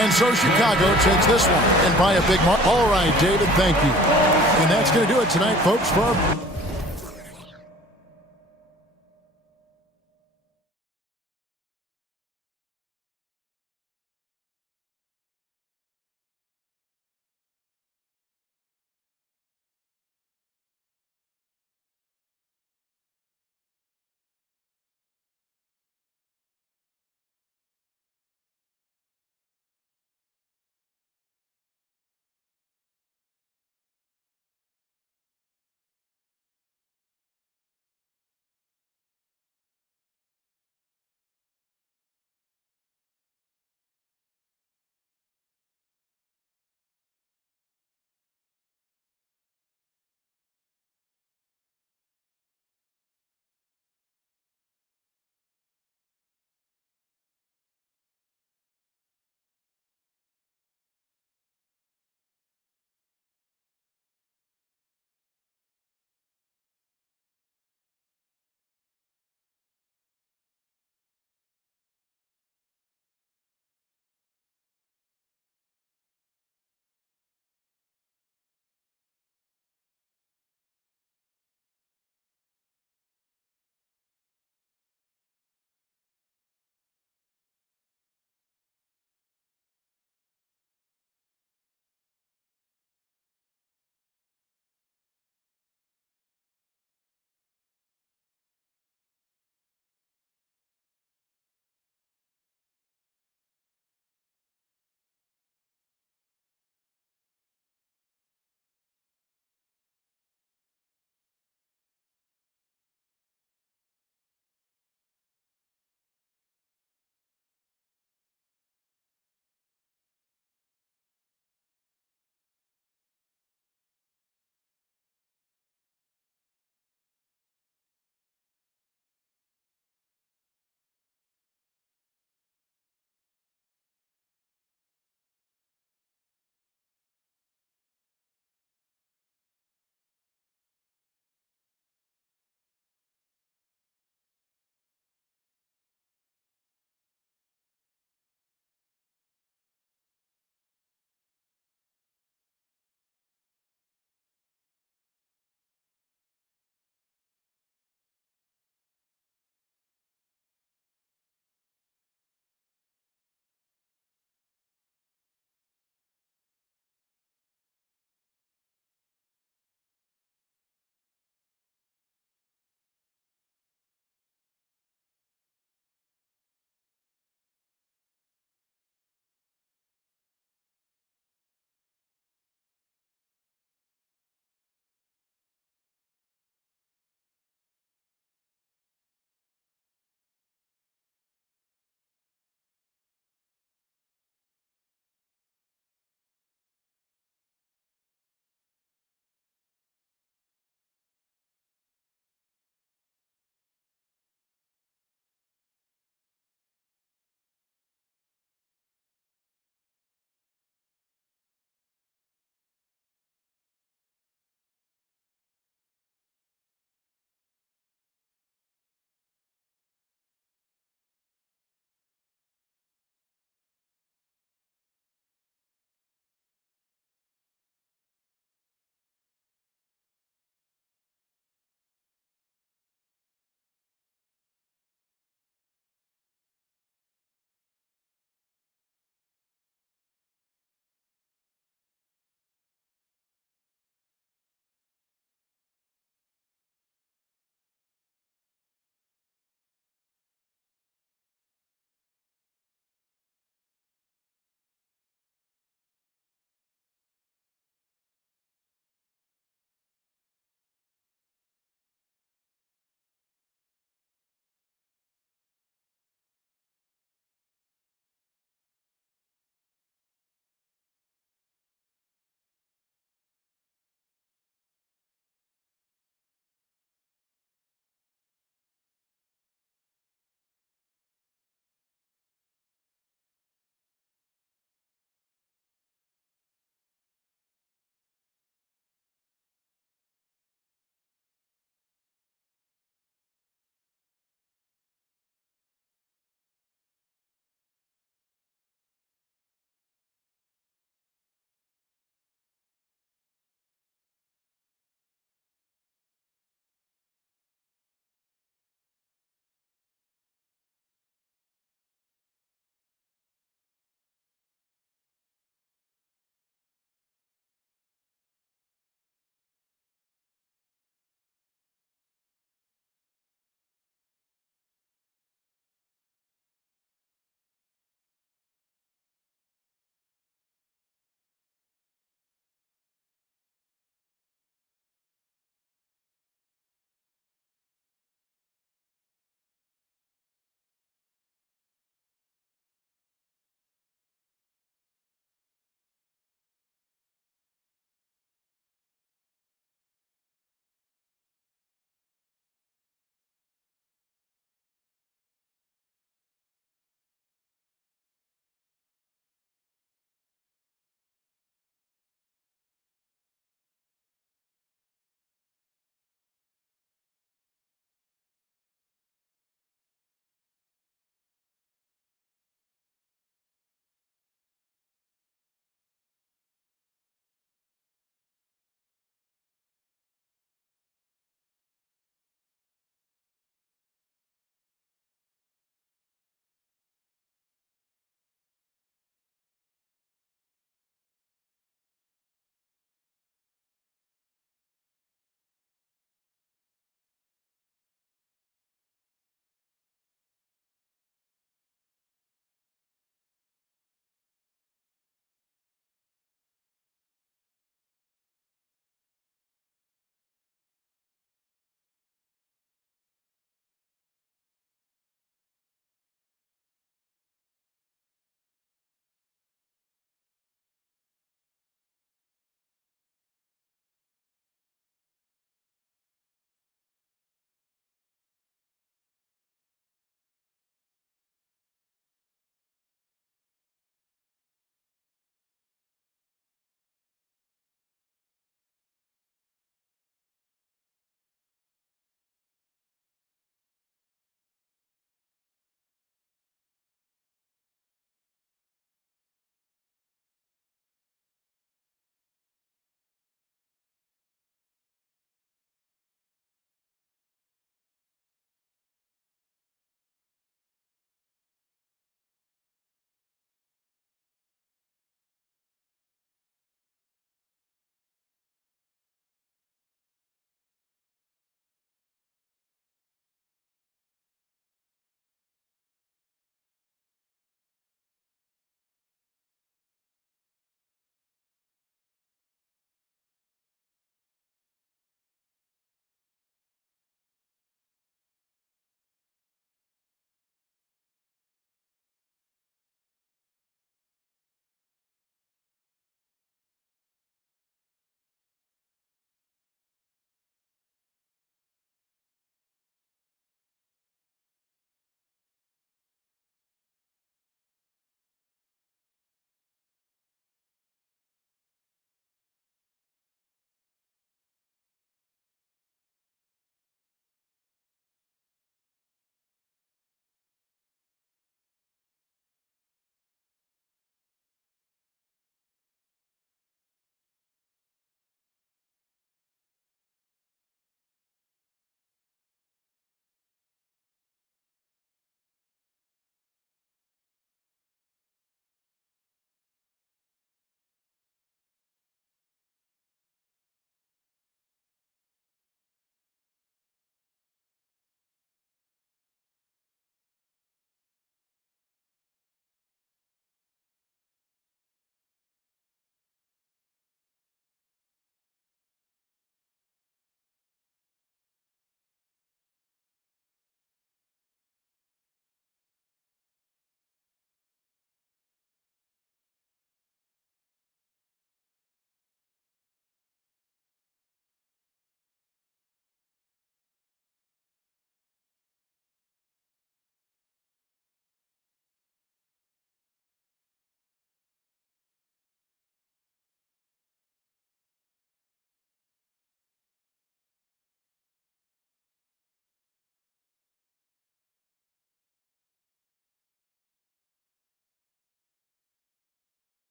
And so Chicago takes this one. And by a big mark. All right, David, thank you. And that's going to do it tonight, folks, for our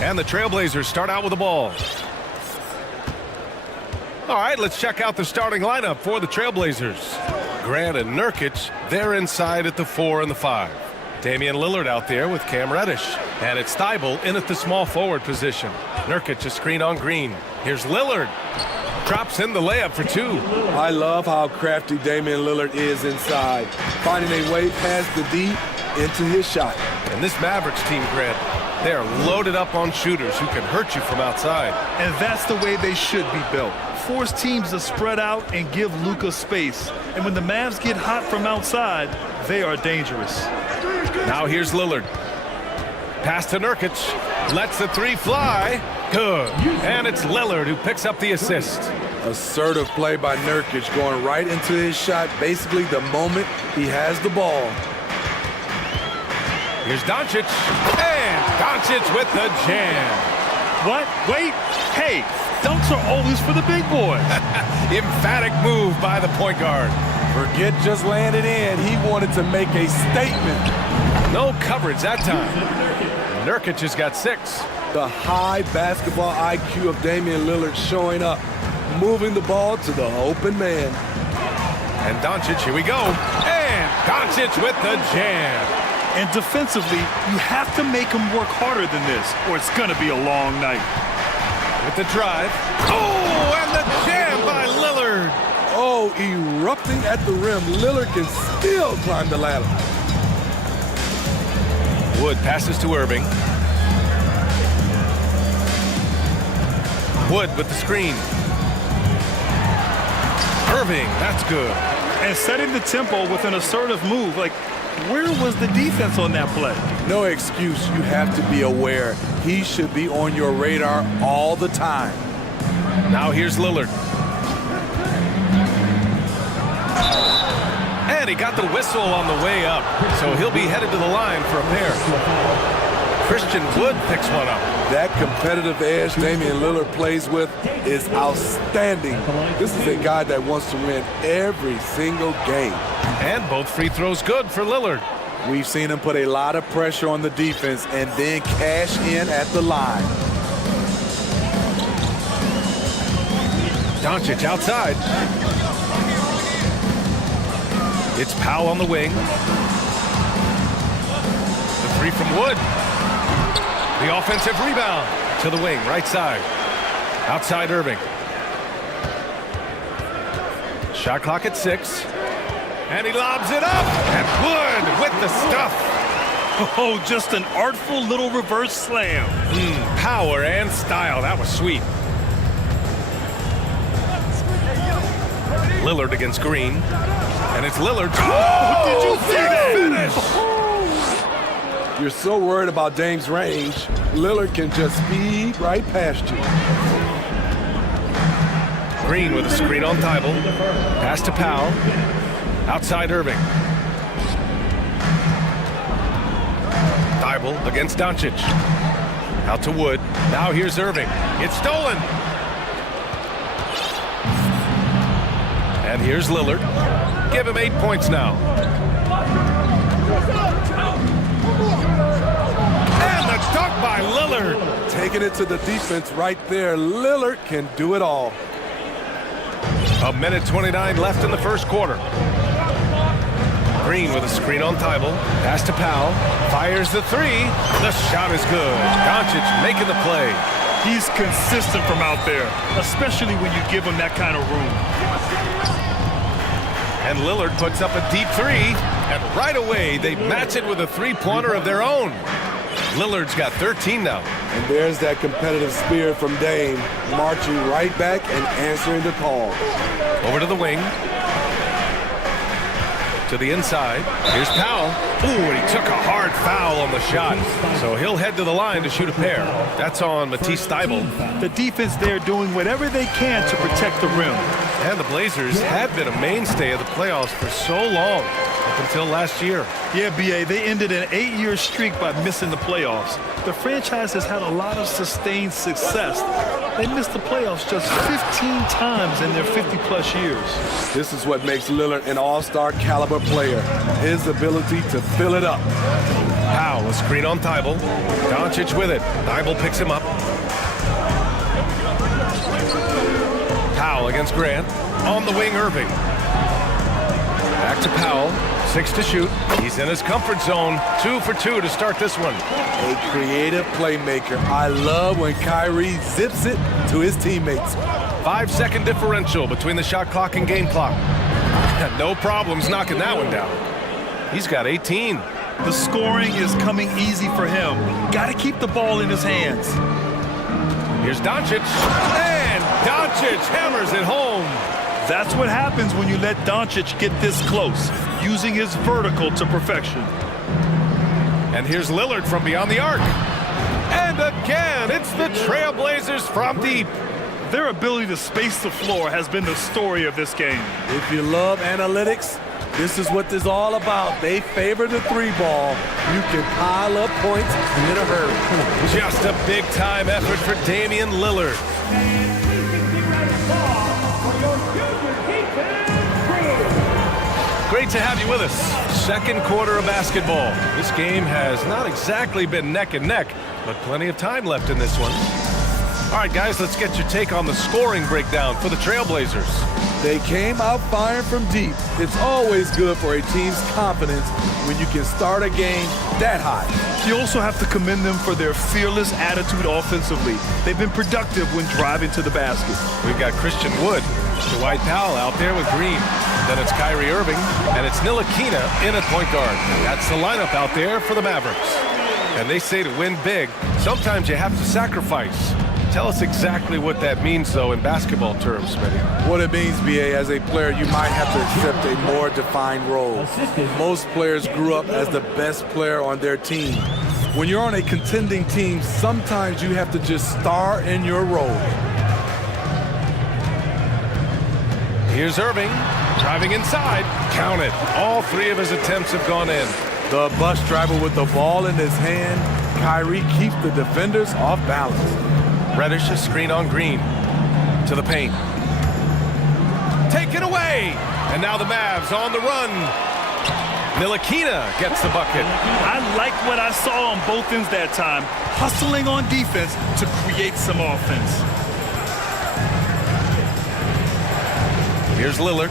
And the Trailblazers start out with the ball. All right, let's check out the starting lineup for the Trailblazers. Grant and Nurkic, they're inside at the 4 and the 5. Damian Lillard out there with Cam Reddish. And it's Thibault in at the small forward position. Nurkic a screen on Green. Here's Lillard. Drops in the layup for 2. I love how crafty Damian Lillard is inside, finding a way past the D into his shot. And this Mavericks team, Grant, they are loaded up on shooters who can hurt you from outside. And that's the way they should be built. Force teams to spread out and give Luka space. And when the Mavs get hot from outside, they are dangerous. Now here's Lillard. Pass to Nurkic. Lets the 3 fly. Good. And it's Lillard who picks up the assist. Assertive play by Nurkic, going right into his shot basically the moment he has the ball. Here's Doncic. And Doncic with the jam. What? Wait. Hey, dunks are always for the big boys. Emphatic move by the point guard. Forget just laying it in. He wanted to make a statement. No coverage that time. Nurkic has got 6. The high basketball IQ of Damian Lillard showing up, moving the ball to the open man. And Doncic, here we go. And Doncic with the jam. And defensively, you have to make him work harder than this, or it's going to be a long night. With the drive. Oh, and the jam by Lillard. Oh, erupting at the rim. Lillard can still climb the ladder. Wood passes to Irving. Wood with the screen. Irving, that's good. And setting the tempo with an assertive move. Like, where was the defense on that play? No excuse. You have to be aware. He should be on your radar all the time. Now here's Lillard. And he got the whistle on the way up, so he'll be headed to the line for a pair. Christian Wood picks one up. That competitive edge Damian Lillard plays with is outstanding. This is a guy that wants to win every single game. And both free throws good for Lillard. We've seen him put a lot of pressure on the defense and then cash in at the line. Doncic outside. It's Powell on the wing. The 3 from Wood. The offensive rebound to the wing, right side. Outside Irving. Shot clock at 6. And he lobs it up. And Wood with the stuff. Oh, just an artful little reverse slam. Power and style. That was sweet. Lillard against Green. And it's Lillard. Oh, did you see that? Finish! You're so worried about Dame's range, Lillard can just speed right past you. Green with a screen on Thibault. Pass to Powell. Outside Irving. Thibault against Doncic. Out to Wood. Now here's Irving. It's stolen. And here's Lillard. Give him 8 points now. And the dunk by Lillard. Taking it to the defense right there. Lillard can do it all. A minute 29 left in the first quarter. Green with a screen on Thibault. Pass to Powell. Fires the 3. The shot is good. Doncic making the play. He's consistent from out there, especially when you give him that kind of room. And Lillard puts up a deep 3. And right away, they match it with a 3-pointer of their own. Lillard's got 13 now. And there's that competitive spirit from Dame, marching right back and answering the call. Over to the wing. To the inside. Here's Powell. Ooh, and he took a hard foul on the shot. So he'll head to the line to shoot a pair. That's on Matisse Thybulle. The defense there doing whatever they can to protect the rim. And the Blazers had been a mainstay of the playoffs for so long, up until last year. Yeah, B.A., they ended an 8-year streak by missing the playoffs. The franchise has had a lot of sustained success. They missed the playoffs just 15 times in their 50-plus years. This is what makes Lillard an all-star caliber player, his ability to fill it up. Powell, a screen on Thibault. Doncic with it. Thibault picks him up. Powell against Grant. On the wing, Irving. Back to Powell. 6 to shoot. He's in his comfort zone. 2 for 2 to start this one. A creative playmaker. I love when Kyrie zips it to his teammates. 5-second differential between the shot clock and game clock. No problems knocking that one down. He's got 18. The scoring is coming easy for him. Got to keep the ball in his hands. Here's Doncic. And Doncic hammers it home. That's what happens when you let Doncic get this close, using his vertical to perfection. And here's Lillard from beyond the arc. And again, it's the Trailblazers from deep. Their ability to space the floor has been the story of this game. If you love analytics, this is what this is all about. They favor the 3-ball. You can pile up points in a hurry. Just a big-time effort for Damian Lillard. Great to have you with us. Second quarter of basketball. This game has not exactly been neck and neck, but plenty of time left in this one. All right, guys, let's get your take on the scoring breakdown for the Trailblazers. They came out firing from deep. It's always good for a team's confidence when you can start a game that high. You also have to commend them for their fearless attitude offensively. They've been productive when driving to the basket. We've got Christian Wood, Dwight Powell out there with Green. Then it's Kyrie Irving, and it's Ntilikina in at point guard. That's the lineup out there for the Mavericks. And they say to win big, sometimes you have to sacrifice. Tell us exactly what that means, though, in basketball terms, Smitty. What it means, B.A., as a player, you might have to accept a more defined role. Most players grew up as the best player on their team. When you're on a contending team, sometimes you have to just star in your role. Here's Irving, driving inside. Count it. All 3 of his attempts have gone in. The bus driver with the ball in his hand. Kyrie keeps the defenders off balance. Reddish, a screen on Green. To the paint. Taken away! And now the Mavs on the run. Ntilikina gets the bucket. I like what I saw on both ends that time. Hustling on defense to create some offense. Here's Lillard.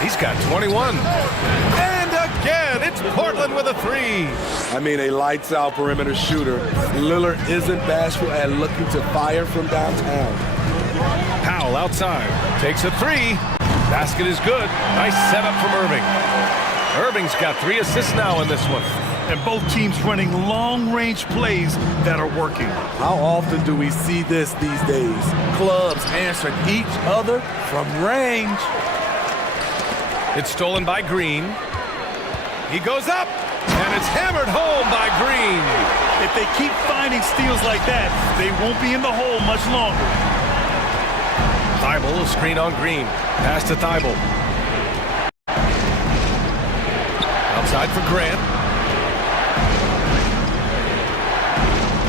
He's got 21. And again, it's Portland with a 3. I mean, a lights-out perimeter shooter. Lillard isn't bashful at looking to fire from downtown. Powell outside. Takes a 3. Basket is good. Nice setup from Irving. Irving's got 3 assists now in this one. And both teams running long-range plays that are working. How often do we see this these days? Clubs answering each other from range. It's stolen by Green. He goes up, and it's hammered home by Green. If they keep finding steals like that, they won't be in the hole much longer. Thibault, a screen on Green. Pass to Thibault. Outside for Grant.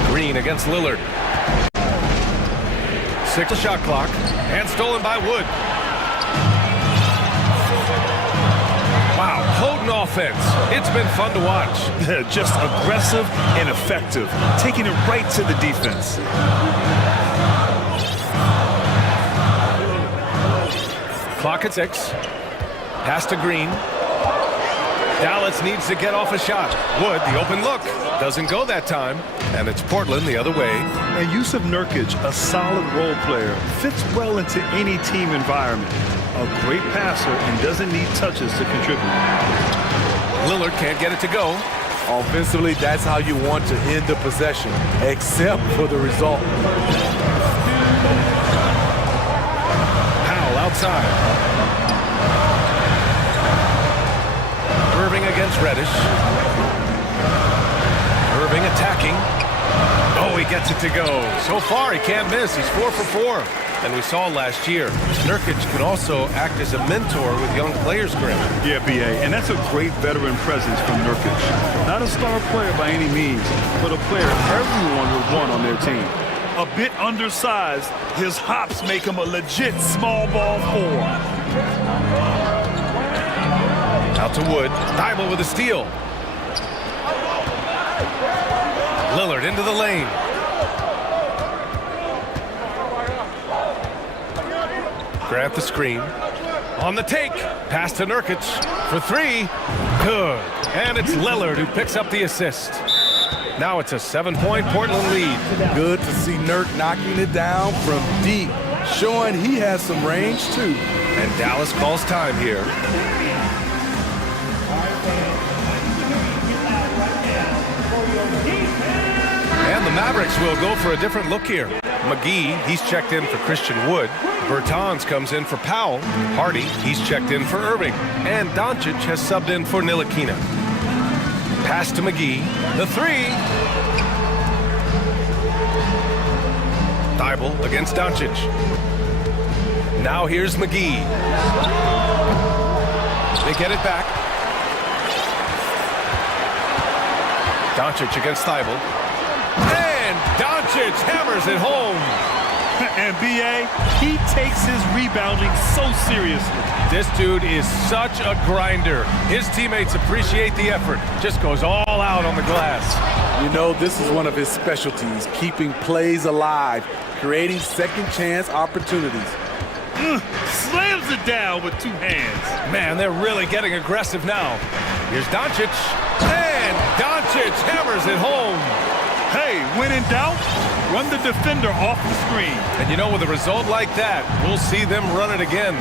Green against Lillard. 6 shot clock, and stolen by Wood. Wow, potent offense. It's been fun to watch. Just aggressive and effective, taking it right to the defense. Clock at 6. Pass to Green. Dallas needs to get off a shot. Wood, the open look. Doesn't go that time. And it's Portland the other way. And Yusuf Nurkic, a solid role player, fits well into any team environment. A great passer and doesn't need touches to contribute. Lillard can't get it to go. Offensively, that's how you want to end the possession, except for the result. Powell outside. Irving against Reddish. Irving attacking. Oh, he gets it to go. So far, he can't miss. He's 4 for 4. And we saw last year, Nurkic can also act as a mentor with young players, Graham. Yeah, B.A., and that's a great veteran presence from Nurkic. Not a star player by any means, but a player everyone would want on their team. A bit undersized, his hops make him a legit small ball four. Out to Wood. Thibault with a steal. Lillard into the lane. Grant the screen. On the take. Pass to Nurkic for three. Good. And it's Lillard who picks up the assist. Now it's a 7-point Portland lead. Good to see Nurk knocking it down from deep, showing he has some range too. And Dallas calls time here. And the Mavericks will go for a different look here. McGee, he's checked in for Christian Wood. Bertans comes in for Powell. Hardy, he's checked in for Irving. And Doncic has subbed in for Ntilikina. Pass to McGee. The three. Thibault against Doncic. Now here's McGee. They get it back. Doncic against Thibault. And Doncic hammers it home. And B.A., he takes his rebounding so seriously. This dude is such a grinder. His teammates appreciate the effort. Just goes all out on the glass. You know, this is one of his specialties, keeping plays alive, creating second chance opportunities. Slams it down with two hands. Man, they're really getting aggressive now. Here's Doncic. And Doncic hammers it home. Hey, when in doubt, run the defender off the screen. And you know, with a result like that, we'll see them run it again.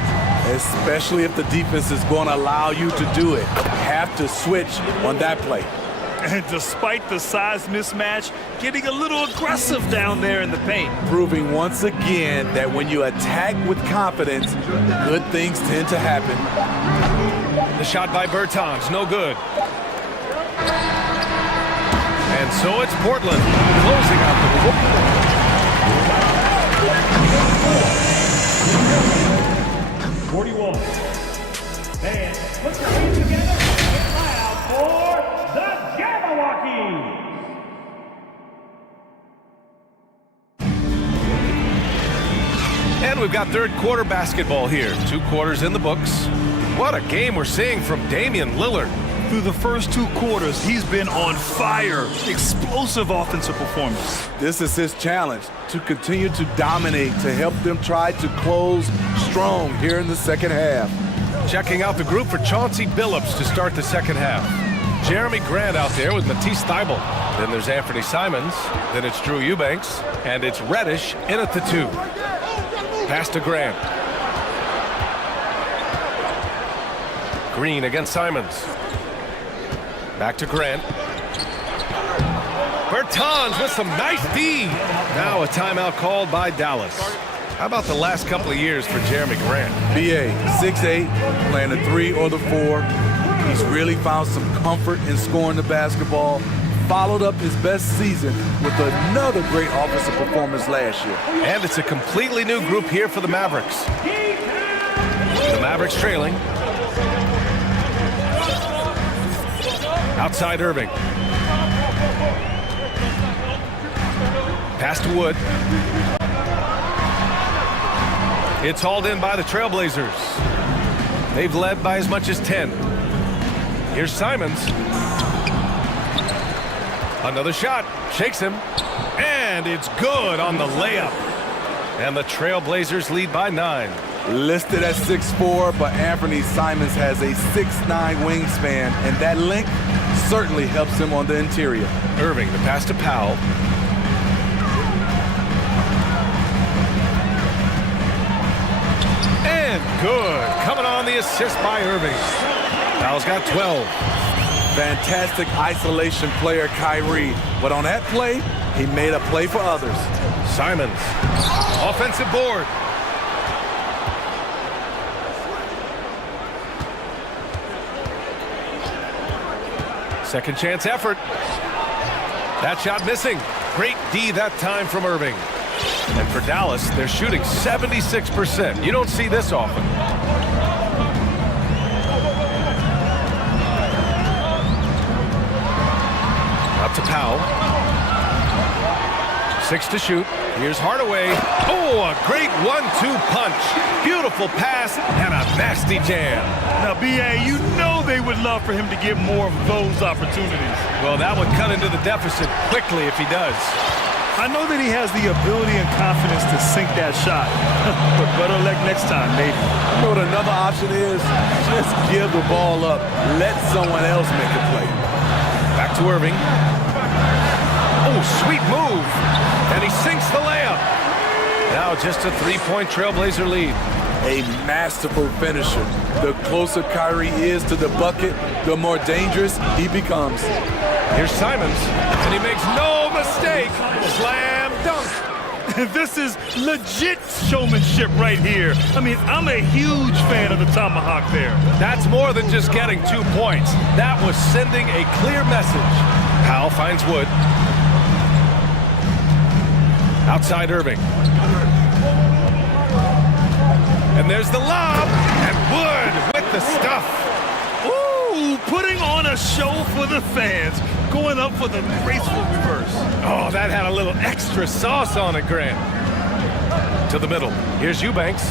Especially if the defense is going to allow you to do it. Have to switch on that play. And despite the size mismatch, getting a little aggressive down there in the paint. Proving once again that when you attack with confidence, good things tend to happen. The shot by Bertans, no good. And so it's Portland closing out the book. 41. And put your hands together and get loud for the Jabberwockies. And we've got third quarter basketball here. 2 quarters in the books. What a game we're seeing from Damian Lillard. Through the first 2 quarters, he's been on fire. Explosive offensive performance. This is his challenge, to continue to dominate, to help them try to close strong here in the second half. Checking out the group for Chauncey Billups to start the second half. Jeremy Grant out there with Matisse Thybulle. Then there's Anthony Simons. Then it's Drew Eubanks. And it's Reddish in at the 2. Pass to Grant. Green against Simons. Back to Grant. Bertans with some nice D. Now a timeout called by Dallas. How about the last couple of years for Jeremy Grant? BA, 6'8", playing the 3 or the 4. He's really found some comfort in scoring the basketball. Followed up his best season with another great offensive performance last year. And it's a completely new group here for the Mavericks. The Mavericks trailing. Outside Irving. Pass to Wood. It's hauled in by the Trailblazers. They've led by as much as 10. Here's Simons. Another shot. Shakes him. And it's good on the layup. And the Trailblazers lead by 9. Listed at 6'4", but Anthony Simons has a 6'9" wingspan, and that length certainly helps him on the interior. Irving, the pass to Powell. And good. Coming on the assist by Irving. Powell's got 12. Fantastic isolation player, Kyrie. But on that play, he made a play for others. Simons. Offensive board. Second chance effort. That shot missing. Great D that time from Irving. And for Dallas, they're shooting 76%. You don't see this often. Out to Powell. 6 to shoot. Here's Hardaway. Oh, a great 1-2 punch. Beautiful pass and a nasty jam. Now, B.A., you know they would love for him to get more of those opportunities. Well, that would cut into the deficit quickly if he does. I know that he has the ability and confidence to sink that shot. But better luck next time, maybe. You know what another option is? Just give the ball up. Let someone else make a play. Back to Irving. Oh, sweet move. And he sinks the layup. Now just a three-point Trailblazer lead. A masterful finisher. The closer Kyrie is to the bucket, the more dangerous he becomes. Here's Simons, and he makes no mistake. Slam dunk. This is legit showmanship right here. I mean, I'm a huge fan of the tomahawk there. That's more than just getting 2 points. That was sending a clear message. Powell finds Wood. Outside Irving. And there's the lob. And Wood with the stuff. Ooh, putting on a show for the fans. Going up for the graceful reverse. Oh, that had a little extra sauce on it, Grant. To the middle. Here's Eubanks.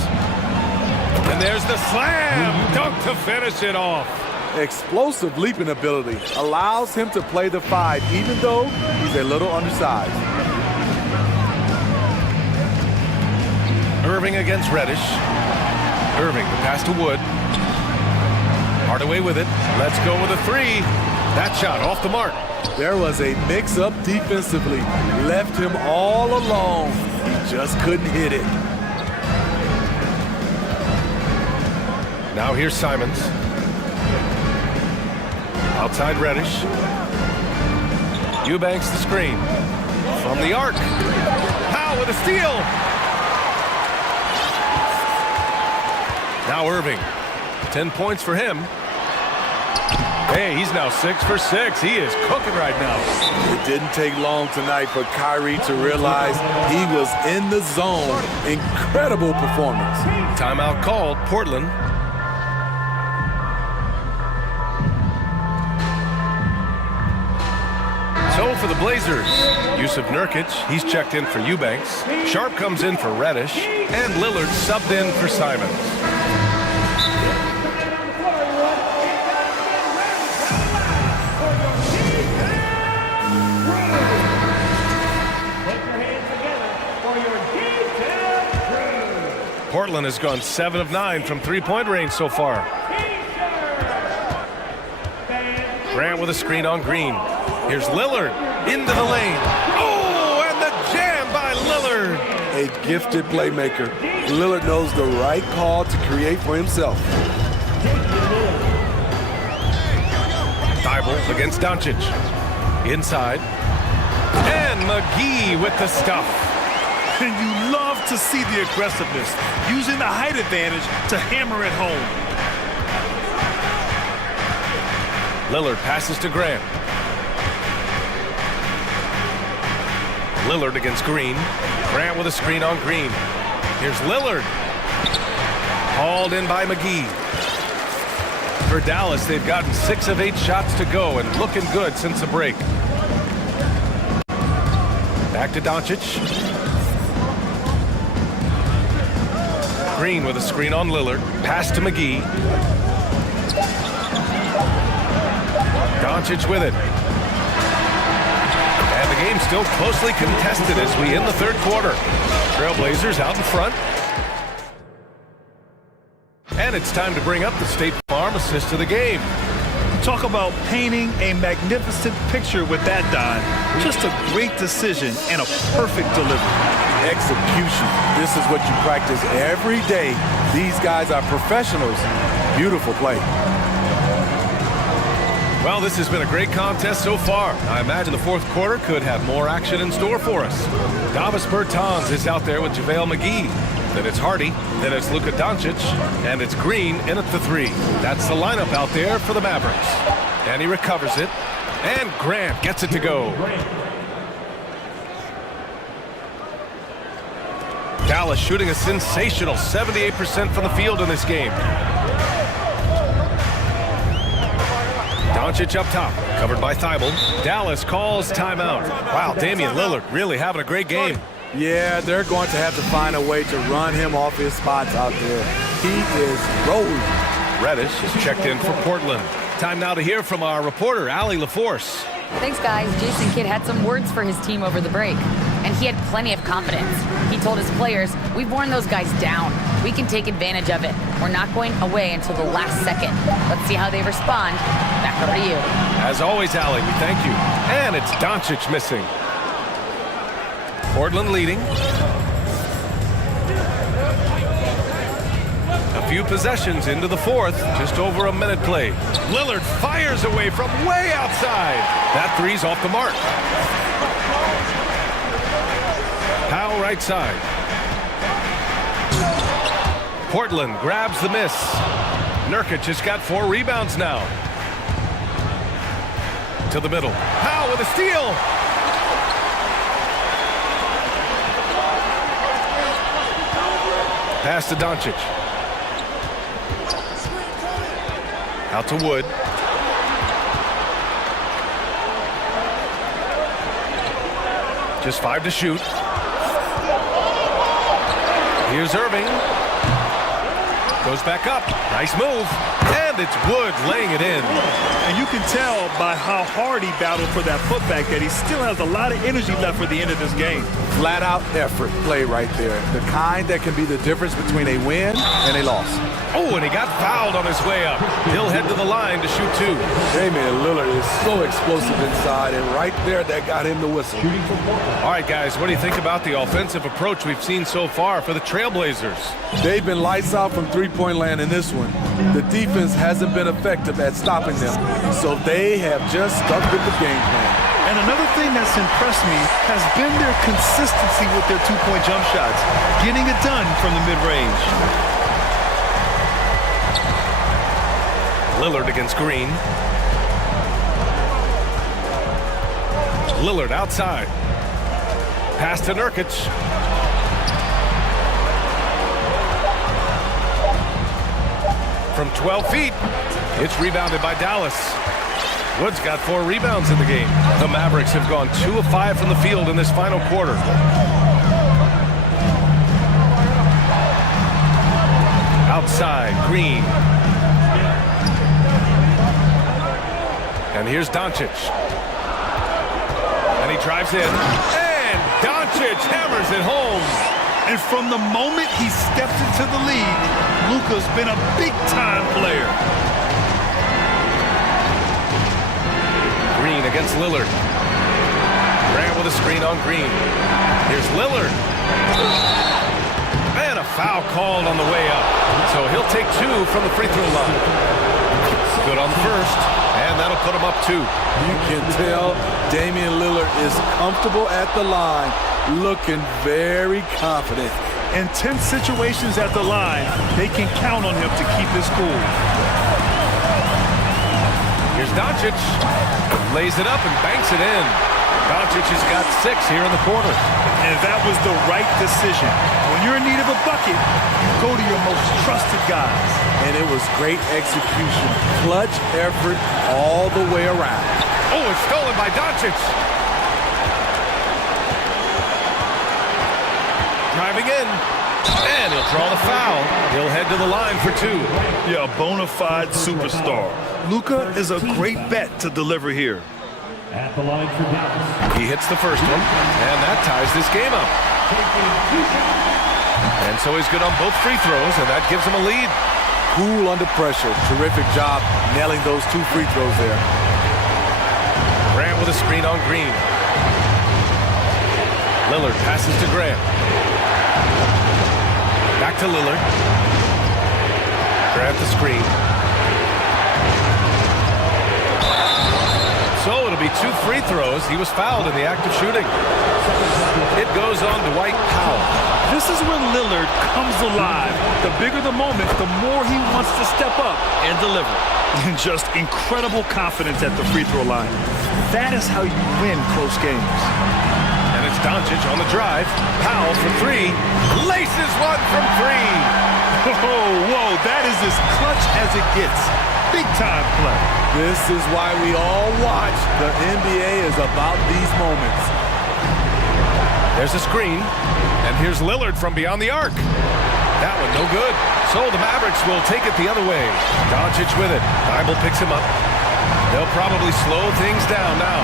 And there's the slam dunk to finish it off. Explosive leaping ability allows him to play the 5, even though he's a little undersized. Irving against Reddish. Irving, the pass to Wood. Hardaway with it. Let's go with a 3. That shot off the mark. There was a mix-up defensively. Left him all alone. He just couldn't hit it. Now here's Simons. Outside Reddish. Eubanks the screen. From the arc. Powell with a steal. Now Irving. 10 points for him. Hey, he's now 6 for 6. He is cooking right now. It didn't take long tonight for Kyrie to realize he was in the zone. Incredible performance. Timeout called, Portland. So for the Blazers, Yusuf Nurkic, he's checked in for Eubanks. Sharp comes in for Reddish. And Lillard subbed in for Simons. Portland has gone 7 of 9 from three-point range so far. Grant with a screen on Green. Here's Lillard into the lane. Oh, and the jam by Lillard. A gifted playmaker. Lillard knows the right call to create for himself. Thibault against Doncic. Inside. And McGee with the stuff. And you love to see the aggressiveness, using the height advantage to hammer it home. Lillard passes to Grant. Lillard against Green. Grant with a screen on Green. Here's Lillard. Hauled in by McGee. For Dallas, they've gotten 6 of 8 shots to go and looking good since the break. Back to Doncic. Green with a screen on Lillard. Pass to McGee. Doncic with it. And the game's still closely contested as we end the third quarter. Trailblazers out in front. And it's time to bring up the State Farm assist of the game. Talk about painting a magnificent picture with that, Don. Just a great decision and a perfect delivery. Execution. This is what you practice every day. These guys are professionals. Beautiful play. Well, this has been a great contest so far. I imagine the fourth quarter could have more action in store for us. Davis Bertans is out there with JaVale McGee. Then it's Hardy, then it's Luka Doncic, and it's Green in at the 3. That's the lineup out there for the Mavericks. And he recovers it, and Grant gets it to go. Dallas shooting a sensational 78% from the field in this game. Doncic up top, covered by Thibault. Dallas calls timeout. Wow, Damian Lillard really having a great game. Yeah, they're going to have to find a way to run him off his spots out there. He is rolling. Reddish is checked in for Portland. Time now to hear from our reporter, Allie LaForce. Thanks, guys. Jason Kidd had some words for his team over the break, and he had plenty of confidence. He told his players, we've worn those guys down. We can take advantage of it. We're not going away until the last second. Let's see how they respond. Back over to you. As always, Allie, we thank you. And it's Doncic missing. Portland leading. A few possessions into the fourth, just over a minute played. Lillard fires away from way outside. That three's off the mark. Powell right side. Portland grabs the miss. Nurkic has got 4 rebounds now. To the middle. Powell with a steal. Pass to Doncic. Out to Wood. Just 5 to shoot. Here's Irving. Goes back up. Nice move. And it's Wood laying it in. And you can tell by how hard he battled for that putback that he still has a lot of energy left for the end of this game. Flat out effort play right there. The kind that can be the difference between a win and a loss. Oh, and he got fouled on his way up. He'll head to the line to shoot 2. Damian Lillard is so explosive inside, and right there, that got him the whistle. All right, guys, what do you think about the offensive approach we've seen so far for the Trailblazers? They've been lights out from three-point land in this one. The defense hasn't been effective at stopping them, so they have just stuck with the game plan. And another thing that's impressed me has been their consistency with their two-point jump shots, getting it done from the mid-range. Lillard against Green. Lillard outside. Pass to Nurkic. From 12 feet, it's rebounded by Dallas. Wood's got 4 rebounds in the game. The Mavericks have gone 2 of 5 from the field in this final quarter. Outside, Green. And here's Doncic. And he drives in. And Doncic hammers it home. And from the moment he stepped into the league, Luka's been a big-time player. Green against Lillard. Grant with a screen on Green. Here's Lillard. And a foul called on the way up. So he'll take 2 from the free throw line. Good on the first. And that'll put him up 2. You can tell Damian Lillard is comfortable at the line, looking very confident. In tense situations at the line, they can count on him to keep his cool. Here's Doncic. Lays it up and banks it in. Doncic has got 6 here in the quarter. And that was the right decision. When you're in need of a bucket, you go to your most trusted guys. And it was great execution. Clutch effort all the way around. Oh, it's stolen by Doncic. Driving in. And he'll draw the foul. He'll head to the line for 2. Yeah, a bona fide superstar. Luka is a great bet to deliver here. At the line for Dallas. He hits the first one, and that ties this game up. And so he's good on both free throws, and that gives him a lead. Cool under pressure. Terrific job nailing those 2 free throws there. Grant with a screen on Green. Lillard passes to Grant. Back to Lillard. Grant the screen. So it'll be 2 free throws. He was fouled in the act of shooting. It goes on Dwight Powell. This is when Lillard comes alive. The bigger the moment, the more he wants to step up and deliver. And just incredible confidence at the free throw line. That is how you win close games. And it's Doncic on the drive. Powell for three. Laces one from three. Whoa, that is as clutch as it gets. Big time play. This is why we all watch. The NBA is about these moments. There's a screen, and here's Lillard from beyond the arc. That one no good. So the Mavericks will take it the other way. Doncic with it. Thibault picks him up. They'll probably slow things down now.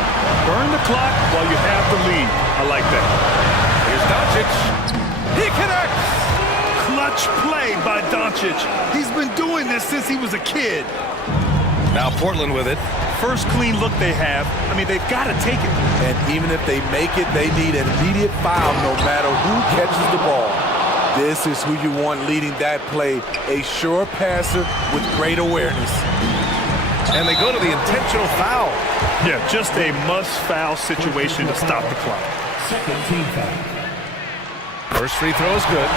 Burn the clock while you have the lead. I like that. Here's Doncic. He connects. Clutch play by Doncic. He's been doing this since he was a kid. Now Portland with it. First clean look they have. I mean, they've got to take it. And even if they make it, they need an immediate foul no matter who catches the ball. This is who you want leading that play. A sure passer with great awareness. And they go to the intentional foul. Yeah, just a must-foul situation to stop the clock. Second team foul. First free throw is good,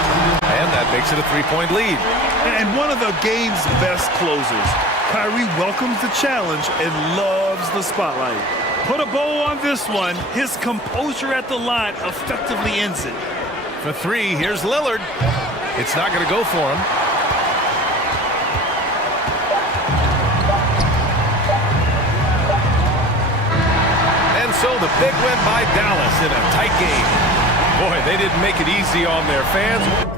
and that makes it a three-point lead. And one of the game's best closers. Kyrie welcomes the challenge and loves the spotlight. Put a bow on this one. His composure at the line effectively ends it. For three, here's Lillard. It's not going to go for him. And so the big win by Dallas in a tight game. Boy, they didn't make it easy on their fans.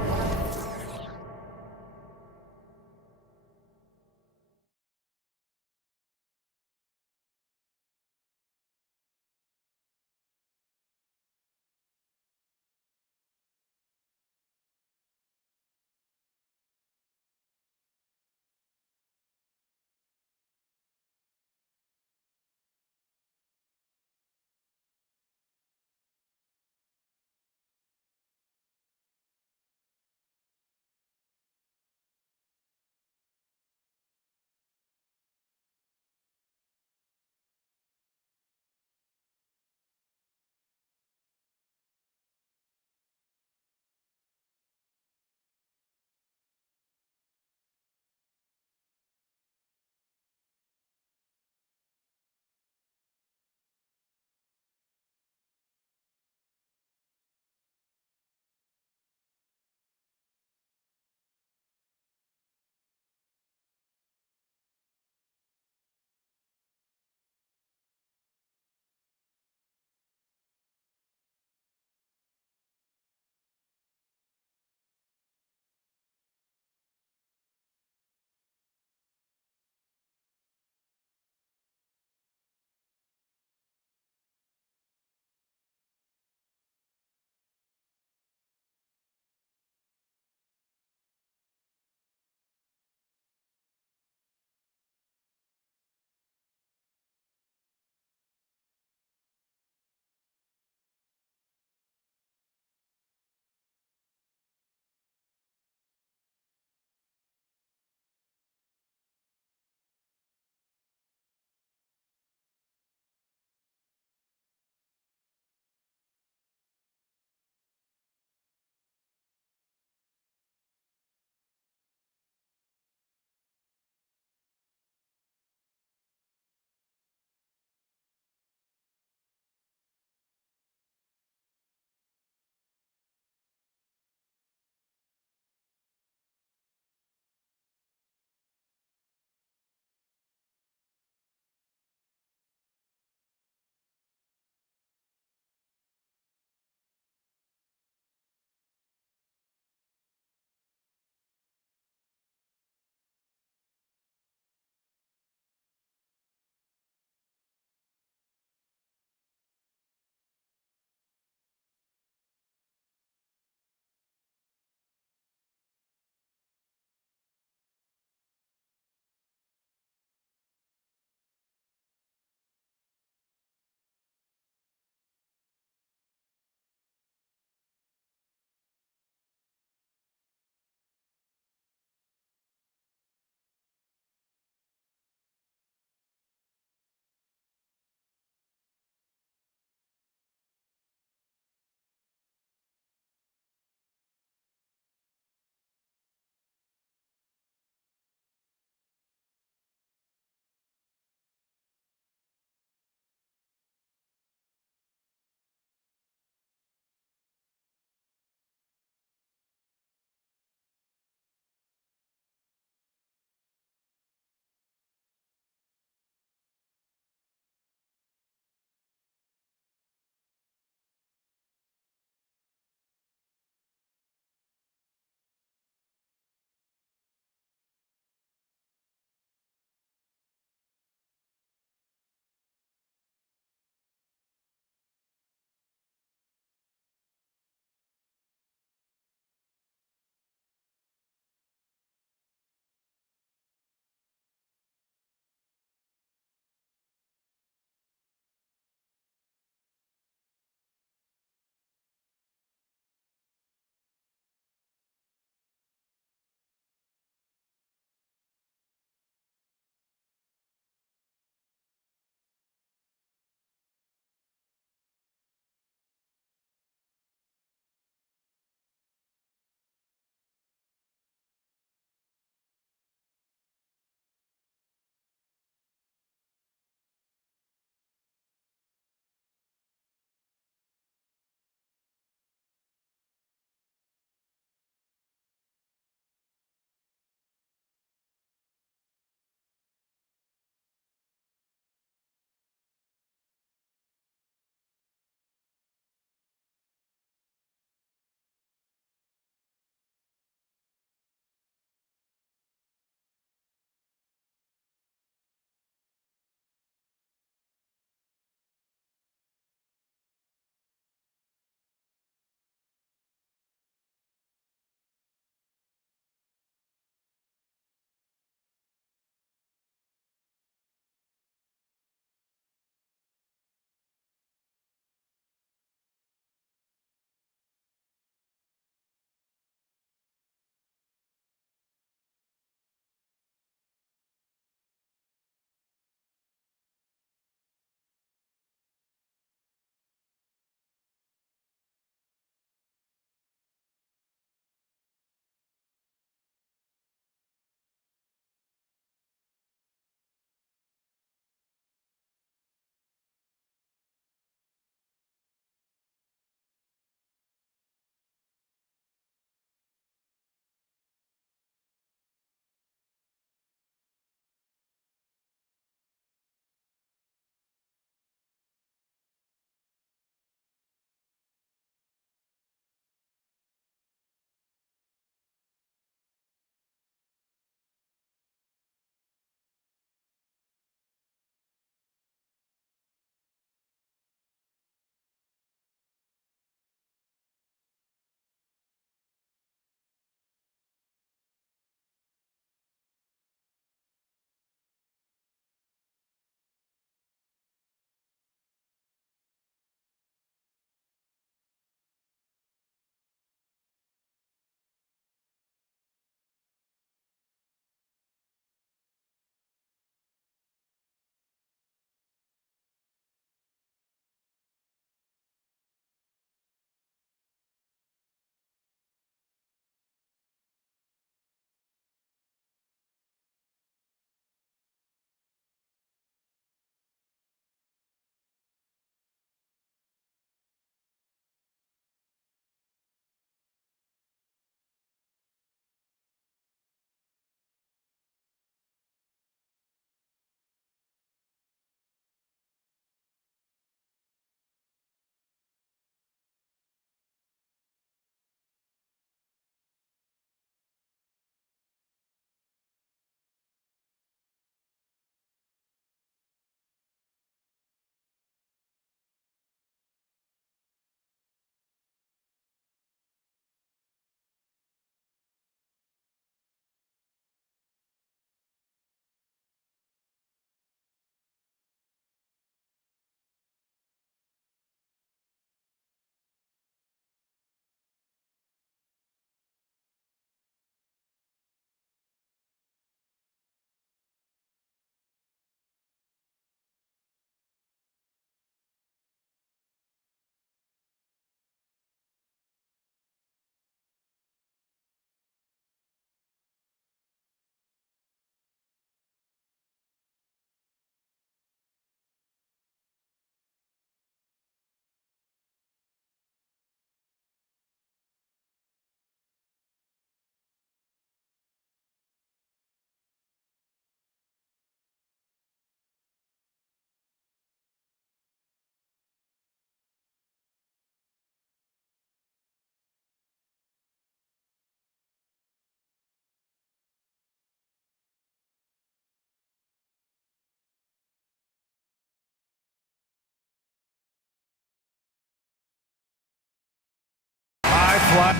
fly.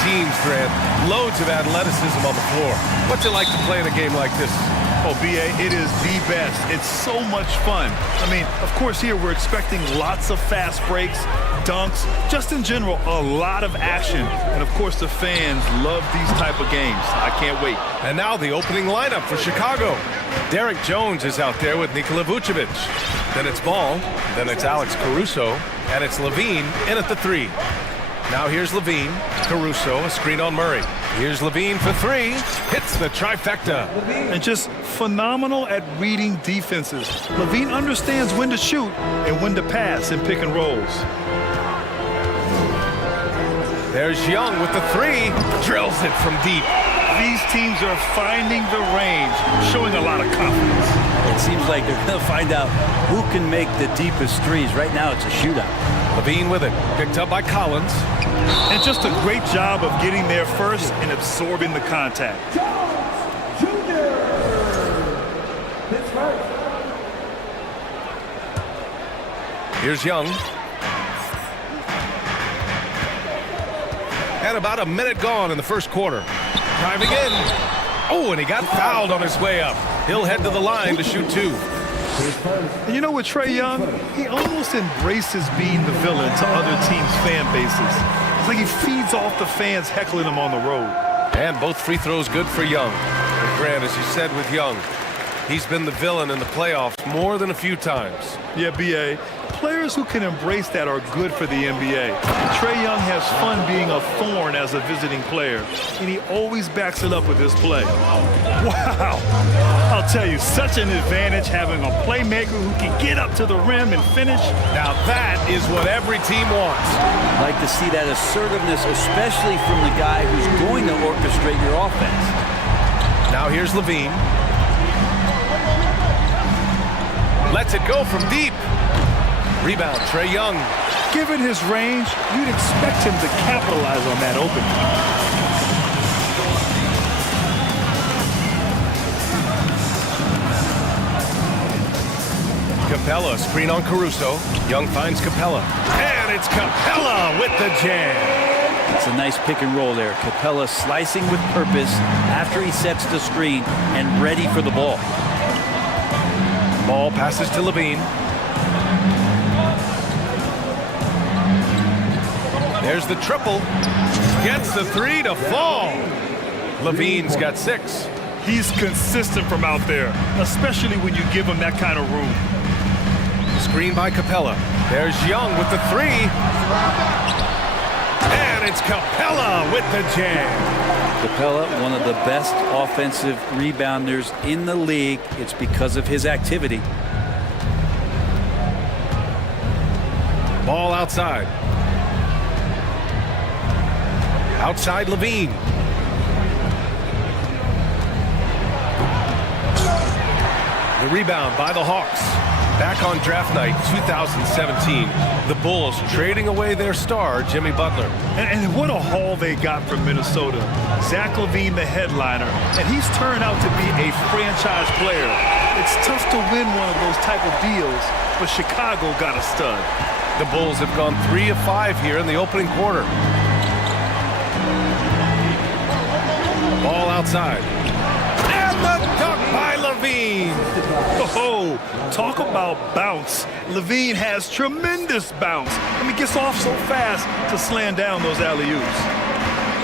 Teams, Grant. Loads of athleticism on the floor. What's it like to play in a game like this? Oh, B.A., it is the best. It's so much fun. I mean, of course, here we're expecting lots of fast breaks, dunks, just in general, a lot of action. And, of course, the fans love these type of games. I can't wait. And now the opening lineup for Chicago. Derek Jones is out there with Nikola Vucevic. Then it's Ball, then it's Alex Caruso, and it's Levine in at the 3. Now here's Levine, Caruso, a screen on Murray. Here's Levine for 3, hits the trifecta. And just phenomenal at reading defenses. Levine understands when to shoot and when to pass in pick and rolls. There's Young with the 3, drills it from deep. These teams are finding the range, showing a lot of confidence. It seems like they're going to find out who can make the deepest threes. Right now, it's a shootout. Levine with it, picked up by Collins. And just a great job of getting there first and absorbing the contact. Here's Young. And about a minute gone in the first quarter. Driving in. Oh, and he got fouled on his way up. He'll head to the line to shoot 2. And you know what, Trae Young? He almost embraces being the villain to other teams' fan bases. It's like he feeds off the fans heckling him on the road. And both free throws good for Young. And Grant, as you said with Young, he's been the villain in the playoffs more than a few times. Yeah, B.A. Players who can embrace that are good for the NBA. Trae Young has fun being a thorn as a visiting player, and he always backs it up with his play. Wow! I'll tell you, such an advantage having a playmaker who can get up to the rim and finish. Now that is what every team wants. I'd like to see that assertiveness, especially from the guy who's going to orchestrate your offense. Now here's Levine. Lets it go from deep. Rebound, Trae Young. Given his range, you'd expect him to capitalize on that opening. Capella, screen on Caruso. Young finds Capella. And it's Capella with the jam. It's a nice pick and roll there. Capella slicing with purpose after he sets the screen and ready for the ball. Ball passes to Levine. There's the triple. Gets the 3 to fall. Levine's got 6. He's consistent from out there, especially when you give him that kind of room. Screen by Capella. There's Young with the 3. And it's Capella with the jam. Capella, one of the best offensive rebounders in the league. It's because of his activity. Ball outside. Outside Levine. The rebound by the Hawks. Back on draft night 2017, the Bulls trading away their star, Jimmy Butler. And what a haul they got from Minnesota. Zach LaVine, the headliner, and he's turned out to be a franchise player. It's tough to win one of those type of deals, but Chicago got a stud. The Bulls have gone 3 of 5 here in the opening quarter. Ball outside. And the dunk by Levine. Oh, talk about bounce. Levine has tremendous bounce. I mean, gets off so fast to slam down those alley-oops.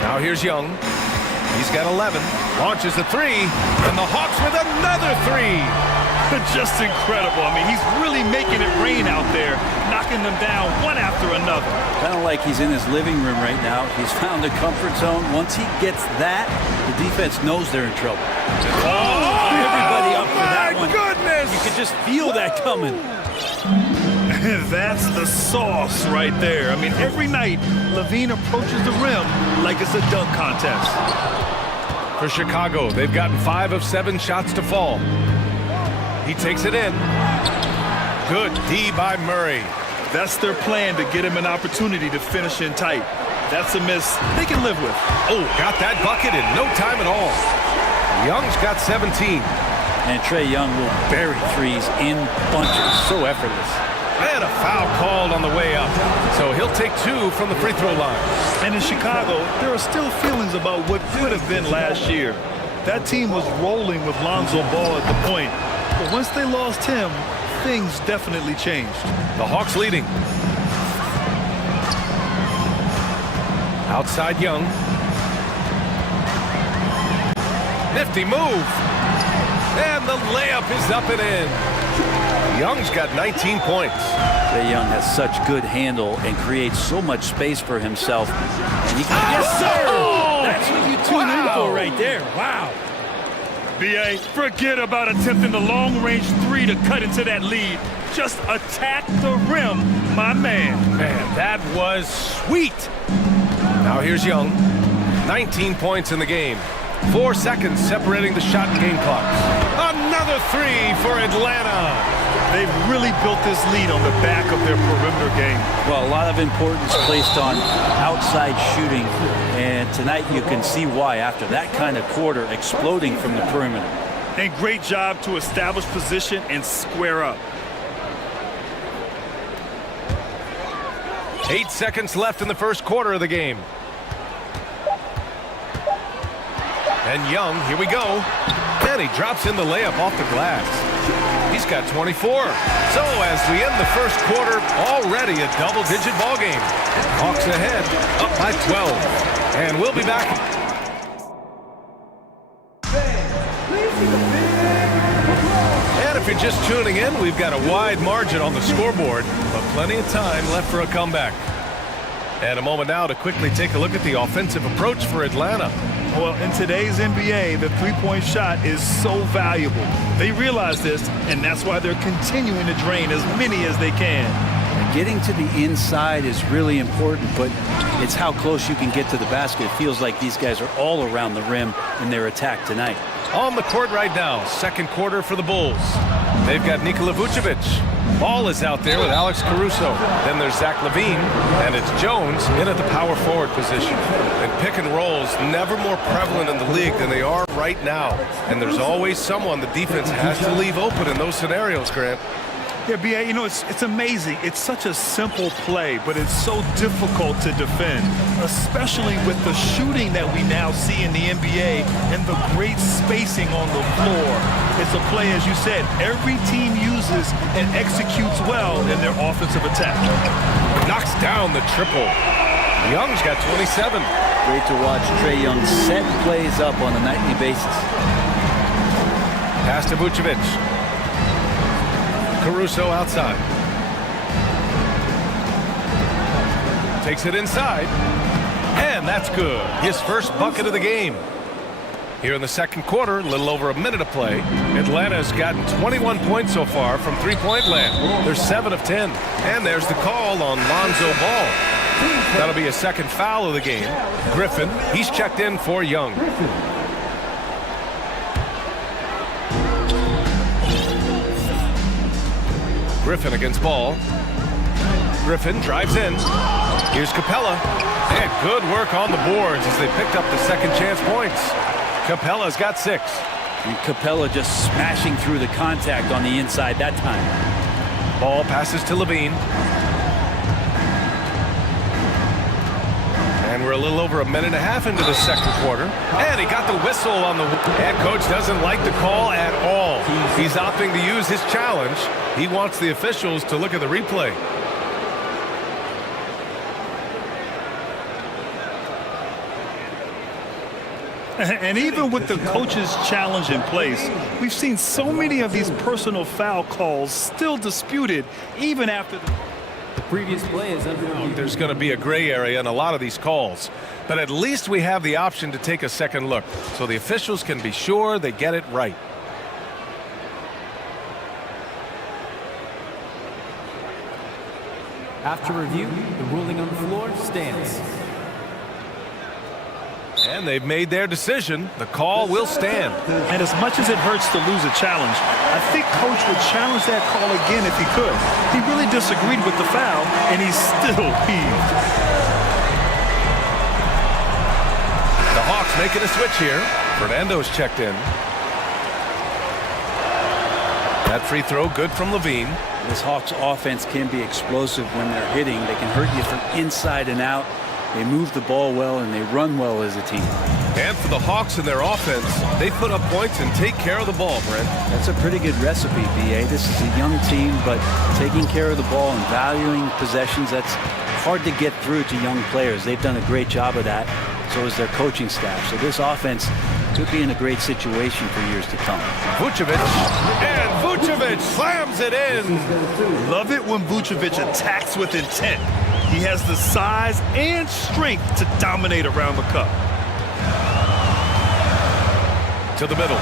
Now here's Young. He's got 11. Launches a 3. And the Hawks with another 3. Just incredible. I mean, he's really making it rain out there, knocking them down one after another. Kind of like he's in his living room right now. He's found a comfort zone. Once he gets that, the defense knows they're in trouble. Oh, everybody up for that one. Goodness! You could just feel that coming. That's the sauce right there. I mean, every night, Levine approaches the rim like it's a dunk contest. For Chicago, they've gotten 5 of 7 shots to fall. He takes it in. Good D by Murray. That's their plan, to get him an opportunity to finish in tight. That's a miss they can live with. Oh, got that bucket in no time at all. Young's got 17. And Trae Young will bury threes in bunches. So effortless. And a foul called on the way up. So he'll take 2 from the free throw line. And in Chicago, there are still feelings about what could have been last year. That team was rolling with Lonzo Ball at the point. But once they lost him, things definitely changed. The Hawks leading. Outside Young. Nifty move. And the layup is up and in. Young's got 19 points. Trae Young has such good handle and creates so much space for himself. And he can, yes, sir! Oh! That's what you tune in for right there. Wow. B.A., forget about attempting the long-range 3 to cut into that lead. Just attack the rim, my man. Man, that was sweet. Now here's Young. 19 points in the game. 4 seconds separating the shot and game clocks. Another 3 for Atlanta. They've really built this lead on the back of their perimeter game. Well, a lot of importance placed on outside shooting, and tonight you can see why after that kind of quarter exploding from the perimeter. And great job to establish position and square up. 8 seconds left in the first quarter of the game. And Young, here we go. And he drops in the layup off the glass. He's got 24. So as we end the first quarter, already a double-digit ball game. Hawks ahead, up by 12. And we'll be back. And if you're just tuning in, we've got a wide margin on the scoreboard, but plenty of time left for a comeback. And a moment now to quickly take a look at the offensive approach for Atlanta. Well, in today's NBA, the three-point shot is so valuable. They realize this, and that's why they're continuing to drain as many as they can. Getting to the inside is really important, but it's how close you can get to the basket. It feels like these guys are all around the rim in their attack tonight. On the court right now, second quarter for the Bulls. They've got Nikola Vucevic. Ball is out there with Alex Caruso. Then there's Zach LaVine, and it's Jones in at the power forward position. And pick and rolls never more prevalent in the league than they are right now. And there's always someone the defense has to leave open in those scenarios, Grant. Yeah, B.A., you know, it's amazing. It's such a simple play, but it's so difficult to defend, especially with the shooting that we now see in the NBA and the great spacing on the floor. It's a play, as you said, every team uses and executes well in their offensive attack. Knocks down the triple. Young's got 27. Great to watch Trae Young set plays up on a nightly basis. Pass to Vucevic. Caruso outside. Takes it inside. And that's good. His first bucket of the game. Here in the second quarter, a little over a minute of play. Atlanta's gotten 21 points so far from three-point land. They're 7 of 10. And there's the call on Lonzo Ball. That'll be a second foul of the game. Griffin, he's checked in for Young. Griffin against Ball. Griffin drives in. Here's Capella. And good work on the boards as they picked up the second chance points. Capella's got 6. And Capella just smashing through the contact on the inside that time. Ball passes to LaVine. And we're a little over a minute and a half into the second quarter. And he got the whistle on the... Head coach doesn't like the call at all. He's opting to use his challenge. He wants the officials to look at the replay. And even with the coach's challenge in place, we've seen so many of these personal foul calls still disputed even after the previous play is under review. There's going to be a gray area in a lot of these calls, but at least we have the option to take a second look so the officials can be sure they get it right. After review, the ruling on the floor stands. And they've made their decision. The call will stand. And as much as it hurts to lose a challenge, I think Coach would challenge that call again if he could. He really disagreed with the foul, and he's still peeved. Hawks making a switch here. Fernando's checked in. That free throw good from Levine. This Hawks offense can be explosive when they're hitting. They can hurt you from inside and out. They move the ball well and they run well as a team. And for the Hawks and their offense, they put up points and take care of the ball, Brent. That's a pretty good recipe, B.A. This is a young team, but taking care of the ball and valuing possessions, that's hard to get through to young players. They've done a great job of that. So is their coaching staff. So this offense could be in a great situation for years to come. Vucevic, and Vucevic slams it in. Love it when Vucevic attacks with intent. He has the size and strength to dominate around the cup. To the middle.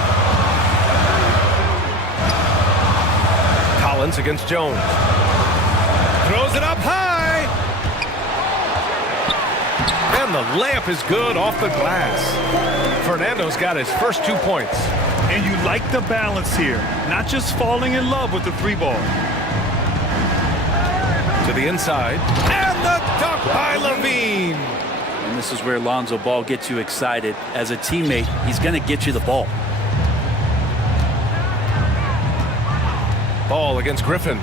Collins against Jones. Throws it up high. And the layup is good off the glass. Fernando's got his first 2 points. And you like the balance here, not just falling in love with the three ball. To the inside. And the dunk by Levine. And this is where Lonzo Ball gets you excited. As a teammate, he's going to get you the ball. Ball against Griffin.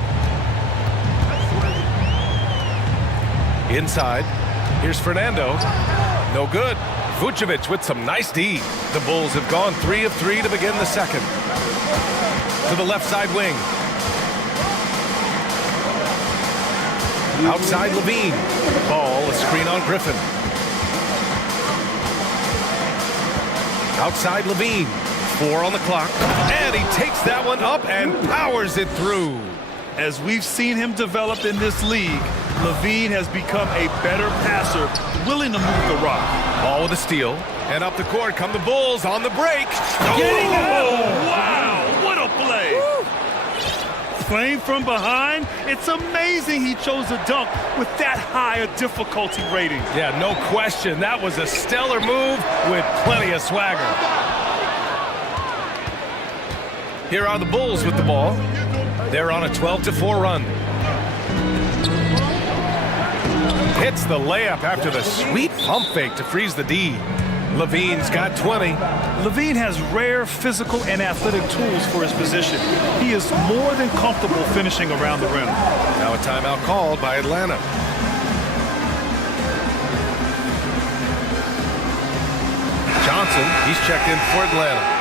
Inside. Here's Fernando. No good. Vucevic with some nice D. The Bulls have gone 3 of 3 to begin the second. To the left side wing. Outside Levine. Ball, a screen on Griffin. Outside Levine. 4 on the clock. And he takes that one up and powers it through. As we've seen him develop in this league, Levine has become a better passer, willing to move the rock. Ball with a steal. And up the court come the Bulls on the break. Getting out! Wow, what a play! Woo. Playing from behind, it's amazing he chose a dunk with that high a difficulty rating. Yeah, no question. That was a stellar move with plenty of swagger. Here are the Bulls with the ball. They're on a 12-4 run. Hits the layup after the sweet pump fake to freeze the D. Levine's got 20. Levine has rare physical and athletic tools for his position. He is more than comfortable finishing around the rim. Now a timeout called by Atlanta. Johnson, he's checked in for Atlanta.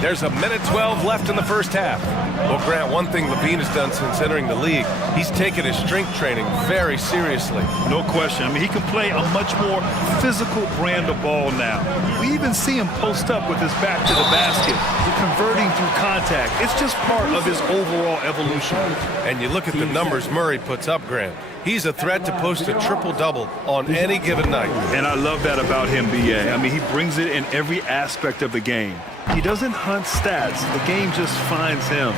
There's a minute 12 left in the first half. Well, Grant, one thing Levine has done since entering the league, he's taken his strength training very seriously. No question. I mean, he can play a much more physical brand of ball now. We even see him post up with his back to the basket, converting through contact. It's just part of his overall evolution. And you look at the numbers Murray puts up, Grant. He's a threat to post a triple-double on any given night. And I love that about him, B.A. I mean, he brings it in every aspect of the game. He doesn't hunt stats. The game just finds him.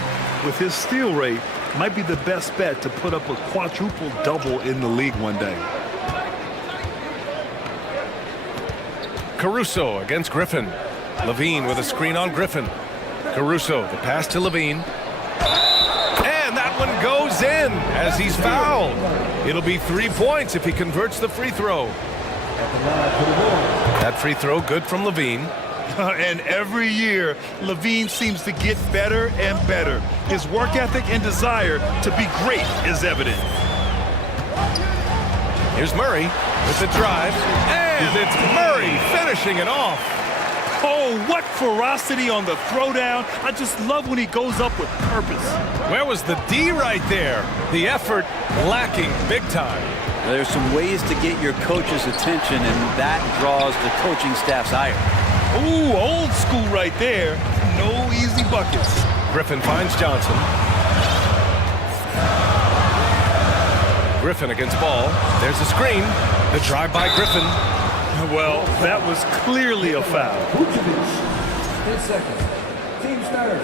With his steal rate, might be the best bet to put up a quadruple double in the league one day. Caruso against Griffin. Levine with a screen on Griffin. Caruso, the pass to Levine. And that one goes in as he's fouled. It'll be 3 points if he converts the free throw. That free throw good from Levine. And every year, Levine seems to get better and better. His work ethic and desire to be great is evident. Here's Murray with the drive. And it's Murray finishing it off. Oh, what ferocity on the throwdown. I just love when he goes up with purpose. Where was the D right there? The effort lacking big time. There's some ways to get your coach's attention, and that draws the coaching staff's ire. Ooh, old school right there. No easy buckets. Griffin finds Johnson. Griffin against Ball. There's the screen. The drive by Griffin. Well, that was clearly a foul. 10 seconds. Team starter.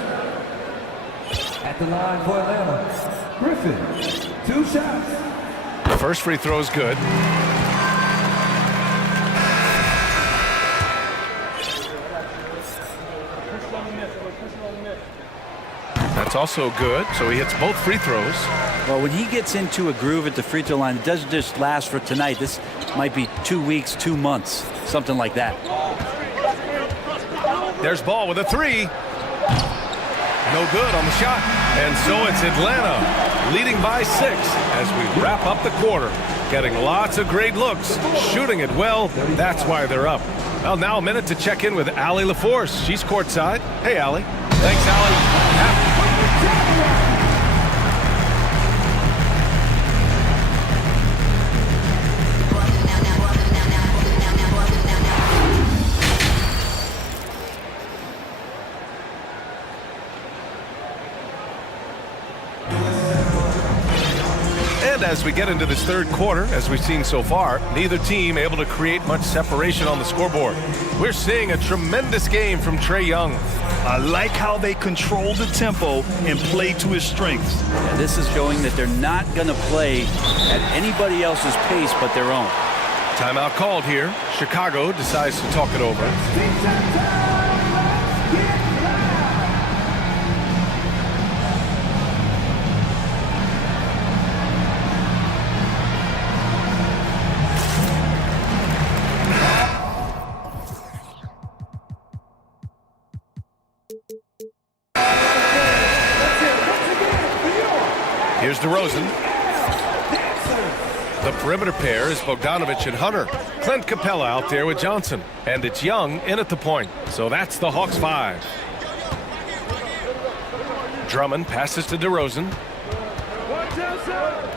At the line for Atlanta. Griffin, 2 shots. The first free throw is good. That's also good, so he hits both free throws. Well, when he gets into a groove at the free throw line, it doesn't just last for tonight. This might be 2 weeks, 2 months, something like that. There's Ball with a three. No good on the shot. And so it's Atlanta leading by 6 as we wrap up the quarter. Getting lots of great looks, shooting it well. That's why they're up. Well, now a minute to check in with Allie LaForce. She's courtside. Hey, Allie. Thanks, Allie. And as we get into this third quarter, as we've seen so far, neither team able to create much separation on the scoreboard. We're seeing a tremendous game from Trae Young. I like how they control the tempo and play to his strengths. Yeah, this is showing that they're not going to play at anybody else's pace but their own. Timeout called here. Chicago decides to talk it over. Here's DeRozan. The perimeter pair is Bogdanovich and Hunter. Clint Capella out there with Johnson. And it's Young in at the point. So that's the Hawks 5. Drummond passes to DeRozan.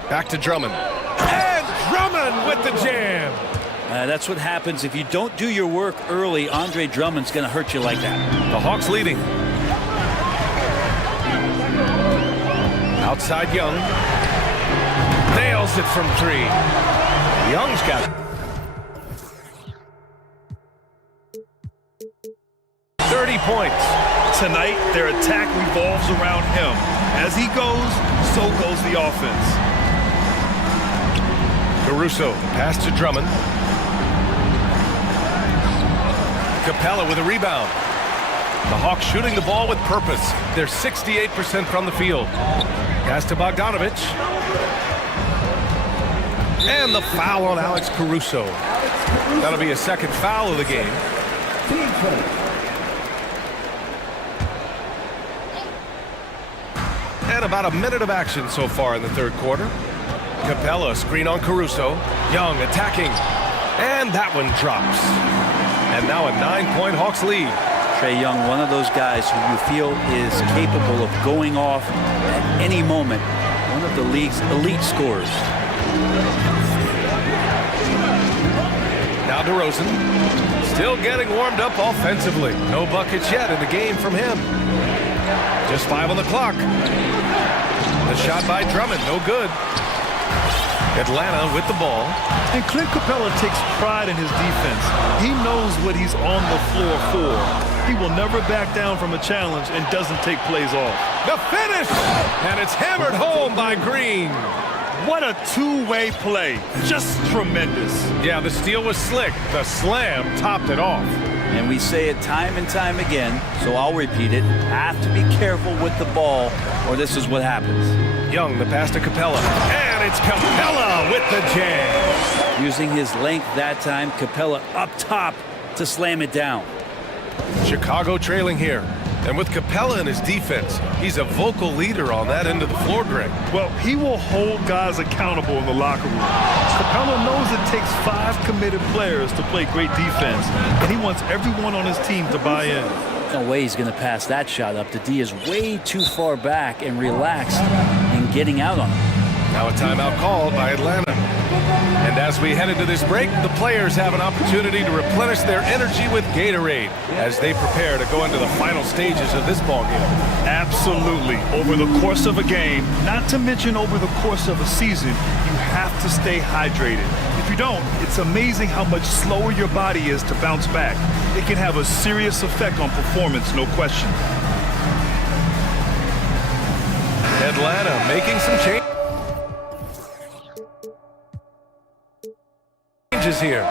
Back to Drummond. And Drummond with the jam. That's what happens if you don't do your work early. Andre Drummond's going to hurt you like that. The Hawks leading. Outside Young. Nails it from 3. Young's got it. 30 points. Tonight, their attack revolves around him. As he goes, so goes the offense. Caruso, pass to Drummond. Capella with a rebound. The Hawks shooting the ball with purpose. They're 68% from the field. Pass to Bogdanovich. And the foul on Alex Caruso. That'll be a second foul of the game. And about a minute of action so far in the third quarter. Capella, screen on Caruso. Young attacking. And that one drops. And now a 9-point Hawks lead. Trae Young, one of those guys who you feel is capable of going off at any moment. One of the league's elite scorers. Now DeRozan, still getting warmed up offensively. No buckets yet in the game from him. Just 5 on the clock. The shot by Drummond, no good. Atlanta with the ball. And Clint Capella takes pride in his defense. He knows what he's on the floor for. He will never back down from a challenge and doesn't take plays off. The finish! And it's hammered home by Green. What a two-way play. Just tremendous. Yeah, the steal was slick. The slam topped it off. And we say it time and time again, so I'll repeat it. Have to be careful with the ball, or this is what happens. Young, the pass to Capella. And it's Capella with the jam. Using his length that time, Capella up top to slam it down. Chicago trailing here. And with Capella in his defense, he's a vocal leader on that end of the floor, Greg. Well, he will hold guys accountable in the locker room. Capella knows it takes 5 committed players to play great defense, and he wants everyone on his team to buy in. No way he's going to pass that shot up. The D is way too far back and relaxed in getting out on him. Now a timeout called by Atlanta. And as we head into this break, the players have an opportunity to replenish their energy with Gatorade as they prepare to go into the final stages of this ballgame. Absolutely. Over the course of a game, not to mention over the course of a season, you have to stay hydrated. If you don't, it's amazing how much slower your body is to bounce back. It can have a serious effect on performance, no question. Atlanta making some changes here.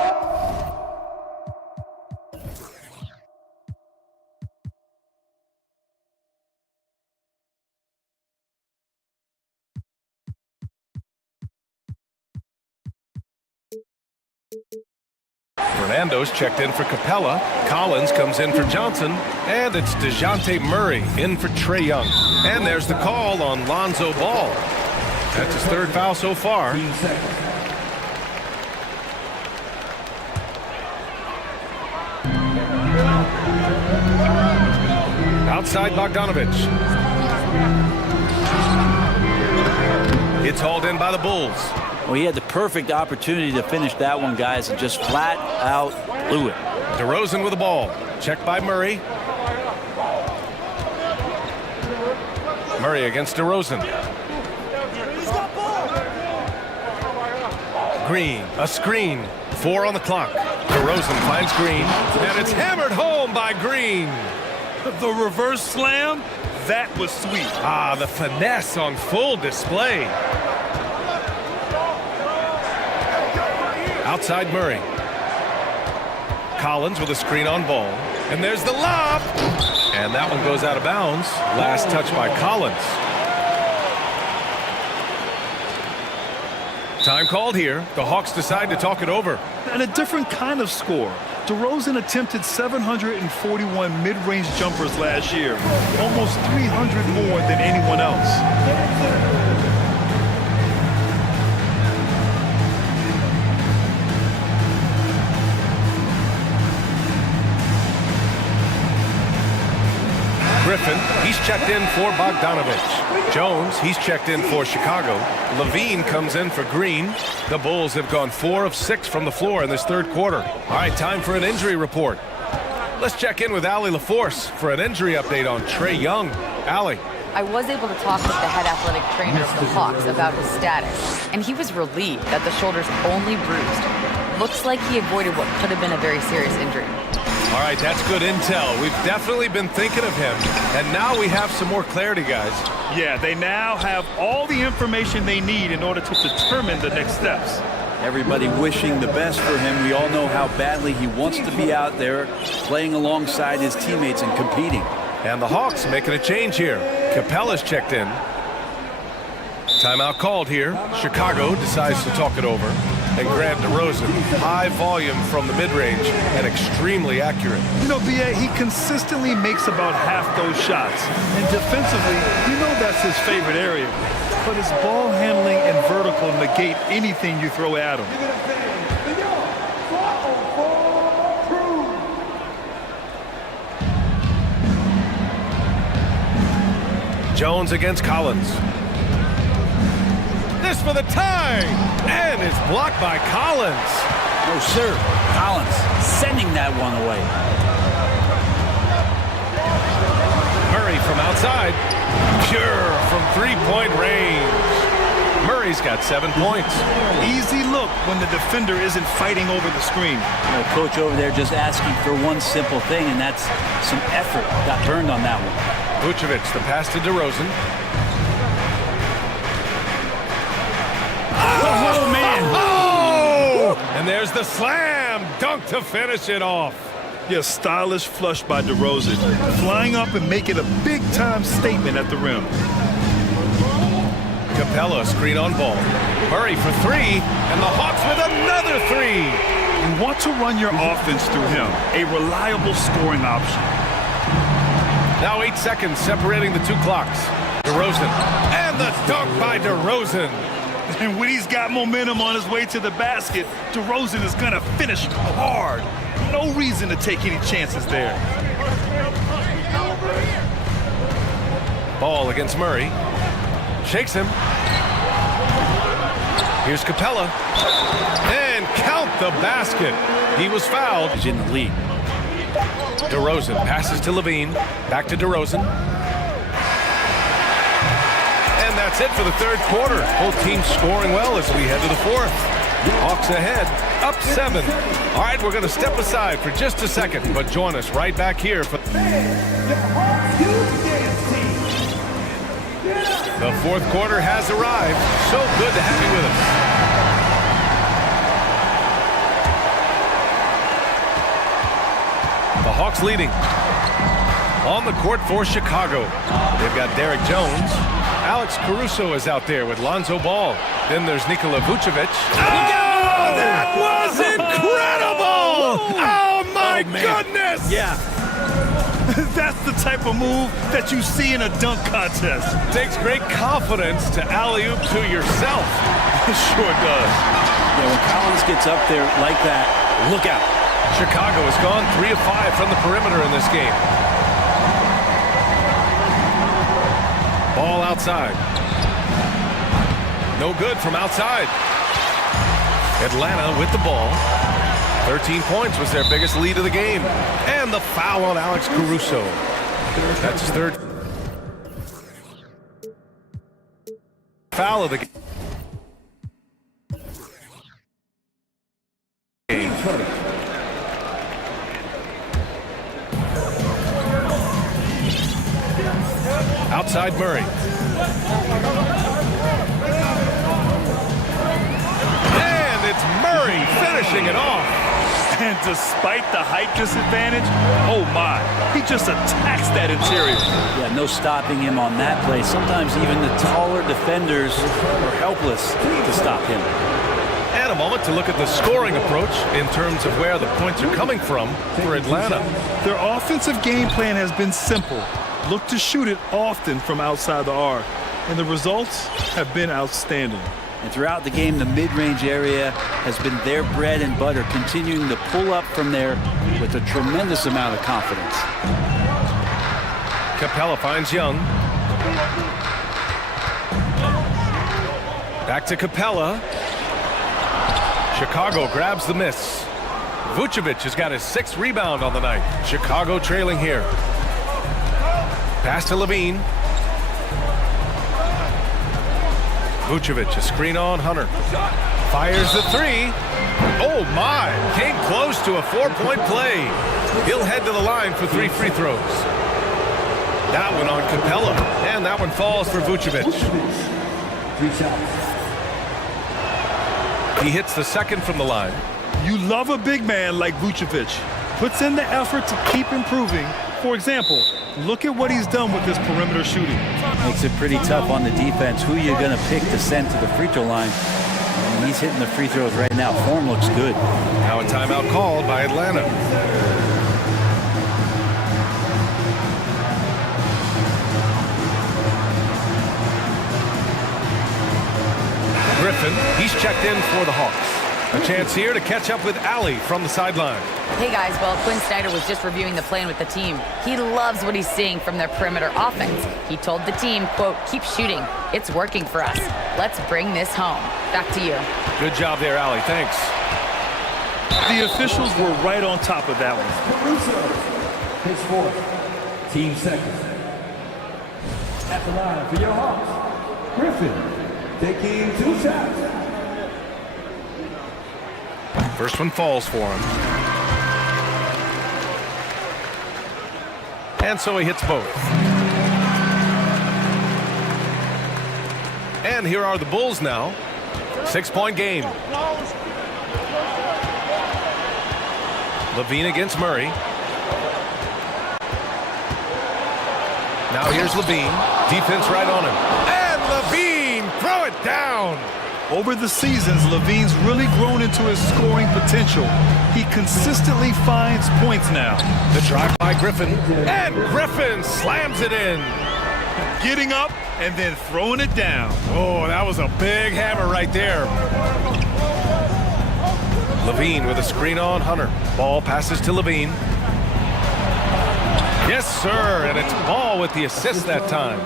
Fernando's checked in for Capella. Collins comes in for Johnson. And it's DeJounte Murray in for Trae Young. And there's the call on Lonzo Ball. That's his third foul so far. Outside Bogdanovich. It's hauled in by the Bulls. Well, he had the perfect opportunity to finish that one, guys, and just flat out blew it. DeRozan with the ball. Checked by Murray. Murray against DeRozan. Green, a screen. 4 on the clock. DeRozan finds Green, and it's hammered home by Green. The reverse slam, that was sweet. Ah, the finesse on full display. Outside Murray. Collins with a screen on Ball. And there's the lob. And that one goes out of bounds. Last touch by Collins. Time called here. The Hawks decide to talk it over. And a different kind of score. DeRozan attempted 741 mid-range jumpers last year. Almost 300 more than anyone else. Griffin, he's checked in for Bogdanovich. Jones, he's checked in for Chicago. Levine comes in for Green. The Bulls have gone 4 of 6 from the floor in this third quarter. All right, time for an injury report. Let's check in with Allie LaForce for an injury update on Trae Young. Allie. I was able to talk with the head athletic trainer of the Hawks about his status, and he was relieved that the shoulder's only bruised. Looks like he avoided what could have been a very serious injury. All right, that's good intel. We've definitely been thinking of him, and now we have some more clarity, guys. Yeah, they now have all the information they need in order to determine the next steps. Everybody wishing the best for him. We all know how badly he wants to be out there playing alongside his teammates and competing. And the Hawks making a change here. Capella's checked in. Timeout called here. Chicago decides to talk it over. And Grant DeRozan, high volume from the mid-range and extremely accurate. You know, B.A., he consistently makes about half those shots. And defensively, you know that's his favorite area. But his ball handling and vertical negate anything you throw at him. Jones against Collins. This for the tie, and it's blocked by Collins. No, sir. Collins sending that one away. Murray from outside. Pure from three-point range. Murray's got 7 points. Easy look when the defender isn't fighting over the screen. The coach over there just asking for one simple thing, and that's some effort. Got burned on that one. Vucevic, the pass to DeRozan. Oh, man. Oh! And there's the slam dunk to finish it off. Yeah, stylish flush by DeRozan. Flying up and making a big-time statement at the rim. Capella screen on Ball. Murray for 3, and the Hawks with another 3. You want to run your offense through him, a reliable scoring option. Now 8 seconds separating the 2 clocks. DeRozan, and the dunk by DeRozan. And when he's got momentum on his way to the basket, DeRozan is going to finish hard. No reason to take any chances there. Ball against Murray. Shakes him. Here's Capella. And count the basket. He was fouled. He's in the lead. DeRozan passes to Levine. Back to DeRozan. And that's it for the third quarter. Both teams scoring well as we head to the fourth. Hawks ahead, up 7. All right, we're going to step aside for just a second, but join us right back here for the fourth quarter has arrived. So good to have you with us. The Hawks leading. On the court for Chicago. They've got Derek Jones. Alex Caruso is out there with Lonzo Ball. Then there's Nikola Vucevic. Oh! That was incredible! Oh, my goodness! Yeah. That's the type of move that you see in a dunk contest. Takes great confidence to alley-oop to yourself. It sure does. Yeah, when Collins gets up there like that, look out. Chicago has gone 3 of 5 from the perimeter in this game. Ball outside. No good from outside. Atlanta with the ball. 13 points was their biggest lead of the game. And the foul on Alex Caruso. That's his third foul of the game. Outside Murray. And it's Murray finishing it off. And despite the height disadvantage, oh my, he just attacks that interior. Yeah, no stopping him on that play. Sometimes even the taller defenders are helpless to stop him. And a moment to look at the scoring approach in terms of where the points are coming from for Atlanta. Their offensive game plan has been simple. Look to shoot it often from outside the arc. And the results have been outstanding. And throughout the game, the mid-range area has been their bread and butter, continuing to pull up from there with a tremendous amount of confidence. Capella finds Young. Back to Capella. Chicago grabs the miss. Vucevic has got his 6th rebound on the night. Chicago trailing here. Pass to Levine. Vucevic, a screen on Hunter. Fires the 3. Oh my, came close to a 4-point play. He'll head to the line for 3 free throws. That one on Capella, and that one falls for Vucevic. He hits the 2nd from the line. You love a big man like Vucevic. Puts in the effort to keep improving. For example, look at what he's done with his perimeter shooting. Makes it pretty tough on the defense. Who you're going to pick to send to the free throw line. And he's hitting the free throws right now. Form looks good. Now a timeout called by Atlanta. Griffin, he's checked in for the Hawks. A chance here to catch up with Allie from the sideline. Hey guys, well, Quinn Snyder was just reviewing the plan with the team. He loves what he's seeing from their perimeter offense. He told the team, quote, keep shooting. It's working for us. Let's bring this home. Back to you. Good job there, Allie. Thanks. The officials were right on top of that one. His 4th, team 2nd. At the line for your Hawks, Griffin, taking 2 shots. First one falls for him. And so he hits both. And here are the Bulls now. 6-point game. Levine against Murray. Now here's Levine. Defense right on him. And Levine, throw it down. Over the seasons, Levine's really grown into his scoring potential. He consistently finds points now. The drive by Griffin, and Griffin slams it in. Getting up and then throwing it down. Oh, that was a big hammer right there. Levine with a screen on Hunter. Ball passes to Levine. Yes, sir, and it's Ball with the assist that time.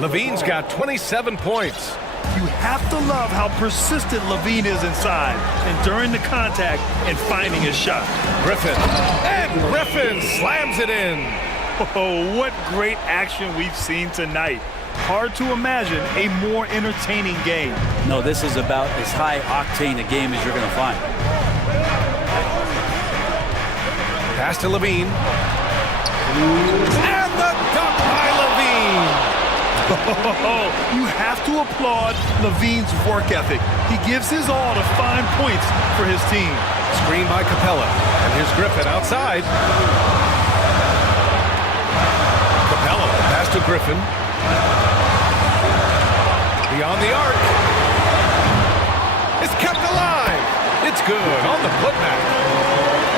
Levine's got 27 points. You have to love how persistent Levine is inside and during the contact and finding his shot. Griffin, and Griffin slams it in. Oh, what great action we've seen tonight. Hard to imagine a more entertaining game. No, this is about as high octane a game as you're going to find. Pass to Levine. And the dunk by Levine. You have to applaud Levine's work ethic. He gives his all to find points for his team. Screen by Capella. And here's Griffin outside. Capella, pass to Griffin. Beyond the arc. It's kept alive. It's good on the putback.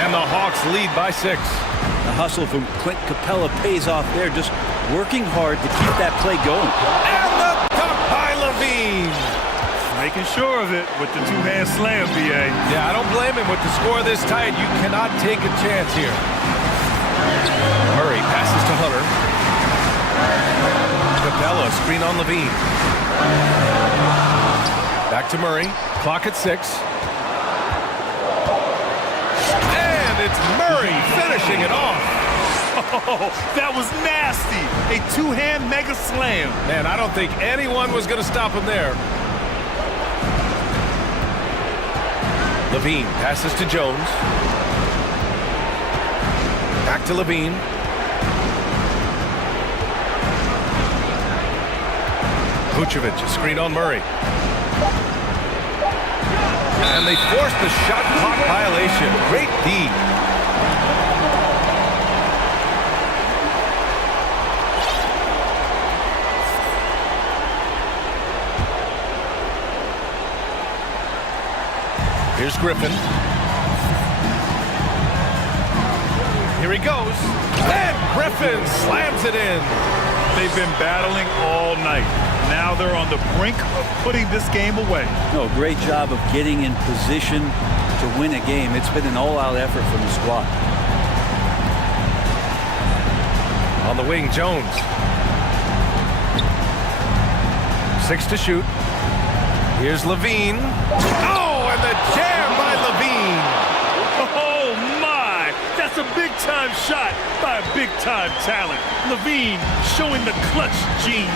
And the Hawks lead by 6. The hustle from Clint Capella pays off there, just working hard to keep that play going. And the dunk by Levine. Making sure of it with the two-hand slam, B.A. Yeah, I don't blame him. With the score this tight, you cannot take a chance here. Murray passes to Hunter. Capella, screen on Levine. Back to Murray. Clock at 6. And it's Murray finishing it off. Oh, that was nasty. A two-hand mega slam. Man, I don't think anyone was going to stop him there. Levine passes to Jones. Back to Levine. Vucevic, a screen on Murray. And they force the shot clock violation. Great D. Here's Griffin. Here he goes. And Griffin slams it in. They've been battling all night. Now they're on the brink of putting this game away. No, great job of getting in position to win a game. It's been an all-out effort from the squad. On the wing, Jones. 6 to shoot. Here's Levine. Oh, and the jam by Levine. Oh, my. That's a big-time shot by a big-time talent. Levine showing the clutch gene.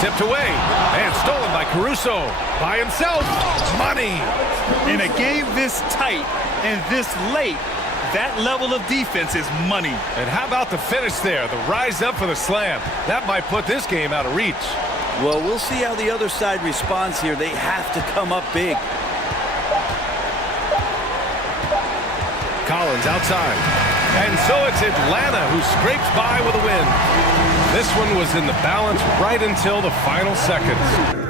Tipped away and stolen by Caruso. By himself. Money. In a game this tight and this late, that level of defense is money. And how about the finish there? The rise up for the slam. That might put this game out of reach. Well, we'll see how the other side responds here. They have to come up big. Collins outside. And so it's Atlanta who scrapes by with a win. This one was in the balance right until the final seconds.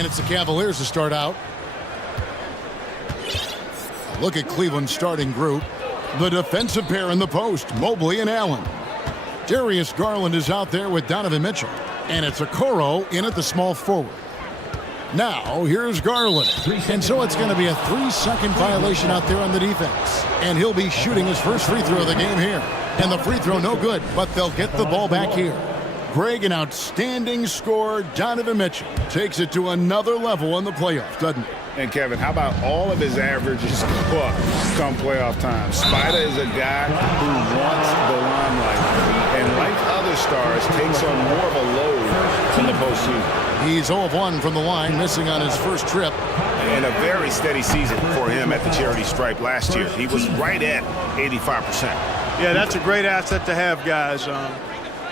And it's the Cavaliers to start out. Look at Cleveland's starting group. The defensive pair in the post, Mobley and Allen. Darius Garland is out there with Donovan Mitchell. And it's Okoro in at the small forward. Now, here's Garland. And so it's going to be a 3-second violation out there on the defense. And he'll be shooting his first free throw of the game here. And the free throw no good, but they'll get the ball back here. Greg, an outstanding scorer. Donovan Mitchell takes it to another level in the playoffs, doesn't he? And Kevin, how about all of his averages go up come playoff time? Spider is a guy who wants the limelight, and like other stars, takes on more of a load in the postseason. He's 0 of 1 from the line, missing on his first trip. And a very steady season for him at the charity stripe last year. He was right at 85%. Yeah, that's a great asset to have, guys,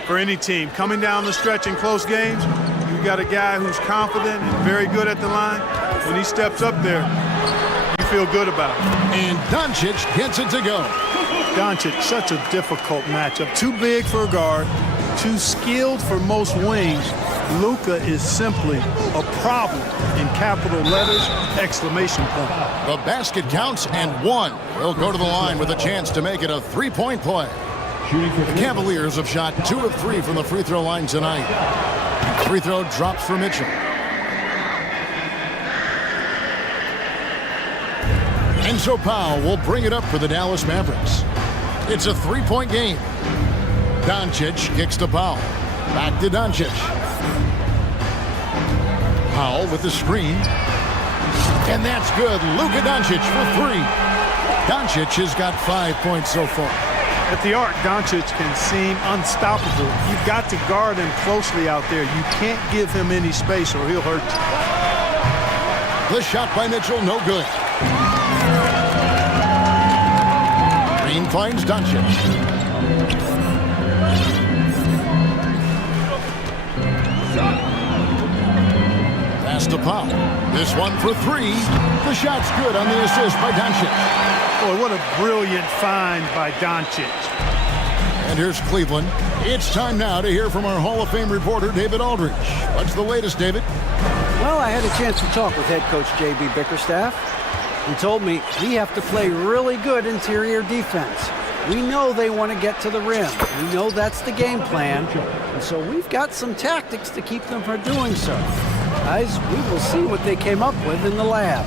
for any team. Coming down the stretch in close games, you got a guy who's confident and very good at the line. When he steps up there, you feel good about it. And Doncic gets it to go. Doncic, such a difficult matchup. Too big for a guard, too skilled for most wings. Luka is simply a problem in capital letters, exclamation point. The basket counts and one. He'll go to the line with a chance to make it a three-point play. The Cavaliers have shot 2 of 3 from the free throw line tonight. Free throw drops for Mitchell. And so Powell will bring it up for the Dallas Mavericks. It's a 3-point game. Doncic kicks to Powell. Back to Doncic. Powell with the screen. And that's good. Luka Doncic for 3. Doncic has got 5 points so far. At the arc, Doncic can seem unstoppable. You've got to guard him closely out there. You can't give him any space or he'll hurt you. The shot by Mitchell, no good. Green finds Doncic. Pass to Powell. This one for 3. The shot's good on the assist by Doncic. Boy, what a brilliant find by Doncic. And here's Cleveland. It's time now to hear from our Hall of Fame reporter, David Aldridge. What's the latest, David? Well, I had a chance to talk with head coach J.B. Bickerstaff. He told me we have to play really good interior defense. We know they want to get to the rim. We know that's the game plan. And so we've got some tactics to keep them from doing so. Guys, we will see what they came up with in the lab.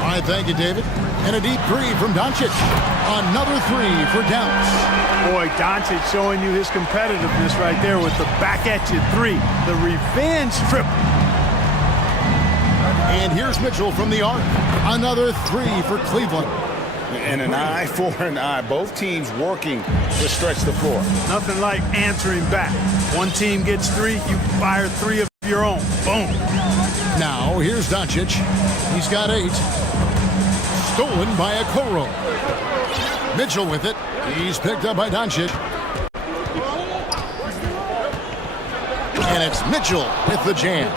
All right, thank you, David. And a deep 3 from Doncic. Another 3 for Dallas. Boy, Doncic showing you his competitiveness right there with the back-at-you 3. The revenge triple. And here's Mitchell from the arc. Another 3 for Cleveland. And an eye for an eye. Both teams working to stretch the floor. Nothing like answering back. One team gets 3, you fire 3 of your own. Boom. Now, here's Doncic. He's got 8. Stolen by Okoro. Mitchell with it. He's picked up by Doncic. And it's Mitchell with the jam.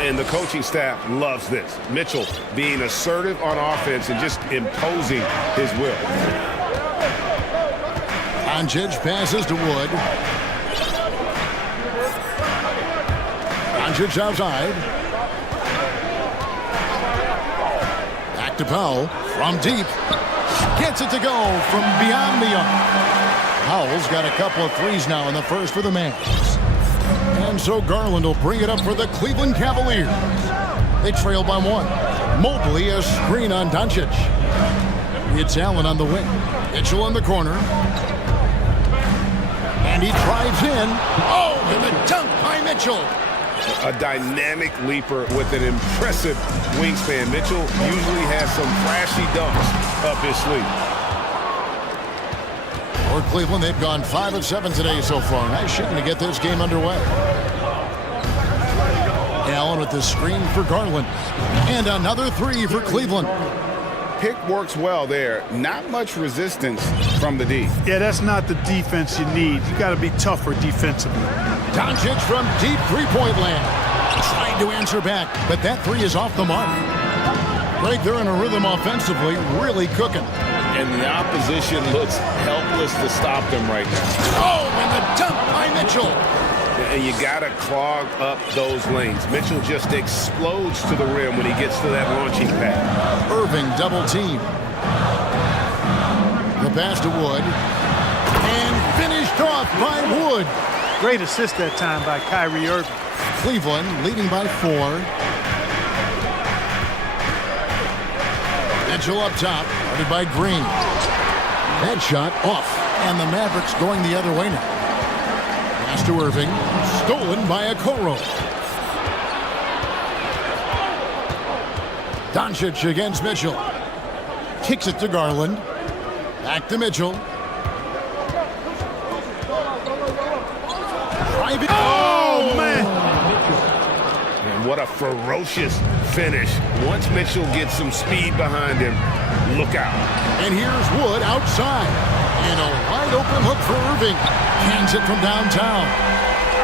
And the coaching staff loves this. Mitchell being assertive on offense and just imposing his will. Doncic passes to Wood. Doncic outside. Back to Powell from deep. Gets it to go from beyond the arc. Powell's got a couple of 3s now in the first for the Mavs. And so Garland will bring it up for the Cleveland Cavaliers. They trail by 1. Mobley a screen on Doncic. It's Allen on the wing. Mitchell in the corner. And he drives in. Oh, and the dunk by Mitchell. A dynamic leaper with an impressive wingspan. Mitchell usually has some flashy dunks up his sleeve. For Cleveland, they've gone 5 of 7 today so far. Nice shooting to get this game underway. Allen with the screen for Garland. And another 3 for Cleveland. Pick works well there. Not much resistance from the D. Yeah, that's not the defense you need. You got to be tougher defensively. Doncic from deep 3-point land. Trying to answer back, but that 3 is off the mark. Greg, they're in a rhythm offensively, really cooking. And the opposition looks helpless to stop them right now. Oh, and the dunk by Mitchell. and you got to clog up those lanes. Mitchell just explodes to the rim when he gets to that launching pad. Irving double team. The pass to Wood. And finished off by Wood. Great assist that time by Kyrie Irving. Cleveland leading by 4. Mitchell up top, guarded by Green. That shot off, and the Mavericks going the other way now. Pass to Irving, stolen by Okoro. Doncic against Mitchell. Kicks it to Garland. Back to Mitchell. Driving. Oh, man! And what a ferocious finish. Once Mitchell gets some speed behind him, look out. And here's Wood outside. And a wide open hook for Irving. Cans it from downtown.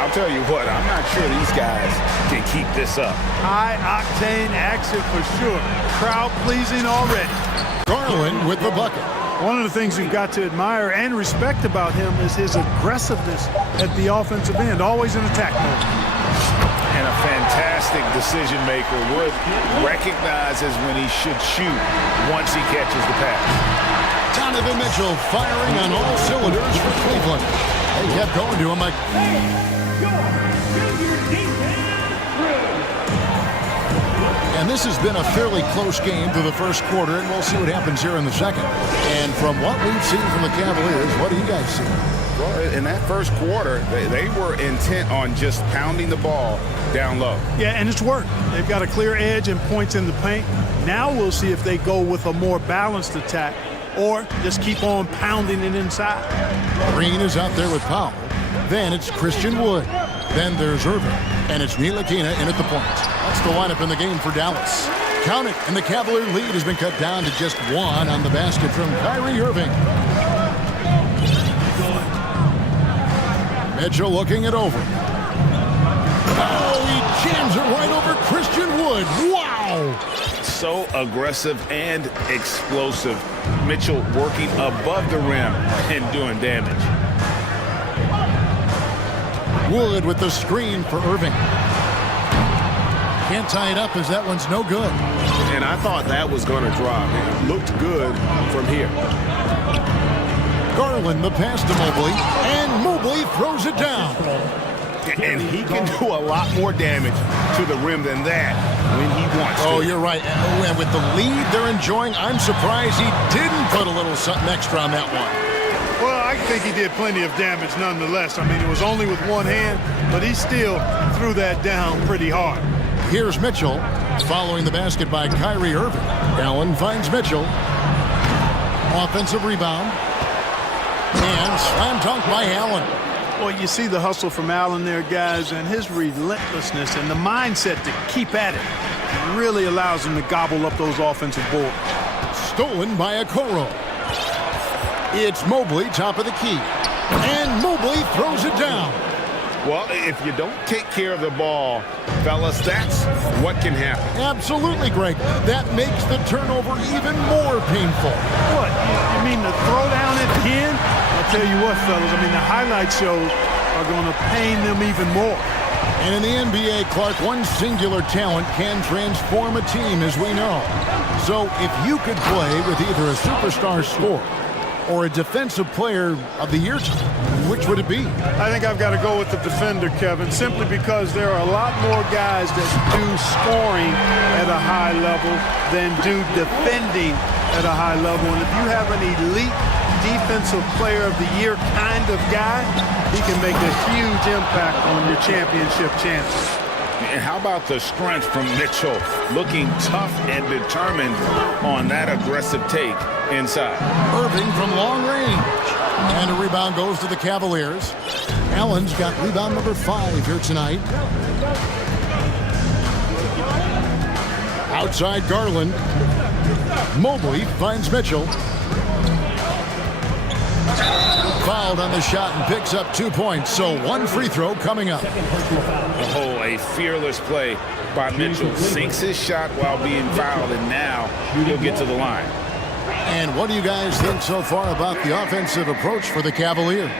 I'll tell you what, I'm not sure these guys can keep this up. High-octane action for sure. Crowd-pleasing already. Garland with the bucket. One of the things you've got to admire and respect about him is his aggressiveness at the offensive end, always in attack mode. And a fantastic decision maker. Wood recognizes when he should shoot once he catches the pass. Donovan Mitchell firing on all cylinders for Cleveland. They kept going to him like... And this has been a fairly close game through the first quarter, and we'll see what happens here in the second. And from what we've seen from the Cavaliers, what do you guys see? Well, in that first quarter, they were intent on just pounding the ball down low. Yeah, and it's worked. They've got a clear edge and points in the paint. Now we'll see if they go with a more balanced attack or just keep on pounding it inside. Green is out there with Powell. Then it's Christian Wood. Then there's Irving. And it's Ntilikina in at the point. That's the lineup in the game for Dallas. Count it, and the Cavalier lead has been cut down to just 1 on the basket from Kyrie Irving. Mitchell looking it over. Oh, he jams it right over Christian Wood. Wow! So aggressive and explosive. Mitchell working above the rim and doing damage. Wood with the screen for Irving. Can't tie it up as that one's no good. And I thought that was going to drop. It looked good from here. Garland the pass to Mobley, and Mobley throws it down. And he can do a lot more damage to the rim than that when he wants to. Oh, you're right. And with the lead they're enjoying, I'm surprised he didn't put a little something extra on that one. Well, I think he did plenty of damage nonetheless. I mean, it was only with one hand, but he still threw that down pretty hard. Here's Mitchell, following the basket by Kyrie Irving. Allen finds Mitchell. Offensive rebound. And slam dunk by Allen. Well, you see the hustle from Allen there, guys, and his relentlessness and the mindset to keep at it really allows him to gobble up those offensive boards. Stolen by Okoro. It's Mobley, top of the key. And Mobley throws it down. Well, if you don't take care of the ball, fellas, that's what can happen. Absolutely, Greg. That makes the turnover even more painful. What? You mean the throwdown at the end? I'll tell you what, fellas, I mean, the highlight shows are going to pain them even more. And in the NBA, Clark, one singular talent can transform a team, as we know. So if you could play with either a superstar scorer or a defensive player of the year, which would it be? I think I've got to go with the defender, Kevin, simply because there are a lot more guys that do scoring at a high level than do defending at a high level. And if you have an elite defensive player of the year kind of guy, he can make a huge impact on your championship chances. And how about the strength from Mitchell, looking tough and determined on that aggressive take inside. Irving from long range. And a rebound goes to the Cavaliers. Allen's got rebound number 5 here tonight. Outside Garland. Mobley finds Mitchell. Fouled on the shot and picks up 2 points. So 1 free throw coming up. Oh, a fearless play by Mitchell. Sinks his shot while being fouled, and now he'll get to the line. And what do you guys think so far about the offensive approach for the Cavaliers?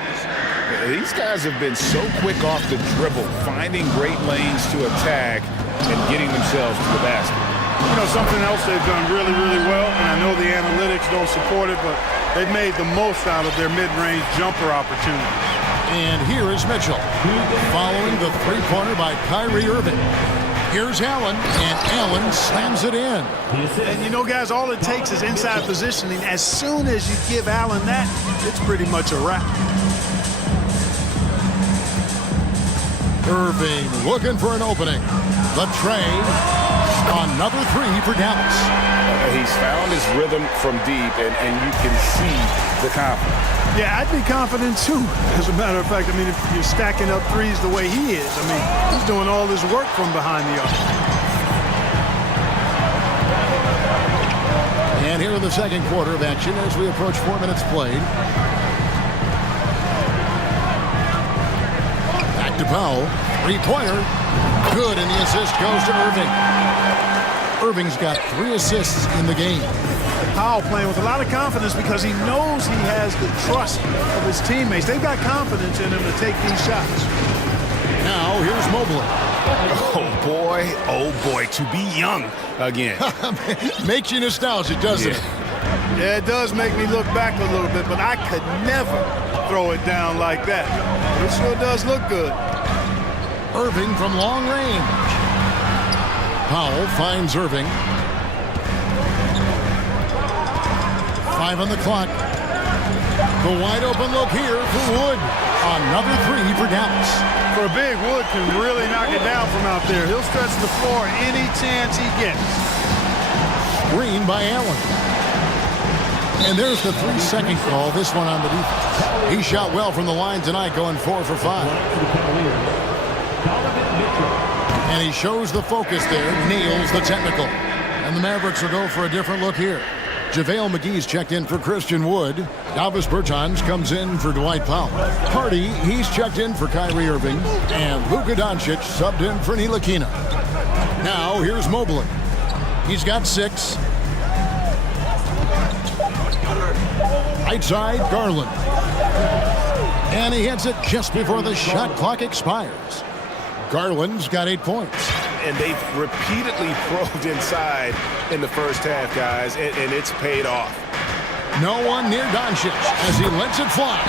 These guys have been so quick off the dribble, finding great lanes to attack and getting themselves to the basket. You know, something else they've done really, really well, and I know the analytics don't support it, but they've made the most out of their mid-range jumper opportunities. And here is Mitchell, following the three-pointer by Kyrie Irving. Here's Allen, and Allen slams it in. And you know, guys, all it takes is inside positioning. As soon as you give Allen that, it's pretty much a wrap. Irving looking for an opening. The trade. Another three for Dallas. He's found his rhythm from deep, and you can see the confidence. Yeah, I'd be confident too. As a matter of fact, I mean, if you're stacking up threes the way he is, I mean, he's doing all this work from behind the arc. And here in the second quarter of action as we approach 4 minutes played. Back to Powell. Three-pointer. Good, and the assist goes to Irving. Irving's got 3 assists in the game. Powell playing with a lot of confidence because he knows he has the trust of his teammates. They've got confidence in him to take these shots. Now here's Mobley. Oh boy, to be young again. Makes you nostalgic, doesn't it? Yeah, it does make me look back a little bit, but I could never throw it down like that. It sure does look good. Irving from long range. Powell finds Irving. 5 on the clock. The wide open look here for Wood. Another three for Dallas. For a big, Wood can really knock it down from out there. He'll stretch the floor any chance he gets. Screen by Allen. And there's the 3-second call. This one on the defense. He shot well from the line tonight, going 4 for 5. And he shows the focus there, nails the technical. And the Mavericks will go for a different look here. JaVale McGee's checked in for Christian Wood. Davis Bertans comes in for Dwight Powell. Hardy, he's checked in for Kyrie Irving. And Luka Doncic subbed in for Ntilikina. Now here's Mobley. He's got 6. Right side, Garland. And he hits it just before the shot clock expires. Garland's got 8 points. And they've repeatedly probed inside in the first half, guys, and it's paid off. No one near Doncic as he lets it fly.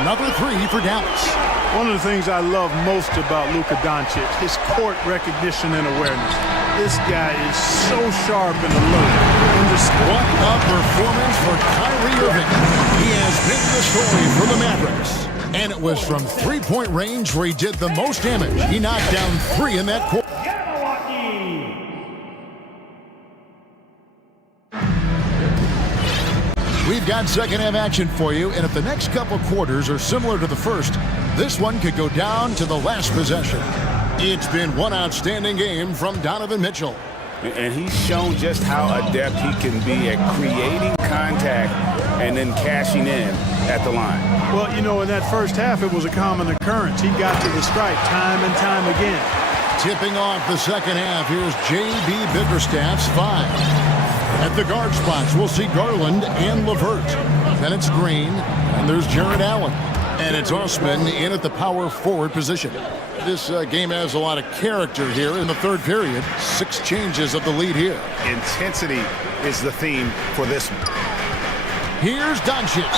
Another three for Dallas. One of the things I love most about Luka Doncic, his court recognition and awareness. This guy is so sharp and alert. What a performance for Kyrie Irving. He has been the story for the Mavericks. And it was from three-point range where he did the most damage. He knocked down 3 in that quarter. We've got second half action for you, and if the next couple quarters are similar to the first, this one could go down to the last possession. It's been one outstanding game from Donovan Mitchell. And he's shown just how adept he can be at creating contact and then cashing in at the line. Well, you know, in that first half, it was a common occurrence. He got to the stripe time and time again. Tipping off the second half, here's J.B. Bickerstaff's 5. At the guard spots, we'll see Garland and LeVert. Then it's Green, and there's Jared Allen. And it's Osman in at the power forward position. This game has a lot of character here in the third period. 6 changes of the lead here. Intensity is the theme for this one. Here's Doncic.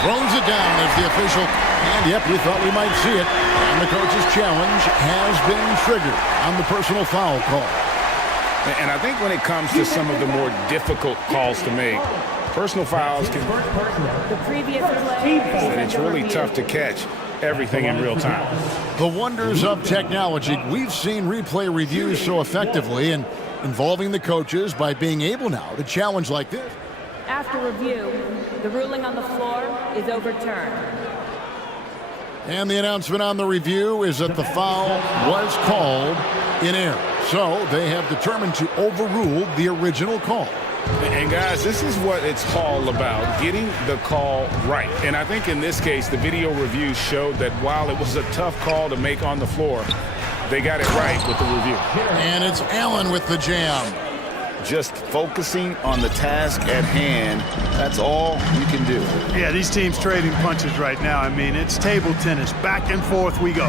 Throws it down as the official. And yep, we thought we might see it. And the coach's challenge has been triggered on the personal foul call. And I think when it comes to some of the more difficult calls to make, personal fouls can... And it's really tough to catch everything in real time. The wonders of technology. We've seen replay reviews so effectively and involving the coaches by being able now to challenge like this. After review, the ruling on the floor is overturned. And the announcement on the review is that the foul was called in error. So they have determined to overrule the original call. And guys, this is what it's all about, getting the call right. And I think in this case, the video review showed that while it was a tough call to make on the floor, they got it right with the review. And it's Allen with the jam. just focusing on the task at hand. That's all you can do. Yeah, these teams trading punches right now. I mean, it's table tennis. Back and forth we go.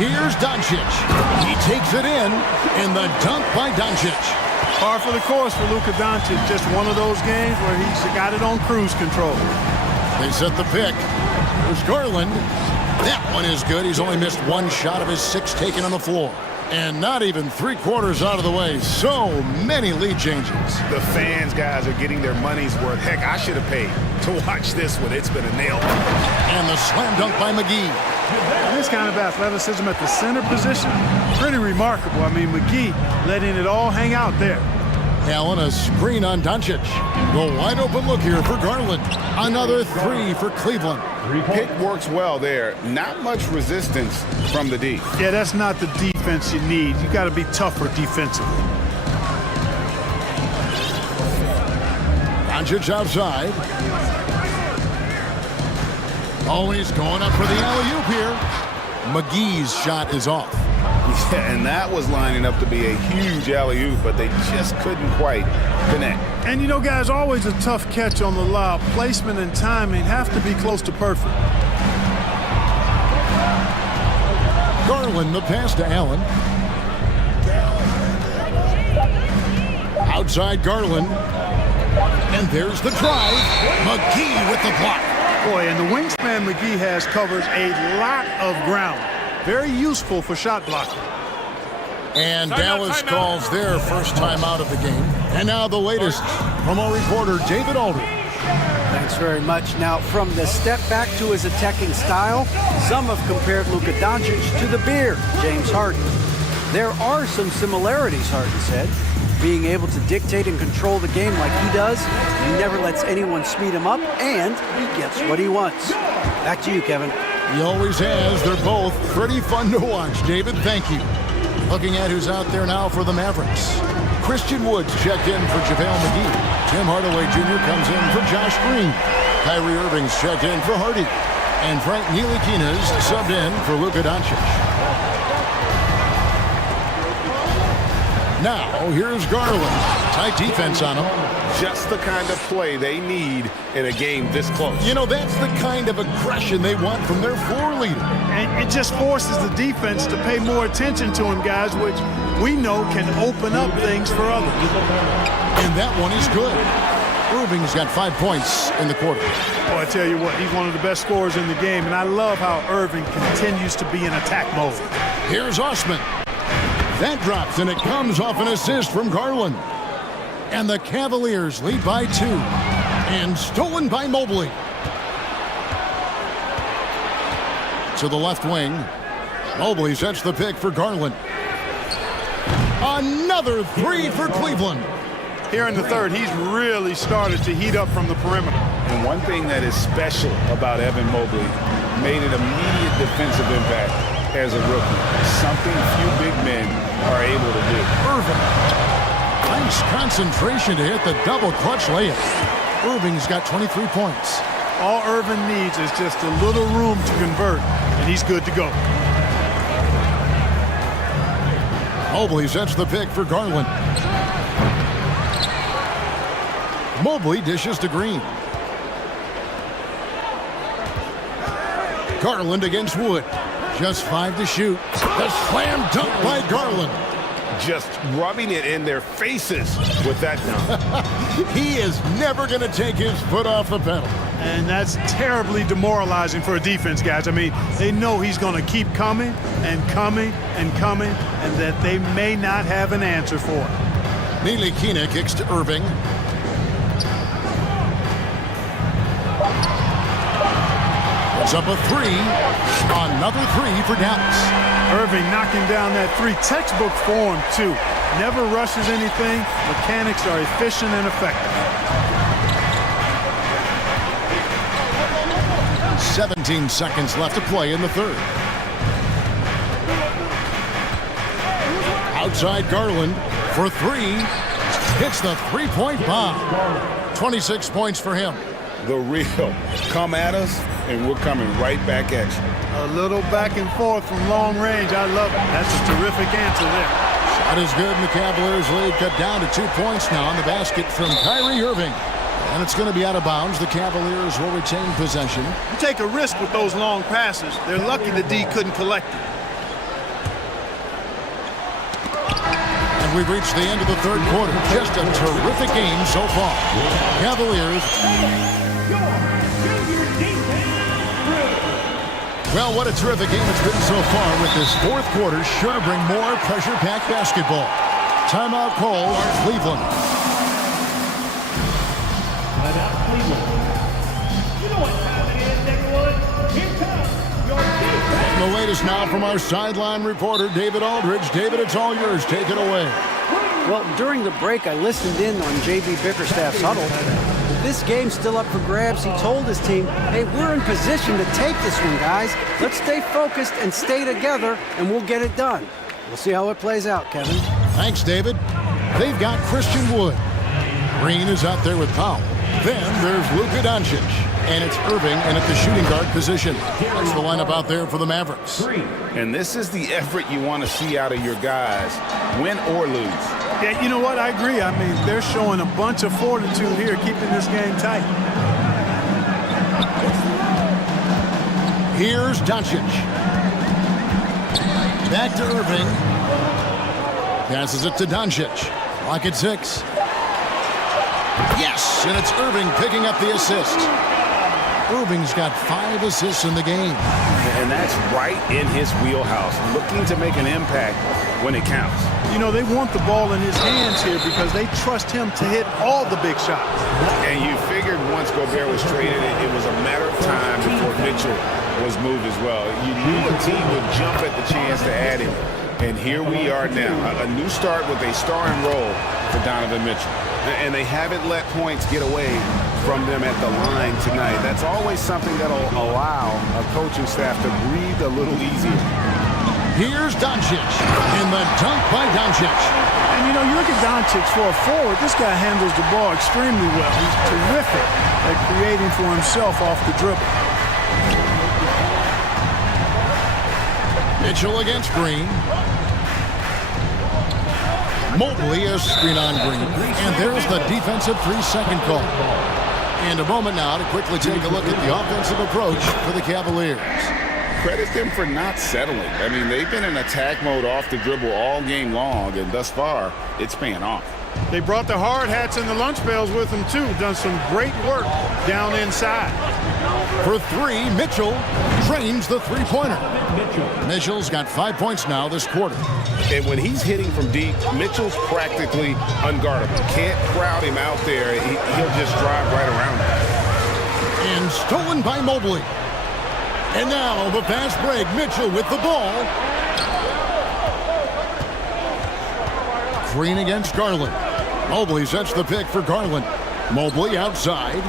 Here's Doncic. He takes it in the dunk by Doncic. Par for the course for Luka Doncic. Just one of those games where he's got it on cruise control. They set the pick. There's Garland. That one is good. He's only missed one shot of his 6 taken on the floor. And not even 3/4 out of the way. So many lead changes. The fans, guys, are getting their money's worth. Heck, I should have paid to watch this one. It's been a nail. And the slam dunk by McGee. This kind of athleticism at the center position, pretty remarkable. I mean, McGee letting it all hang out there. Allen, a screen on Doncic. The wide open look here for Garland. Another 3 for Cleveland. Pick works well there. Not much resistance from the D. Yeah, that's not the defense you need. You got to be tougher defensively. Doncic outside. Oh, he's going up for the alley-oop here. McGee's shot is off. Yeah, and that was lining up to be a huge alley-oop, but they just couldn't quite connect. And you know, guys, always a tough catch on the lob. Placement and timing have to be close to perfect. Garland, the pass to Allen. Outside Garland. And there's the drive. McGee with the block. Boy, and the wingspan McGee has covers a lot of ground. Very useful for shot blocking. And Dallas calls their first time out of the game. And now the latest from our reporter, David Aldridge. Thanks very much. Now, from the step back to his attacking style, some have compared Luka Doncic to the bear, James Harden. There are some similarities, Harden said. Being able to dictate and control the game like he does, he never lets anyone speed him up, and he gets what he wants. Back to you, Kevin. He always has. They're both pretty fun to watch. David, thank you. Looking at who's out there now for the Mavericks. Christian Woods checked in for JaVale McGee. Tim Hardaway Jr. comes in for Josh Green. Kyrie Irving's checked in for Hardy. And Frank Ntilikina's subbed in for Luka Doncic. Now, here's Garland. Tight defense on him. Just the kind of play they need in a game this close. You know, that's the kind of aggression they want from their floor leader. And it just forces the defense to pay more attention to him, guys, which we know can open up things for others. And that one is good. Irving's got 5 points in the quarter. Oh, I tell you what, he's one of the best scorers in the game, and I love how Irving continues to be in attack mode. Here's Osman. That drops, and it comes off an assist from Garland. And the Cavaliers lead by 2. And stolen by Mobley. To the left wing. Mobley sets the pick for Garland. Another 3 for Cleveland. Here in the third, he's really started to heat up from the perimeter. And one thing that is special about Evan Mobley, made an immediate defensive impact as a rookie. Something few big men are able to do. Irving. Nice concentration to hit the double clutch layup. Irving's got 23 points. All Irving needs is just a little room to convert, and he's good to go. Mobley sets the pick for Garland. Mobley dishes to Green. Garland against Wood. Just 5 to shoot. The slam dunk by Garland. Just rubbing it in their faces with that dunk. He is never going to take his foot off the pedal. And that's terribly demoralizing for a defense, guys. I mean, they know he's going to keep coming and coming and coming, and that they may not have an answer for it. Ntilikina kicks to Irving. It's up a 3. Another 3 for Dallas. Irving knocking down that 3. Textbook form, too. Never rushes anything. Mechanics are efficient and effective. 17 seconds left to play in the third. Outside Garland for 3. Hits the three-point bomb. 26 points for him. The real. Come at us, and we're coming right back at you. A little back and forth from long range. I love it. That's a terrific answer there. Shot is good, and the Cavaliers lead cut down to 2 points now on the basket from Kyrie Irving. And it's going to be out of bounds. The Cavaliers will retain possession. You take a risk with those long passes. They're lucky the D couldn't collect it. And we've reached the end of the third quarter. Just a terrific game so far. Cavaliers. Well, what a terrific game it's been so far, with this fourth quarter sure to bring more pressure-packed basketball. Timeout call, Cleveland. Timeout, Cleveland. You know what time it is, everyone. Here comes your defense. The latest now from our sideline reporter, David Aldridge. David, it's all yours. Take it away. Well, during the break, I listened in on J.B. Bickerstaff's huddle. With this game still up for grabs, he told his team, hey, we're in position to take this one, guys. Let's stay focused and stay together, and we'll get it done. We'll see how it plays out, Kevin. Thanks, David. They've got Christian Wood. Green is out there with Powell. Then there's Luka Doncic. And it's Irving in at the shooting guard position. That's the lineup out there for the Mavericks. And this is the effort you want to see out of your guys, win or lose. Yeah, you know what? I agree. I mean, they're showing a bunch of fortitude here, keeping this game tight. Here's Doncic. Back to Irving. Passes it to Doncic. Clock at 6. Yes, and it's Irving picking up the assist. Irving's got 5 assists in the game. And that's right in his wheelhouse, looking to make an impact when it counts. You know, they want the ball in his hands here because they trust him to hit all the big shots. And you figured once Gobert was traded, it was a matter of time before Mitchell was moved as well. You knew a team would jump at the chance to add him. And here we are now, a new start with a starring role for Donovan Mitchell. And they haven't let points get away from them at the line tonight. That's always something that'll allow a coaching staff to breathe a little easier. Here's Doncic, and the dunk by Doncic. And you know, you look at Doncic for a forward, this guy handles the ball extremely well. He's terrific at creating for himself off the dribble. Mitchell against Green. Mobley is screen on Green. And there's the defensive 3-second call. And a moment now to quickly take a look at the offensive approach for the Cavaliers. Credit them for not settling. I mean, they've been in attack mode off the dribble all game long, and thus far, it's paying off. They brought the hard hats and the lunch pails with them, too. Done some great work down inside. For 3, Mitchell drains the three-pointer. Mitchell's got 5 points now this quarter. And when he's hitting from deep, Mitchell's practically unguardable. Can't crowd him out there. He'll just drive right around him. And stolen by Mobley. And now the fast break. Mitchell with the ball. Green against Garland. Mobley sets the pick for Garland. Mobley outside.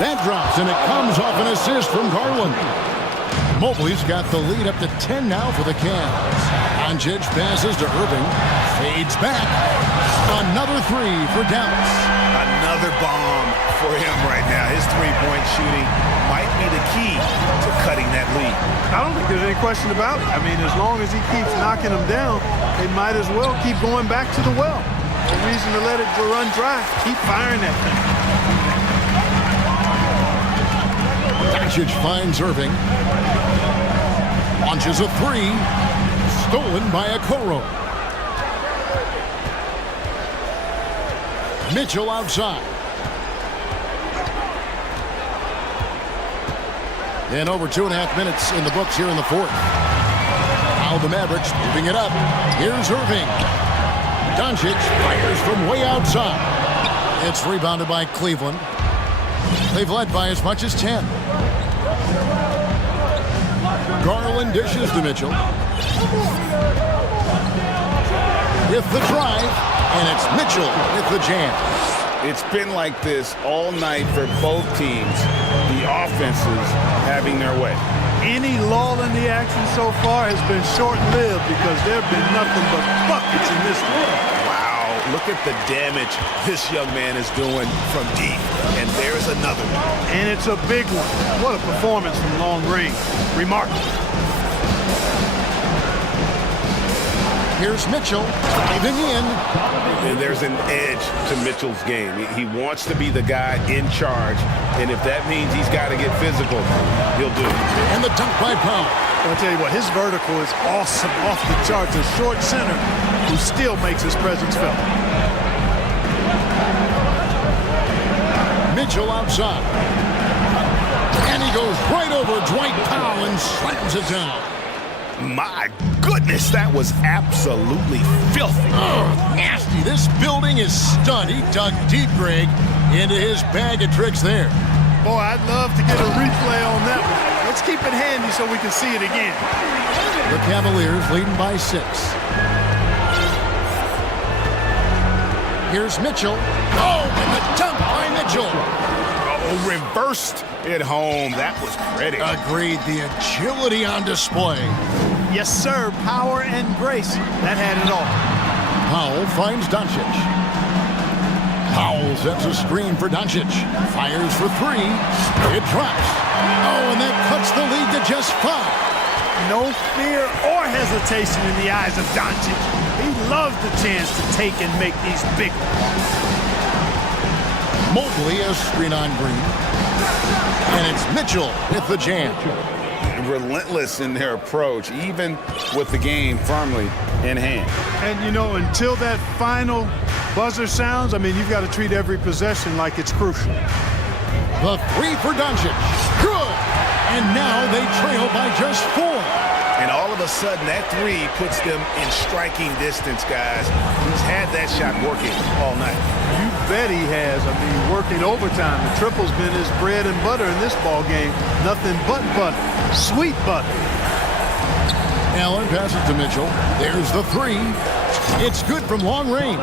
That drops, and it comes off an assist from Garland. Mobley's got the lead up to 10 now for the Cavs. Doncic passes to Irving. Fades back. Another 3 for Dallas. Another bomb for him right now. His three-point shooting might be the key to cutting that lead. I don't think there's any question about it. I mean, as long as he keeps knocking them down, they might as well keep going back to the well. No reason to let it run dry. Keep firing that thing. Doncic finds Irving. Launches a 3. Stolen by Okoro. Mitchell outside. And over 2.5 minutes in the books here in the fourth. Now the Mavericks moving it up. Here's Irving. Doncic fires from way outside. It's rebounded by Cleveland. They've led by as much as 10. Garland dishes to Mitchell. With the drive, and it's Mitchell with the jam. It's been like this all night for both teams. The offenses having their way. Any lull in the action so far has been short-lived because there have been nothing but buckets in this one. Wow, look at the damage this young man is doing from deep. And there's another one. And it's a big one. What a performance from long range. Remarkable. Here's Mitchell diving in. And there's an edge to Mitchell's game. He wants to be the guy in charge, and if that means he's got to get physical, he'll do it. And the dunk by Powell. I'll tell you what, his vertical is awesome, off the charts. A short center who still makes his presence felt. Mitchell outside. And he goes right over Dwight Powell and slams it down. My goodness, that was absolutely filthy. Oh, nasty. This building is stunned. He dug deep, Greg, into his bag of tricks there. Boy, I'd love to get a replay on that one. Let's keep it handy so we can see it again. The Cavaliers leading by 6. Here's Mitchell. Oh, and the dunk by Mitchell. Oh, reversed it home. That was pretty. Agreed. The agility on display. Yes, sir. Power and grace. That had it all. Powell finds Doncic. Powell sets a screen for Doncic. Fires for 3. It drops. Oh, and that cuts the lead to just 5. No fear or hesitation in the eyes of Doncic. He loves the chance to take and make these big ones. Mobley a screen on Green. And it's Mitchell with the jam. Relentless in their approach, even with the game firmly in hand. And, you know, until that final buzzer sounds, I mean, you've got to treat every possession like it's crucial. The 3 for Doncic. Good. And now they trail by just 4. And all of a sudden, that 3 puts them in striking distance, guys. He's had that shot working all night. You bet he has. I mean, working overtime. The triple's been his bread and butter in this ball game. Nothing but butter. Sweet butter. Allen passes to Mitchell. There's the 3. It's good from long range.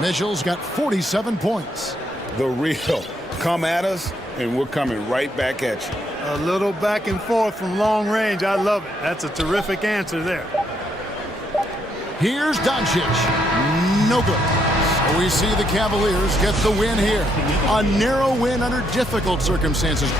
Mitchell's got 47 points. The real. Come at us, and we're coming right back at you. A little back and forth from long range. I love it. That's a terrific answer there. Here's Doncic. No good. So we see the Cavaliers get the win here. A narrow win under difficult circumstances.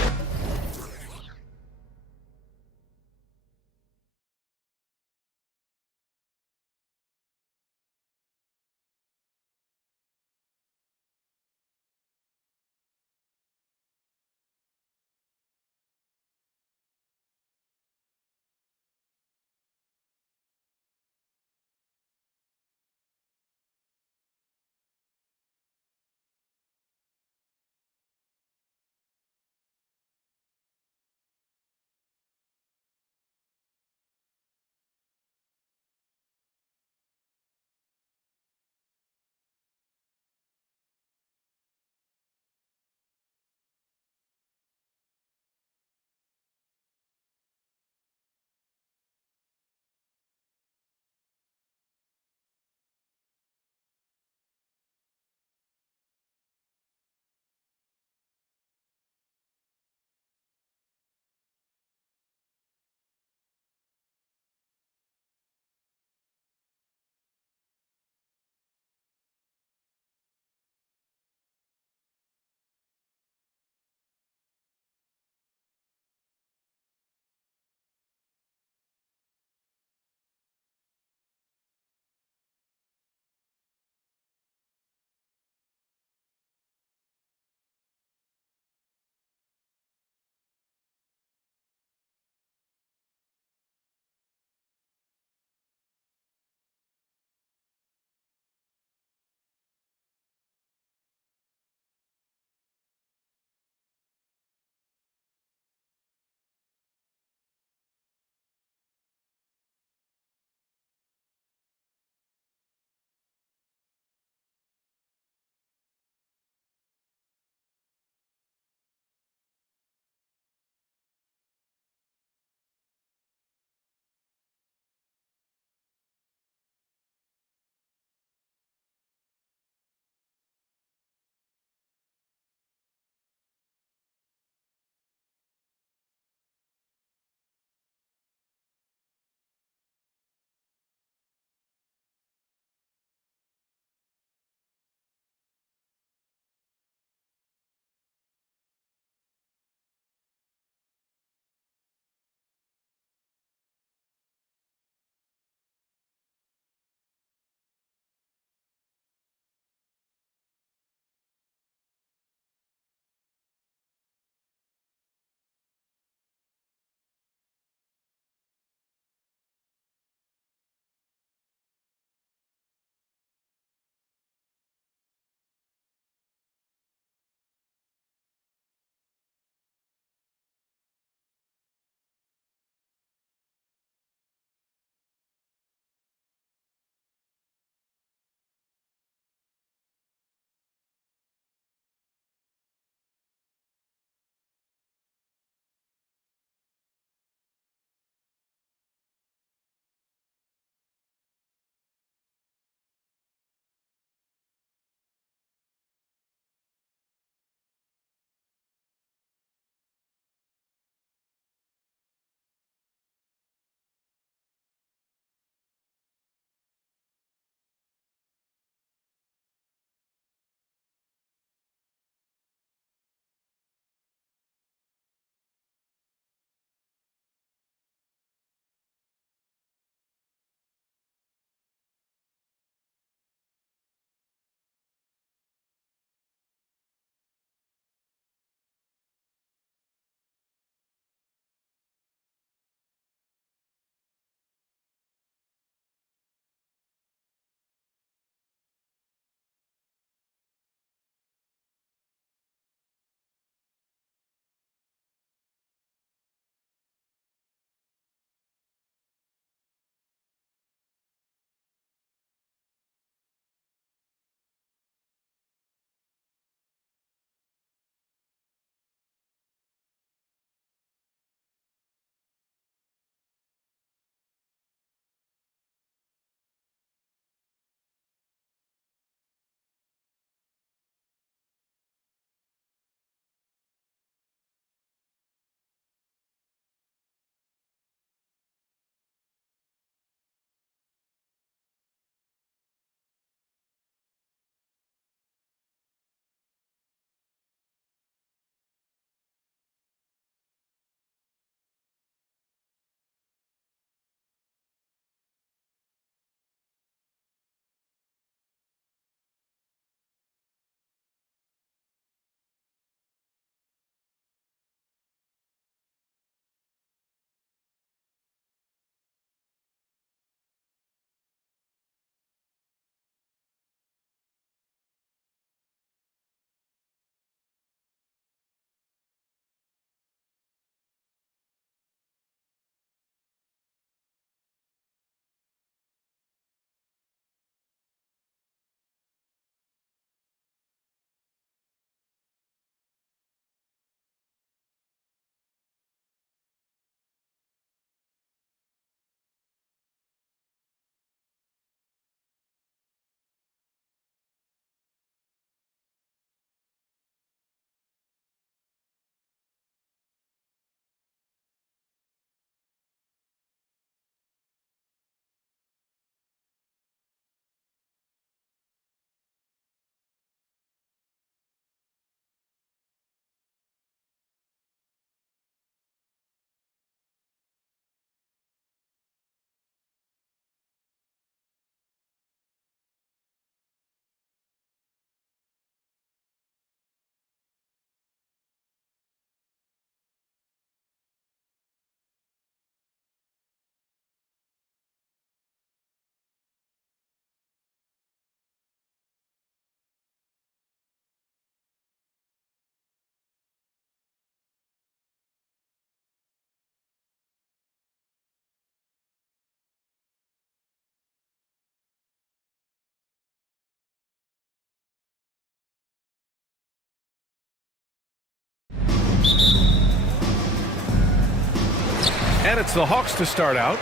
And it's the Hawks to start out.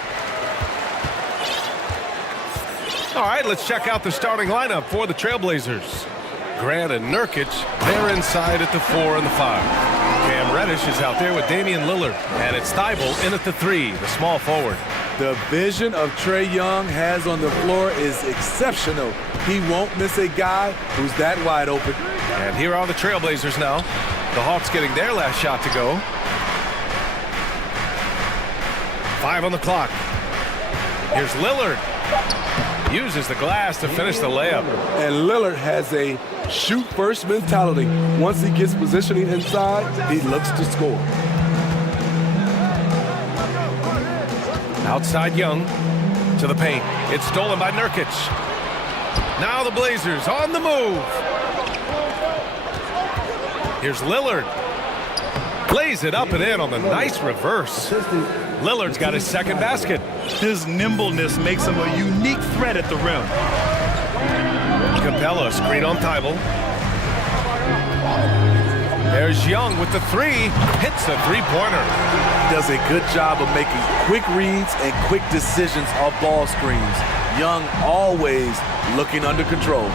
All right, let's check out the starting lineup for the Trailblazers. Grant and Nurkic, they're inside at the 4 and the 5. Cam Reddish is out there with Damian Lillard. And it's Thibault in at the 3, the small forward. The vision of Trae Young has on the floor is exceptional. He won't miss a guy who's that wide open. And here are the Trailblazers now. The Hawks getting their last shot to go. 5 on the clock. Here's Lillard. Uses the glass to finish the layup. And Lillard has a shoot-first mentality. Once he gets positioning inside, he looks to score. Outside Young to the paint. It's stolen by Nurkic. Now the Blazers on the move. Here's Lillard. Lays it up and in on the nice reverse. Lillard's got his second basket. His nimbleness makes him a unique threat at the rim. Capella screen on Thibault. There's Young with the 3. Hits a three-pointer. Does a good job of making quick reads and quick decisions off ball screens. Young always looking under control.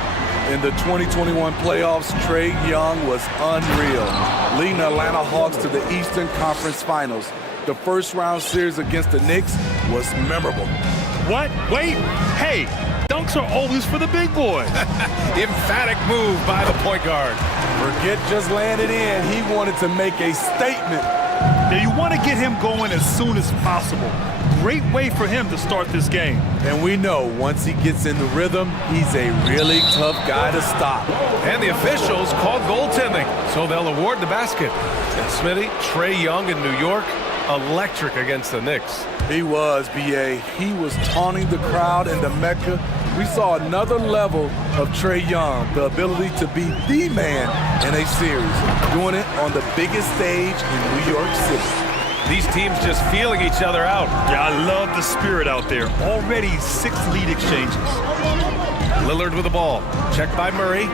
In the 2021 playoffs, Trae Young was unreal, leading the Atlanta Hawks to the Eastern Conference Finals. The first-round series against the Knicks was memorable. What? Wait! Hey! Dunks are always for the big boy. Emphatic move by the point guard. Forget just laying it in. He wanted to make a statement. Now you want to get him going as soon as possible. Great way for him to start this game. And we know once he gets in the rhythm, he's a really tough guy to stop. And the officials called goaltending, so they'll award the basket. And Smitty, Trae Young in New York, electric against the Knicks. He was, B.A. He was taunting the crowd in the Mecca. We saw another level of Trae Young, the ability to be the man in a series, doing it on the biggest stage in New York City. These teams just feeling each other out. Yeah, I love the spirit out there. Already 6 lead exchanges. Lillard with the ball. Checked by Murray.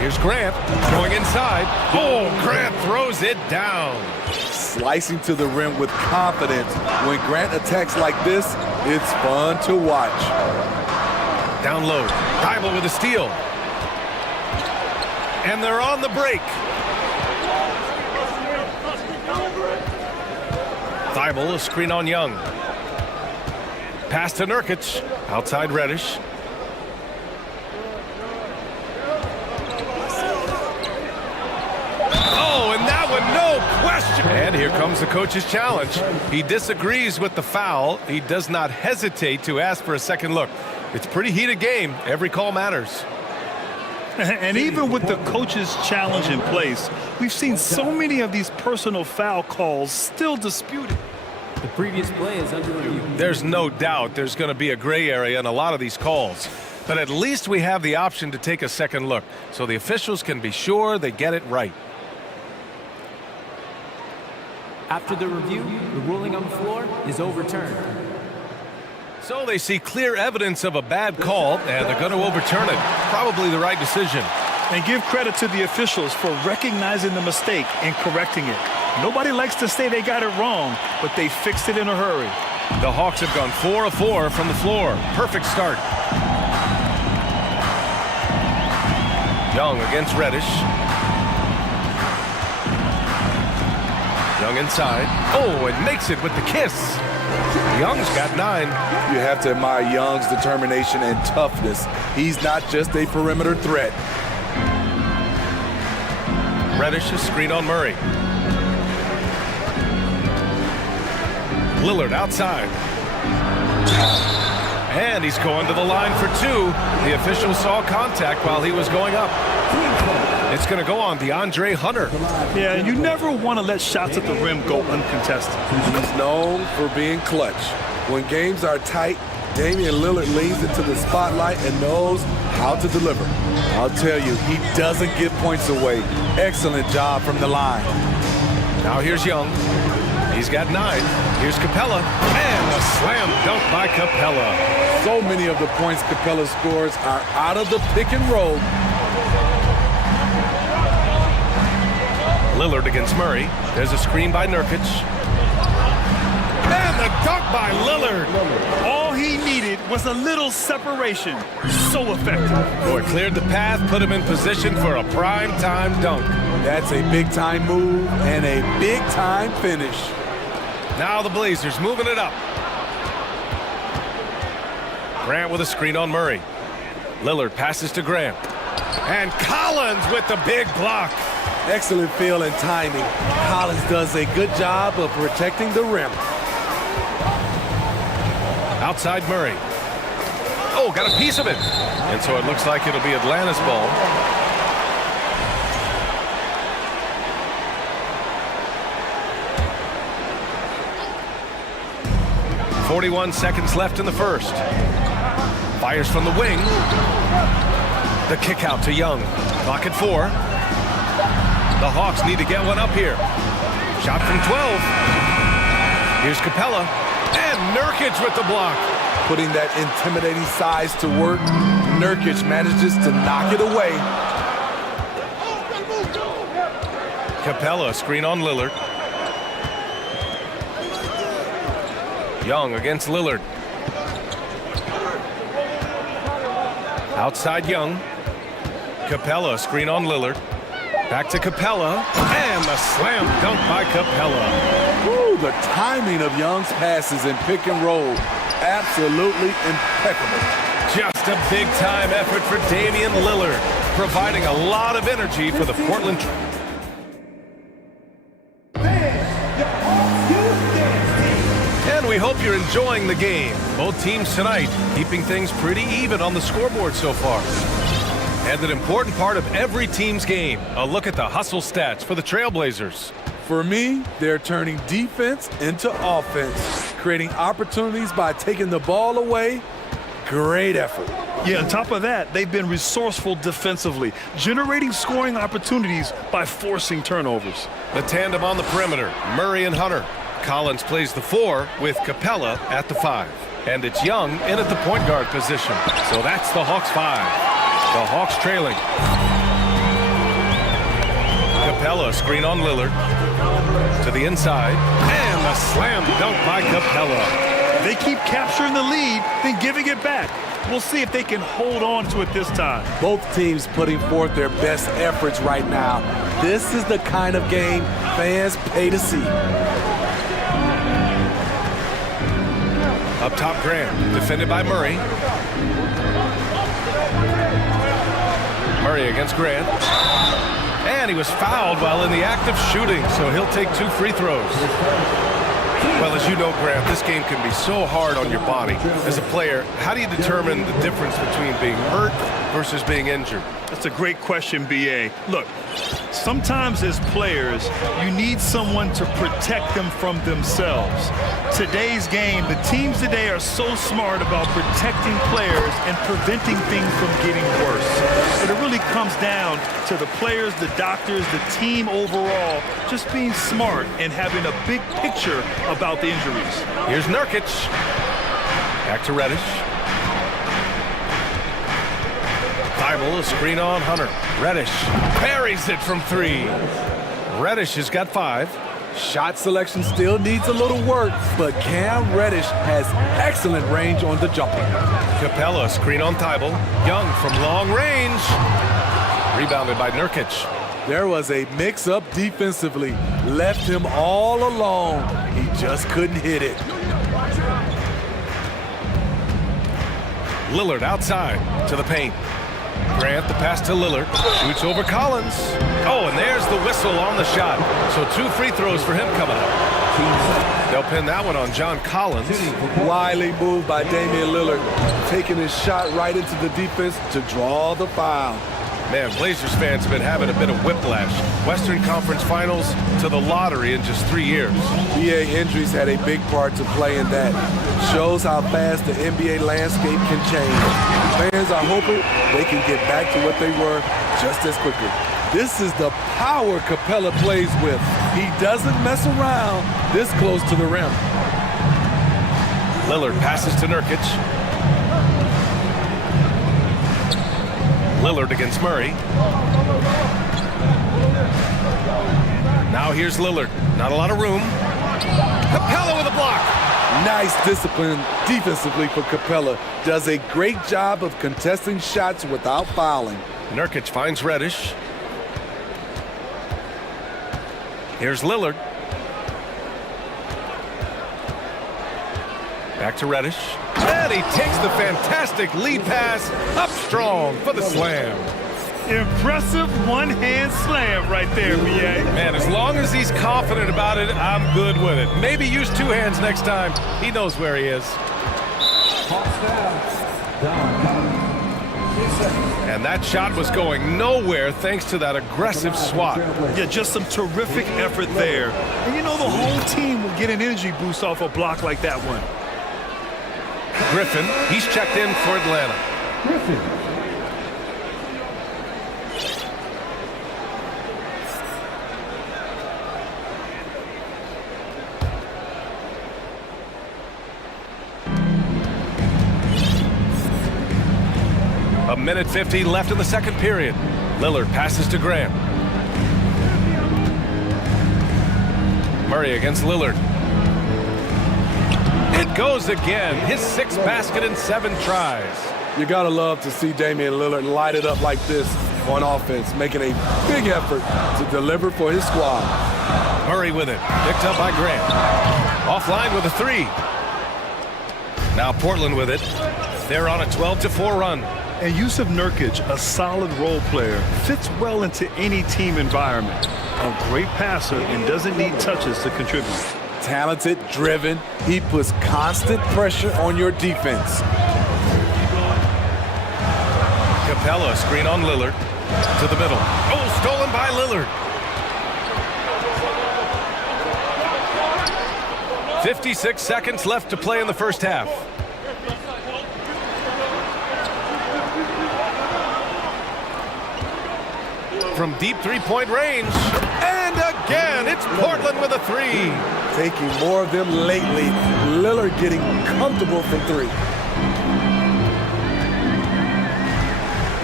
Here's Grant going inside. Oh, Grant throws it down. Slicing to the rim with confidence. When Grant attacks like this, it's fun to watch. Down low. Thibault with a steal. And they're on the break. Thibault, a screen on Young. Pass to Nurkic. Outside Reddish. Oh, and that one, no question. And here comes the coach's challenge. He disagrees with the foul. He does not hesitate to ask for a second look. It's a pretty heated game. Every call matters. And even with the coach's challenge in place, we've seen so many of these personal foul calls still disputed. The previous play is under review. There's no doubt there's going to be a gray area in a lot of these calls. But at least we have the option to take a second look, so the officials can be sure they get it right. After the review, the ruling on the floor is overturned. So they see clear evidence of a bad call, and they're going to overturn it. Probably the right decision. And give credit to the officials for recognizing the mistake and correcting it. Nobody likes to say they got it wrong, but they fixed it in a hurry. The Hawks have gone 4 of 4 from the floor. Perfect start. Young against Reddish. Young inside. Oh, and makes it with the kiss. Young's got 9. You have to admire Young's determination and toughness. He's not just a perimeter threat. Reddish is screen on Murray. Lillard outside. And he's going to the line for 2. The official saw contact while he was going up. It's going to go on DeAndre Hunter. Yeah, and you never want to let shots at the rim go uncontested. He's known for being clutch. When games are tight, Damian Lillard leans into the spotlight and knows how to deliver. I'll tell you, he doesn't give points away. Excellent job from the line. Now here's Young. He's got 9. Here's Capella. And a slam dunk by Capella. So many of the points Capella scores are out of the pick and roll. Lillard against Murray. There's a screen by Nurkic. by Lillard. All he needed was a little separation. So effective. Boy, cleared the path, put him in position for a prime-time dunk. That's a big-time move and a big-time finish. Now the Blazers moving it up. Grant with a screen on Murray. Lillard passes to Grant. And Collins with the big block. Excellent feel and timing. Collins does a good job of protecting the rim. Outside Murray. Oh, got a piece of it. And so it looks like it'll be Atlanta's ball. .41 seconds left in the first. Fires from the wing. The kick out to Young. Clock at 4. The Hawks need to get one up here. Shot from 12. Here's Capella. And Nurkic with the block. Putting that intimidating size to work, Nurkic manages to knock it away. Capella, screen on Lillard. Young against Lillard. Outside Young. Capella, screen on Lillard. Back to Capella. And the slam dunk by Capella. Woo, the timing of Young's passes in pick and roll, absolutely impeccable. Just a big-time effort for Damian Lillard, providing a lot of energy for the Portland. And we hope you're enjoying the game. Both teams tonight keeping things pretty even on the scoreboard so far. And an important part of every team's game, a look at the hustle stats for the Trailblazers. For me, they're turning defense into offense, creating opportunities by taking the ball away. Great effort. Yeah, on top of that, they've been resourceful defensively, generating scoring opportunities by forcing turnovers. The tandem on the perimeter, Murray and Hunter. Collins plays the 4 with Capella at the 5. And it's Young in at the point guard position. So that's the Hawks 5. The Hawks trailing. Capella, screen on Lillard. To the inside. And the slam dunk by Capella. They keep capturing the lead, then giving it back. We'll see if they can hold on to it this time. Both teams putting forth their best efforts right now. This is the kind of game fans pay to see. Up top, Grant, defended by Murray. Murray against Grant. And he was fouled while in the act of shooting, so he'll take 2 free throws. Well, as you know, Grant, this game can be so hard on your body. As a player, how do you determine the difference between being hurt versus being injured? That's a great question, B.A. Look, sometimes as players, you need someone to protect them from themselves. Today's game, the teams today are so smart about protecting players and preventing things from getting worse. But it really comes down to the players, the doctors, the team overall, just being smart and having a big picture about the injuries. Here's Nurkic. Back to Reddish. Thibault, a screen on Hunter. Reddish buries it from 3. Reddish has got 5. Shot selection still needs a little work, but Cam Reddish has excellent range on the jumper. Capella, screen on Thibault. Young from long range. Rebounded by Nurkic. There was a mix-up defensively. Left him all alone. He just couldn't hit it. Lillard outside to the paint. Grant, the pass to Lillard. Shoots over Collins. Oh, and there's the whistle on the shot. So 2 free throws for him coming up. They'll pin that one on John Collins. Wily move by Damian Lillard. Taking his shot right into the defense to draw the foul. Man, Blazers fans have been having a bit of whiplash. Western Conference Finals to the lottery in just 3 years. NBA injuries had a big part to play in that. Shows how fast the NBA landscape can change. Fans are hoping they can get back to what they were just as quickly. This is the power Capella plays with. He doesn't mess around this close to the rim. Lillard passes to Nurkic. Lillard against Murray. Now here's Lillard. Not a lot of room. Capella with a block. Nice discipline defensively for Capella. Does a great job of contesting shots without fouling. Nurkic finds Reddish. Here's Lillard. Back to Reddish. And he takes the fantastic lead pass up strong for the slam. Impressive one-hand slam right there, B.A. Man, as long as he's confident about it, I'm good with it. Maybe use two hands next time. He knows where he is. And that shot was going nowhere thanks to that aggressive swat. Yeah, just some terrific effort there. And you know the whole team will get an energy boost off a block like that one. Griffin, he's checked in for Atlanta. Griffin. A minute 50 left in the second period. Lillard passes to Grant. Murray against Lillard. It goes again. His sixth basket in 7 tries. You gotta love to see Damian Lillard light it up like this on offense, making a big effort to deliver for his squad. Murray with it. Picked up by Grant. Offline with a 3. Now Portland with it. They're on a 12-4 run. And Yusuf Nurkic, a solid role player, fits well into any team environment. A great passer and doesn't need touches to contribute. Talented, driven, he puts constant pressure on your defense. Capella screen on Lillard to the middle. Oh, stolen by Lillard. 56 seconds left to play in the first half. From deep three-point range. And again, it's Portland with a 3. Taking more of them lately. Lillard getting comfortable from 3.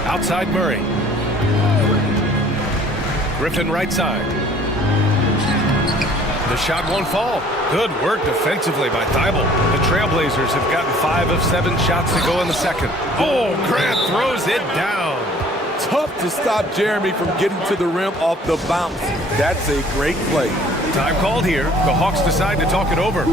Outside Murray. Griffin right side. The shot won't fall. Good work defensively by Thibault. The Trailblazers have gotten 5 of 7 shots to go in the second. Oh, Grant throws it down. Tough to stop Jeremy from getting to the rim off the bounce. That's a great play. Time called here. The Hawks decide to talk it over.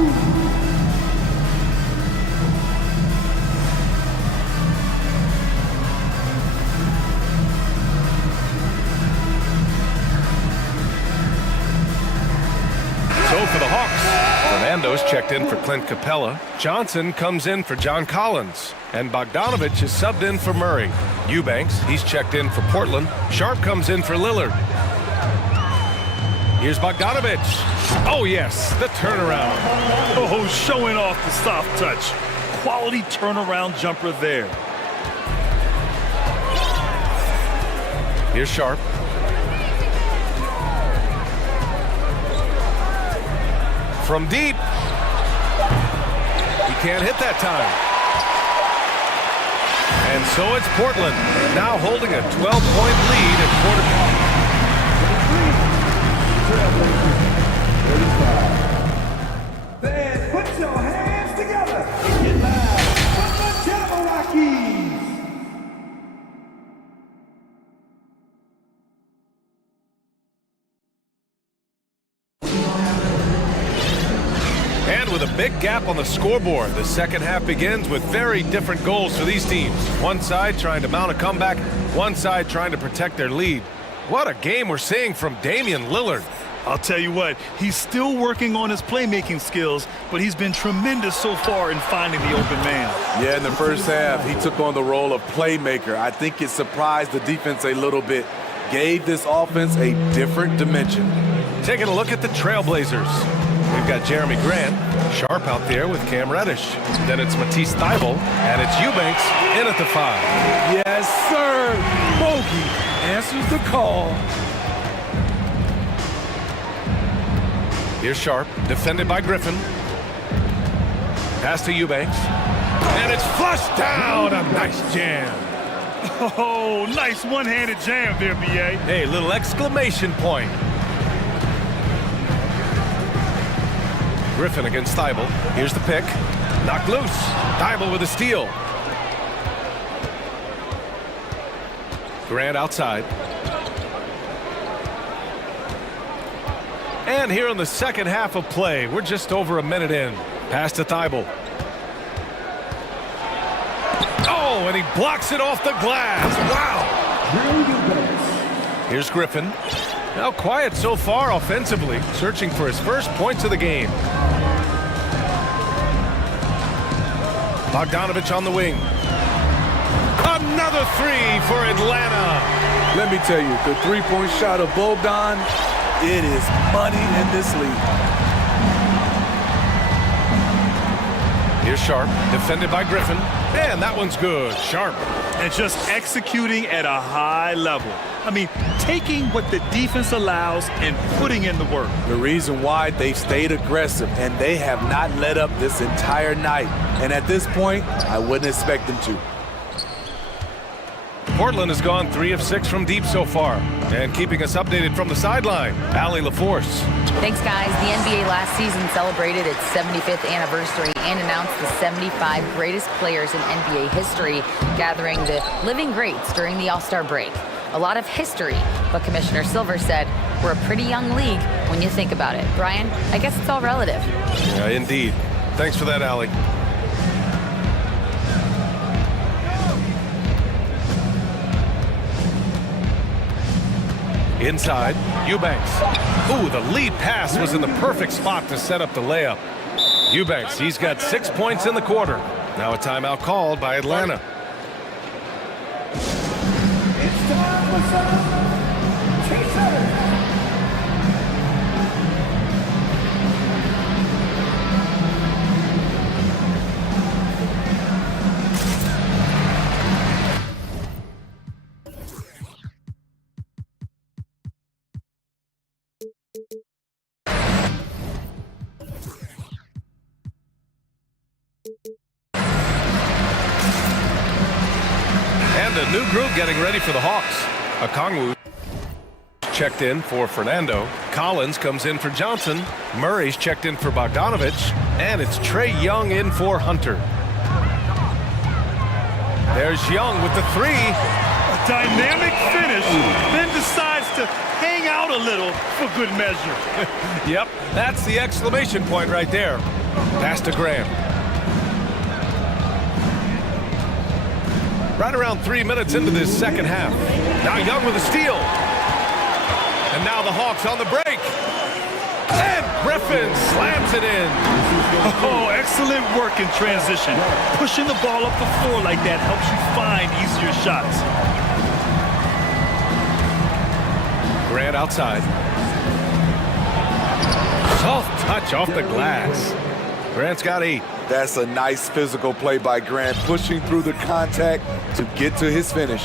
So for the Hawks, Fernando's checked in for Clint Capella. Johnson comes in for John Collins. And Bogdanovich is subbed in for Murray. Eubanks, he's checked in for Portland. Sharp comes in for Lillard. Here's Bogdanovich. Oh, yes, the turnaround. Oh, showing off the soft touch. Quality turnaround jumper there. Here's Sharp. From deep. He can't hit that time. And so it's Portland, now holding a 12-point lead at quarter. Then put your hands together and get loud for the Jabberwockies. And with a big gap on the scoreboard, the second half begins with very different goals for these teams. One side trying to mount a comeback, one side trying to protect their lead. What a game we're seeing from Damian Lillard. I'll tell you what, he's still working on his playmaking skills, but he's been tremendous so far in finding the open man. Yeah, in the first half, he took on the role of playmaker. I think it surprised the defense a little bit, gave this offense a different dimension. Taking a look at the Trailblazers. We've got Jeremy Grant, Sharp out there with Cam Reddish. Then it's Matisse Thybulle, and it's Eubanks in at the 5. Yes, sir. Bogey answers the call. Here's Sharp, defended by Griffin. Pass to Eubanks. And it's flushed down. A nice jam. Oh, nice one-handed jam there, B.A. Hey, little exclamation point. Griffin against Thibault. Here's the pick. Knocked loose. Thibault with a steal. Grant outside. And here in the second half of play, we're just over a minute in. Pass to Thibault. Oh, and he blocks it off the glass. Wow. Here's Griffin. Now quiet so far offensively, searching for his first points of the game. Bogdanovich on the wing. Another three for Atlanta. Let me tell you, the three-point shot of Bogdan, it is money in this league. Here's Sharp, defended by Griffin. And that one's good. Sharp. And just executing at a high level. I mean, taking what the defense allows and putting in the work. The reason why they've stayed aggressive and they have not let up this entire night. And at this point, I wouldn't expect them to. Portland has gone 3 of 6 from deep so far. And keeping us updated from the sideline, Allie LaForce. Thanks, guys. The NBA last season celebrated its 75th anniversary and announced the 75 greatest players in NBA history, gathering the living greats during the All-Star break. A lot of history, but Commissioner Silver said, we're a pretty young league when you think about it. Brian, I guess it's all relative. Yeah, indeed. Thanks for that, Allie. Inside, Eubanks. Ooh, the lead pass was in the perfect spot to set up the layup. Eubanks, he's got 6 points in the quarter. Now a timeout called by Atlanta. It's time for some chasers. And a new group getting ready for the Hawks. Okongwu checked in for Fernando. Collins comes in for Johnson. Murray's checked in for Bogdanovich. And it's Trae Young in for Hunter. There's Young with the three. A dynamic finish, then decides to hang out a little for good measure. Yep, that's the exclamation point right there. Pass to Graham. Right around 3 minutes into this second half. Now Young with a steal. And now the Hawks on the break. And Griffin slams it in. Oh, excellent work in transition. Pushing the ball up the floor like that helps you find easier shots. Grant outside. Soft touch off the glass. Grant's got 8. That's a nice physical play by Grant, pushing through the contact to get to his finish.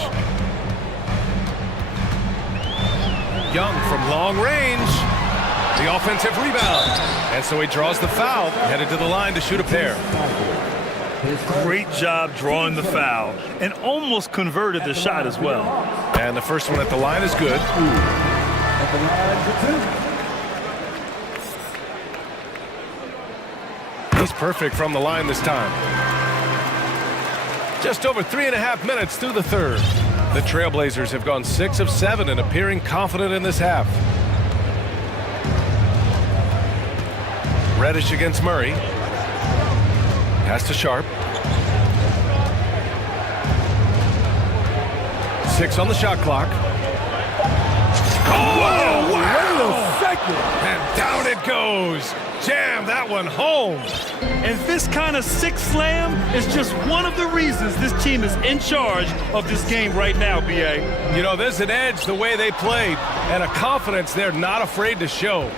Young from long range. The offensive rebound. And so he draws the foul, headed to the line to shoot a pair. Great job drawing the foul, and almost converted the shot as well. And the first one at the line is good. At the line for 2. He's perfect from the line this time. Just over 3.5 minutes through the third. The Trailblazers have gone 6 of 7 and appearing confident in this half. Reddish against Murray. Pass to Sharp. 6 on the shot clock. Oh, wow! Wait a second. And down it goes. Jam that one home. And this kind of six slam is just one of the reasons this team is in charge of this game right now, B.A. You know, there's an edge the way they played and a confidence they're not afraid to show.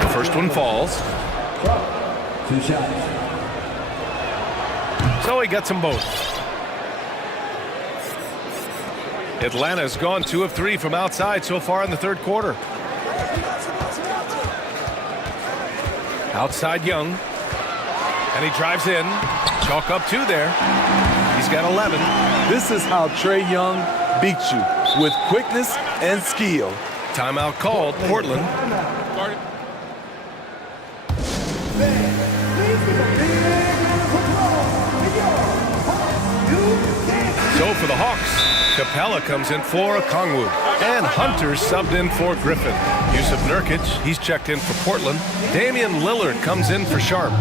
The first one falls. 2 shots. So he gets them both. Atlanta's gone 2 of 3 from outside so far in the third quarter. Outside Young. And he drives in. Chalk up 2 there. He's got 11. This is how Trae Young beat you with quickness and skill. Timeout called, Portland. So for the Hawks, Capella comes in for Okongwu. And Hunter subbed in for Griffin. Yusuf Nurkic, he's checked in for Portland. Damian Lillard comes in for Sharp.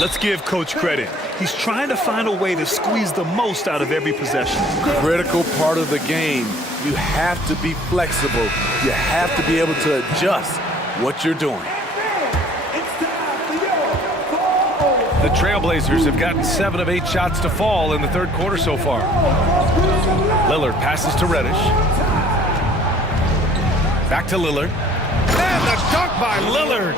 Let's give Coach credit. He's trying to find a way to squeeze the most out of every possession. Critical part of the game. You have to be flexible. You have to be able to adjust what you're doing. The Trailblazers have gotten 7 of 8 shots to fall in the third quarter so far. Lillard passes to Reddish. Back to Lillard. And the dunk by Lillard.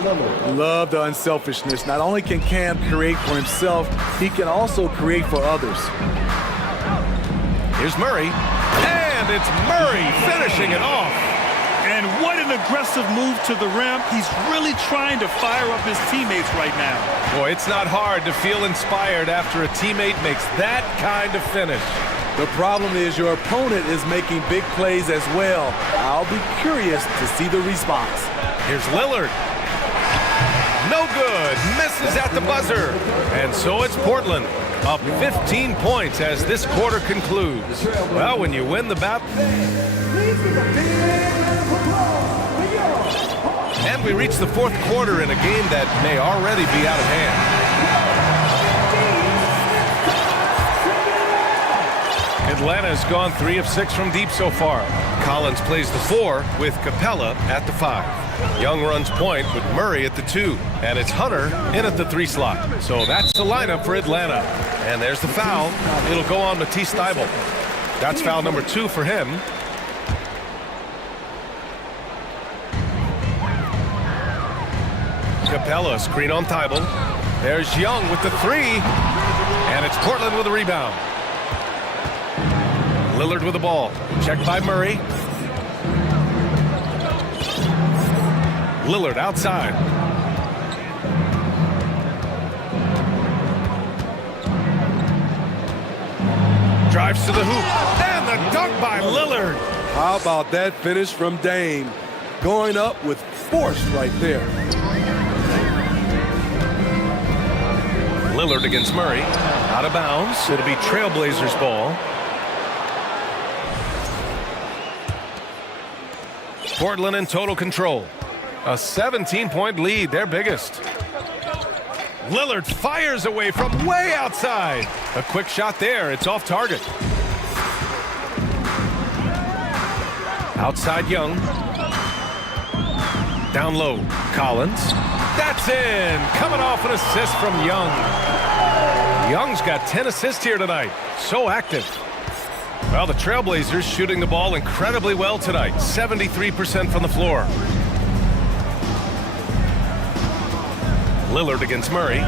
Love the unselfishness. Not only can Cam create for himself, he can also create for others. Here's Murray. And it's Murray finishing it off. And what an aggressive move to the rim. He's really trying to fire up his teammates right now. Boy, it's not hard to feel inspired after a teammate makes that kind of finish. The problem is your opponent is making big plays as well. I'll be curious to see the response. Here's Lillard. No good. Misses at the buzzer. And so it's Portland. Up 15 points as this quarter concludes. Well, when you win the battle... And we reach the fourth quarter in a game that may already be out of hand. Atlanta's gone 3 of 6 from deep so far. Collins plays the 4 with Capella at the 5. Young runs point with Murray at the 2. And it's Hunter in at the 3 slot. So that's the lineup for Atlanta. And there's the foul. It'll go on Matisse Thybulle. That's foul number 2 for him. Capella, screen on Thybulle. There's Young with the 3. And it's Portland with a rebound. Lillard with the ball. Checked by Murray. Lillard outside. Drives to the hoop. And the dunk by Lillard. How about that finish from Dame? Going up with force right there. Lillard against Murray. Out of bounds. It'll be Trailblazers ball. Portland in total control. A 17-point lead, their biggest. Lillard fires away from way outside. A quick shot there. It's off target. Outside Young. Down low. Collins. That's in. Coming off an assist from Young. Young's got 10 assists here tonight. So active. Well, the Trailblazers shooting the ball incredibly well tonight. 73% from the floor. Lillard against Murray.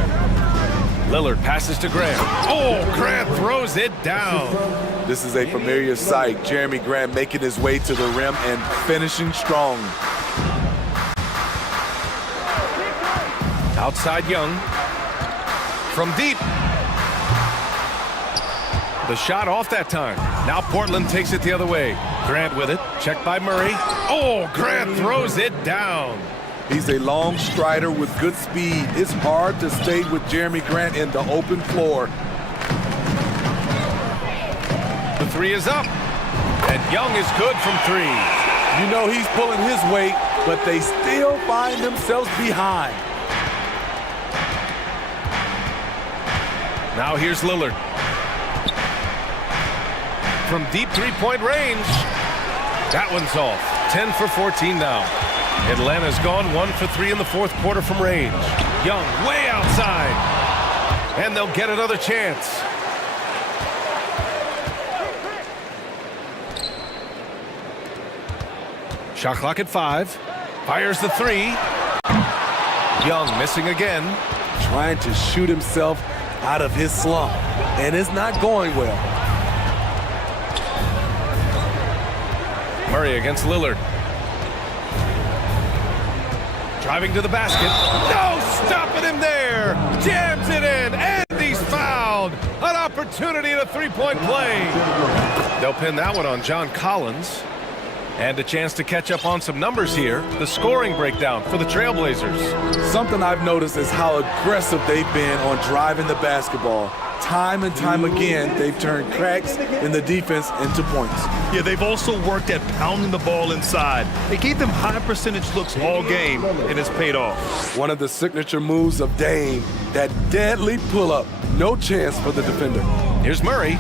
Lillard passes to Grant. Oh, Grant throws it down. This is a familiar sight. Jeremy Grant making his way to the rim and finishing strong. Outside Young. From deep. The shot off that time. Now Portland takes it the other way. Grant with it. Checked by Murray. Oh, Grant throws it down. He's a long strider with good speed. It's hard to stay with Jeremy Grant in the open floor. The 3 is up. And Young is good from 3. You know he's pulling his weight, but they still find themselves behind. Now here's Lillard. From deep 3-point range. That one's off. 10 for 14 now. Atlanta's gone 1 for 3 in the fourth quarter from range. Young way outside. And they'll get another chance. Shot clock at 5. Fires the 3. Young missing again. Trying to shoot himself out of his slump. And it's not going well. Murray against Lillard. Driving to the basket. No, stopping him there. Jams it in, and he's fouled. An opportunity at a three-point play. They'll pin that one on John Collins. And a chance to catch up on some numbers here. The scoring breakdown for the Trailblazers. Something I've noticed is how aggressive they've been on driving the basketball. Time and time again, they've turned cracks in the defense into points. Yeah, they've also worked at pounding the ball inside. They gave them high percentage looks all game, and it's paid off. One of the signature moves of Dame, that deadly pull-up. No chance for the defender. Here's Murray.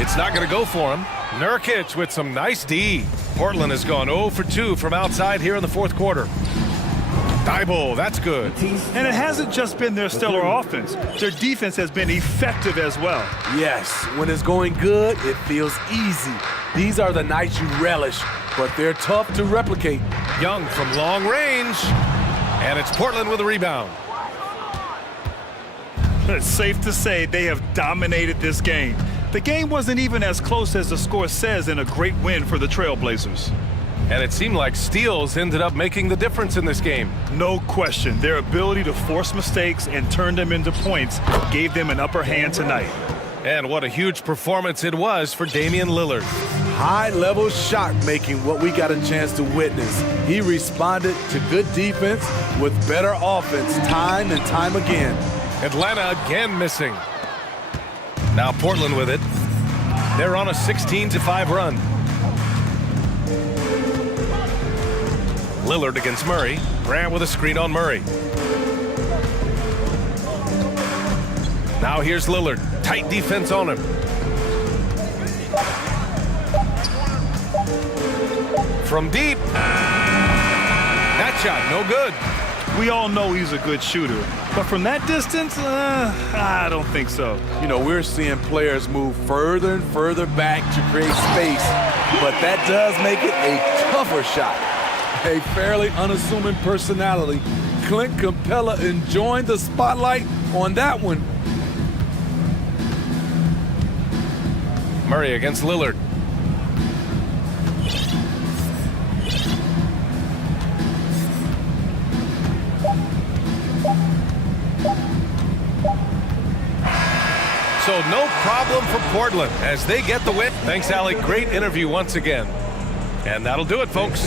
It's not going to go for him. Nurkic with some nice D. Portland has gone 0 for 2 from outside here in the fourth quarter. Thibault, that's good. And it hasn't just been their stellar offense. Their defense has been effective as well. Yes, when it's going good, it feels easy. These are the nights you relish, but they're tough to replicate. Young from long range. And it's Portland with a rebound. It's safe to say they have dominated this game. The game wasn't even as close as the score says in a great win for the Trailblazers. And it seemed like steals ended up making the difference in this game. No question. Their ability to force mistakes and turn them into points gave them an upper hand tonight. And what a huge performance it was for Damian Lillard. High-level shot making, what we got a chance to witness. He responded to good defense with better offense time and time again. Atlanta again missing. Now Portland with it. They're on a 16-5 run. Lillard against Murray. Grant with a screen on Murray. Now here's Lillard. Tight defense on him. From deep. That shot, no good. We all know he's a good shooter, but from that distance, I don't think so. You know, we're seeing players move further and further back to create space, but that does make it a tougher shot. A fairly unassuming personality. Clint Capella enjoying the spotlight on that one. Murray against Lillard. So no problem for Portland as they get the win. Thanks, Allie. Great interview once again. And that'll do it, folks.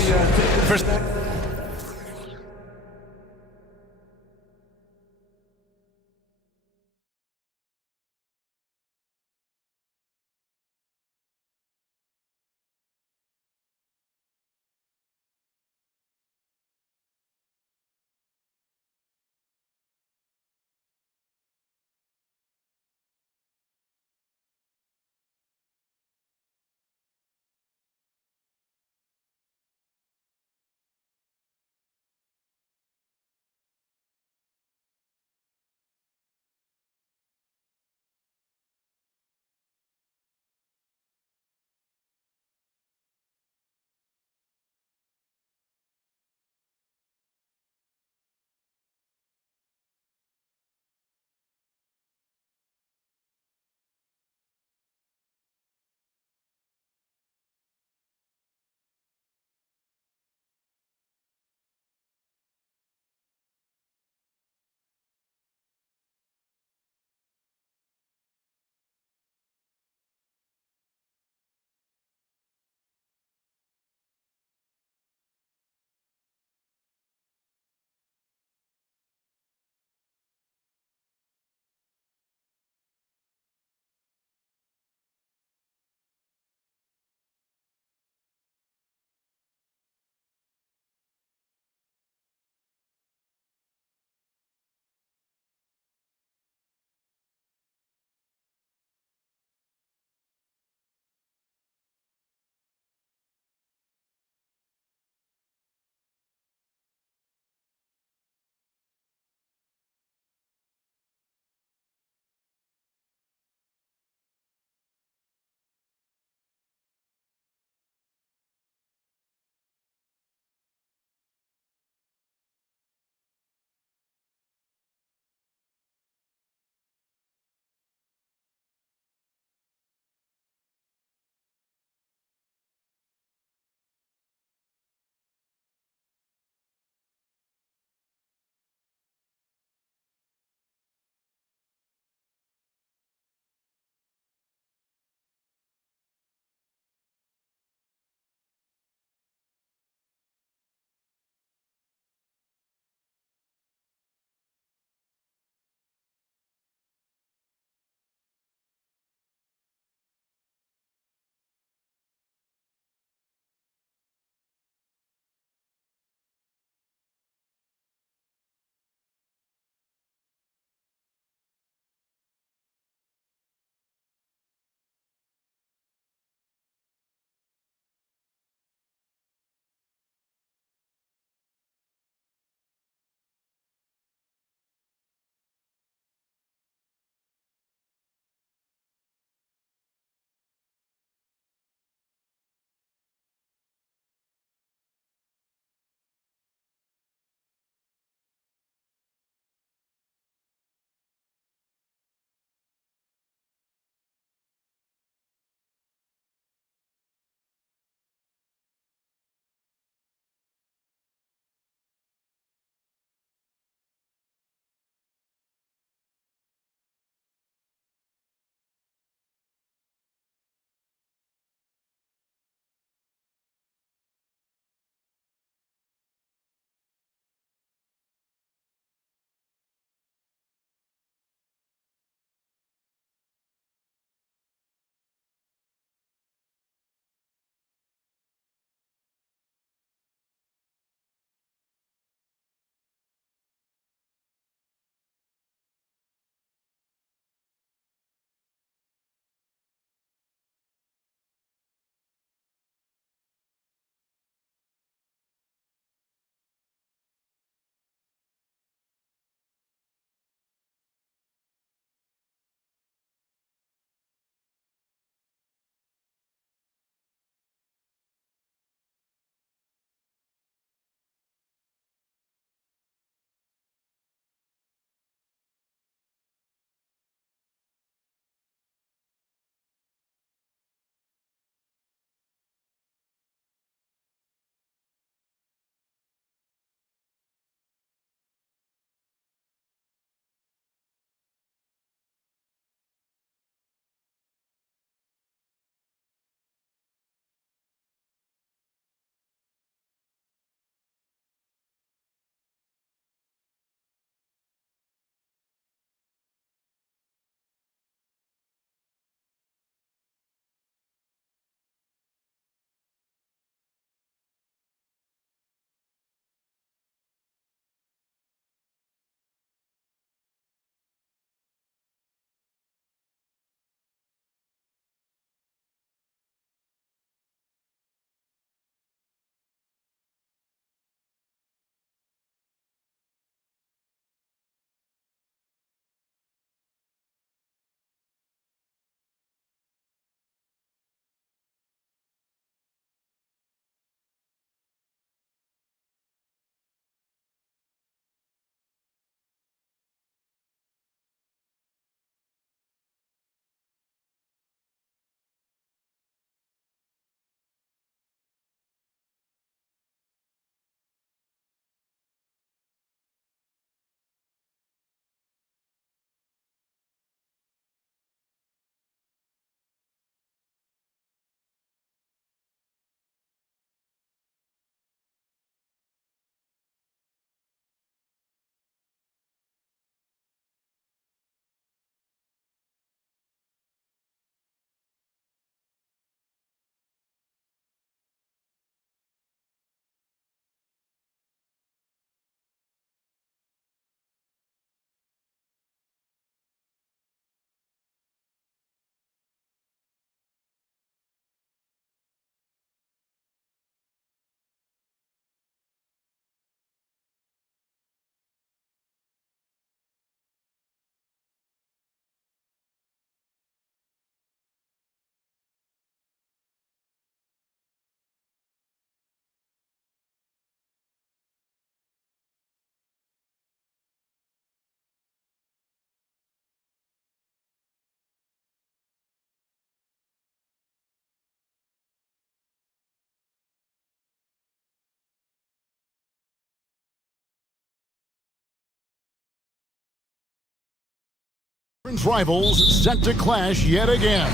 Rivals set to clash yet again.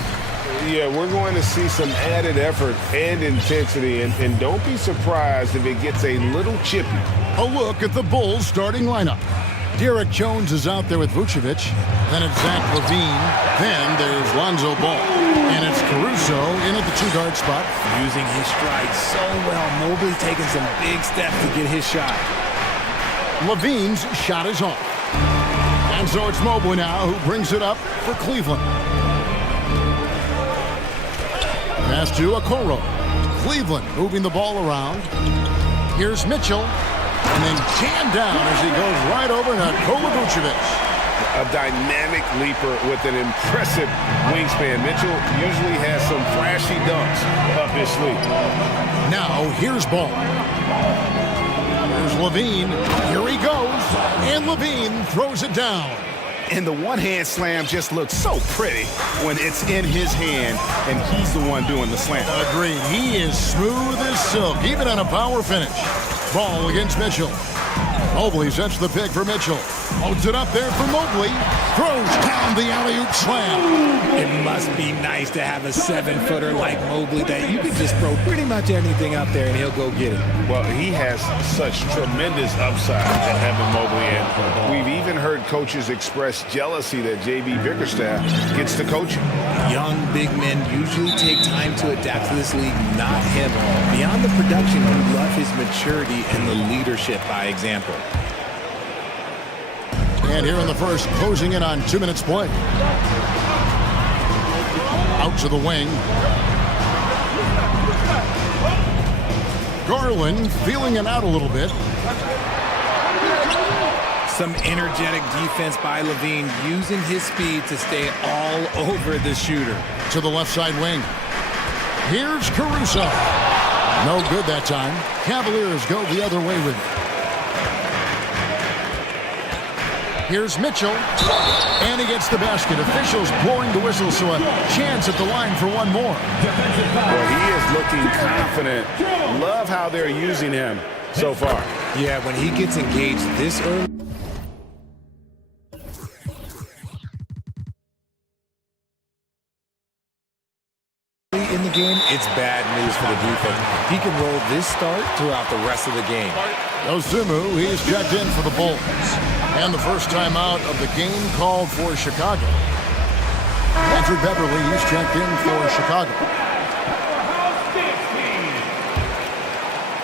Yeah, we're going to see some added effort and intensity, and don't be surprised if it gets a little chippy. A look at the Bulls starting lineup. Derek Jones is out there with Vucevic. Then it's Zach LaVine. Then there's Lonzo Ball. And it's Caruso in at the two-guard spot. Using his stride so well. Mobley taking some big steps to get his shot. LaVine's shot is off. And so it's Mobley now who brings it up for Cleveland. Pass to Okoro. Cleveland moving the ball around. Here's Mitchell. And then jammed down as he goes right over Nikola Vucevic. A dynamic leaper with an impressive wingspan. Mitchell usually has some flashy dunks up his sleeve. Now here's Ball. There's LaVine. Here he goes. And LaVine throws it down. And the one-hand slam just looks so pretty when it's in his hand and he's the one doing the slam. Agreed. He is smooth as silk, even on a power finish. Ball against Mitchell. Mobley sets the pick for Mitchell. Holds it up there for Mobley. Throws down the alley-oop slam. It must be nice to have a 7-footer like Mobley that you can just throw pretty much anything up there and he'll go get it. Well, he has such tremendous upside at Evan Mobley, and we've even heard coaches express jealousy that J.B. Bickerstaff gets to coaching. Young big men usually take time to adapt to this league, not him. Beyond the production, you love his maturity and the leadership by example. And here in the first, closing in on 2 minutes play. Out to the wing. Garland feeling it out a little bit. Some energetic defense by LaVine, using his speed to stay all over the shooter. To the left side wing. Here's Caruso. No good that time. Cavaliers go the other way with it. Here's Mitchell, and he gets the basket. Officials blowing the whistle, so a chance at the line for one more. Well, he is looking confident. Love how they're using him so far. Yeah, when he gets engaged this early. In the game, it's bad news for the defense. He can roll this start throughout the rest of the game. Osumu, he's checked in for the Bulls. And the first time out of the game called for Chicago. Andrew Beverly, he's checked in for Chicago.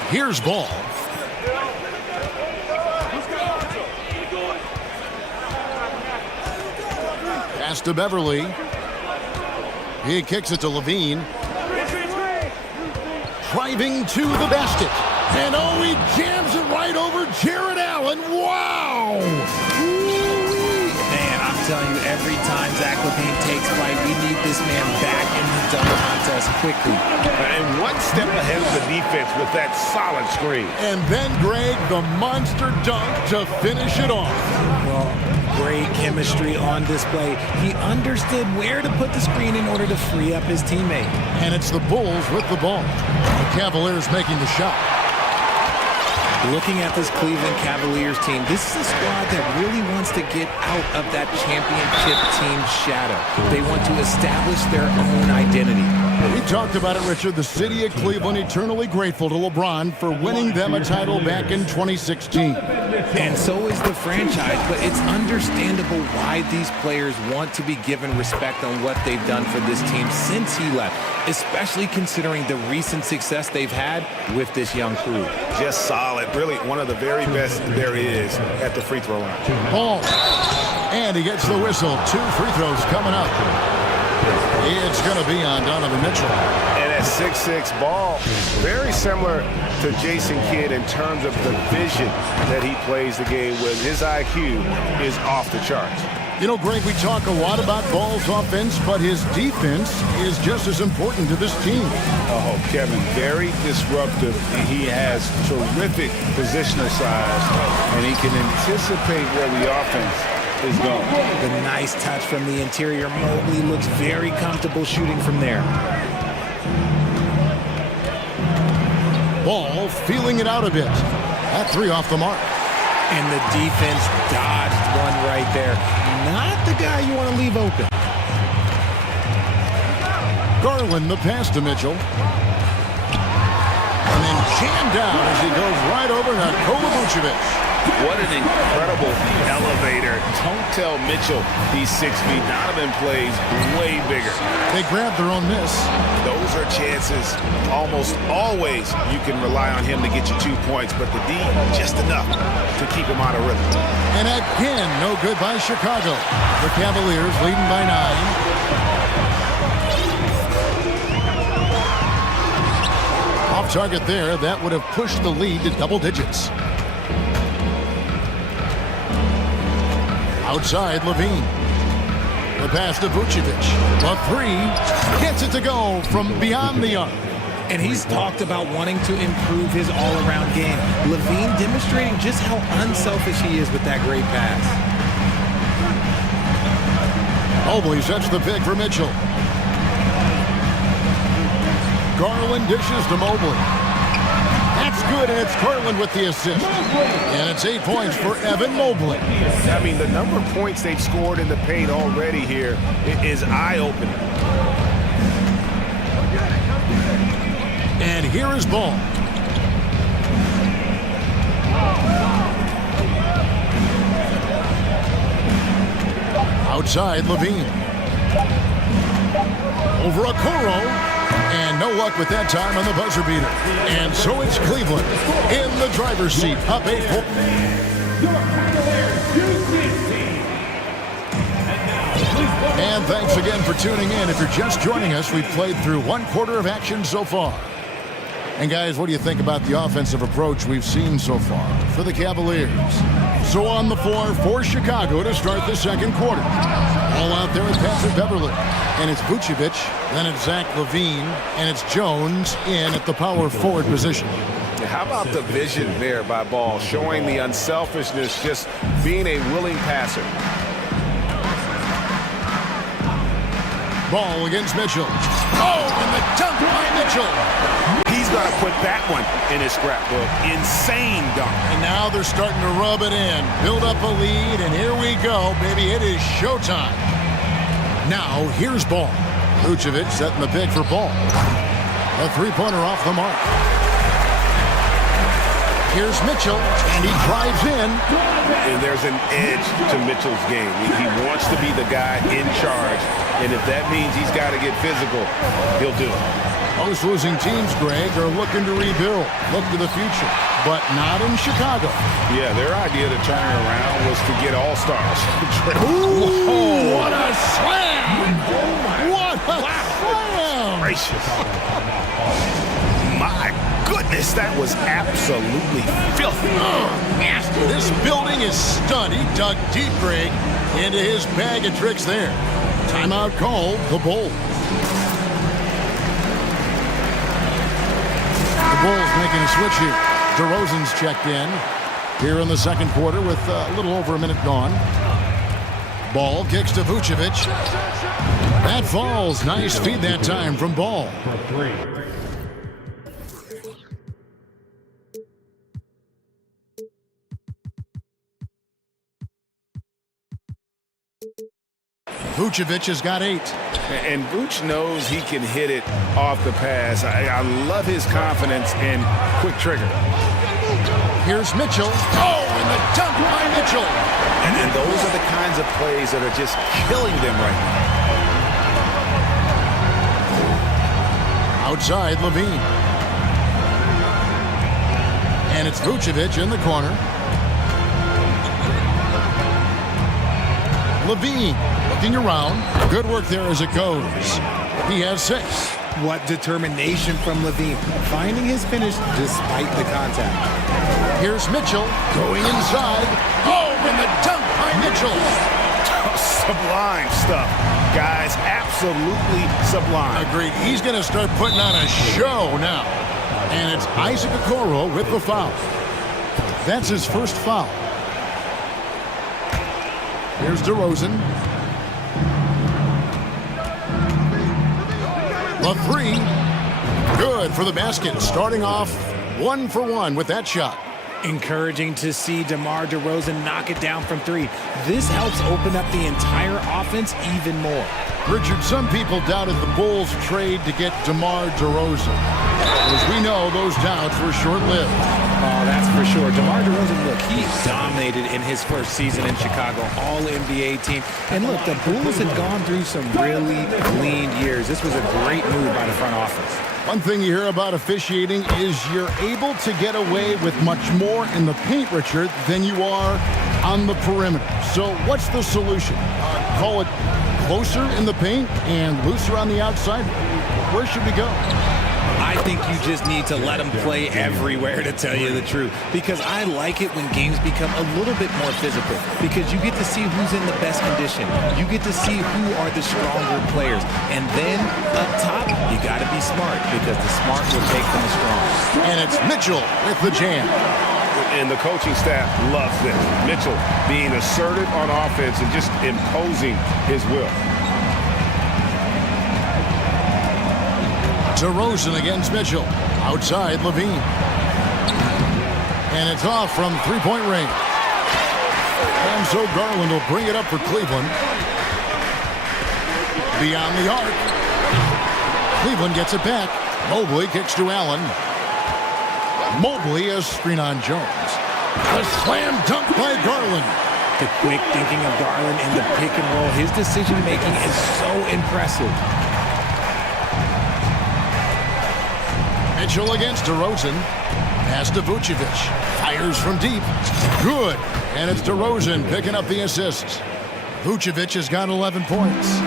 Here's Ball. Pass to Beverly. He kicks it to LaVine. Driving to the basket. And oh, he jams it right over Jared Allen. Wow! Man, I'm telling you, every time Zach LaVine takes flight, we need this man back in the dunk contest quickly. And one step ahead of the defense with that solid screen. And then, Greg, the monster dunk to finish it off. Well, great chemistry on display. He understood where to put the screen in order to free up his teammate. And it's the Bulls with the ball. The Cavaliers making the shot. Looking at this Cleveland Cavaliers team, this is a squad that really wants to get out of that championship team shadow. They want to establish their own identity. We talked about it, Richard. The city of Cleveland eternally grateful to LeBron for winning them a title back in 2016. And so is the franchise, but it's understandable why these players want to be given respect on what they've done for this team since he left, especially considering the recent success they've had with this young crew. Just solid. Really one of the very best there is at the free throw line. Ball. And he gets the whistle. 2 free throws coming up. It's going to be on Donovan Mitchell. And at 6'6", Ball, very similar to Jason Kidd in terms of the vision that he plays the game with. His IQ is off the charts. You know, Greg, we talk a lot about Ball's offense, but his defense is just as important to this team. Oh, Kevin, very disruptive. He has terrific positional size, and he can anticipate where the offense is going. The nice touch from the interior. Mobley looks very comfortable shooting from there. Ball feeling it out a bit. That 3 off the mark. And the defense dodged one right there. not the guy you want to leave open. Garland, the pass to Mitchell. And then jammed down as he goes right over Nikola Vucevic. What an incredible elevator. Don't tell Mitchell he's 6 feet. Donovan plays way bigger. They grabbed their own miss. Those are chances. Almost always you can rely on him to get you 2 points, but the D, just enough to keep him out of rhythm. And again, no good by Chicago. The Cavaliers leading by 9. Off target there, that would have pushed the lead to double digits. Outside, Levine. The pass to Vucevic. A three. Gets it to go from beyond the arc. And he's talked about wanting to improve his all-around game. Levine demonstrating just how unselfish he is with that great pass. Mobley sets the pick for Mitchell. Garland dishes to Mobley. That's good, and it's Garland with the assist. And it's 8 points for Evan Mobley. I mean, the number of points they've scored in the paint already here is eye-opening. And here is Ball. Outside, Levine. Over Okoro. And no luck with that time on the buzzer beater. And so it's Cleveland in the driver's seat, up 8 points. And thanks again for tuning in. If you're just joining us, we've played through 1/4 of action so far. And guys, what do you think about the offensive approach we've seen so far for the Cavaliers? So on the floor for Chicago to start the second quarter. All out there is Patrick Beverley. And it's Vucevic, then it's Zach LaVine, and it's Jones in at the power forward position. How about the vision there by Ball, showing the unselfishness, just being a willing passer. Ball against Mitchell. Oh, and the dunk by Mitchell. He's going to put that one in his scrapbook. Insane dunk. And now they're starting to rub it in. Build up a lead, and here we go, baby. It is showtime. Now, here's Ball. Vucevic setting the pick for Ball. A three-pointer off the mark. Here's Mitchell, and he drives in. And there's an edge to Mitchell's game. He wants to be the guy in charge. And if that means he's got to get physical, he'll do it. Most losing teams, Greg, are looking to rebuild, look to the future, but not in Chicago. Yeah, their idea to turn it around was to get all-stars. Ooh, what a slam! What a slam! Gracious. My goodness, that was absolutely filthy. Nasty. This building is stunned. He dug deep, Greg, into his bag of tricks there. Timeout called the Bulls. The Bulls making a switch here. DeRozan's checked in here in the second quarter with a little over a minute gone. Ball kicks to Vucevic. That falls. Nice feed that time from Ball. Vucevic has got 8. And Vuce knows he can hit it off the pass. I love his confidence and quick trigger. Here's Mitchell. Oh, and the dunk by Mitchell. And those are the kinds of plays that are just killing them right now. Outside, Levine. And it's Vucevic in the corner. Levine looking around. Good work there as it goes. He has 6. What determination from Levine, finding his finish despite the contact. Here's Mitchell going inside. Oh, and the dunk by Mitchell. Sublime stuff, guys. Absolutely sublime. Agreed. He's going to start putting on a show now. And it's Isaac Okoro with the foul. That's his first foul. Here's DeRozan. The 3. Good for the basket. Starting off 1 for 1 with that shot. Encouraging to see DeMar DeRozan knock it down from three. This helps open up the entire offense even more. Richard, some people doubted the Bulls' trade to get DeMar DeRozan. As we know, those doubts were short-lived. Oh, that's for sure. DeMar DeRozan, look, he dominated in his first season in Chicago, all-NBA team. And look, the Bulls had gone through some really lean years. This was a great move by the front office. One thing you hear about officiating is you're able to get away with much more in the paint, Richard, than you are on the perimeter. So what's the solution? Call it closer in the paint and looser on the outside? Where should we go? I think you just need to let them play everywhere, to tell you the truth. Because I like it when games become a little bit more physical. Because you get to see who's in the best condition. You get to see who are the stronger players. And then up top, you got to be smart. Because the smart will take from the strong. And it's Mitchell with the jam. And the coaching staff loves this. Mitchell being assertive on offense and just imposing his will. DeRozan against Mitchell. Outside, Levine. And it's off from three-point range. And so Garland will bring it up for Cleveland. Beyond the arc. Cleveland gets it back. Mobley kicks to Allen. Mobley, a screen on Jones. A slam dunk by Garland. The quick thinking of Garland in the pick and roll. His decision-making is so impressive. Mitchell against DeRozan. Pass to Vucevic. Fires from deep. Good. And it's DeRozan picking up the assists. Vucevic has got 11 points.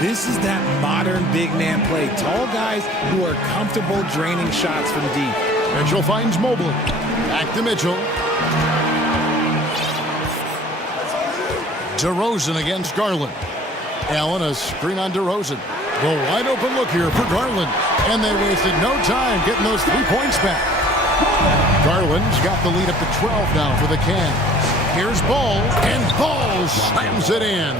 This is that modern big man play. Tall guys who are comfortable draining shots from deep. Mitchell finds Mobley. Back to Mitchell. DeRozan against Garland. Allen, a screen on DeRozan. The wide open look here for Garland. And they wasted no time getting those 3 points back. Garland's got the lead up to 12 now for the Cavs. Here's Ball, and Ball slams it in.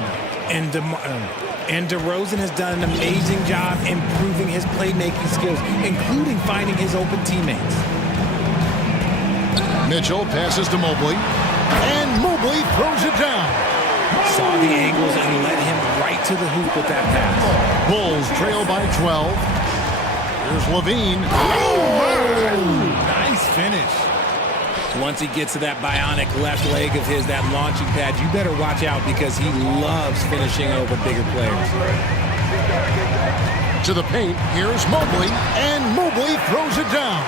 And DeRozan has done an amazing job improving his playmaking skills, including finding his open teammates. Mitchell passes to Mobley, and Mobley throws it down. Saw the angles and led him right to the hoop with that pass. Bulls trail by 12. Here's Levine. Oh, nice finish. Once he gets to that bionic left leg of his, that launching pad, you better watch out because he loves finishing over bigger players. To the paint, here's Mobley, and Mobley throws it down.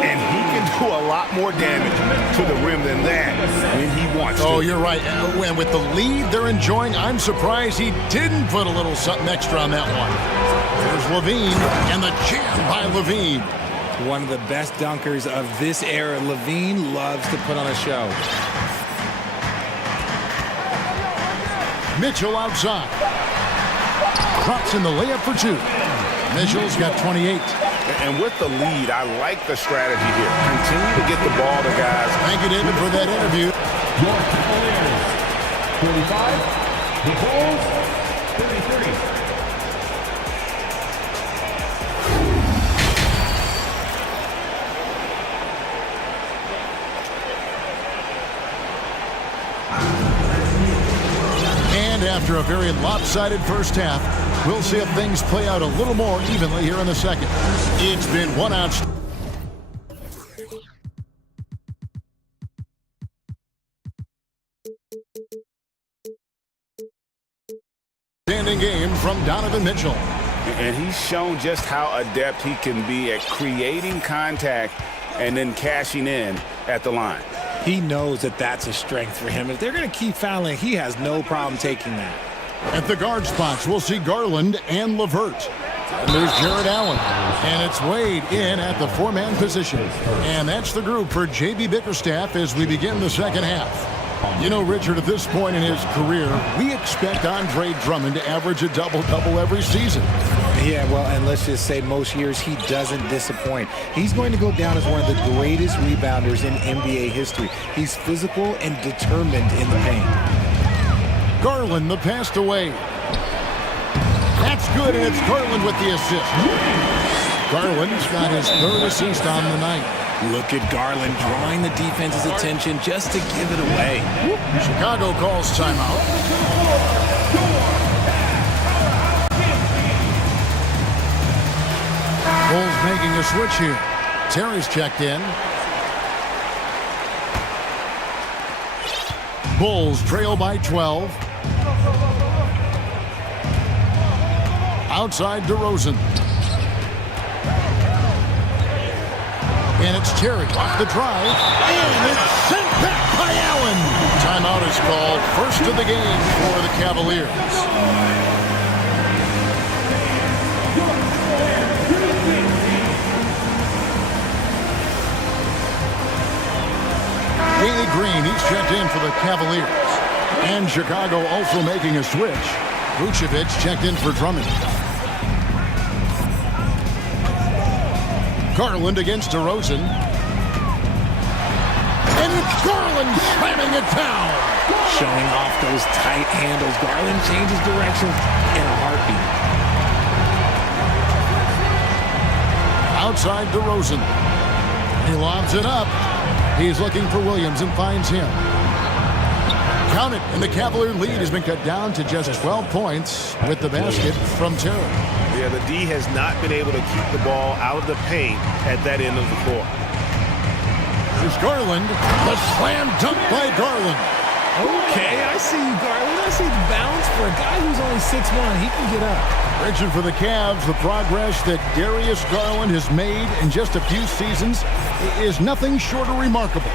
And he can do a lot more damage to the rim than that when he wants to. Oh, you're right. And with the lead they're enjoying, I'm surprised he didn't put a little something extra on that one. There's Levine, and the jam by Levine. One of the best dunkers of this era. Levine loves to put on a show. Mitchell outside. Drops in the layup for two. Mitchell's got 28. And with the lead, I like the strategy here. Continue to get the ball to guys. Thank you, David, for that interview. Your Cavaliers, 35. The Bulls, 33. And after a very lopsided first half, we'll see if things play out a little more evenly here in the second. It's been one outstanding game from Donovan Mitchell. And he's shown just how adept he can be at creating contact and then cashing in at the line. He knows that that's a strength for him. If they're going to keep fouling, he has no problem taking that. At the guard spots, we'll see Garland and LeVert. And there's Jared Allen. And it's Wade in at the four-man position. And that's the group for J.B. Bickerstaff as we begin the second half. You know, Richard, at this point in his career, we expect Andre Drummond to average a double-double every season. Yeah, well, and let's just say most years he doesn't disappoint. He's going to go down as one of the greatest rebounders in NBA history. He's physical and determined in the paint. Garland, the pass to Wade. That's good, and it's Garland with the assist. Garland's got his third assist on the night. Look at Garland drawing the defense's attention just to give it away. Chicago calls timeout. Bulls making a switch here. Terry's checked in. Bulls trail by 12. Outside DeRozan. And it's Terry off the drive. And it's sent back by Allen. Timeout is called. First of the game for the Cavaliers. Daley Green, he's checked in for the Cavaliers. And Chicago also making a switch. Vucevic checked in for Drummond. Garland against DeRozan. And it's Garland slamming it down. Showing off those tight handles. Garland changes direction in a heartbeat. Outside DeRozan. He lobs it up. He's looking for Williams and finds him. Count it, and the Cavalier lead has been cut down to just 12 points with the basket from Terry. Yeah, the D has not been able to keep the ball out of the paint at that end of the floor. Here's Garland. The slam dunk by Garland. Okay, I see you, Garland. I see the bounce for a guy who's only 6'1". He can get up. Richard, for the Cavs, the progress that Darius Garland has made in just a few seasons is nothing short of remarkable.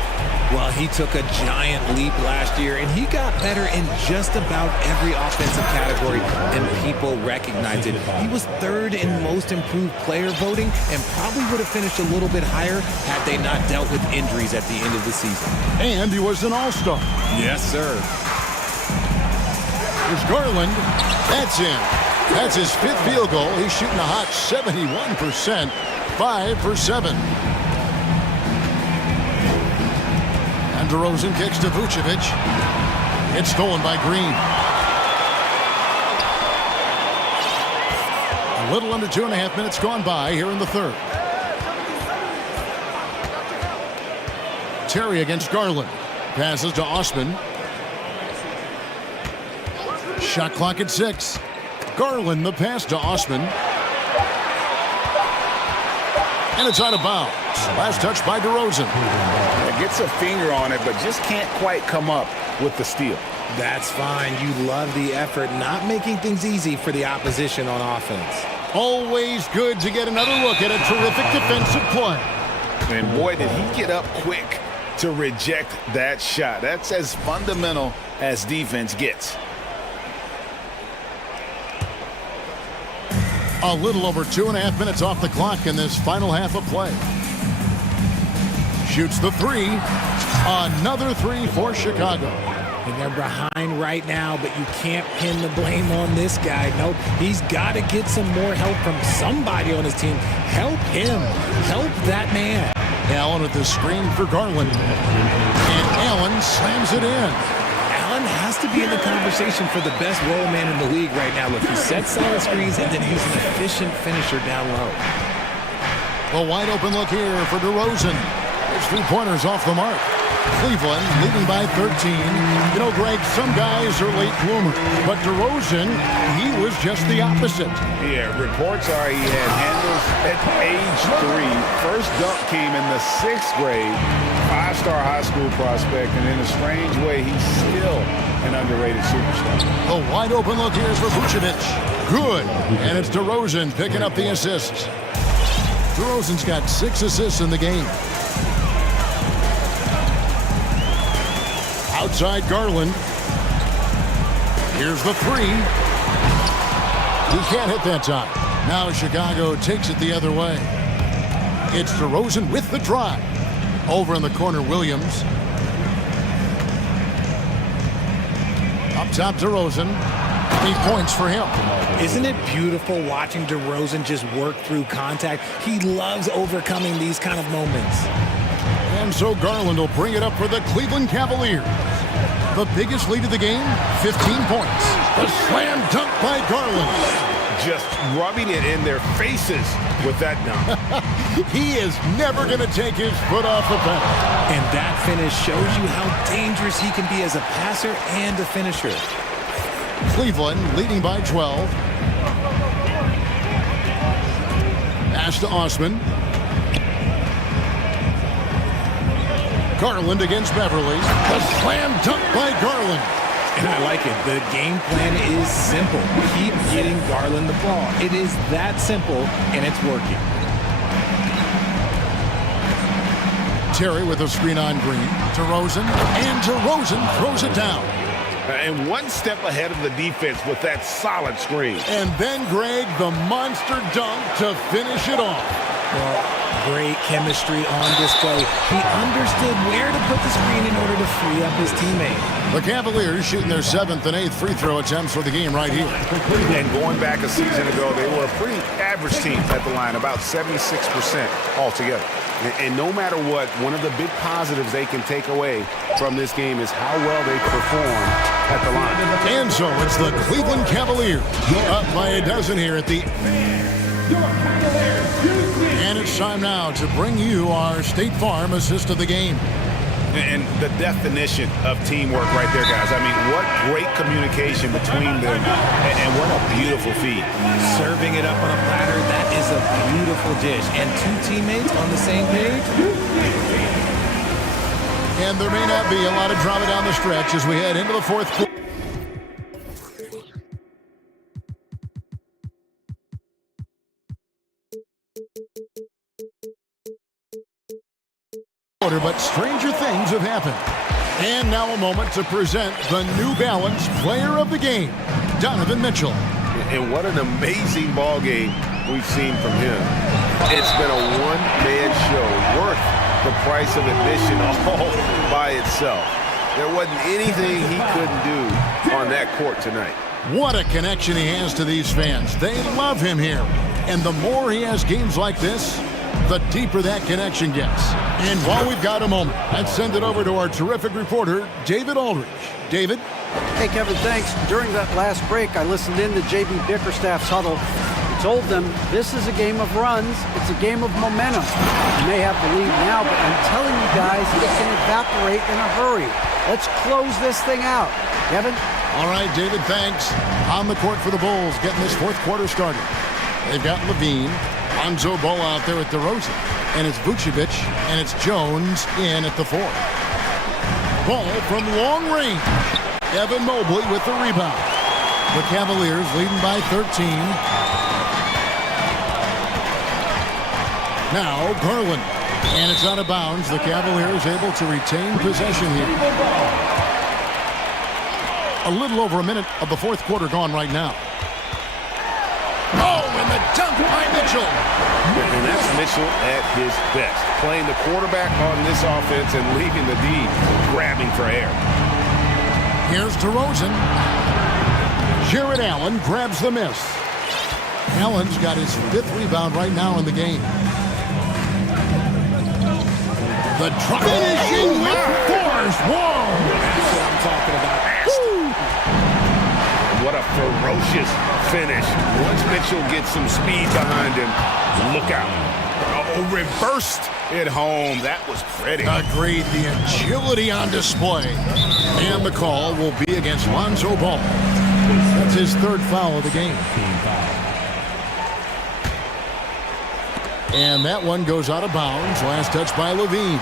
Well, he took a giant leap last year, and he got better in just about every offensive category, and people recognized it. He was third in most improved player voting and probably would have finished a little bit higher had they not dealt with injuries at the end of the season. And he was an all-star. Yes, sir. Here's Garland. That's in. That's his fifth field goal. He's shooting a hot 71%, 5 for 7. And DeRozan kicks to Vucevic. It's stolen by Green. A little under 2.5 minutes gone by here in the third. Terry against Garland. Passes to Osman. Shot clock at 6. Garland, the pass to Osman. And it's out of bounds. Last touch by DeRozan. Gets a finger on it, but just can't quite come up with the steal. That's fine. You love the effort, not making things easy for the opposition on offense. Always good to get another look at a terrific defensive play. And boy, did he get up quick to reject that shot. That's as fundamental as defense gets. A little over 2.5 minutes off the clock in this final half of play. Shoots the three. Another three for Chicago. And they're behind right now, but you can't pin the blame on this guy. Nope, he's got to get some more help from somebody on his team. Help him. Help that man. Allen with the screen for Garland. And Allen slams it in. Allen has to be in the conversation for the best roll man in the league right now. Look, he sets solid screens, and then he's an efficient finisher down low. A wide open look here for DeRozan. There's 3-pointers off the mark. Cleveland leading by 13. You know, Greg, some guys are late bloomers, but DeRozan, he was just the opposite. Yeah, reports are he had handles at age 3. First dunk came in the 6th grade. 5-star high school prospect, and in a strange way, he's still an underrated superstar. A wide open look here for Vucevic. Good. And it's DeRozan picking up the assists. DeRozan's got 6 assists in the game. Outside Garland. Here's the three. He can't hit that time. Now Chicago takes it the other way. It's DeRozan with the drive. Over in the corner, Williams. Up top, DeRozan. 8 points for him. Isn't it beautiful watching DeRozan just work through contact? He loves overcoming these kind of moments. And so Garland will bring it up for the Cleveland Cavaliers. The biggest lead of the game, 15 points. The slam dunk by Garland. just rubbing it in their faces with that dunk. He is never going to take his foot off the pedal. And that finish shows you how dangerous he can be as a passer and a finisher. Cleveland leading by 12. Pass to Osman. Garland against Beverly. A slam dunk by Garland. And I like it. The game plan is simple. Keep getting Garland the ball. It is that simple, and it's working. Terry with a screen on Green. DeRozan. And DeRozan throws it down. And one step ahead of the defense with that solid screen. And then, Greg, the monster dunk to finish it off. Well, great chemistry on display. He understood where to put the screen in order to free up his teammate. The Cavaliers shooting their 7th and 8th free throw attempts for the game right here. And going back a season ago, they were a pretty average team at the line, about 76% altogether. And no matter what, one of the big positives they can take away from this game is how well they perform at the line. And so it's the Cleveland Cavaliers up by a dozen here at the... And it's time now to bring you our State Farm assist of the game. And the definition of teamwork right there, guys. I mean, what great communication between them, and what a beautiful feed. Serving it up on a platter, that is a beautiful dish. And two teammates on the same page. And there may not be a lot of drama down the stretch as we head into the fourth quarter. But stranger things have happened. And now a moment to present the New Balance Player of the Game, Donovan Mitchell. And what an amazing ball game we've seen from him. It's been a one-man show worth the price of admission all by itself. There wasn't anything he couldn't do on that court tonight. What a connection he has to these fans. They love him here. And the more he has games like this, the deeper that connection gets. And while we've got a moment, let's send it over to our terrific reporter, David Aldridge. David? Hey, Kevin, thanks. During that last break, I listened in to J.B. Bickerstaff's huddle. He told them this is a game of runs. It's a game of momentum. You may have the lead now, but I'm telling you guys, it can evaporate in a hurry. Let's close this thing out. Kevin? All right, David, thanks. On the court for the Bulls, getting this fourth quarter started. They've got Levine. Lonzo Ball out there at DeRozan. And it's Vucevic, and it's Jones in at the 4. Ball from long range. Evan Mobley with the rebound. The Cavaliers leading by 13. Now Garland. And it's out of bounds. The Cavaliers able to retain possession here. A little over a minute of the fourth quarter gone right now. Oh, and the dunk by Mitchell. And that's Mitchell at his best. Playing the quarterback on this offense and leaving the D grabbing for air. Here's DeRozan. Jared Allen grabs the miss. Allen's got his 5th rebound right now in the game. The drop finishing with force. Whoa! That's what I'm talking about. What a ferocious finish. Once Mitchell gets some speed behind him, look out. Oh, reversed it home. That was pretty. Agreed. The agility on display. And the call will be against Lonzo Ball. That's his 3rd foul of the game. And that one goes out of bounds. Last touch by Levine.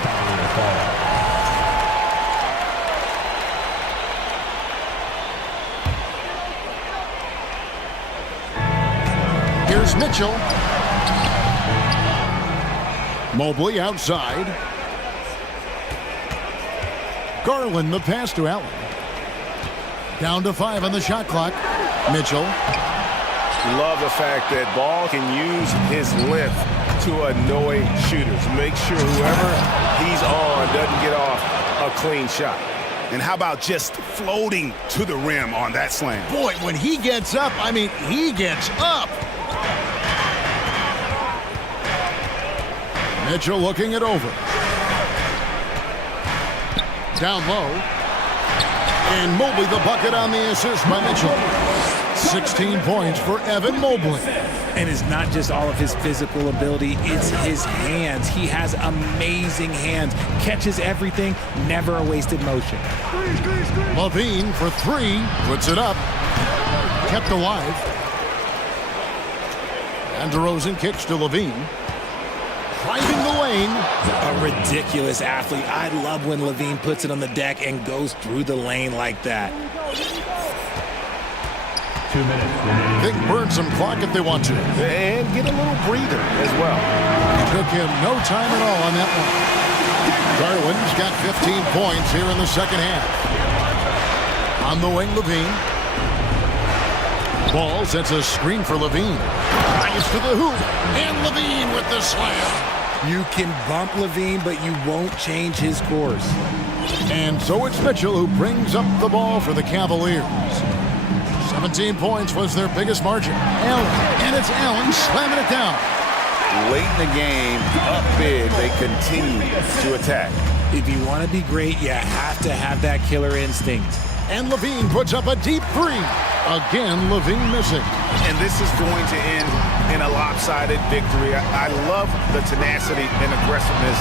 Here's Mitchell. Mobley outside. Garland the pass to Allen. Down to 5 on the shot clock. Mitchell. Love the fact that Ball can use his lift to annoy shooters. Make sure whoever he's on doesn't get off a clean shot. And how about just floating to the rim on that slam? Boy, when he gets up, I mean, he gets up. Mitchell looking it over. Down low. And Mobley the bucket on the assist by Mitchell. 16 points for Evan Mobley. And it's not just all of his physical ability, it's his hands. He has amazing hands, catches everything, never a wasted motion. Levine for three, puts it up, kept alive. And DeRozan kicks to Levine. Driving the lane. A ridiculous athlete. I love when Levine puts it on the deck and goes through the lane like that. 2 minutes remaining. They burn some clock if they want to. And get a little breather as well. It took him no time at all on that one. Garland's got 15 points here in the second half. On the wing, Levine. Ball sets a screen for Levine. Drives to the hoop. And Levine with the slam. You can bump Levine, but you won't change his course. And so it's Mitchell who brings up the ball for the Cavaliers. 17 points was their biggest margin. Allen, and it's Allen slamming it down. Late in the game, up big, they continue to attack. If you want to be great, you have to have that killer instinct. And Levine puts up a deep three. Again, Levine missing. And this is going to end in a lopsided victory. I love the tenacity and aggressiveness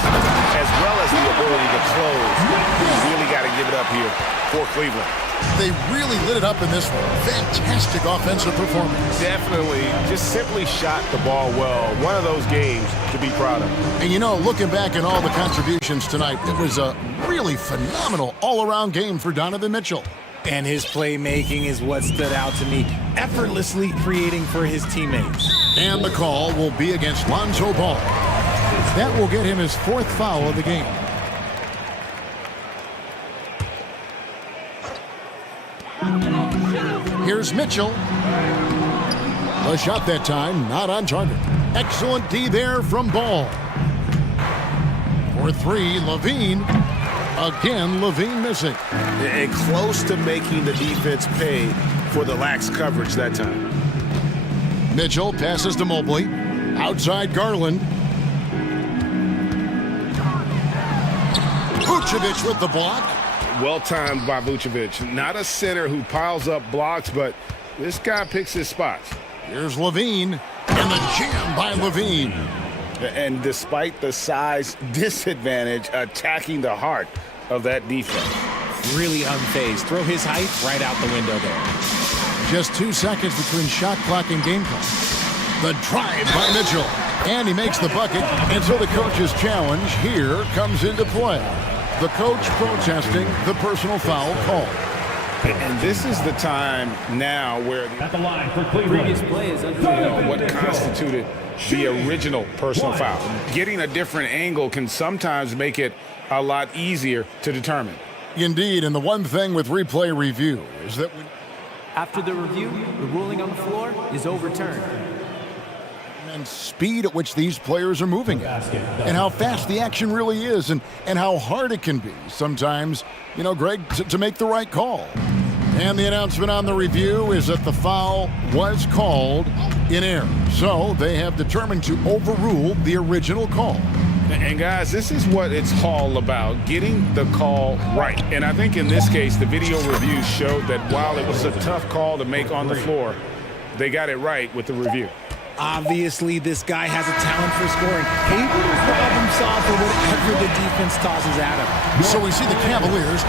as well as the ability to close. You really got to give it up here for Cleveland. They really lit it up in this one. Fantastic offensive performance. Definitely just simply shot the ball well. One of those games to be proud of. And you know, looking back at all the contributions tonight, it was a really phenomenal all-around game for Donovan Mitchell. And his playmaking is what stood out to me, effortlessly creating for his teammates. And the call will be against Lonzo Ball. That will get him his fourth foul of the game. Here's Mitchell. The shot that time, not on target. Excellent D there from Ball. For three, Levine. Again, Levine missing. And close to making the defense pay for the lax coverage that time. Mitchell passes to Mobley. Outside Garland. Vucevic with the block. Well timed by Vucevic. Not a center who piles up blocks, but this guy picks his spots. Here's Levine. And the jam by Levine. And despite the size disadvantage, attacking the heart of that defense. Really unfazed. Throw his height right out the window there. Just 2 seconds between shot clock and game clock. The drive by Mitchell. And he makes the bucket. And so the coach's challenge here comes into play. The coach protesting the personal foul call. And this is the time now where At the line for Cleveland. Previous play is unclear. what constituted the original personal foul. Getting a different angle can sometimes make it a lot easier to determine. Indeed, and the one thing with replay review is that when After the review, the ruling on the floor is overturned. and speed at which these players are moving at, and how fast the action really is, and how hard it can be sometimes, you know, Greg, to make the right call. And the announcement on the review is that the foul was called in error. So they have determined to overrule the original call. And guys, this is what it's all about, getting the call right. And I think in this case, the video review showed that while it was a tough call to make on the floor, they got it right with the review. Obviously, this guy has a talent for scoring, able to problem solve for whatever the defense tosses at him. So we see the Cavaliers